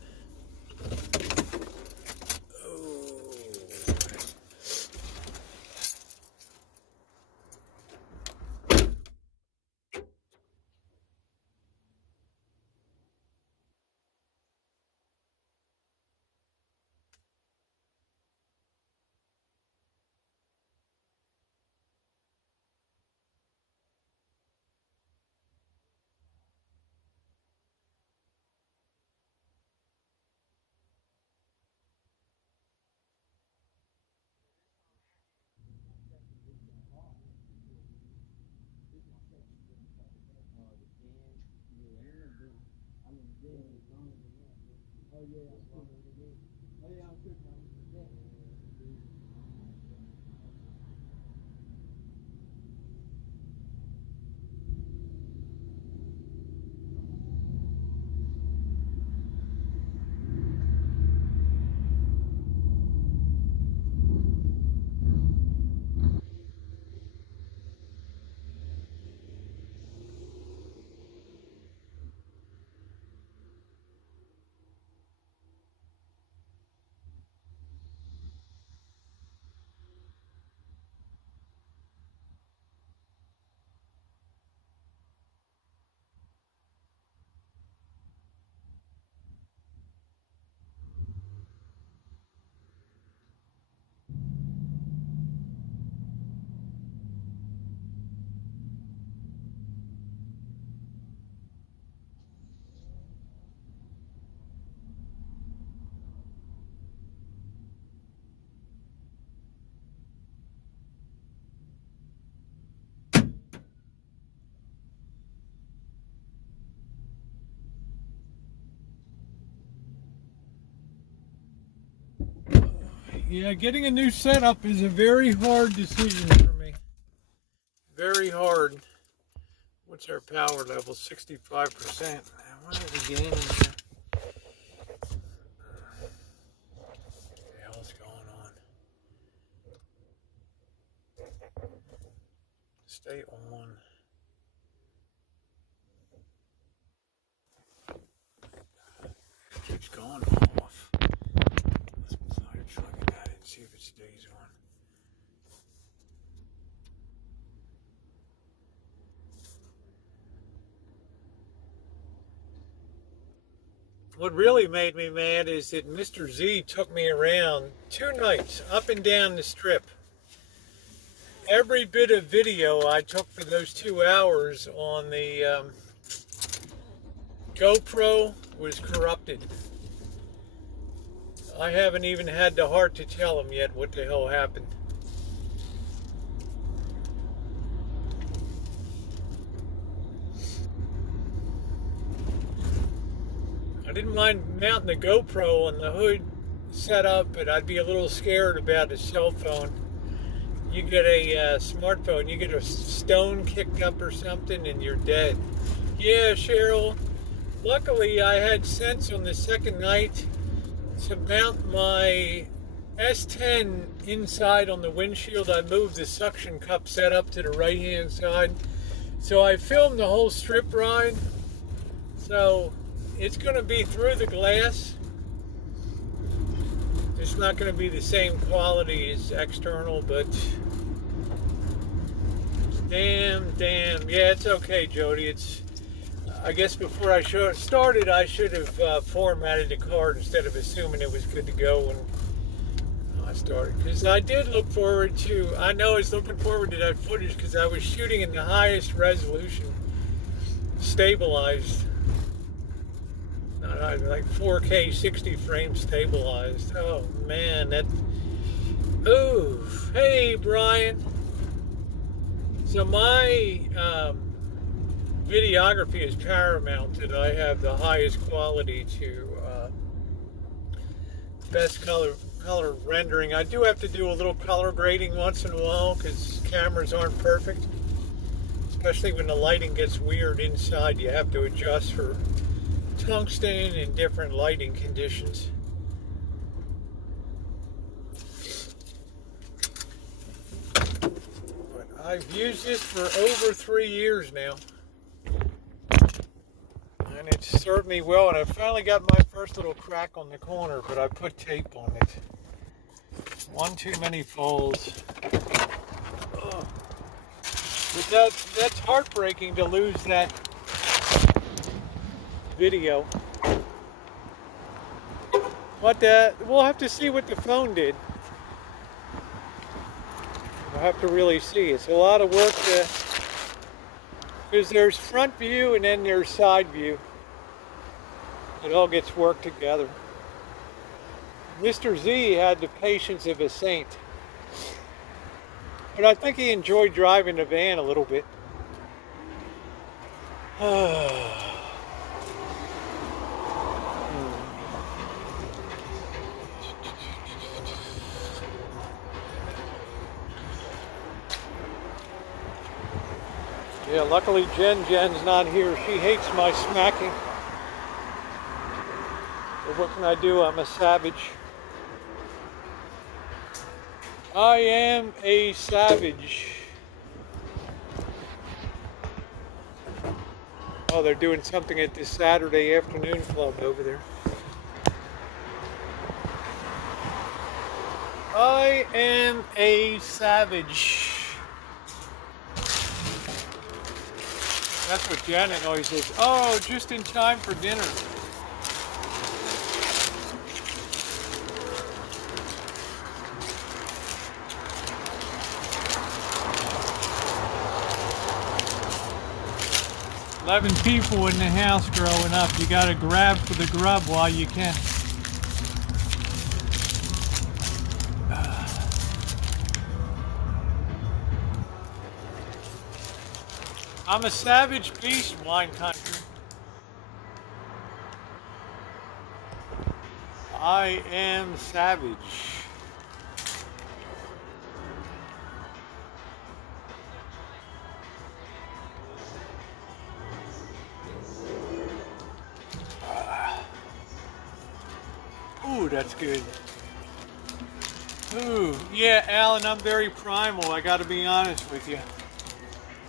Yeah, getting a new setup is a very hard decision for me. Very hard. What's our power level? 65%. What are we gaining here? What the hell's going on? Stay on. It keeps going off. Let's try looking at it and see if it stays on. What really made me mad is that Mr. Z took me around 2 nights up and down the strip. every bit of video I took for those 2 hours on the GoPro was corrupted. I haven't even had the heart to tell them yet what the hell happened. I didn't mind mounting the GoPro on the hood setup, but I'd be a little scared about a cell phone. You get a smartphone, you get a stone kicked up or something, and you're dead. Yeah, Cheryl. Luckily, I had sense on the second night to mount my S10 inside on the windshield. I moved the suction cup setup to the right-hand side. So I filmed the whole strip ride. So it's going to be through the glass. It's not going to be the same quality as external, but damn. Yeah, it's okay, Jody. It's, I guess before I started, I should have formatted the card instead of assuming it was good to go when I started. Because I did look forward to, I know I was looking forward to that footage because I was shooting in the highest resolution, stabilized. Like 4K 60 frames stabilized. Oh man, that. Ooh, hey Brian. So my videography is paramount, I have the highest quality to best color rendering. I do have to do a little color grading once in a while because cameras aren't perfect, especially when the lighting gets weird inside. You have to adjust for tungsten and different lighting conditions. But I've used this for over 3 years now, and it's served me well. And I finally got my first little crack on the corner, but I put tape on it. One too many folds. Ugh. But that's heartbreaking to lose that video. We'll have to see what the phone did. We'll have to really see. It's a lot of work because there's front view and then there's side view. It all gets worked together. Mr. Z had the patience of a saint. But I think he enjoyed driving the van a little bit. Yeah, luckily Jen's not here. She hates my smacking. But what can I do? I'm a savage. I am a savage. Oh, they're doing something at this Saturday afternoon club over there. I am a savage. That's what Janet always says. Oh, just in time for dinner. "11 people in the house growing up. You gotta grab for the grub while you can." I'm a savage beast, wine country. I am savage. Ooh, that's good. Ooh, yeah, Alan, I'm very primal. I gotta be honest with you.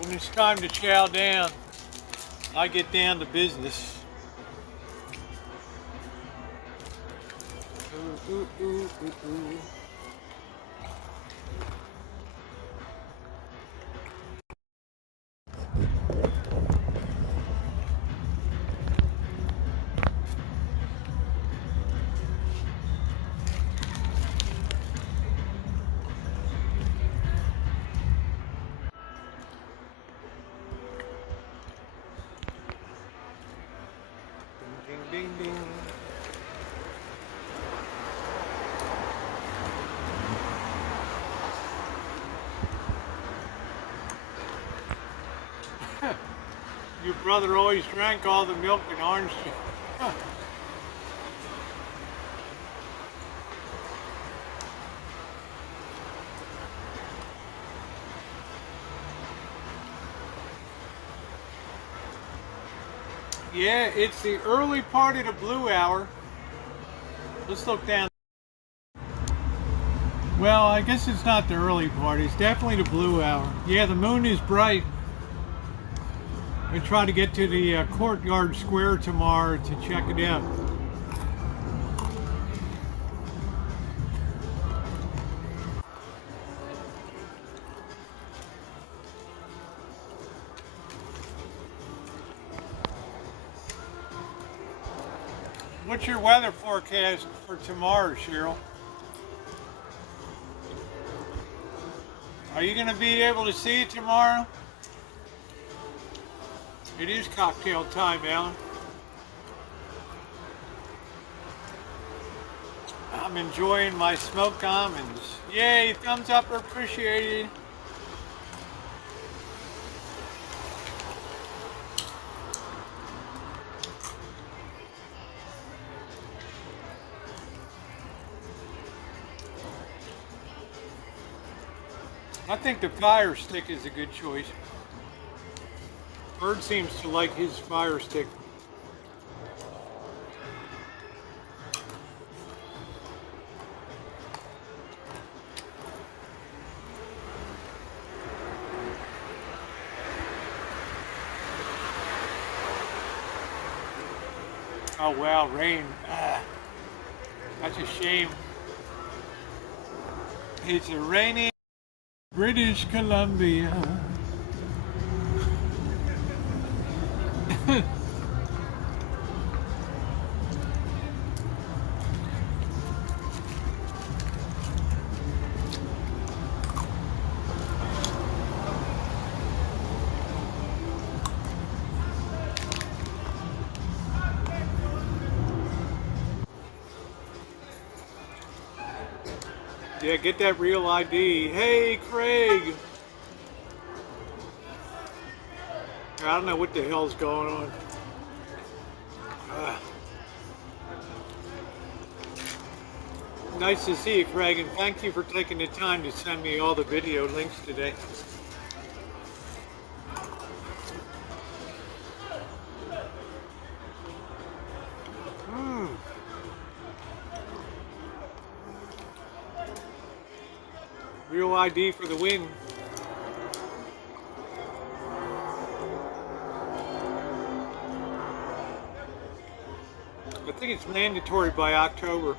When it's time to chow down, I get down to business. Ooh, ooh, ooh, ooh, ooh. Brother always drank all the milk and orange juice. Yeah, it's the early part of the blue hour. Let's look down. Well, I guess it's not the early part. It's definitely the blue hour. Yeah, the moon is bright. I try to get to the courtyard square tomorrow to check it out. What's your weather forecast for tomorrow, Cheryl? Are you going to be able to see it tomorrow? It is cocktail time, Alan. I'm enjoying my smoked almonds. Yay, thumbs up are appreciated. I think the fire stick is a good choice. Bird seems to like his fire stick. Oh wow, rain. That's a shame. It's a rainy British Columbia. Yeah, get that real ID. Hey, Craig. I don't know what the hell's going on. Nice to see you, Craig, and thank you for taking the time to send me all the video links today. Real ID for the win. I think it's mandatory by October.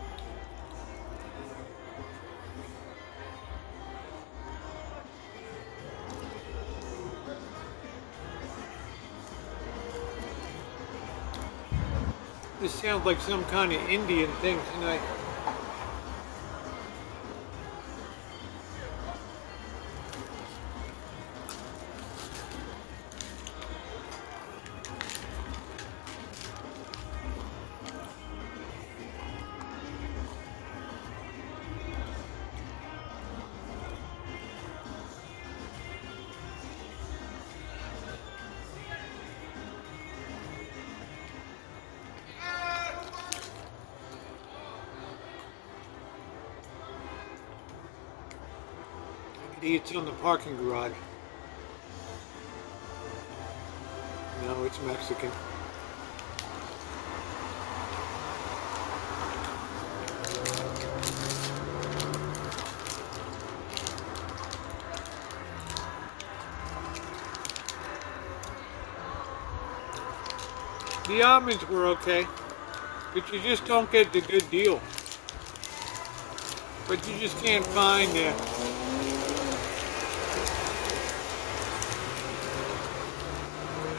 This sounds like some kind of Indian thing tonight. It's on the parking garage. No, it's Mexican. The almonds were okay, but you just don't get the good deal. But you just can't find that.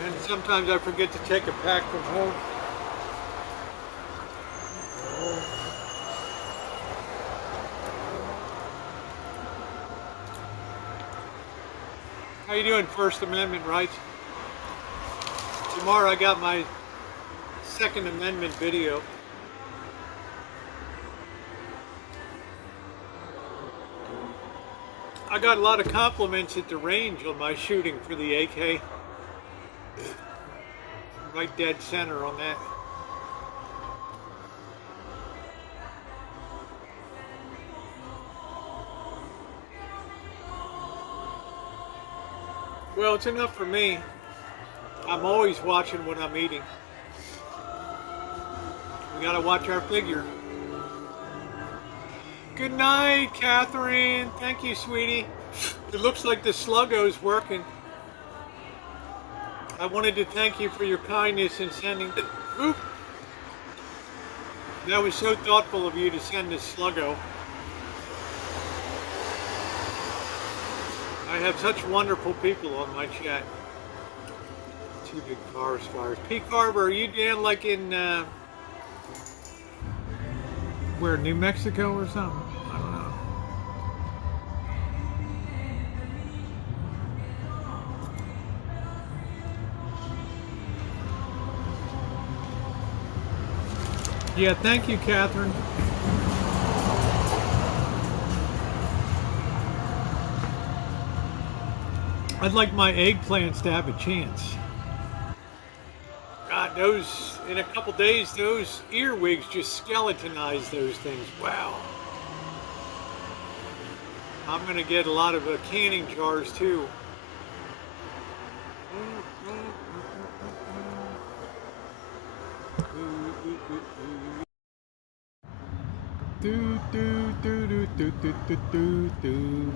And sometimes I forget to take a pack from home. How you doing, First Amendment rights? Tomorrow I got my Second Amendment video. I got a lot of compliments at the range on my shooting for the AK. right dead center on that. Well, it's enough for me. I'm always watching what I'm eating. We gotta watch our figure. Good night, Catherine. Thank you, sweetie. It looks like the Sluggo's working. I wanted to thank you for your kindness in sending the... Oop! That was so thoughtful of you to send this Sluggo. I have such wonderful people on my chat. Two big forest fires. P. Carver, are you down like in... where, New Mexico or something? I don't know. Yeah, thank you, Catherine. I'd like my eggplants to have a chance. God, those, in a couple days, those earwigs just skeletonize those things. Wow. I'm going to get a lot of canning jars, too. Do, do, do, do, do, do, do, do, do.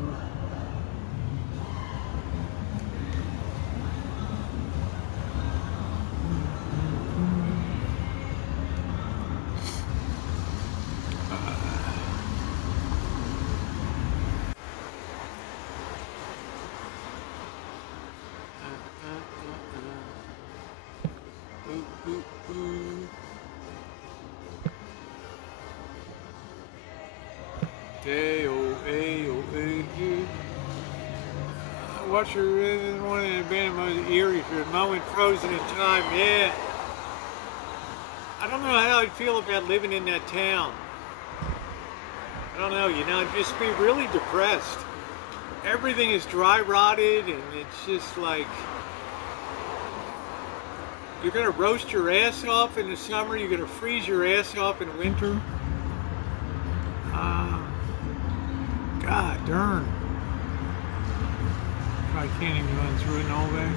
Watch your one in the abandoned mode eerie for a moment frozen in time. Yeah. I don't know how I'd feel about living in that town. I don't know, you know, I'd just be really depressed. Everything is dry rotted and it's just like you're gonna roast your ass off in the summer, you're gonna freeze your ass off in winter. God darn. I can't even run through it all day.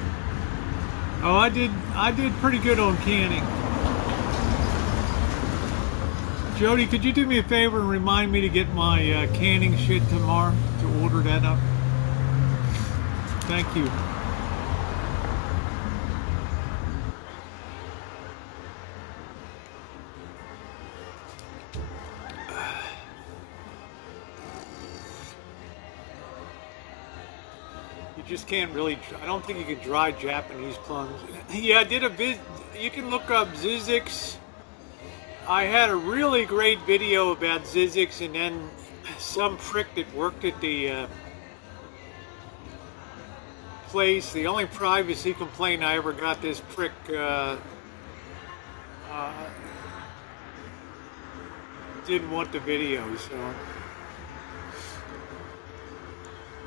Oh, I did pretty good on canning. Jody, could you do me a favor and remind me to get my canning shit tomorrow, to order that up? Thank you. Just can't really, I don't think you can dry Japanese plums. Yeah, I did a vid, you can look up Zizix. I had a really great video about Zizix, and then some prick that worked at the place, the only privacy complaint I ever got, this prick didn't want the video, so.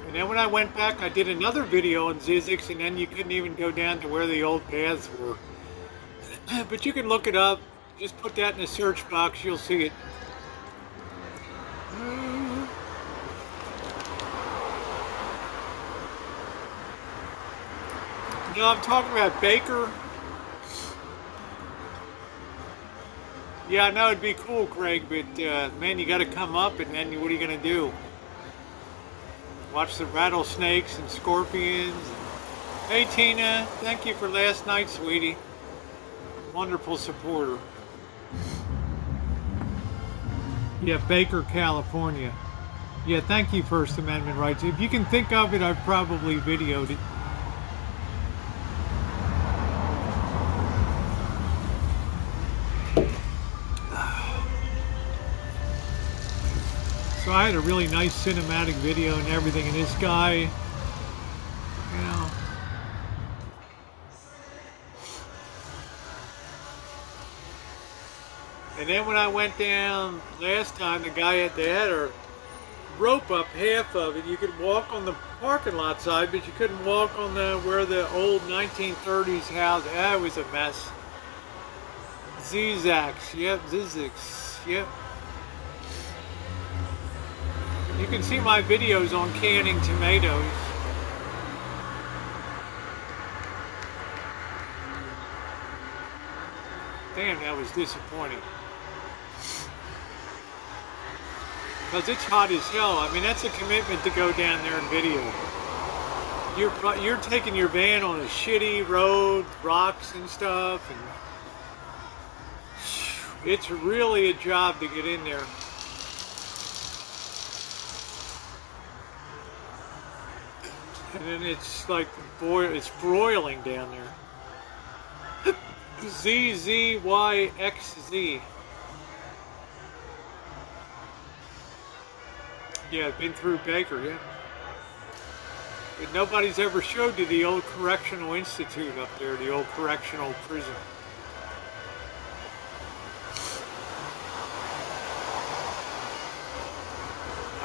And then when I went back, I did another video on Zizix, and then you couldn't even go down to where the old paths were. But you can look it up. Just put that in the search box, you'll see it. No, I'm talking about Baker. Yeah, I know it'd be cool, Craig, but man, you got to come up, and then what are you going to do? Watch the rattlesnakes and scorpions. Hey Tina, thank you for last night, sweetie. Wonderful supporter. Yeah, Baker, California. Yeah, thank you, First Amendment rights. If you can think of it, I've probably videoed it. So I had a really nice cinematic video and everything, and this guy, you know. And then when I went down last time, they had a rope up half of it. You could walk on the parking lot side, but you couldn't walk on where the old 1930s house. It was a mess. Zizaks, yep, Zizaks, yep. You can see my videos on canning tomatoes. Damn, that was disappointing. Because it's hot as hell. I mean, that's a commitment to go down there and video. You're taking your van on a shitty road, rocks and stuff, and it's really a job to get in there. And then it's like it's broiling down there. ZZYXZ. Yeah, I've been through Baker, yeah. But nobody's ever showed you the old correctional institute up there, the old correctional prison.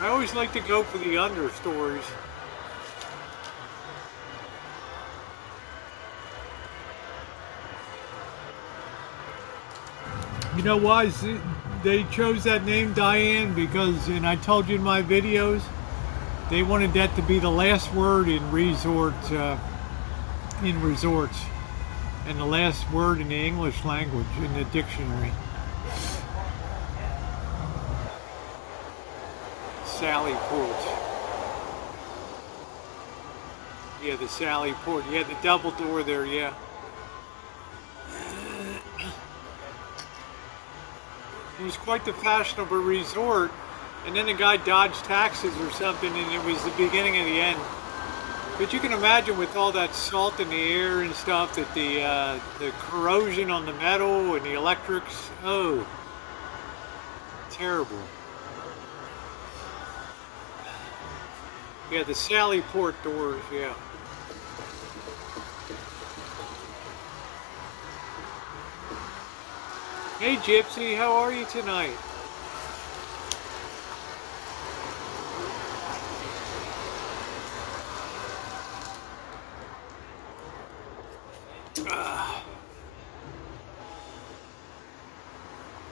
I always like to go for the understories. You know why they chose that name, Diane? Because, and I told you in my videos, they wanted that to be the last word in resorts, and the last word in the English language in the dictionary. Sally Port. Yeah, the Sally Port. Yeah, the double door there, yeah. It was quite the fashionable resort, and then the guy dodged taxes or something, and it was the beginning of the end. But you can imagine with all that salt in the air and stuff, that the corrosion on the metal and the electrics, oh, terrible. Yeah, the Sally Port doors, yeah. Hey Gypsy, how are you tonight?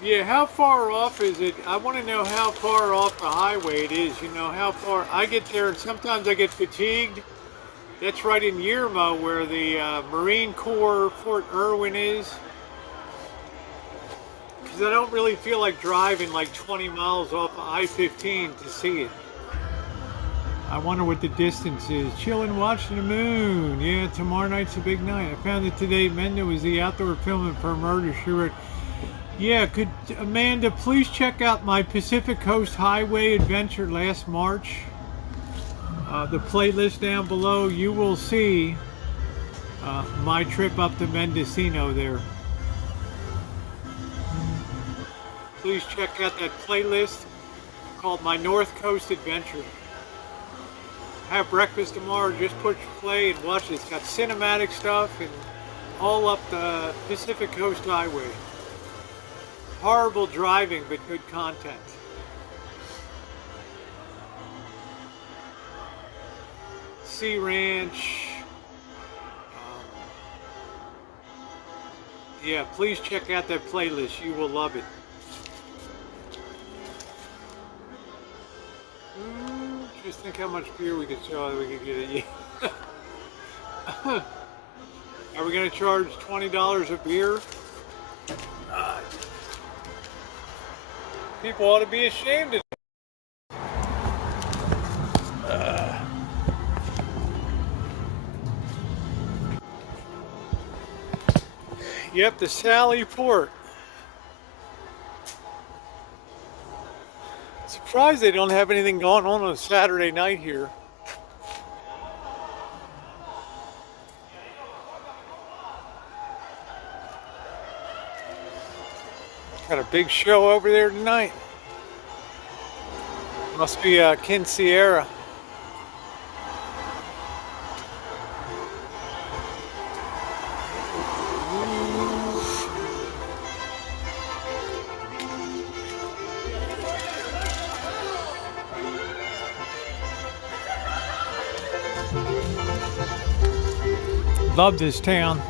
Yeah, how far off is it? I want to know how far off the highway it is. You know, how far I get there, and sometimes I get fatigued. That's right in Yermo, where the Marine Corps Fort Irwin is. Because I don't really feel like driving like 20 miles off of I-15 to see it. I wonder what the distance is. Chilling, watching the moon. Yeah, tomorrow night's a big night. I found that today Menda was the outdoor filming for a murder. She wrote, yeah, could Amanda please check out my Pacific Coast Highway adventure last March? The playlist down below, you will see my trip up to Mendocino there. Please check out that playlist called My North Coast Adventure. Have breakfast tomorrow, just push play and watch it. It's got cinematic stuff and all up the Pacific Coast Highway. Horrible driving, but good content. Sea Ranch. Yeah, please check out that playlist. You will love it. Just think how much beer we could charge. We could get it. Yeah. Are we going to charge $20 a beer? People ought to be ashamed of it. Yep, the Sally Port. Surprised they don't have anything going on a Saturday night here. Got a big show over there tonight. Must be Quinceañera. Love this town.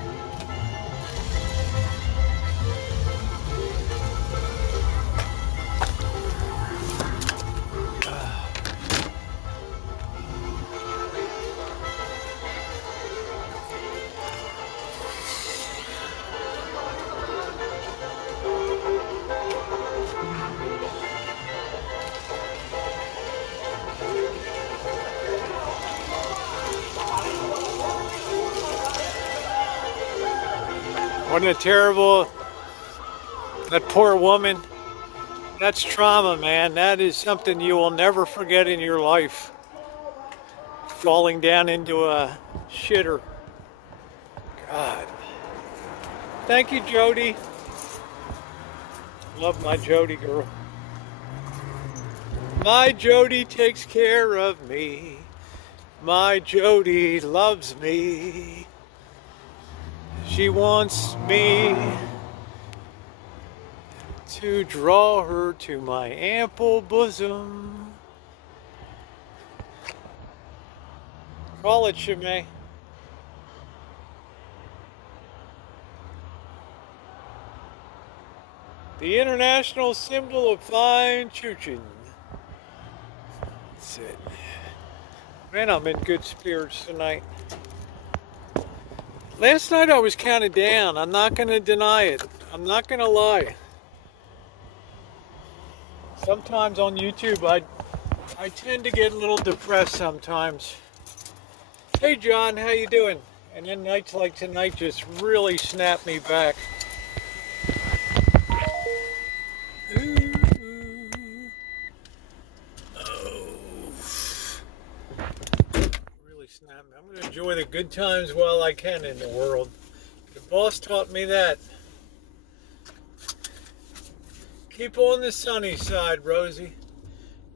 Wasn't it terrible? That poor woman. That's trauma, man. That is something you will never forget in your life. Falling down into a shitter. God. Thank you, Jody. Love my Jody girl. My Jody takes care of me. My Jody loves me. She wants me to draw her to my ample bosom. Call it, Shimei. The international symbol of fine Choochin. That's it. Man, I'm in good spirits tonight. Last night I was kind of down. I'm not going to deny it. I'm not going to lie. Sometimes on YouTube I tend to get a little depressed sometimes. Hey John, how you doing? And then nights like tonight just really snap me back. Ooh. Oh. Really snap me. I'm going to enjoy the good times while I can in the world. The boss taught me that. Keep on the sunny side, Rosie.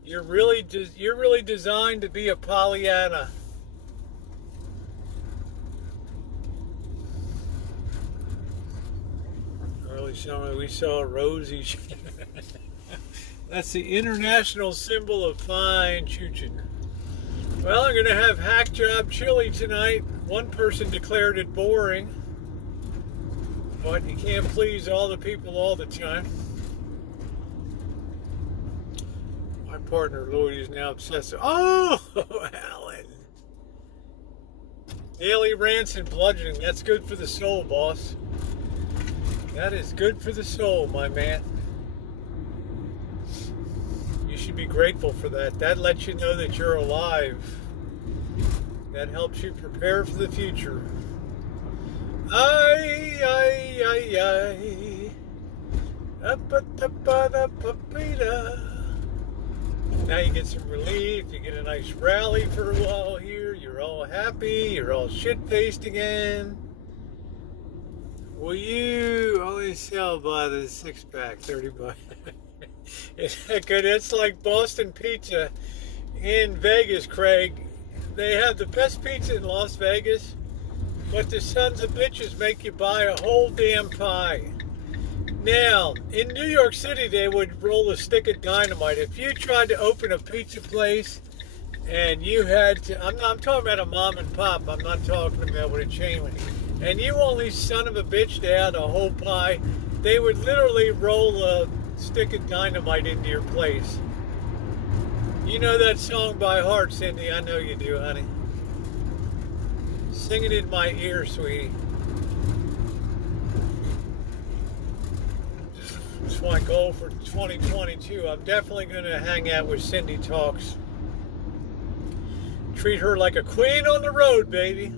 You're really designed to be a Pollyanna. Early summer, we saw Rosie. That's the international symbol of fine Choochin. Well, I'm going to have hack job chili tonight. One person declared it boring, but you can't please all the people all the time. My partner Lloyd is now obsessive. Oh, Alan. Daily rants and bludgeoning. That's good for the soul, boss. That is good for the soul, my man. You should be grateful for that. That lets you know that you're alive. That helps you prepare for the future. Ay, ay, ay, ay. Now you get some relief. You get a nice rally for a while here. You're all happy. You're all shit-faced again. Will you only sell by the 6-pack, 30 bucks? Is that good? It's like Boston Pizza in Vegas, Craig. They have the best pizza in Las Vegas, but the sons of bitches make you buy a whole damn pie. Now, in New York City, they would roll a stick of dynamite. If you tried to open a pizza place and you had to, I'm talking about a mom and pop, I'm not talking about with a chain, and you only son of a bitch to add a whole pie, they would literally roll a stick of dynamite into your place. You know that song by heart, Cindy. I know you do, honey. Sing it in my ear, sweetie. That's my goal for 2022. I'm definitely going to hang out with Cindy Talks. Treat her like a queen on the road, baby.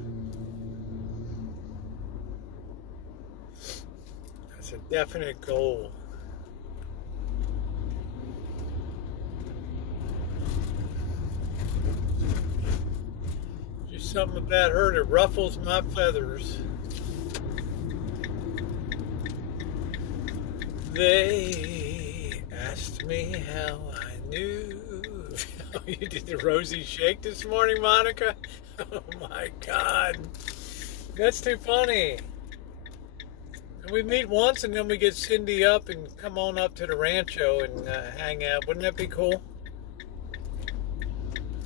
That's a definite goal. Just something about her that ruffles my feathers. They asked me how I knew. You did the Rosie shake this morning, Monica? Oh my God. That's too funny. We meet once and then we get Cindy up and come on up to the rancho and hang out. Wouldn't that be cool?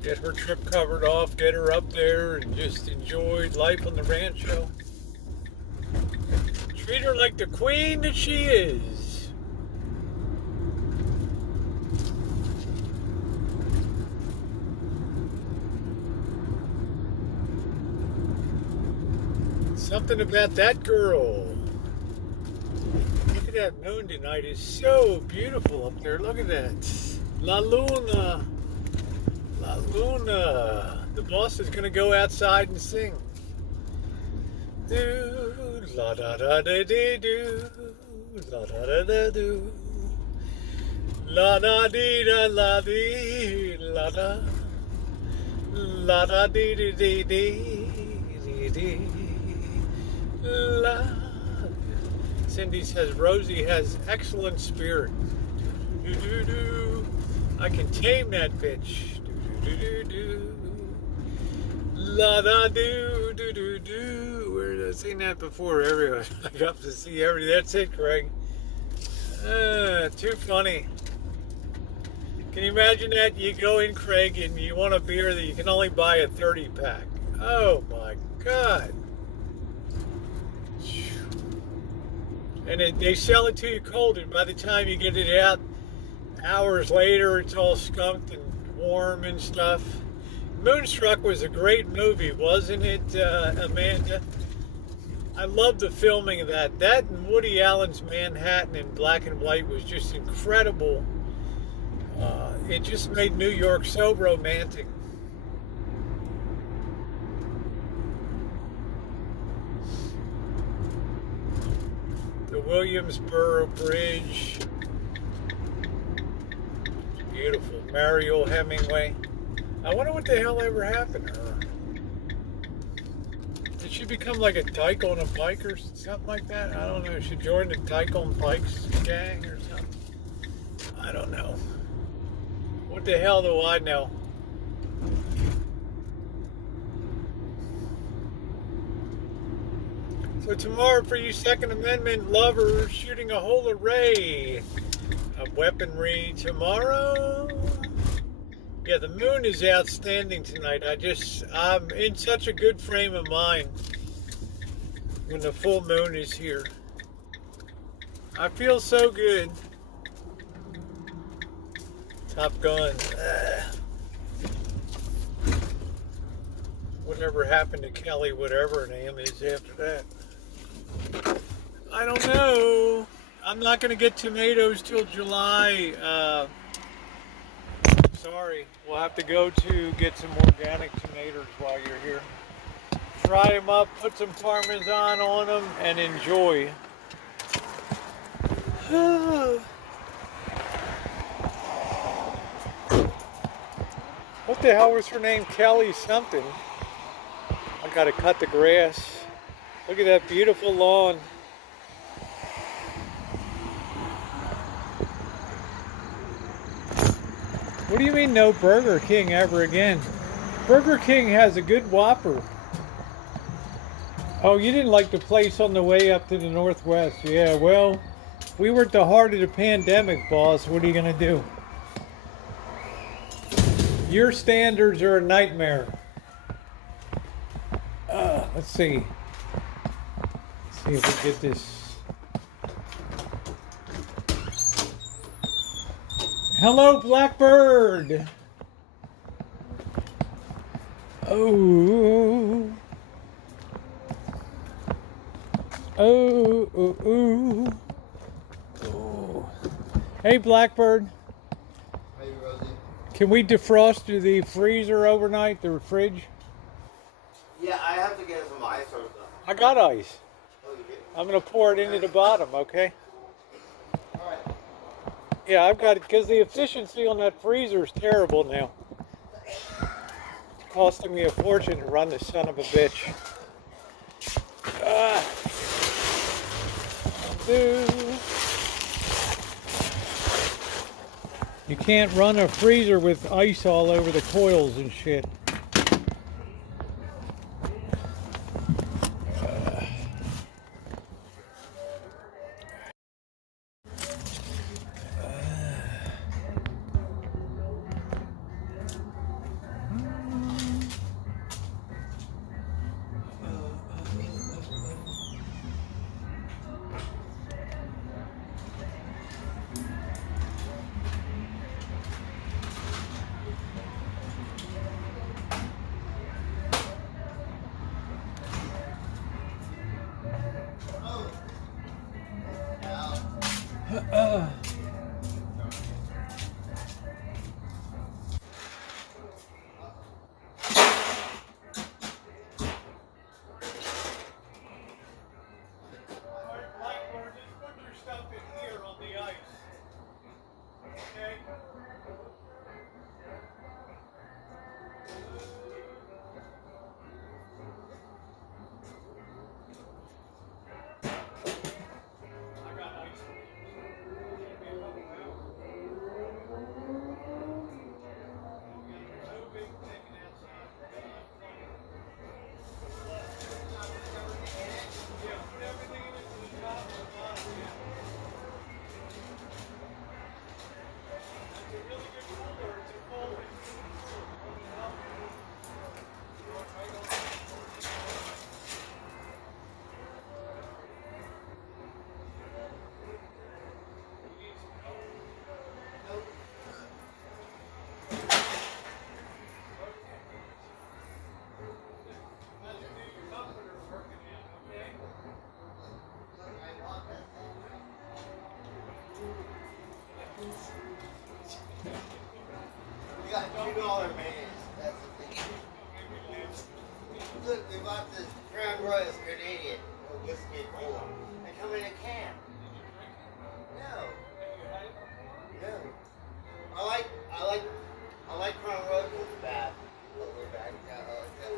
Get her trip covered off, get her up there and just enjoy life on the rancho. Treat her like the queen that she is. Something about that girl. Look at that moon tonight. It's so beautiful up there. Look at that. La Luna. La Luna. The boss is going to go outside and sing. Do, la da da da dee doo, la da da da doo, la da dee da la dee, la da, la da dee dee dee dee dee, la. Cindy says Rosie has excellent spirit. Do do do. I can tame that bitch. Do do do do. La da do do do do. Where did I seen that before? Everywhere. I got to see every. That's it, Craig. Too funny. Can you imagine that? You go in, Craig, and you want a beer that you can only buy a 30-pack. Oh my God. And they sell it to you cold, and by the time you get it out, hours later, it's all skunked and warm and stuff. Moonstruck was a great movie, wasn't it, Amanda? I loved the filming of that. That and Woody Allen's Manhattan in black and white was just incredible. It just made New York so romantic. The Williamsboro Bridge. It's beautiful. Mariel Hemingway. I wonder what the hell ever happened to her. Did she become like a dyke on a bike or something like that? I don't know. She joined the dyke on bikes gang or something. I don't know. What the hell do I know? So tomorrow for you Second Amendment lovers, shooting a whole array of weaponry tomorrow. Yeah, the moon is outstanding tonight. I'm in such a good frame of mind when the full moon is here. I feel so good. Top Gun. Whatever happened to Kelly, whatever her name is after that. I don't know. I'm not going to get tomatoes till July. Sorry. We'll have to go to get some organic tomatoes while you're here. Fry them up, put some Parmesan on them, and enjoy. What the hell was her name? Kelly something. I gotta cut the grass. Look at that beautiful lawn. What do you mean no Burger King ever again? Burger King has a good Whopper. Oh, you didn't like the place on the way up to the Northwest. Yeah, well, we were at the heart of the pandemic, boss. What are you gonna do? Your standards are a nightmare. Let's see. Let's see if we get this. Hello, Blackbird. Oh. Oh, oh, oh. Oh. Hey, Blackbird. Hey, Rosie. Can we defrost the freezer overnight, the fridge? Yeah, I have to get some ice or something. I got ice. Oh, you did? I'm going to pour it into the bottom, okay? Alright. Yeah, I've got it, because the efficiency on that freezer is terrible now. It's costing me a fortune to run this son of a bitch. You can't run a freezer with ice all over the coils and shit. about this Crown Royal Canadian whiskey and cola? They come in a can. No. No. I like Crown Royal. It's bad. Over bad. Yeah, I like that.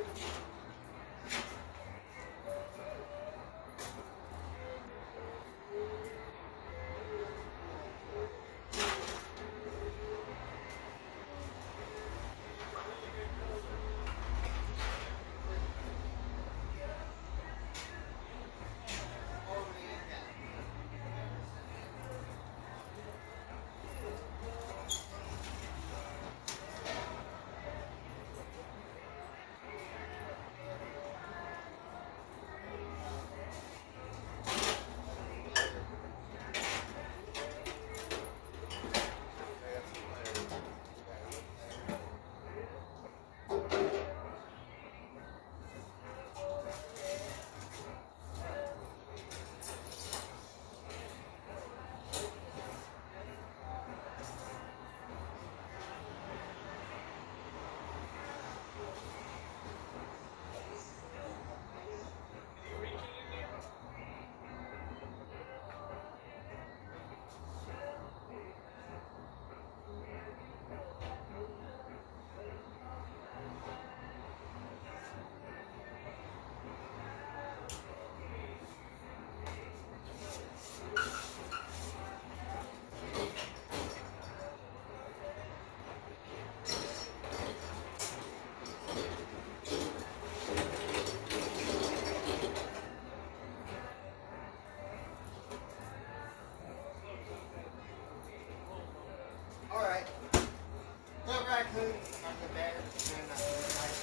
Alright. The raccoon, not the bear, and not the knife.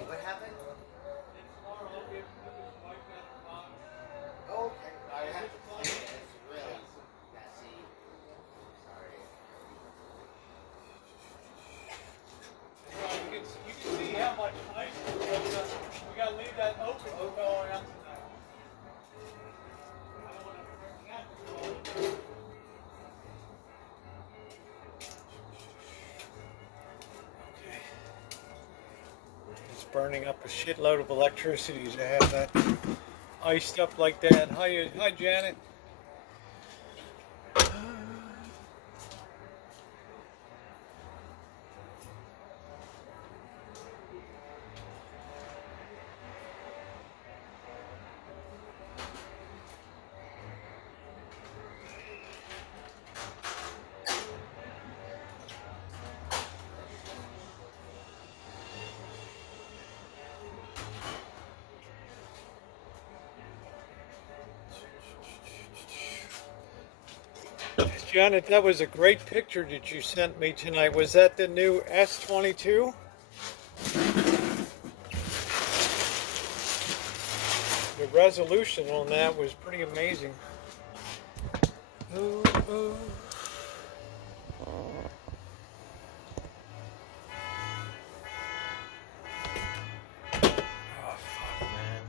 What happened? Okay. I have to clean it. It's really messy. Sorry. You can see how much ice we got to leave that open going up tonight. I don't want to forget to close. Okay. It's burning up a shitload of electricity to have that iced up like that. Hi, Janet. Janet, that was a great picture that you sent me tonight. Was that the new S22? The resolution on that was pretty amazing. Ooh, ooh. Oh, fuck, man.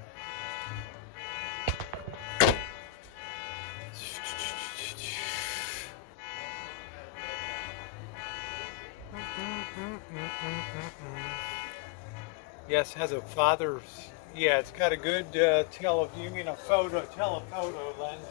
Yes, has a father's. Yeah, it's got a good you mean a telephoto lens.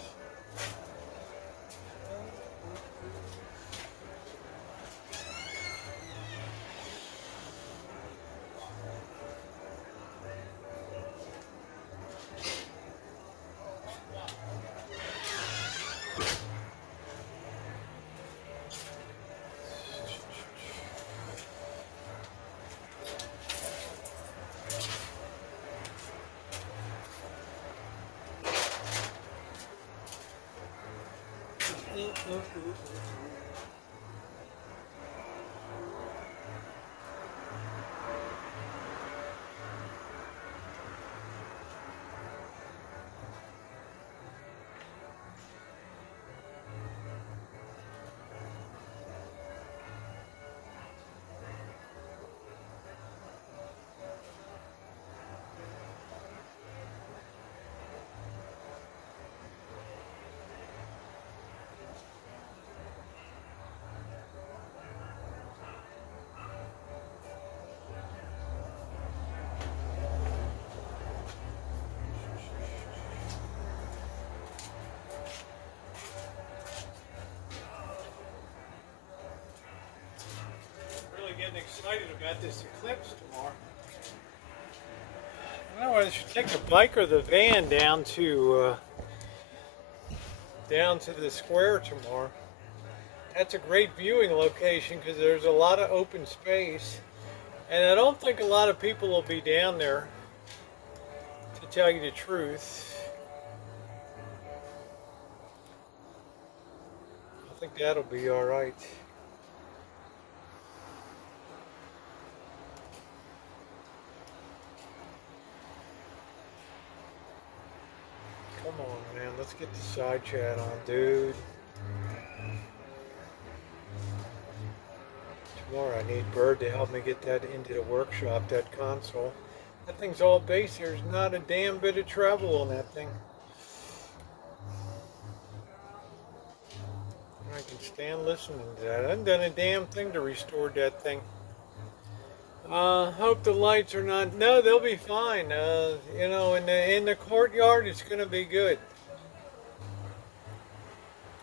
getting excited about this eclipse tomorrow. I don't know whether I should take the bike or the van down to the square tomorrow. That's a great viewing location because there's a lot of open space, and I don't think a lot of people will be down there, to tell you the truth. I think that'll be all right. Come on, man. Let's get the side chat on, dude. Tomorrow I need Bird to help me get that into the workshop, that console. That thing's all bass. There's not a damn bit of treble on that thing. I can stand listening to that. I haven't done a damn thing to restore that thing. Hope the lights are not. No, they'll be fine. You know, in the courtyard, it's gonna be good.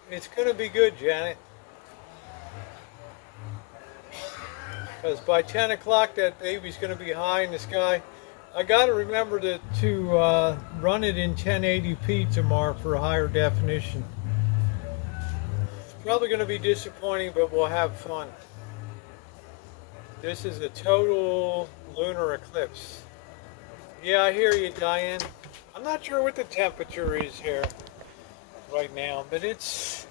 It's gonna be good, Janet. Because by 10 o'clock, that baby's gonna be high in the sky. I gotta remember to run it in 1080p tomorrow for a higher definition. Probably going to be disappointing, but we'll have fun. This is a total lunar eclipse. Yeah, I hear you, Diane. I'm not sure what the temperature is here right now, but it's,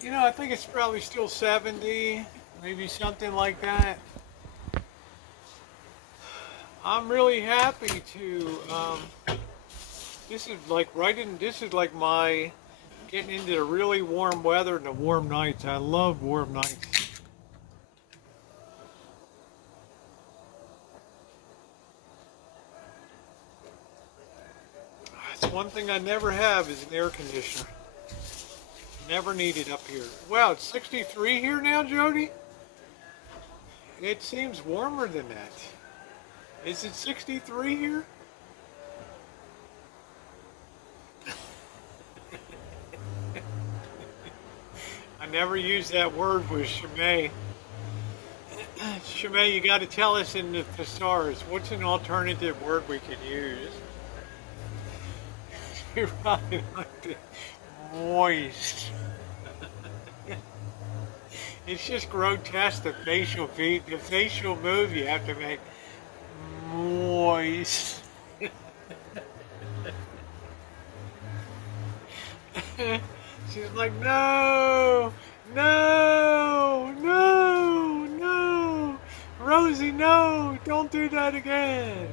you know, I think it's probably still 70, maybe something like that. I'm really happy to, this is like my getting into the really warm weather and the warm nights. I love warm nights. It's one thing I never have is an air conditioner. Never need it up here. Wow, it's 63 here now, Jody? It seems warmer than that. Is it 63 here? I never use that word with Shimei. Shimei, you got to tell us in the thesaurus, what's an alternative word we could use? You're right, like the moist. It's just grotesque, the facial move you have to make. Moist. She's like, no, no, no, no. Rosie, no, don't do that again.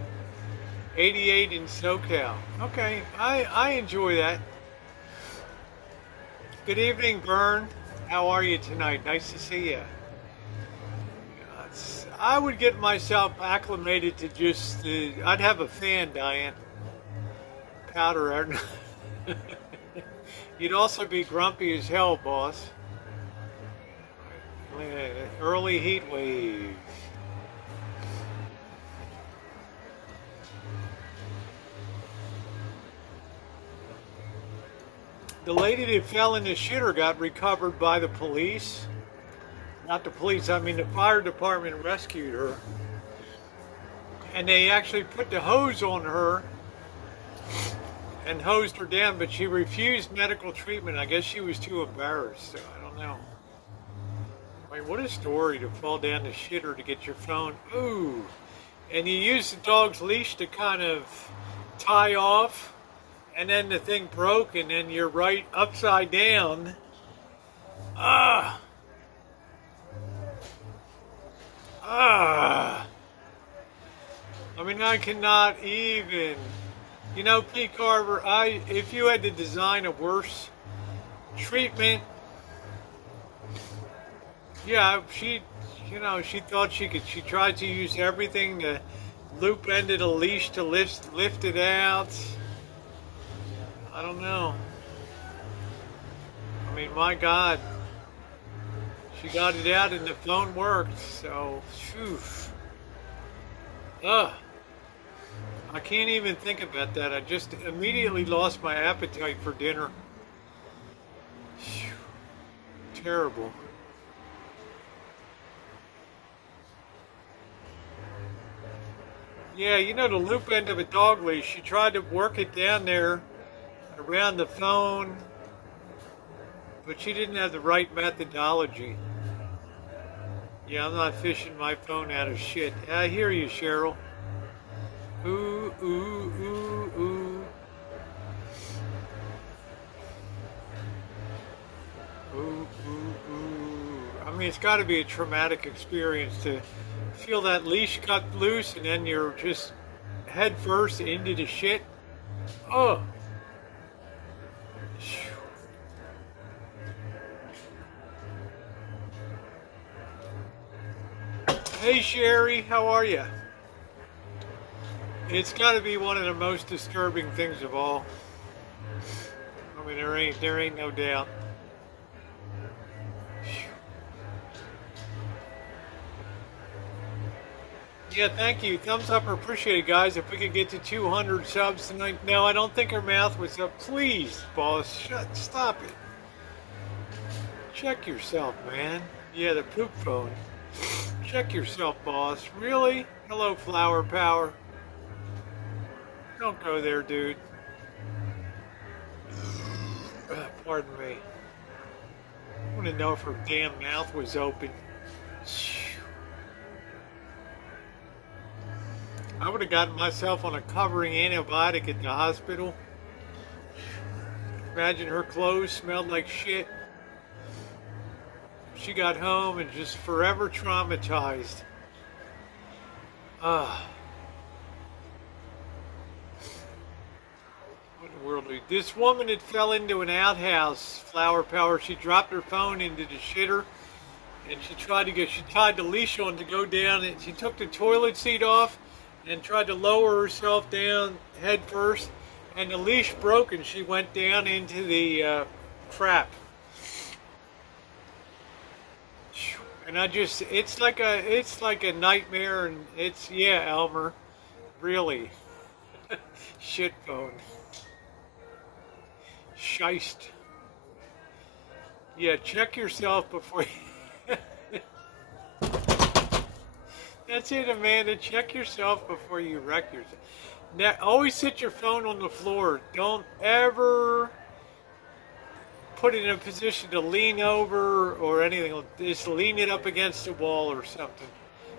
88 in SoCal. Okay, I enjoy that. Good evening, Vern. How are you tonight? Nice to see you. I would get myself acclimated to just, I'd have a fan, Diane. Powder. You'd also be grumpy as hell, boss. Early heat wave. The lady that fell in the shitter got recovered by the police. Not the police, I mean the fire department rescued her. And they actually put the hose on her and hosed her down, but she refused medical treatment. I guess she was too embarrassed, so I don't know. I mean, what a story to fall down the shitter to get your phone. Ooh. And you use the dog's leash to kind of tie off, and then the thing broke, and then you're right upside down. Ah. Ah. I mean, I cannot even. You know, P. Carver, if you had to design a worse treatment, yeah, she thought she tried to use everything to loop ended a leash to lift it out. I don't know. I mean, my God. She got it out and the phone worked, so, phew. Ugh. I can't even think about that. I just immediately lost my appetite for dinner. Whew. Terrible. Yeah, you know the loop end of a dog leash. She tried to work it down there around the phone, but she didn't have the right methodology. Yeah, I'm not fishing my phone out of shit. I hear you, Cheryl. Ooh, ooh, ooh, ooh. Ooh, ooh, ooh. I mean, it's got to be a traumatic experience to feel that leash cut loose and then you're just head first into the shit. Oh. Hey, Sherry, how are you? It's got to be one of the most disturbing things of all. I mean, there ain't no doubt. Yeah, thank you. Thumbs up or appreciate it, guys. If we could get to 200 subs tonight. No, I don't think her mouth was up. Please, boss, stop it. Check yourself, man. Yeah, the poop phone. Check yourself, boss. Really? Hello, Flower Power. Don't go there, dude. Pardon me. I want to know if her damn mouth was open. I would have gotten myself on a covering antibiotic at the hospital. Imagine her clothes smelled like shit. She got home and just forever traumatized. What in the world? This woman that fell into an outhouse, Flower Power, she dropped her phone into the shitter and she tied the leash on to go down and she took the toilet seat off and tried to lower herself down head first, and the leash broke and she went down into the crap. And it's like a nightmare, and yeah, Elmer, really, shit phone, shiced. Yeah, check yourself before you... That's it, Amanda. Check yourself before you wreck yourself. Now, always sit your phone on the floor. Don't ever put it in a position to lean over or anything. Just lean it up against the wall or something.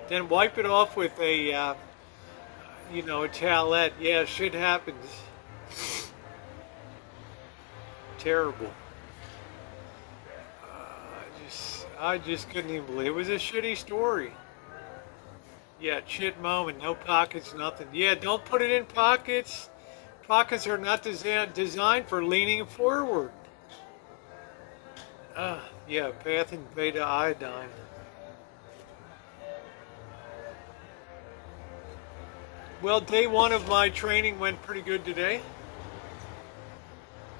Then wipe it off with a, a towelette. Yeah, shit happens. Terrible. I just couldn't even believe it. It was a shitty story. Yeah, shit moment, no pockets, nothing. Yeah, don't put it in pockets. Pockets are not designed for leaning forward. Yeah, bath and beta iodine. Well, day one of my training went pretty good today.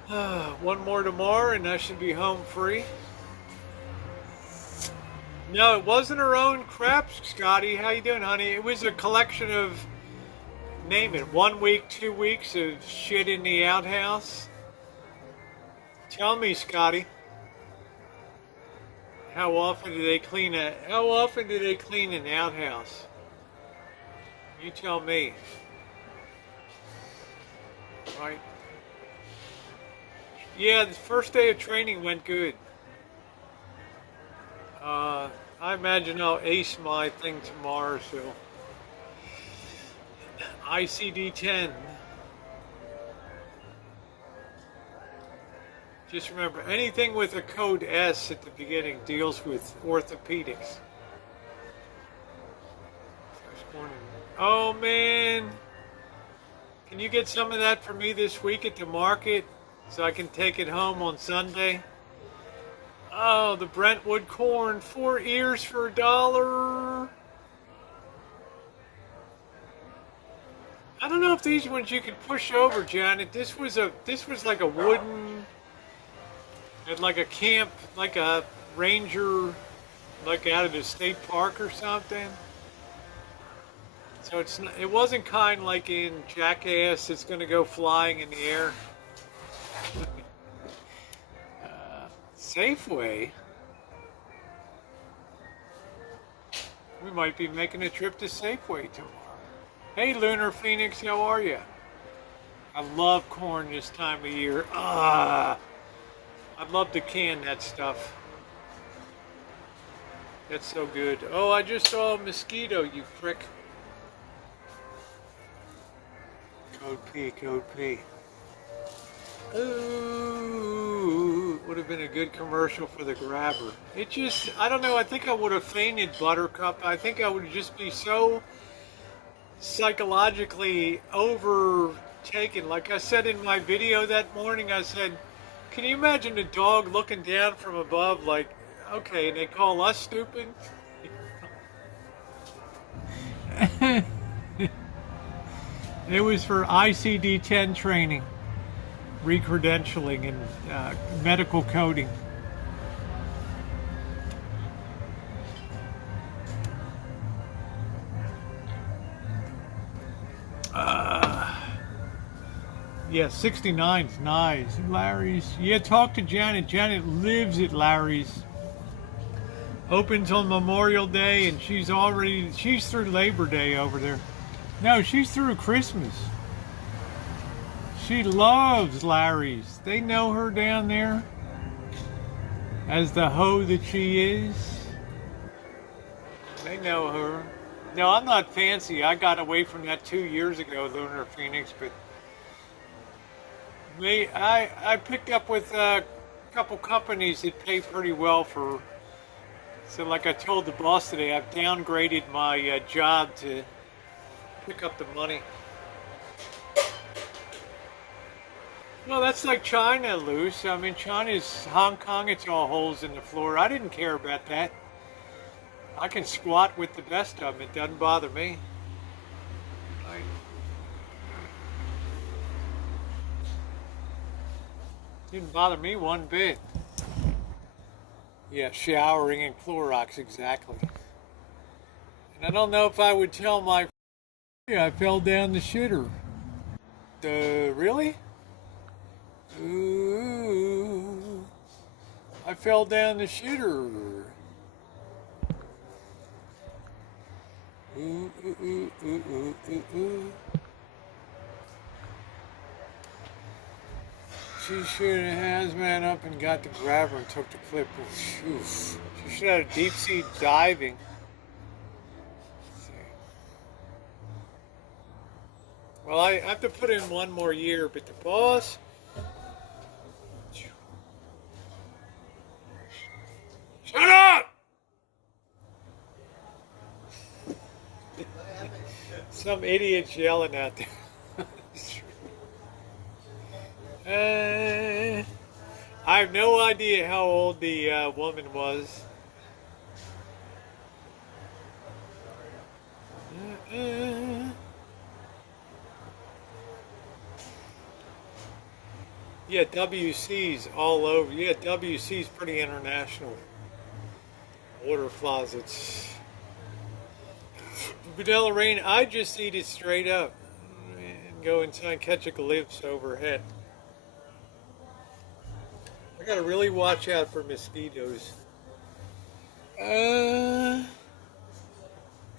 One more tomorrow and I should be home free. No, it wasn't her own crap, Scotty. How you doing, honey? It was a collection of, name it, 1 week, 2 weeks of shit in the outhouse. Tell me, Scotty. How often do they clean an outhouse? You tell me. Right? Yeah, the first day of training went good. I imagine I'll ace my thing tomorrow, so. ICD-10. Just remember, anything with a code S at the beginning deals with orthopedics. Oh man, can you get some of that for me this week at the market so I can take it home on Sunday? Oh, the Brentwood corn, 4 ears for $1. I don't know if these ones you can push over, Janet. This was like a wooden, like a camp, like a ranger, like out of the state park or something. So it wasn't kind like in Jackass. It's gonna go flying in the air. Safeway. We might be making a trip to Safeway tomorrow. Hey, Lunar Phoenix, how are you? I love corn this time of year. I'd love to can that stuff. That's so good. Oh, I just saw a mosquito, you prick. Code P, code P. Ooh, would have been a good commercial for the grabber. It just, I don't know, I think I would have fainted, Buttercup. I think I would just be so psychologically overtaken. Like I said in my video that morning, I said, can you imagine a dog looking down from above like, okay, and they call us stupid? It was for ICD-10 training, re-credentialing, and medical coding. Yeah, 69's nice. Larry's. Yeah, talk to Janet. Janet lives at Larry's. Opens on Memorial Day, and she's through Labor Day over there. No, she's through Christmas. She loves Larry's. They know her down there as the hoe that she is. They know her. No, I'm not fancy. I got away from that 2 years ago, Lunar Phoenix, but I picked up with a couple companies that pay pretty well for. So, like I told the boss today, I've downgraded my job to pick up the money. Well, that's like China, Luce. I mean, China's Hong Kong. It's all holes in the floor. I didn't care about that. I can squat with the best of them. It doesn't bother me. Didn't bother me one bit. Yeah, showering in Clorox, exactly. And I don't know if I would tell my I fell down the shitter. Really? Ooh, I fell down the shitter. Ooh, ooh, ooh, ooh, ooh, ooh, ooh. She should have hazmat up and got the grabber and took the clip. Oof. She should have deep sea diving. Well, I have to put in one more year, but the boss. Shut up! Some idiot's yelling out there. I have no idea how old the woman was. Yeah, WC's all over. Yeah, WC's pretty international. Water closets. Vanilla Rain, I just eat it straight up and go inside and catch a glimpse overhead. I gotta really watch out for mosquitoes.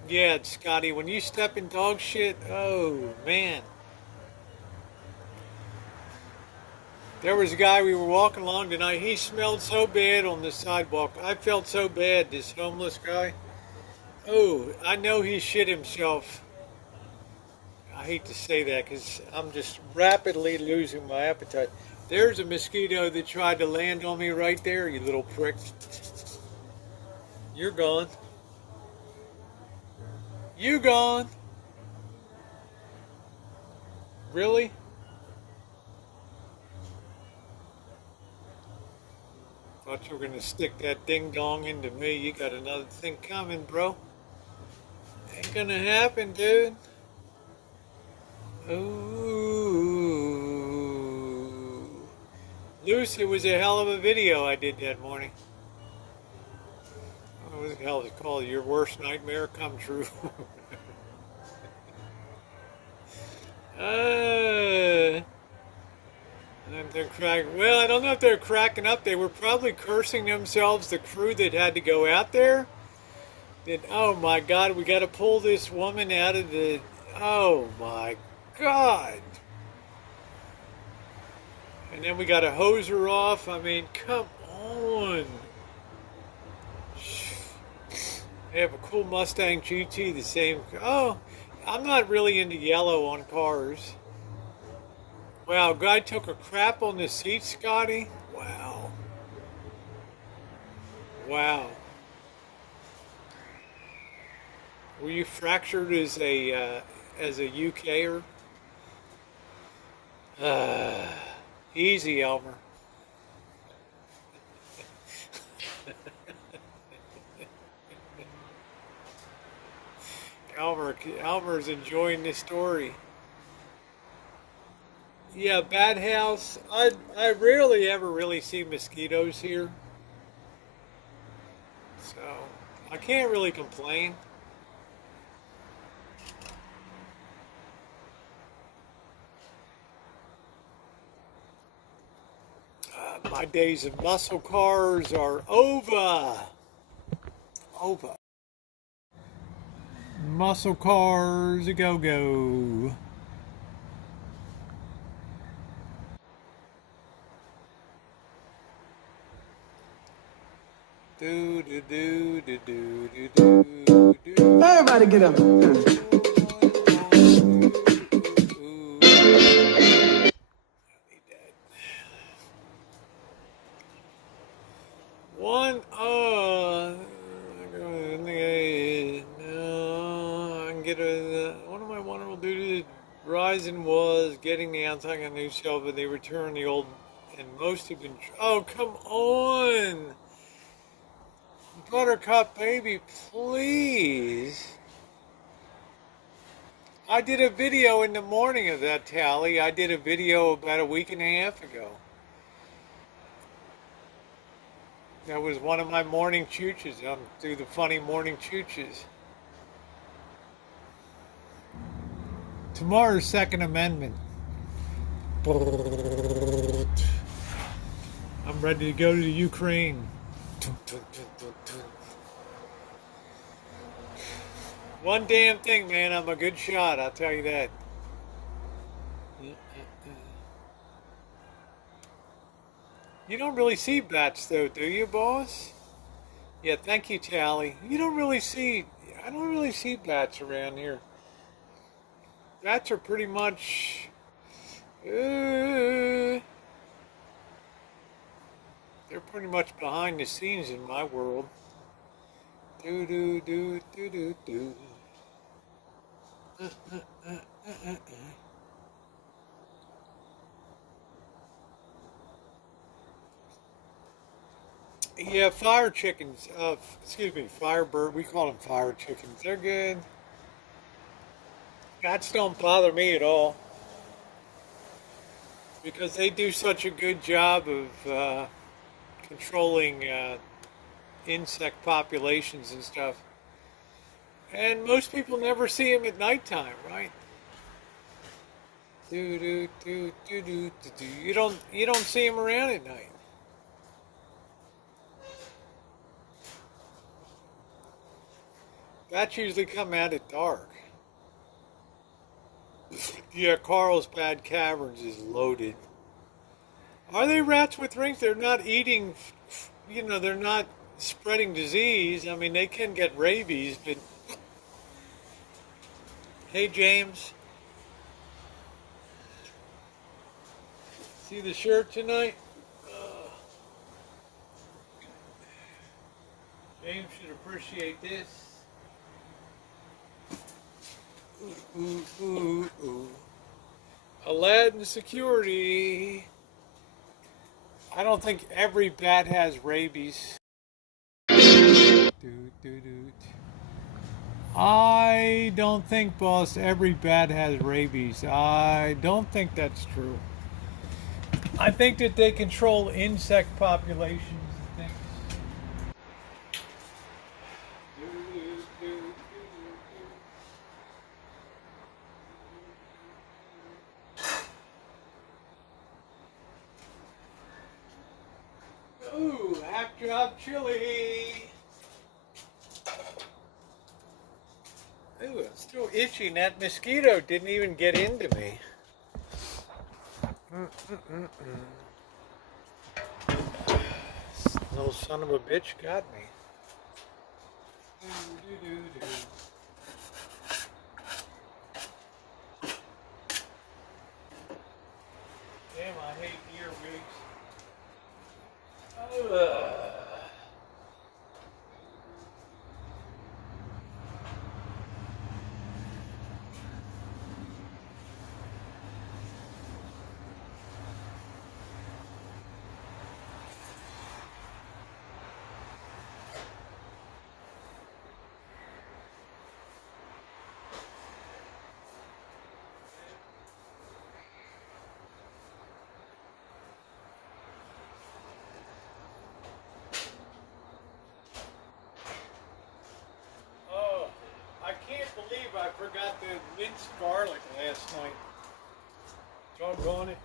Yeah, Scotty, when you step in dog shit, oh man. There was a guy, we were walking along tonight, he smelled so bad on the sidewalk. I felt so bad, this homeless guy. Oh, I know he shit himself. I hate to say that because I'm just rapidly losing my appetite. There's a mosquito that tried to land on me right there, you little prick. You're gone. You gone. Really? Thought you were gonna stick that ding dong into me. You got another thing coming, bro. Ain't gonna happen, dude. Ooh. Luce, it was a hell of a video I did that morning. What the hell is it called? Your worst nightmare come true. They're cracking. Well, I don't know if they're cracking up. They were probably cursing themselves, the crew that had to go out there. That, oh my God, we got to pull this woman out of the Oh my God. And then we got to hose her off. I mean, come on. They have a cool Mustang GT, the same. Oh, I'm not really into yellow on cars. Wow, guy took a crap on the seat, Scotty. Wow. Wow. Were you fractured as a UKer? Easy, Elmer. Elmer's enjoying this story. Yeah, Bad House. I rarely ever really see mosquitoes here, so I can't really complain. My days of muscle cars are over. Over. Muscle cars, a go go. Do do do do do do do do. Everybody get up. One, I can get one of my wonderful duties. Verizon was getting the outside a new shelf, but they returned the old, and most have been. Oh, come on, Buttercup baby, please. I did a video in the morning of that, Tally. I did a video about a week and a half ago. That was one of my morning chooches. I'm through the funny morning chooches. Tomorrow's Second Amendment. I'm ready to go to the Ukraine. One damn thing, man. I'm a good shot, I'll tell you that. You don't really see bats, though, do you, boss? Yeah, thank you, Tally. I don't really see bats around here. Bats are pretty much, they're pretty much behind the scenes in my world. Do do do do do do. Yeah, fire chickens. Excuse me, firebird. We call them fire chickens. They're good. Bats don't bother me at all because they do such a good job of controlling insect populations and stuff. And most people never see them at nighttime, right? Do do do do do do do. You don't see them around at night. Bats usually come out at dark. Yeah, Carlsbad Caverns is loaded. Are they rats with rings? They're not eating, they're not spreading disease. I mean, they can get rabies, but. Hey, James. See the shirt tonight? James should appreciate this. Ooh, ooh, ooh. Aladdin security. I don't think every bat has rabies. I don't think, boss, every bat has rabies. I don't think that's true. I think that they control insect populations and things. Ooh, half job chili. Ooh, I'm still itching. That mosquito didn't even get into me. This little son of a bitch got me. Damn, I hate earwigs. Oh, I can't believe I forgot the minced garlic last night. Doggone it.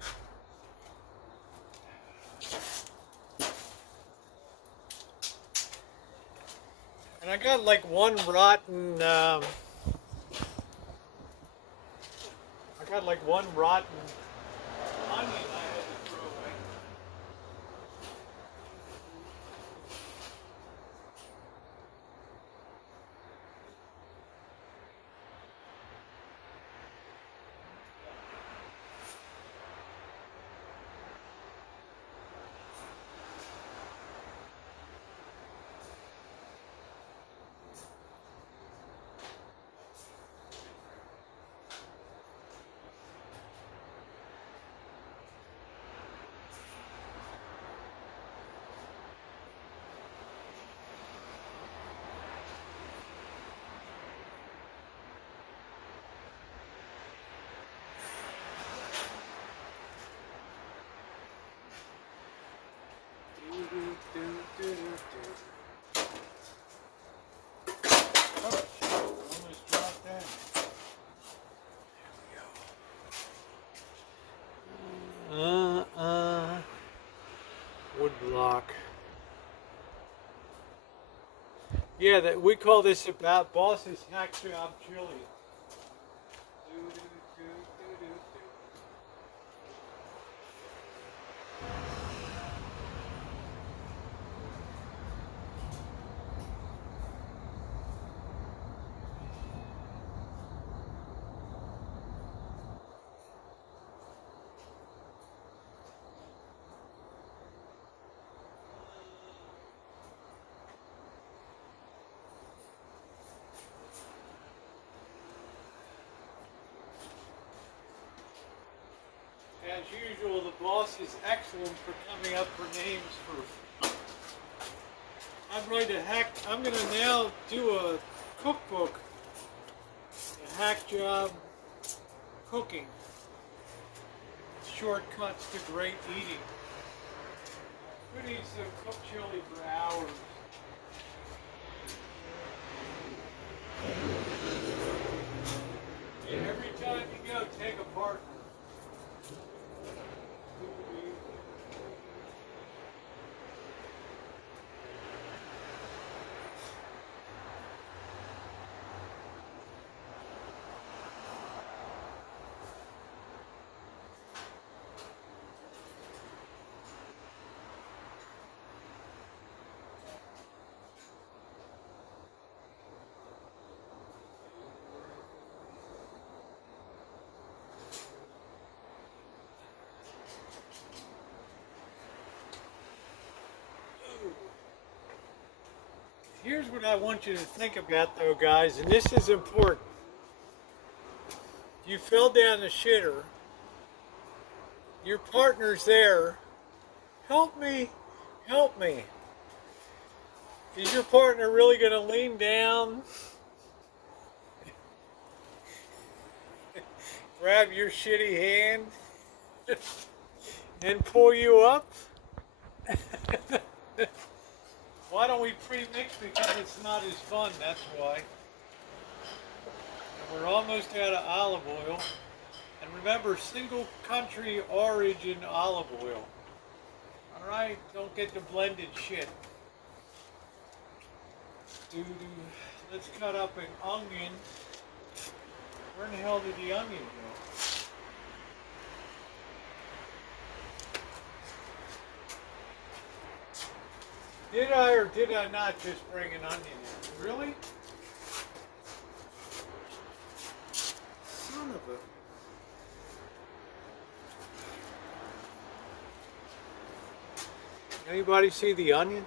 And I got like one rotten, I got like one rotten onion I had to throw away. Oh, almost dropped that. Wood block. Yeah, that we call this about boss's hack job chili. As usual, the boss is excellent for coming up for names for. I'm gonna now do a cookbook, a hack job cooking. Shortcuts to great eating. Who needs to cook chili for hours? And every time you go, take a partner. Here's what I want you to think about though, guys, and this is important. You fell down the shitter, your partner's there, help me, help me. Is your partner really going to lean down, grab your shitty hand, and pull you up? Why don't we pre-mix? Because it's not as fun, that's why. And we're almost out of olive oil. And remember, single country origin olive oil. Alright, don't get the blended shit. Let's cut up an onion. Where in the hell did the onion go? Did I or did I not just bring an onion in? Really? Son of a... Anybody see the onion?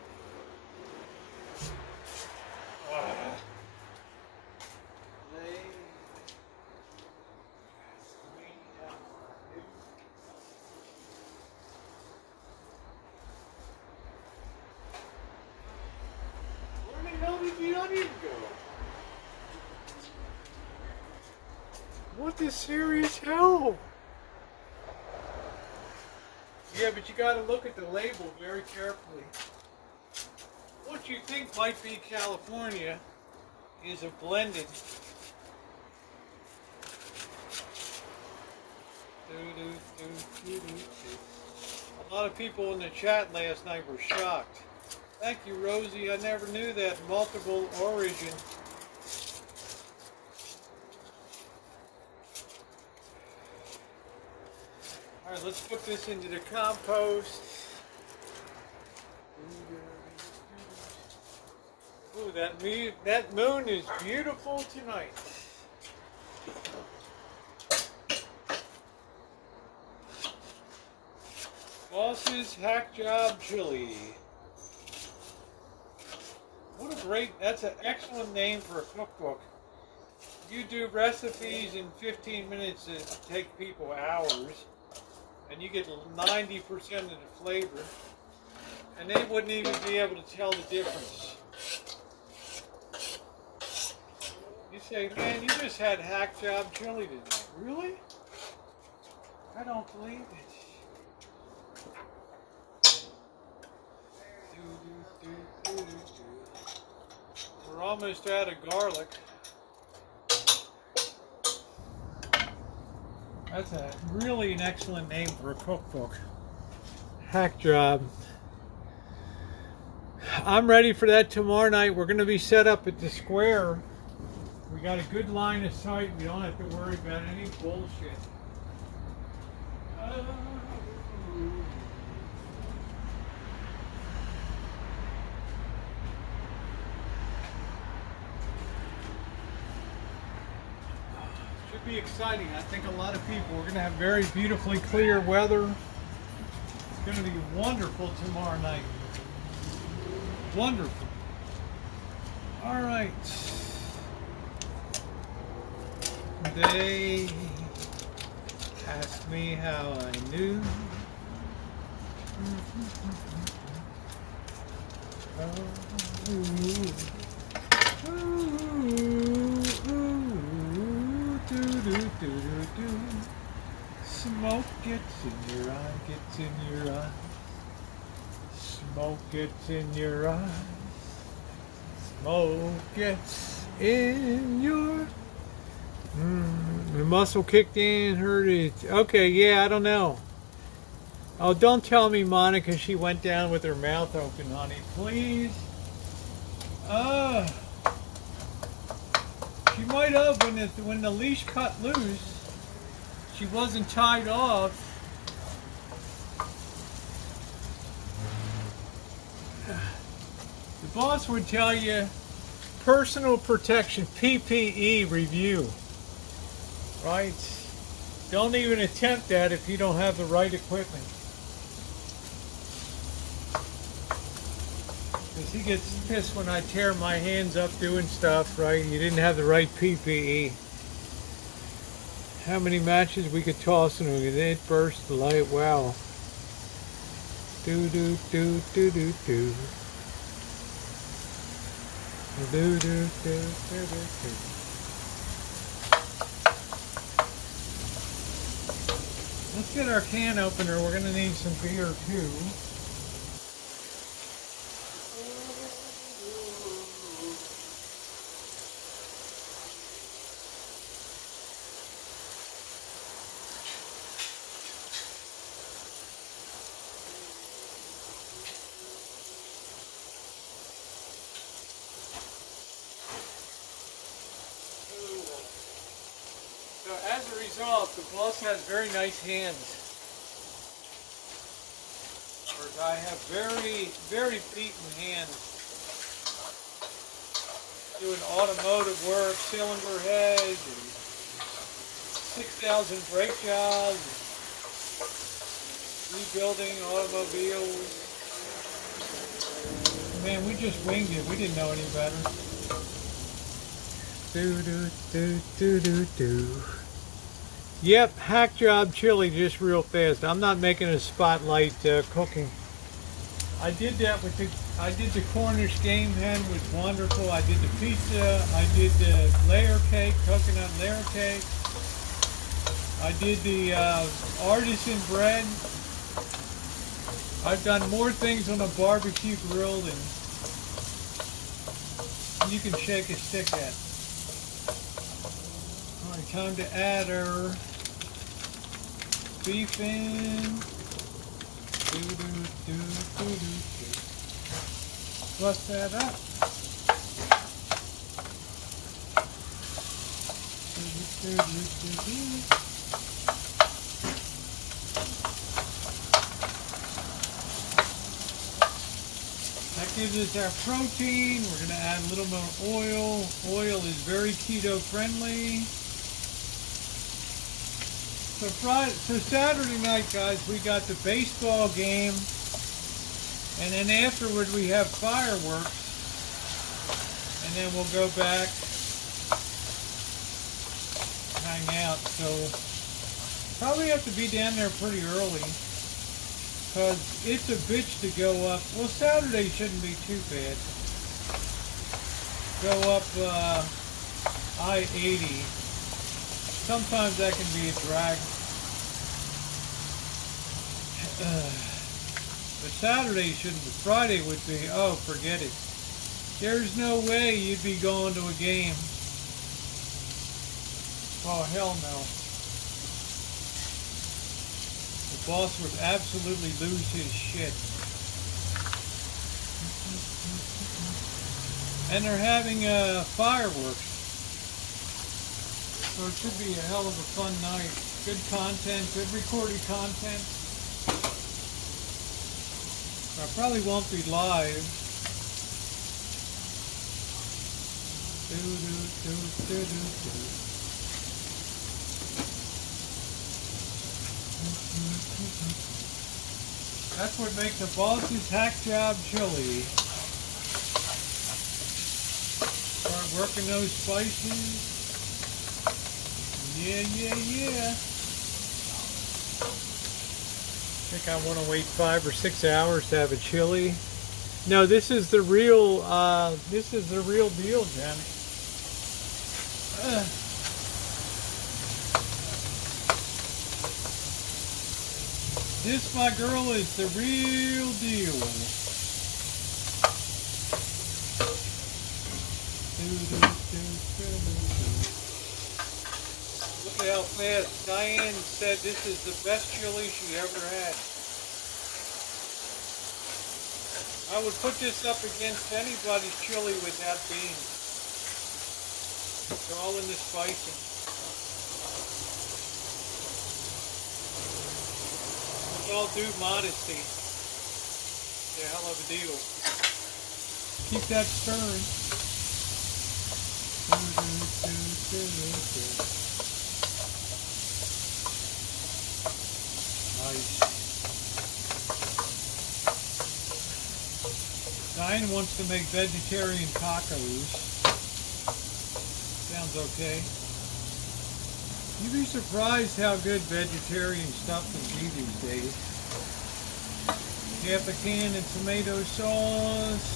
Where the hell did the onion go? What the serious hell? Yeah, but you gotta look at the label very carefully. What you think might be California is a blended. A lot of people in the chat last night were shocked. Thank you, Rosie. I never knew that. Multiple origin. All right, let's put this into the compost. Ooh, that moon is beautiful tonight. Boss's Hack Job Chili. What a that's an excellent name for a cookbook. You do recipes in 15 minutes that take people hours, and you get 90% of the flavor, and they wouldn't even be able to tell the difference. You say, man, you just had Hack Job Chili tonight. Really? I don't believe it. We're almost out of garlic. That's really an excellent name for a cookbook. Hack Job. I'm ready for that tomorrow night. We're going to be set up at the square. We got a good line of sight. We don't have to worry about any bullshit. Should be exciting. I think a lot of people. We're going to have very beautifully clear weather. It's going to be wonderful tomorrow night. Wonderful. All right. They asked me how I knew. Smoke gets in your eye, gets in your eye. Smoke gets in your eye. Smoke gets in your... the muscle kicked in, hurt it. Okay, yeah, I don't know. Oh, don't tell me Monica she went down with her mouth open, honey. Please. She might have when the leash cut loose. She wasn't tied off. The boss would tell you personal protection, PPE review. Right? Don't even attempt that if you don't have the right equipment. Because he gets pissed when I tear my hands up doing stuff, right? You didn't have the right PPE. How many matches we could toss and it burst the light? Wow. Do do do do do do. Do do do do do do. Let's get our can opener. We're going to need some beer too. days off, the boss has very nice hands. Whereas I have very, very beaten hands. Doing automotive work, cylinder heads, and 6,000 brake jobs, rebuilding automobiles. Man, we just winged it. We didn't know any better. Do. Yep, hack job chili just real fast. I'm not making a spotlight cooking. I did that with I did the Cornish game hen, was wonderful. I did the pizza. I did the layer cake, coconut layer cake. I did the artisan bread. I've done more things on a barbecue grill than you can shake a stick at. All right, time to add our beef in. Bust that up. That gives us our protein. We're going to add a little more oil. Oil is very keto friendly. So Saturday night, guys, we got the baseball game, and then afterward we have fireworks, and then we'll go back, hang out. So probably have to be down there pretty early, because it's a bitch to go up. Well, Saturday shouldn't be too bad. Go up I-80. Sometimes that can be a drag. But Saturday shouldn't be. Friday would be, oh, forget it. There's no way you'd be going to a game. Oh, hell no. The boss would absolutely lose his shit. And they're having fireworks. So it should be a hell of a fun night. Good content, good recorded content. I probably won't be live. That's what makes a boss's hack job chili. Start working those spices. Yeah. I think I want to wait 5 or 6 hours to have a chili. No, this is the real deal, Janet. This, my girl, is the real deal. Look at how fast Diane said this is the best chili she ever had. I would put this up against anybody's chili without beans. It's all in the spicing. With all due modesty, it's a hell of a deal. Keep that stirring. Nice. Diane wants to make vegetarian tacos. Sounds okay. You'd be surprised how good vegetarian stuff can be these days. Half a can of tomato sauce.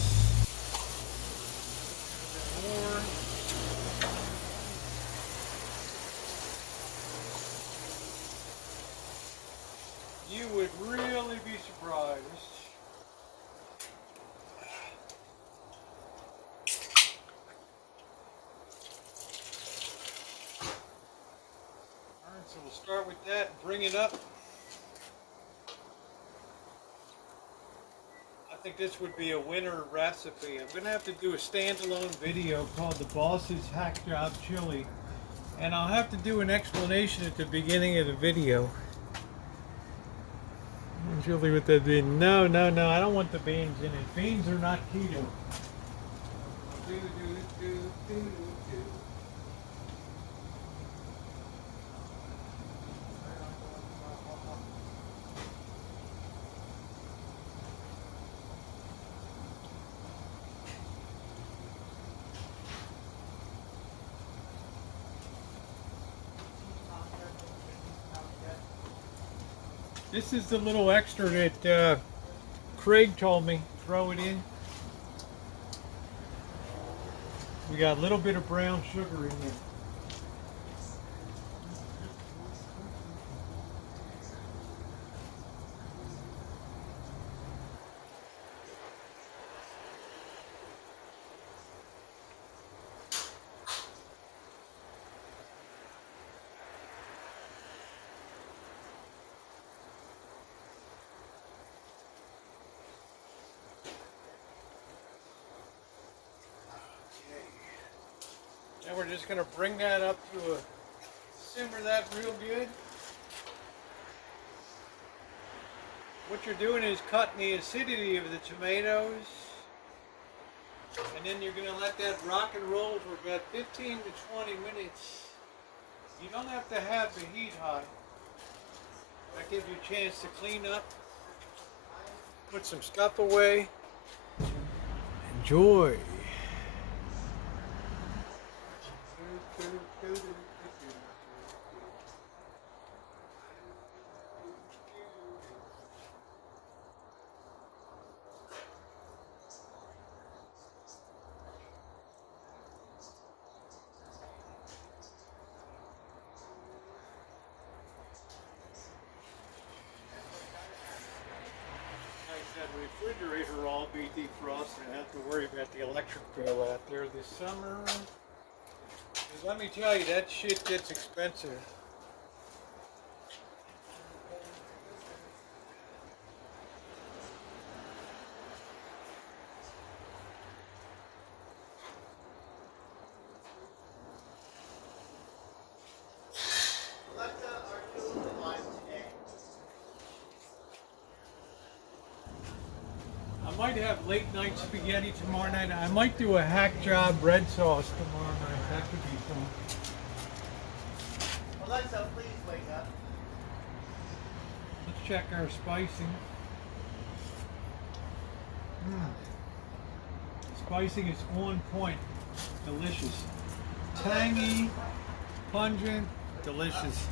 More. You would really be surprised. Alright, so we'll start with that and bring it up. I think this would be a winner recipe. I'm going to have to do a standalone video called The Boss's Hack Job Chili. And I'll have to do an explanation at the beginning of the video. Julie with the bean. No, I don't want the beans in it. Beans are not keto. This is the little extra that Craig told me, throw it in. We got a little bit of brown sugar in there. And we're just going to bring that up to a simmer that real good. What you're doing is cutting the acidity of the tomatoes, and then you're going to let that rock and roll for about 15 to 20 minutes. You don't have to have the heat high. That gives you a chance to clean up, put some stuff away, enjoy. Refrigerator will all be defrosted. I have to worry about the electric bill out there this summer. 'Cause let me tell you, that shit gets expensive. Alexa, are you live today? I might have late night spaghetti tomorrow night. I might do a hack job red sauce tomorrow night. That could be fun. Alexa, please wake up. Let's check our spicing. Spicing is on point. Delicious. Tangy, pungent, delicious.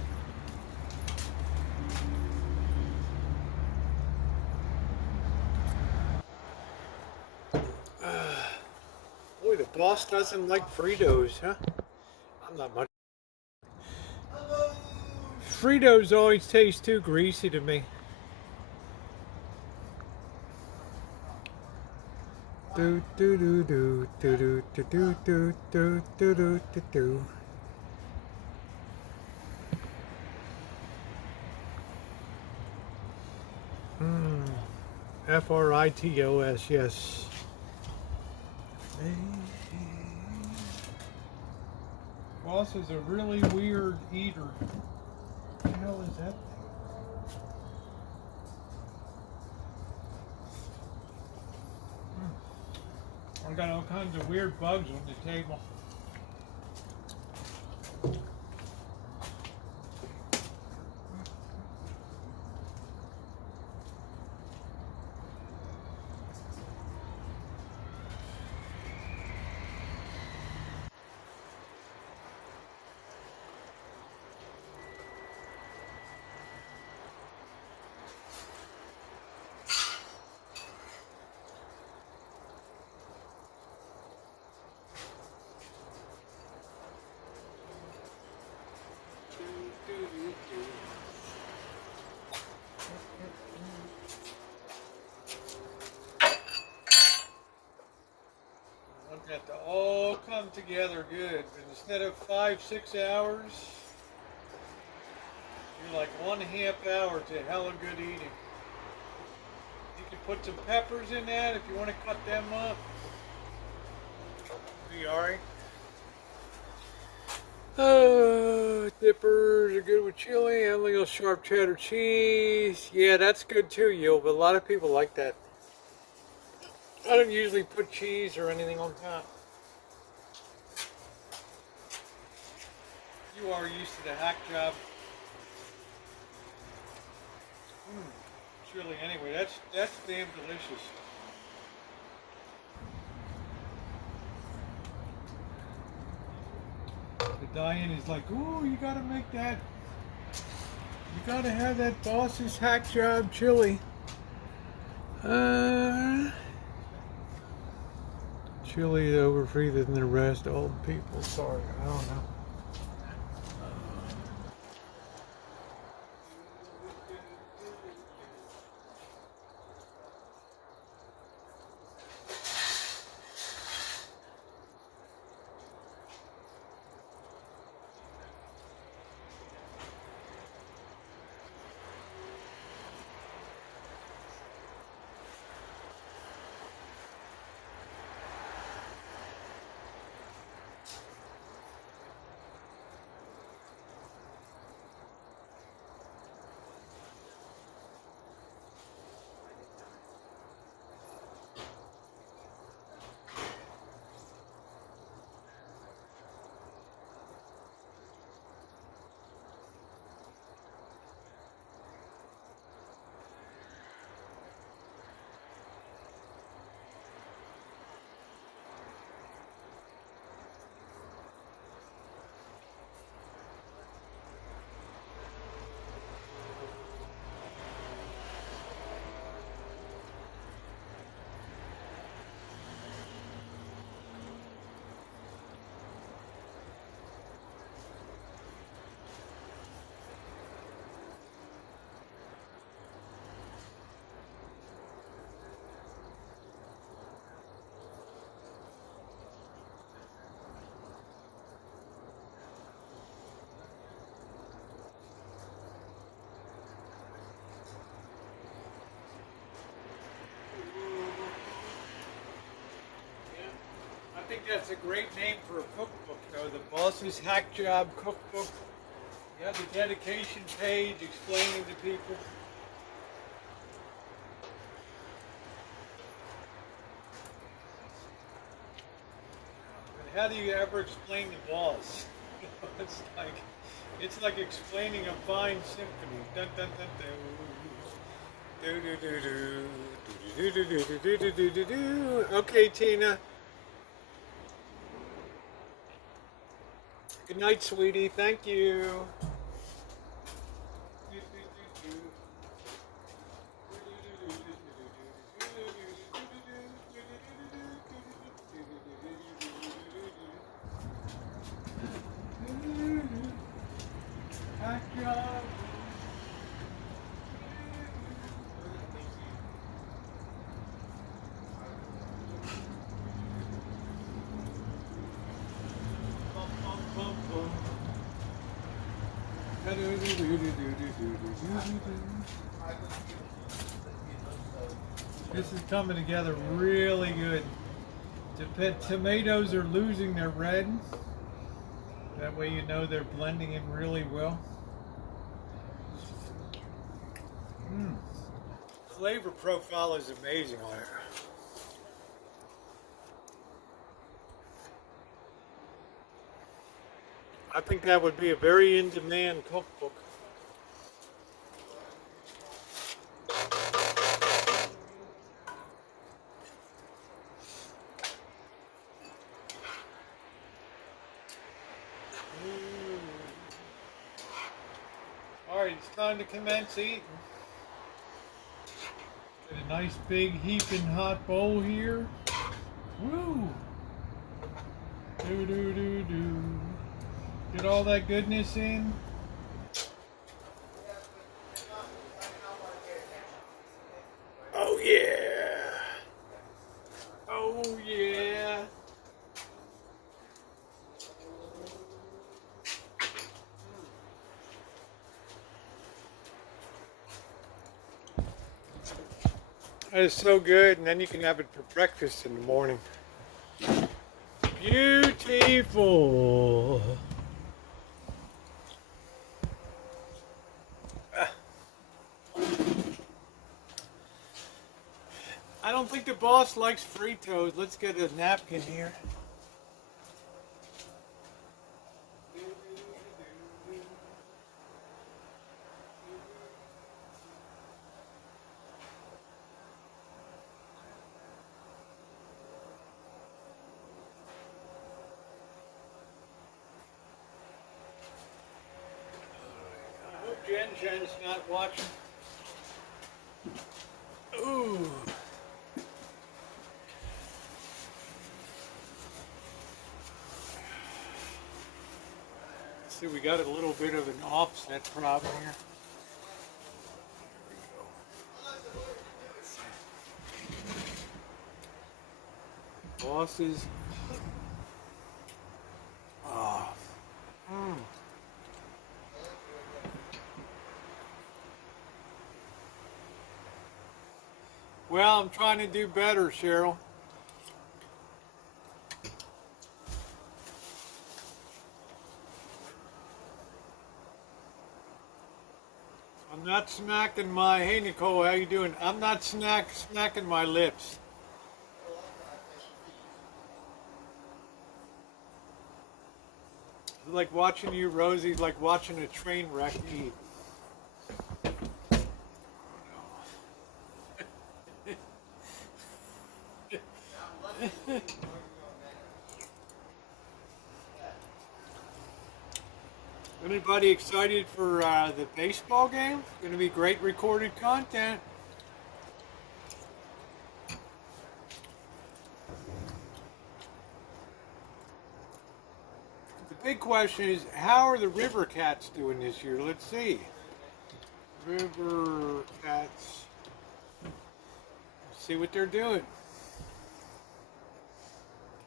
Boy, the boss doesn't like Fritos, huh? I'm not much. Fritos always taste too greasy to me. Do do do do do do do do do do do do do do. Fritos, yes. Boss is a really weird eater. What the hell is that thing? I've got all kinds of weird bugs on the table. Want that to all come together good. And instead of 5-6 hours, you're like 1/2 hour to hella good eating. You can put some peppers in that if you want to cut them up. Be alright. dippers are good with chili. And a little sharp cheddar cheese. Yeah, that's good too, Yo. But a lot of people like that. I don't usually put cheese or anything on top. You are used to the hack job. Chili anyway. That's damn delicious. The Diane is like, ooh, you gotta make that. You gotta have that boss's hack job chili. Chili overfeeder than the rest. Old people. Sorry, I don't know. I think that's a great name for a cookbook, though. The Boss's Hack Job Cookbook. You have the dedication page explaining to people. But how do you ever explain the boss? It's like explaining a fine symphony. Dun, dun, dun, dun. Do, do, do, do. Do, do, do, do, do, do, do, do. Okay, Tina. Good night, sweetie. Thank you. This is coming together really good. The tomatoes are losing their red. That way you know they're blending in really well. Flavor profile is amazing on it. I think that would be a very in-demand cookbook. Alright, it's time to commence eating. Get a nice big heaping hot bowl here. Woo! Do do do do. Get all that goodness in. Oh yeah! Oh yeah! That is so good, and then you can have it for breakfast in the morning. Beautiful! think the boss likes Fritos. Let's get a napkin here. I hope Jen's not watching. Ooh. See, we got a little bit of an offset problem here. Bosses. Oh. Mm. Well, I'm trying to do better, Cheryl. I'm not smacking my, hey Nicole, how you doing? I'm not smacking my lips. Like watching you, Rosie, like watching a train wreck eat. Anybody excited for the baseball game? Going to be great recorded content. The big question is, how are the River Cats doing this year? Let's see. River Cats. Let's see what they're doing.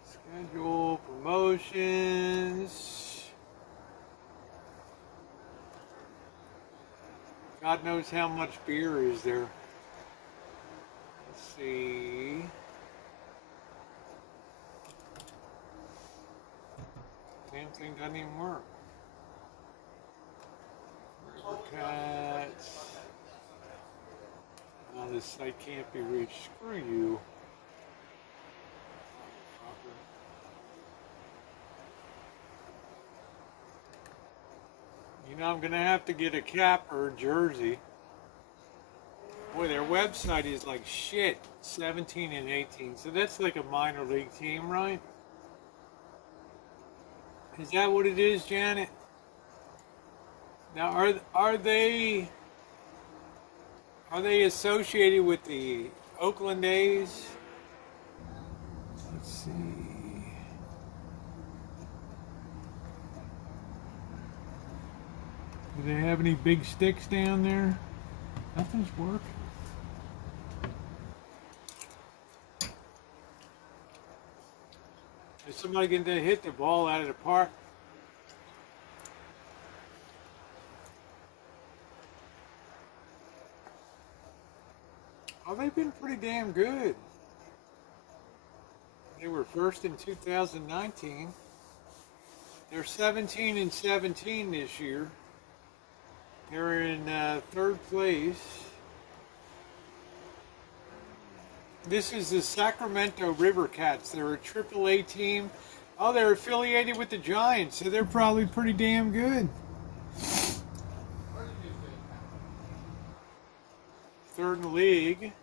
Schedule, promotions. God knows how much beer is there. Let's see. Damn thing doesn't even work. River Cats. Oh, this site can't be reached. Screw you. You know, I'm going to have to get a cap or a jersey. Boy, their website is like shit. 17 and 18. So that's like a minor league team, right? Is that what it is, Janet? Now, are they associated with the Oakland A's? Let's see. Do they have any big sticks down there? Nothing's working. Is somebody going to hit the ball out of the park? Oh, they've been pretty damn good. They were first in 2019. They're 17 and 17 this year. They're in third place. This is the Sacramento River Cats. They're a AAA team. Oh, they're affiliated with the Giants, so they're probably pretty damn good. Third in the league.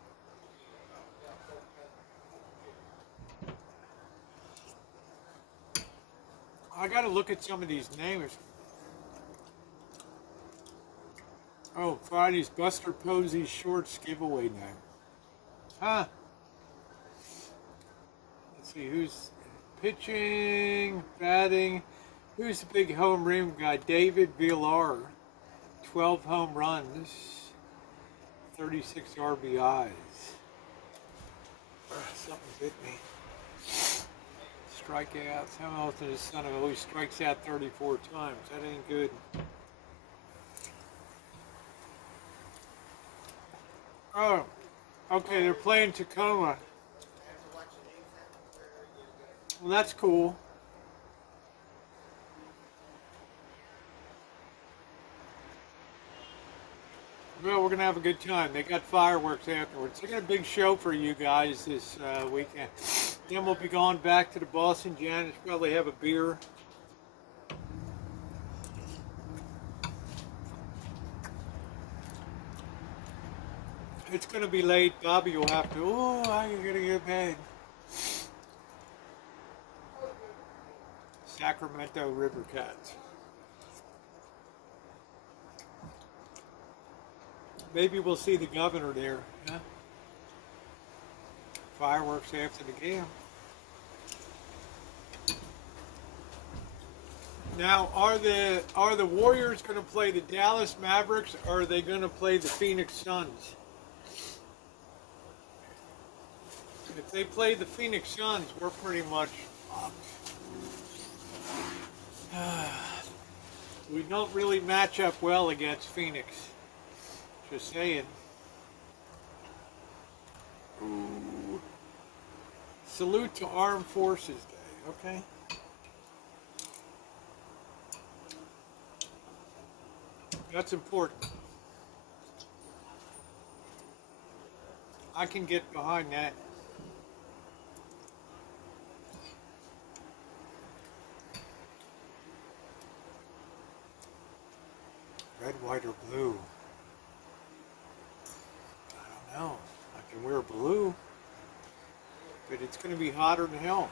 I got to look at some of these names. Oh, Friday's Buster Posey Shorts giveaway night. Huh. Let's see who's pitching, batting. Who's the big home run guy? David Villar. 12 home runs, 36 RBIs. Something's hit me. Strikeouts. How often his son always strikes out 34 times? That ain't good. Oh, okay, they're playing Tacoma. Well, that's cool. Well, we're gonna have a good time. They got fireworks afterwards. They got a big show for you guys this weekend. Then we'll be going back to the Boston Janus. Probably have a beer. It's gonna be late. Bobby will have to. Oh, I gotta get to bed. Sacramento River Cats. Maybe we'll see the governor there. Yeah. Fireworks after the game. Now, are the Warriors going to play the Dallas Mavericks, or are they going to play the Phoenix Suns? If they play the Phoenix Suns, we're pretty much we don't really match up well against Phoenix. Just saying. Ooh. Salute to Armed Forces Day, okay? That's important. I can get behind that. Red, white, or blue? I don't know. I can wear blue, but it's going to be hotter than hell.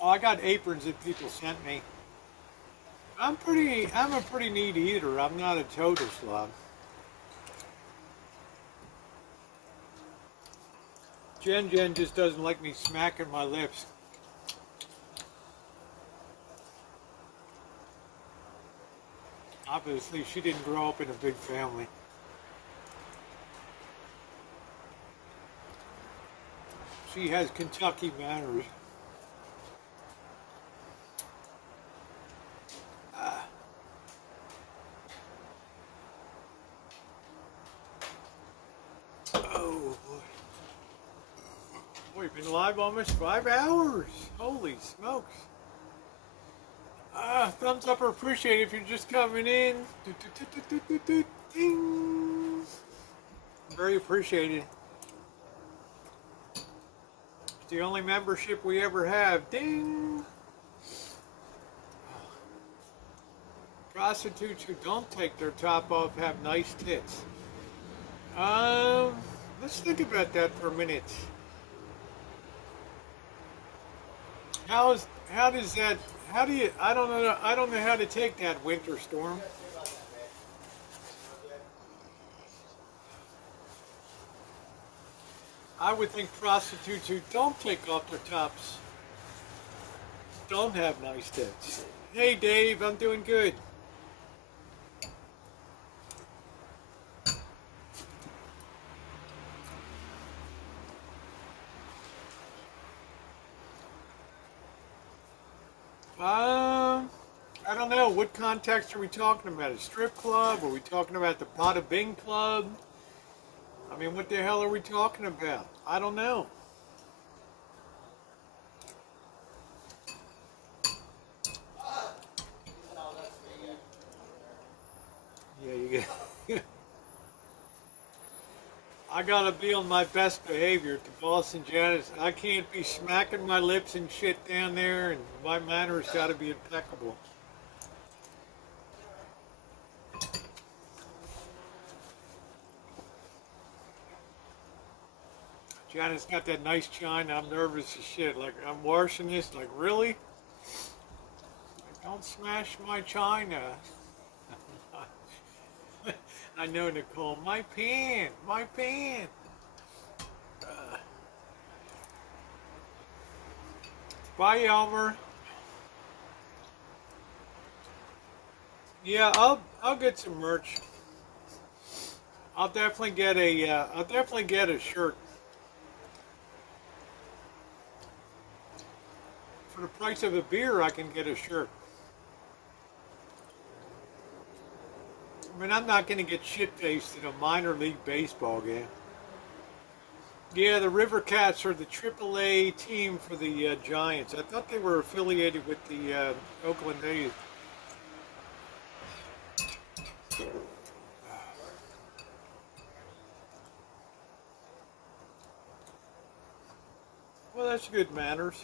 Oh, I got aprons that people sent me. I'm a pretty neat eater. I'm not a total slob. Jen just doesn't like me smacking my lips. Obviously, she didn't grow up in a big family. She has Kentucky manners. Oh boy. We've been live almost 5 hours. Holy smokes. Thumbs up or appreciate it if you're just coming in. Ding. Very appreciated. It's the only membership we ever have. Ding. Prostitutes who don't take their top off have nice tits. Let's think about that for a minute. How do you, I don't know how to take that, Winter Storm. I would think prostitutes who don't take off their tops don't have nice tits. Hey Dave, I'm doing good. I don't know. What context are we talking about? A strip club? Are we talking about the Bada Bing Club? I mean, what the hell are we talking about? I don't know. Yeah, you get. I gotta be on my best behavior at the Boston Janus. I can't be smacking my lips and shit down there, and my manners gotta be impeccable. Janus got that nice china. I'm nervous as shit. Like, I'm washing this. Like, really? Like, don't smash my china. I know, Nicole. My pan. My pan. Bye, Elmer. Yeah, I'll get some merch. I'll definitely get a shirt. For the price of a beer, I can get a shirt. I mean, I'm not going to get shit-faced at a minor league baseball game. Yeah, the River Cats are the AAA team for the Giants. I thought they were affiliated with the Oakland A's. Well, that's good manners.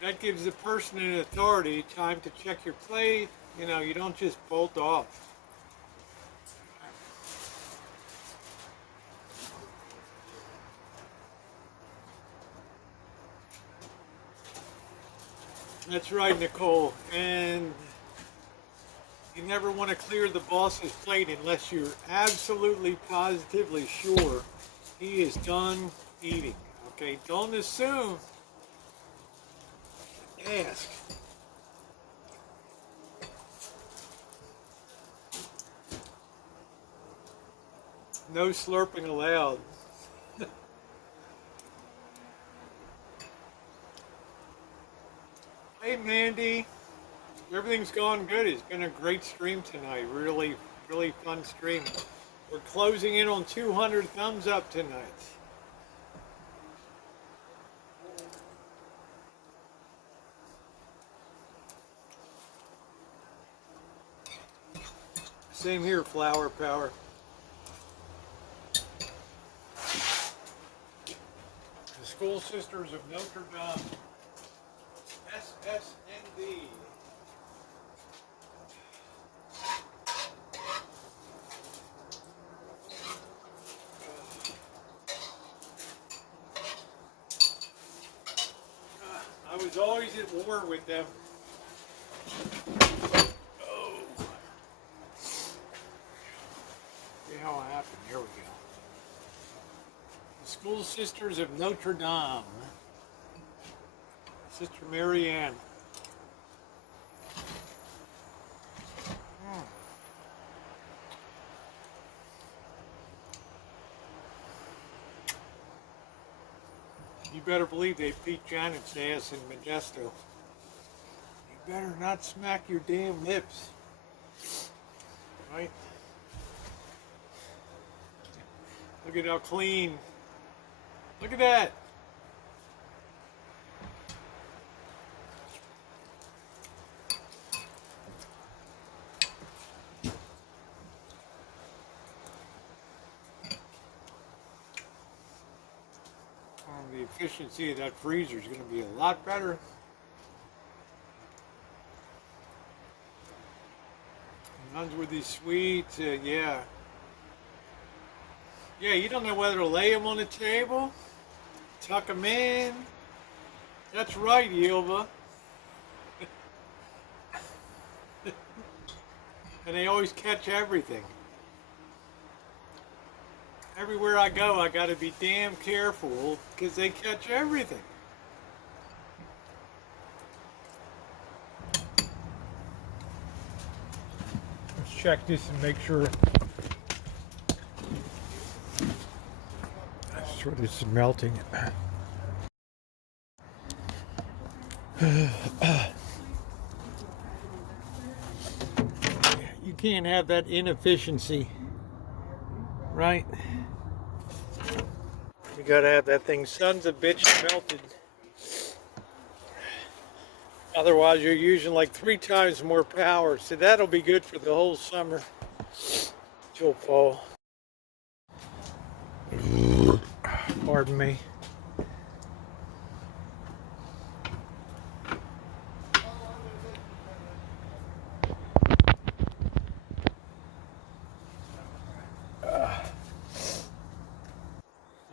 That gives the person in authority time to check your plate. You know, you don't just bolt off. That's right, Nicole. And you never want to clear the boss's plate unless you're absolutely positively sure he is done eating. Okay, don't assume. Ask. No slurping allowed. Hey, Mandy. Everything's gone good. It's been a great stream tonight. Really, really fun stream. We're closing in on 200 thumbs up tonight. Same here, Flower Power. The School Sisters of Notre Dame. SSND. I was always at war with them. Oh. See how it happened. Here we go. The School Sisters of Notre Dame. Sister Mary Ann. You better believe they beat Janet's ass in Modesto. You better not smack your damn lips. Right? Look at how clean. Look at that. The efficiency of that freezer is going to be a lot better. Ones with these sweets, yeah. Yeah, you don't know whether to lay them on the table, tuck them in. That's right, Yilva. And they always catch everything. Everywhere I go, I got to be damn careful because they catch everything. Let's check this and make sure. That's sure this is melting. You can't have that inefficiency, right? You gotta have that thing sons of bitch melted. Otherwise you're using like 3 times more power. So that'll be good for the whole summer till fall. Pardon me.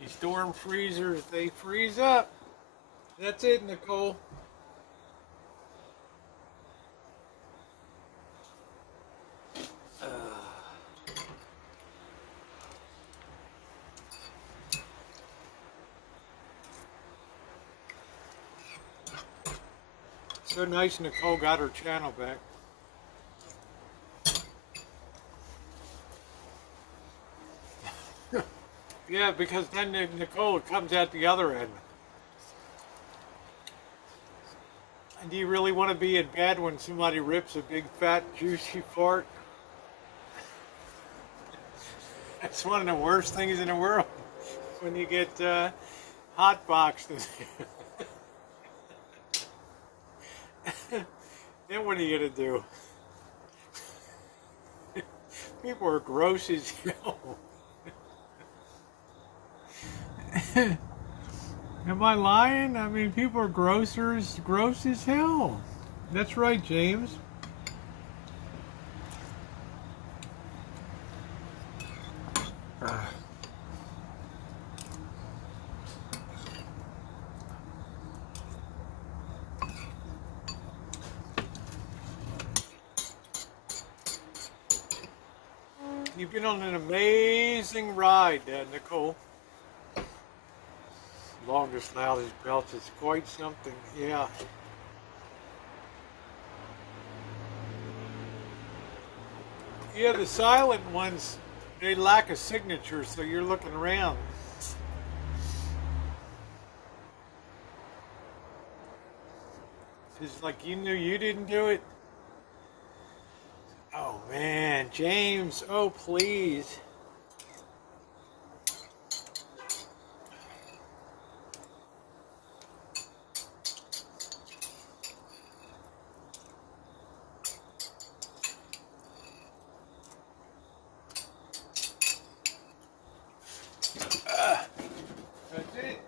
These storm freezers, they freeze up. That's it, Nicole. So nice Nicole got her channel back. Yeah, because then Nicole comes out the other end. And do you really want to be in bed when somebody rips a big fat juicy fart? That's one of the worst things in the world when you get hot boxed. Then what are you gonna do? People are gross as hell. Am I lying? I mean, people are gross as hell. That's right, James. You've been on an amazing ride, Nicole. Longest, loudest belts is quite something, yeah. Yeah, the silent ones, they lack a signature, so you're looking around. It's like you knew you didn't do it. Oh man, James, oh please. That's it.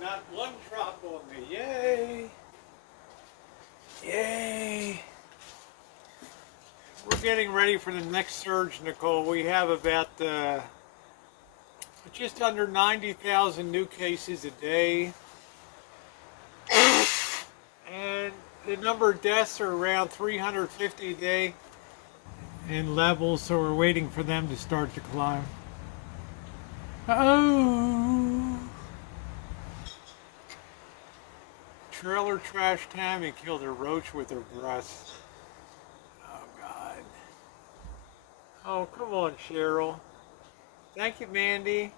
Not one drop on me. Yay! Yay! We're getting ready for the next surge, Nicole. We have about just under 90,000 new cases a day. And the number of deaths are around 350 a day in levels, so we're waiting for them to start to climb. Oh! Trailer trash Tammy killed a roach with her breasts. Oh God. Oh, come on, Cheryl. Thank you, Mandy.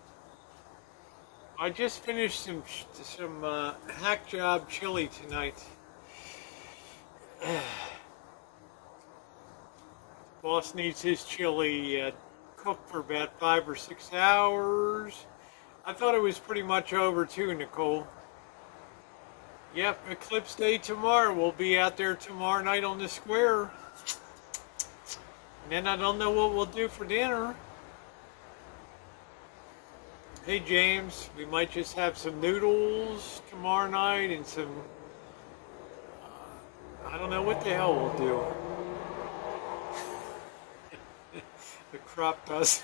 I just finished some hack job chili tonight. Boss needs his chili cooked for about 5 or 6 hours. I thought it was pretty much over too, Nicole. Yep, Eclipse Day tomorrow. We'll be out there tomorrow night on the square. And then I don't know what we'll do for dinner. Hey James, we might just have some noodles tomorrow night and some, I don't know what the hell we'll do. The crop dust.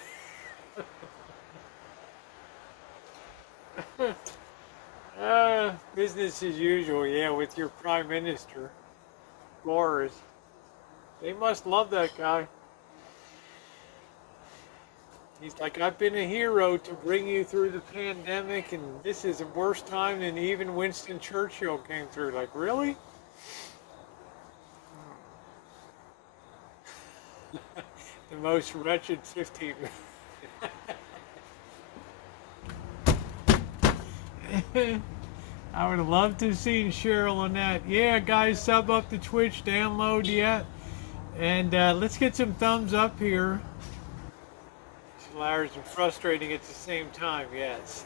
Business as usual, yeah, with your Prime Minister, Boris. They must love that guy. He's like, I've been a hero to bring you through the pandemic, and this is a worse time than even Winston Churchill came through. Like, really? The most wretched 15. I would have loved to have seen Cheryl on that. Yeah, guys, sub up to Twitch, download yet. And let's get some thumbs up here. It's hilarious and frustrating at the same time, yes.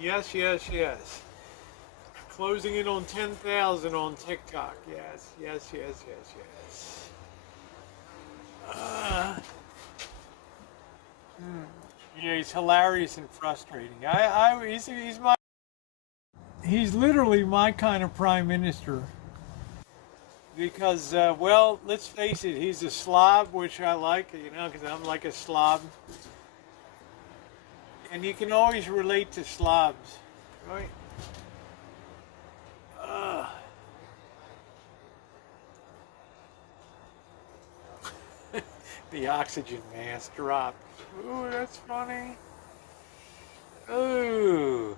Yes, yes, yes. Closing in on 10,000 on TikTok. Yes, yes, yes, yes, yes. Yeah, he's hilarious and frustrating. He's literally my kind of prime minister. Because, well, let's face it, he's a slob, which I like, you know, because I'm like a slob. And you can always relate to slobs, right? The oxygen mask dropped. Ooh, that's funny. Ooh.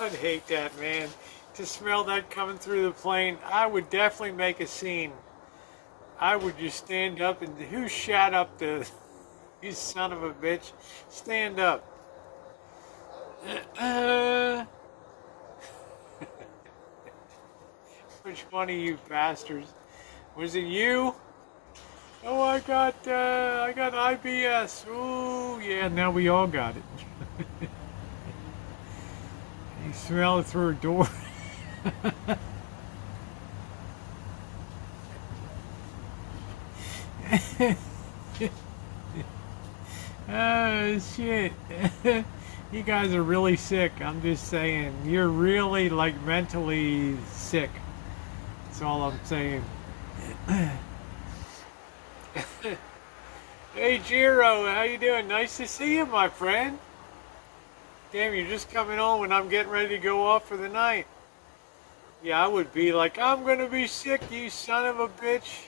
I'd hate that, man. To smell that coming through the plane, I would definitely make a scene. I would just stand up and who shot up the, you son of a bitch, stand up. Which one of you bastards? Was it you? Oh, I got IBS. Ooh, yeah, now we all got it. You smell it through a door. Oh, shit. You guys are really sick. I'm just saying. You're really, like, mentally sick. That's all I'm saying. Hey, Jiro, how you doing? Nice to see you, my friend. Damn, you're just coming on when I'm getting ready to go off for the night. Yeah, I would be like, I'm gonna be sick, you son of a bitch.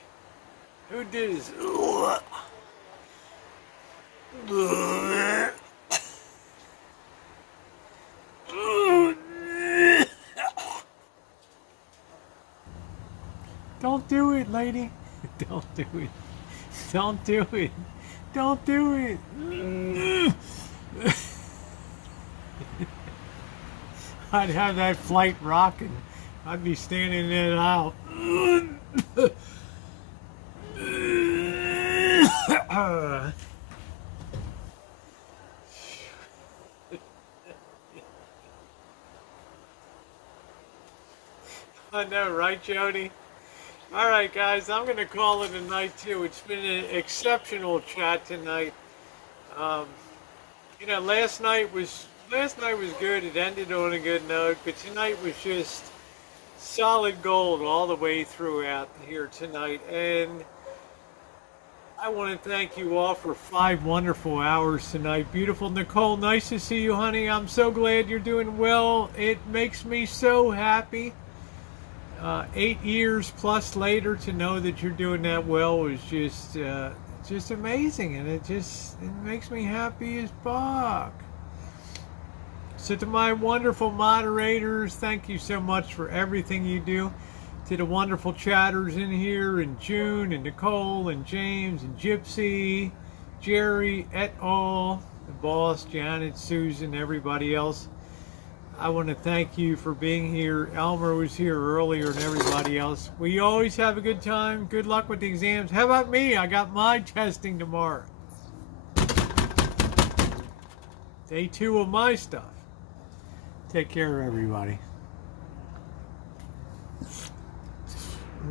Who did this? Don't do it, lady. Don't do it. Don't do it. Don't do it. I'd have that flight rocking. I'd be standing in and out. I know, right, Jody? All right, guys, I'm going to call it a night, too. It's been an exceptional chat tonight. You know, last night was good. It ended on a good note, but tonight was just solid gold all the way throughout here tonight. And I want to thank you all for 5 wonderful hours tonight. Beautiful Nicole, nice to see you, honey. I'm so glad you're doing well. It makes me so happy. 8 years plus later to know that you're doing that well was just amazing, and it makes me happy as fuck. So to my wonderful moderators, thank you so much for everything you do. To the wonderful chatters in here, and June, and Nicole, and James, and Gypsy, Jerry, et al., the boss, Janet, Susan, everybody else. I want to thank you for being here. Elmer was here earlier and everybody else. We always have a good time. Good luck with the exams. How about me? I got my testing tomorrow. Day 2 of my stuff. Take care, everybody.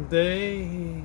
Daze.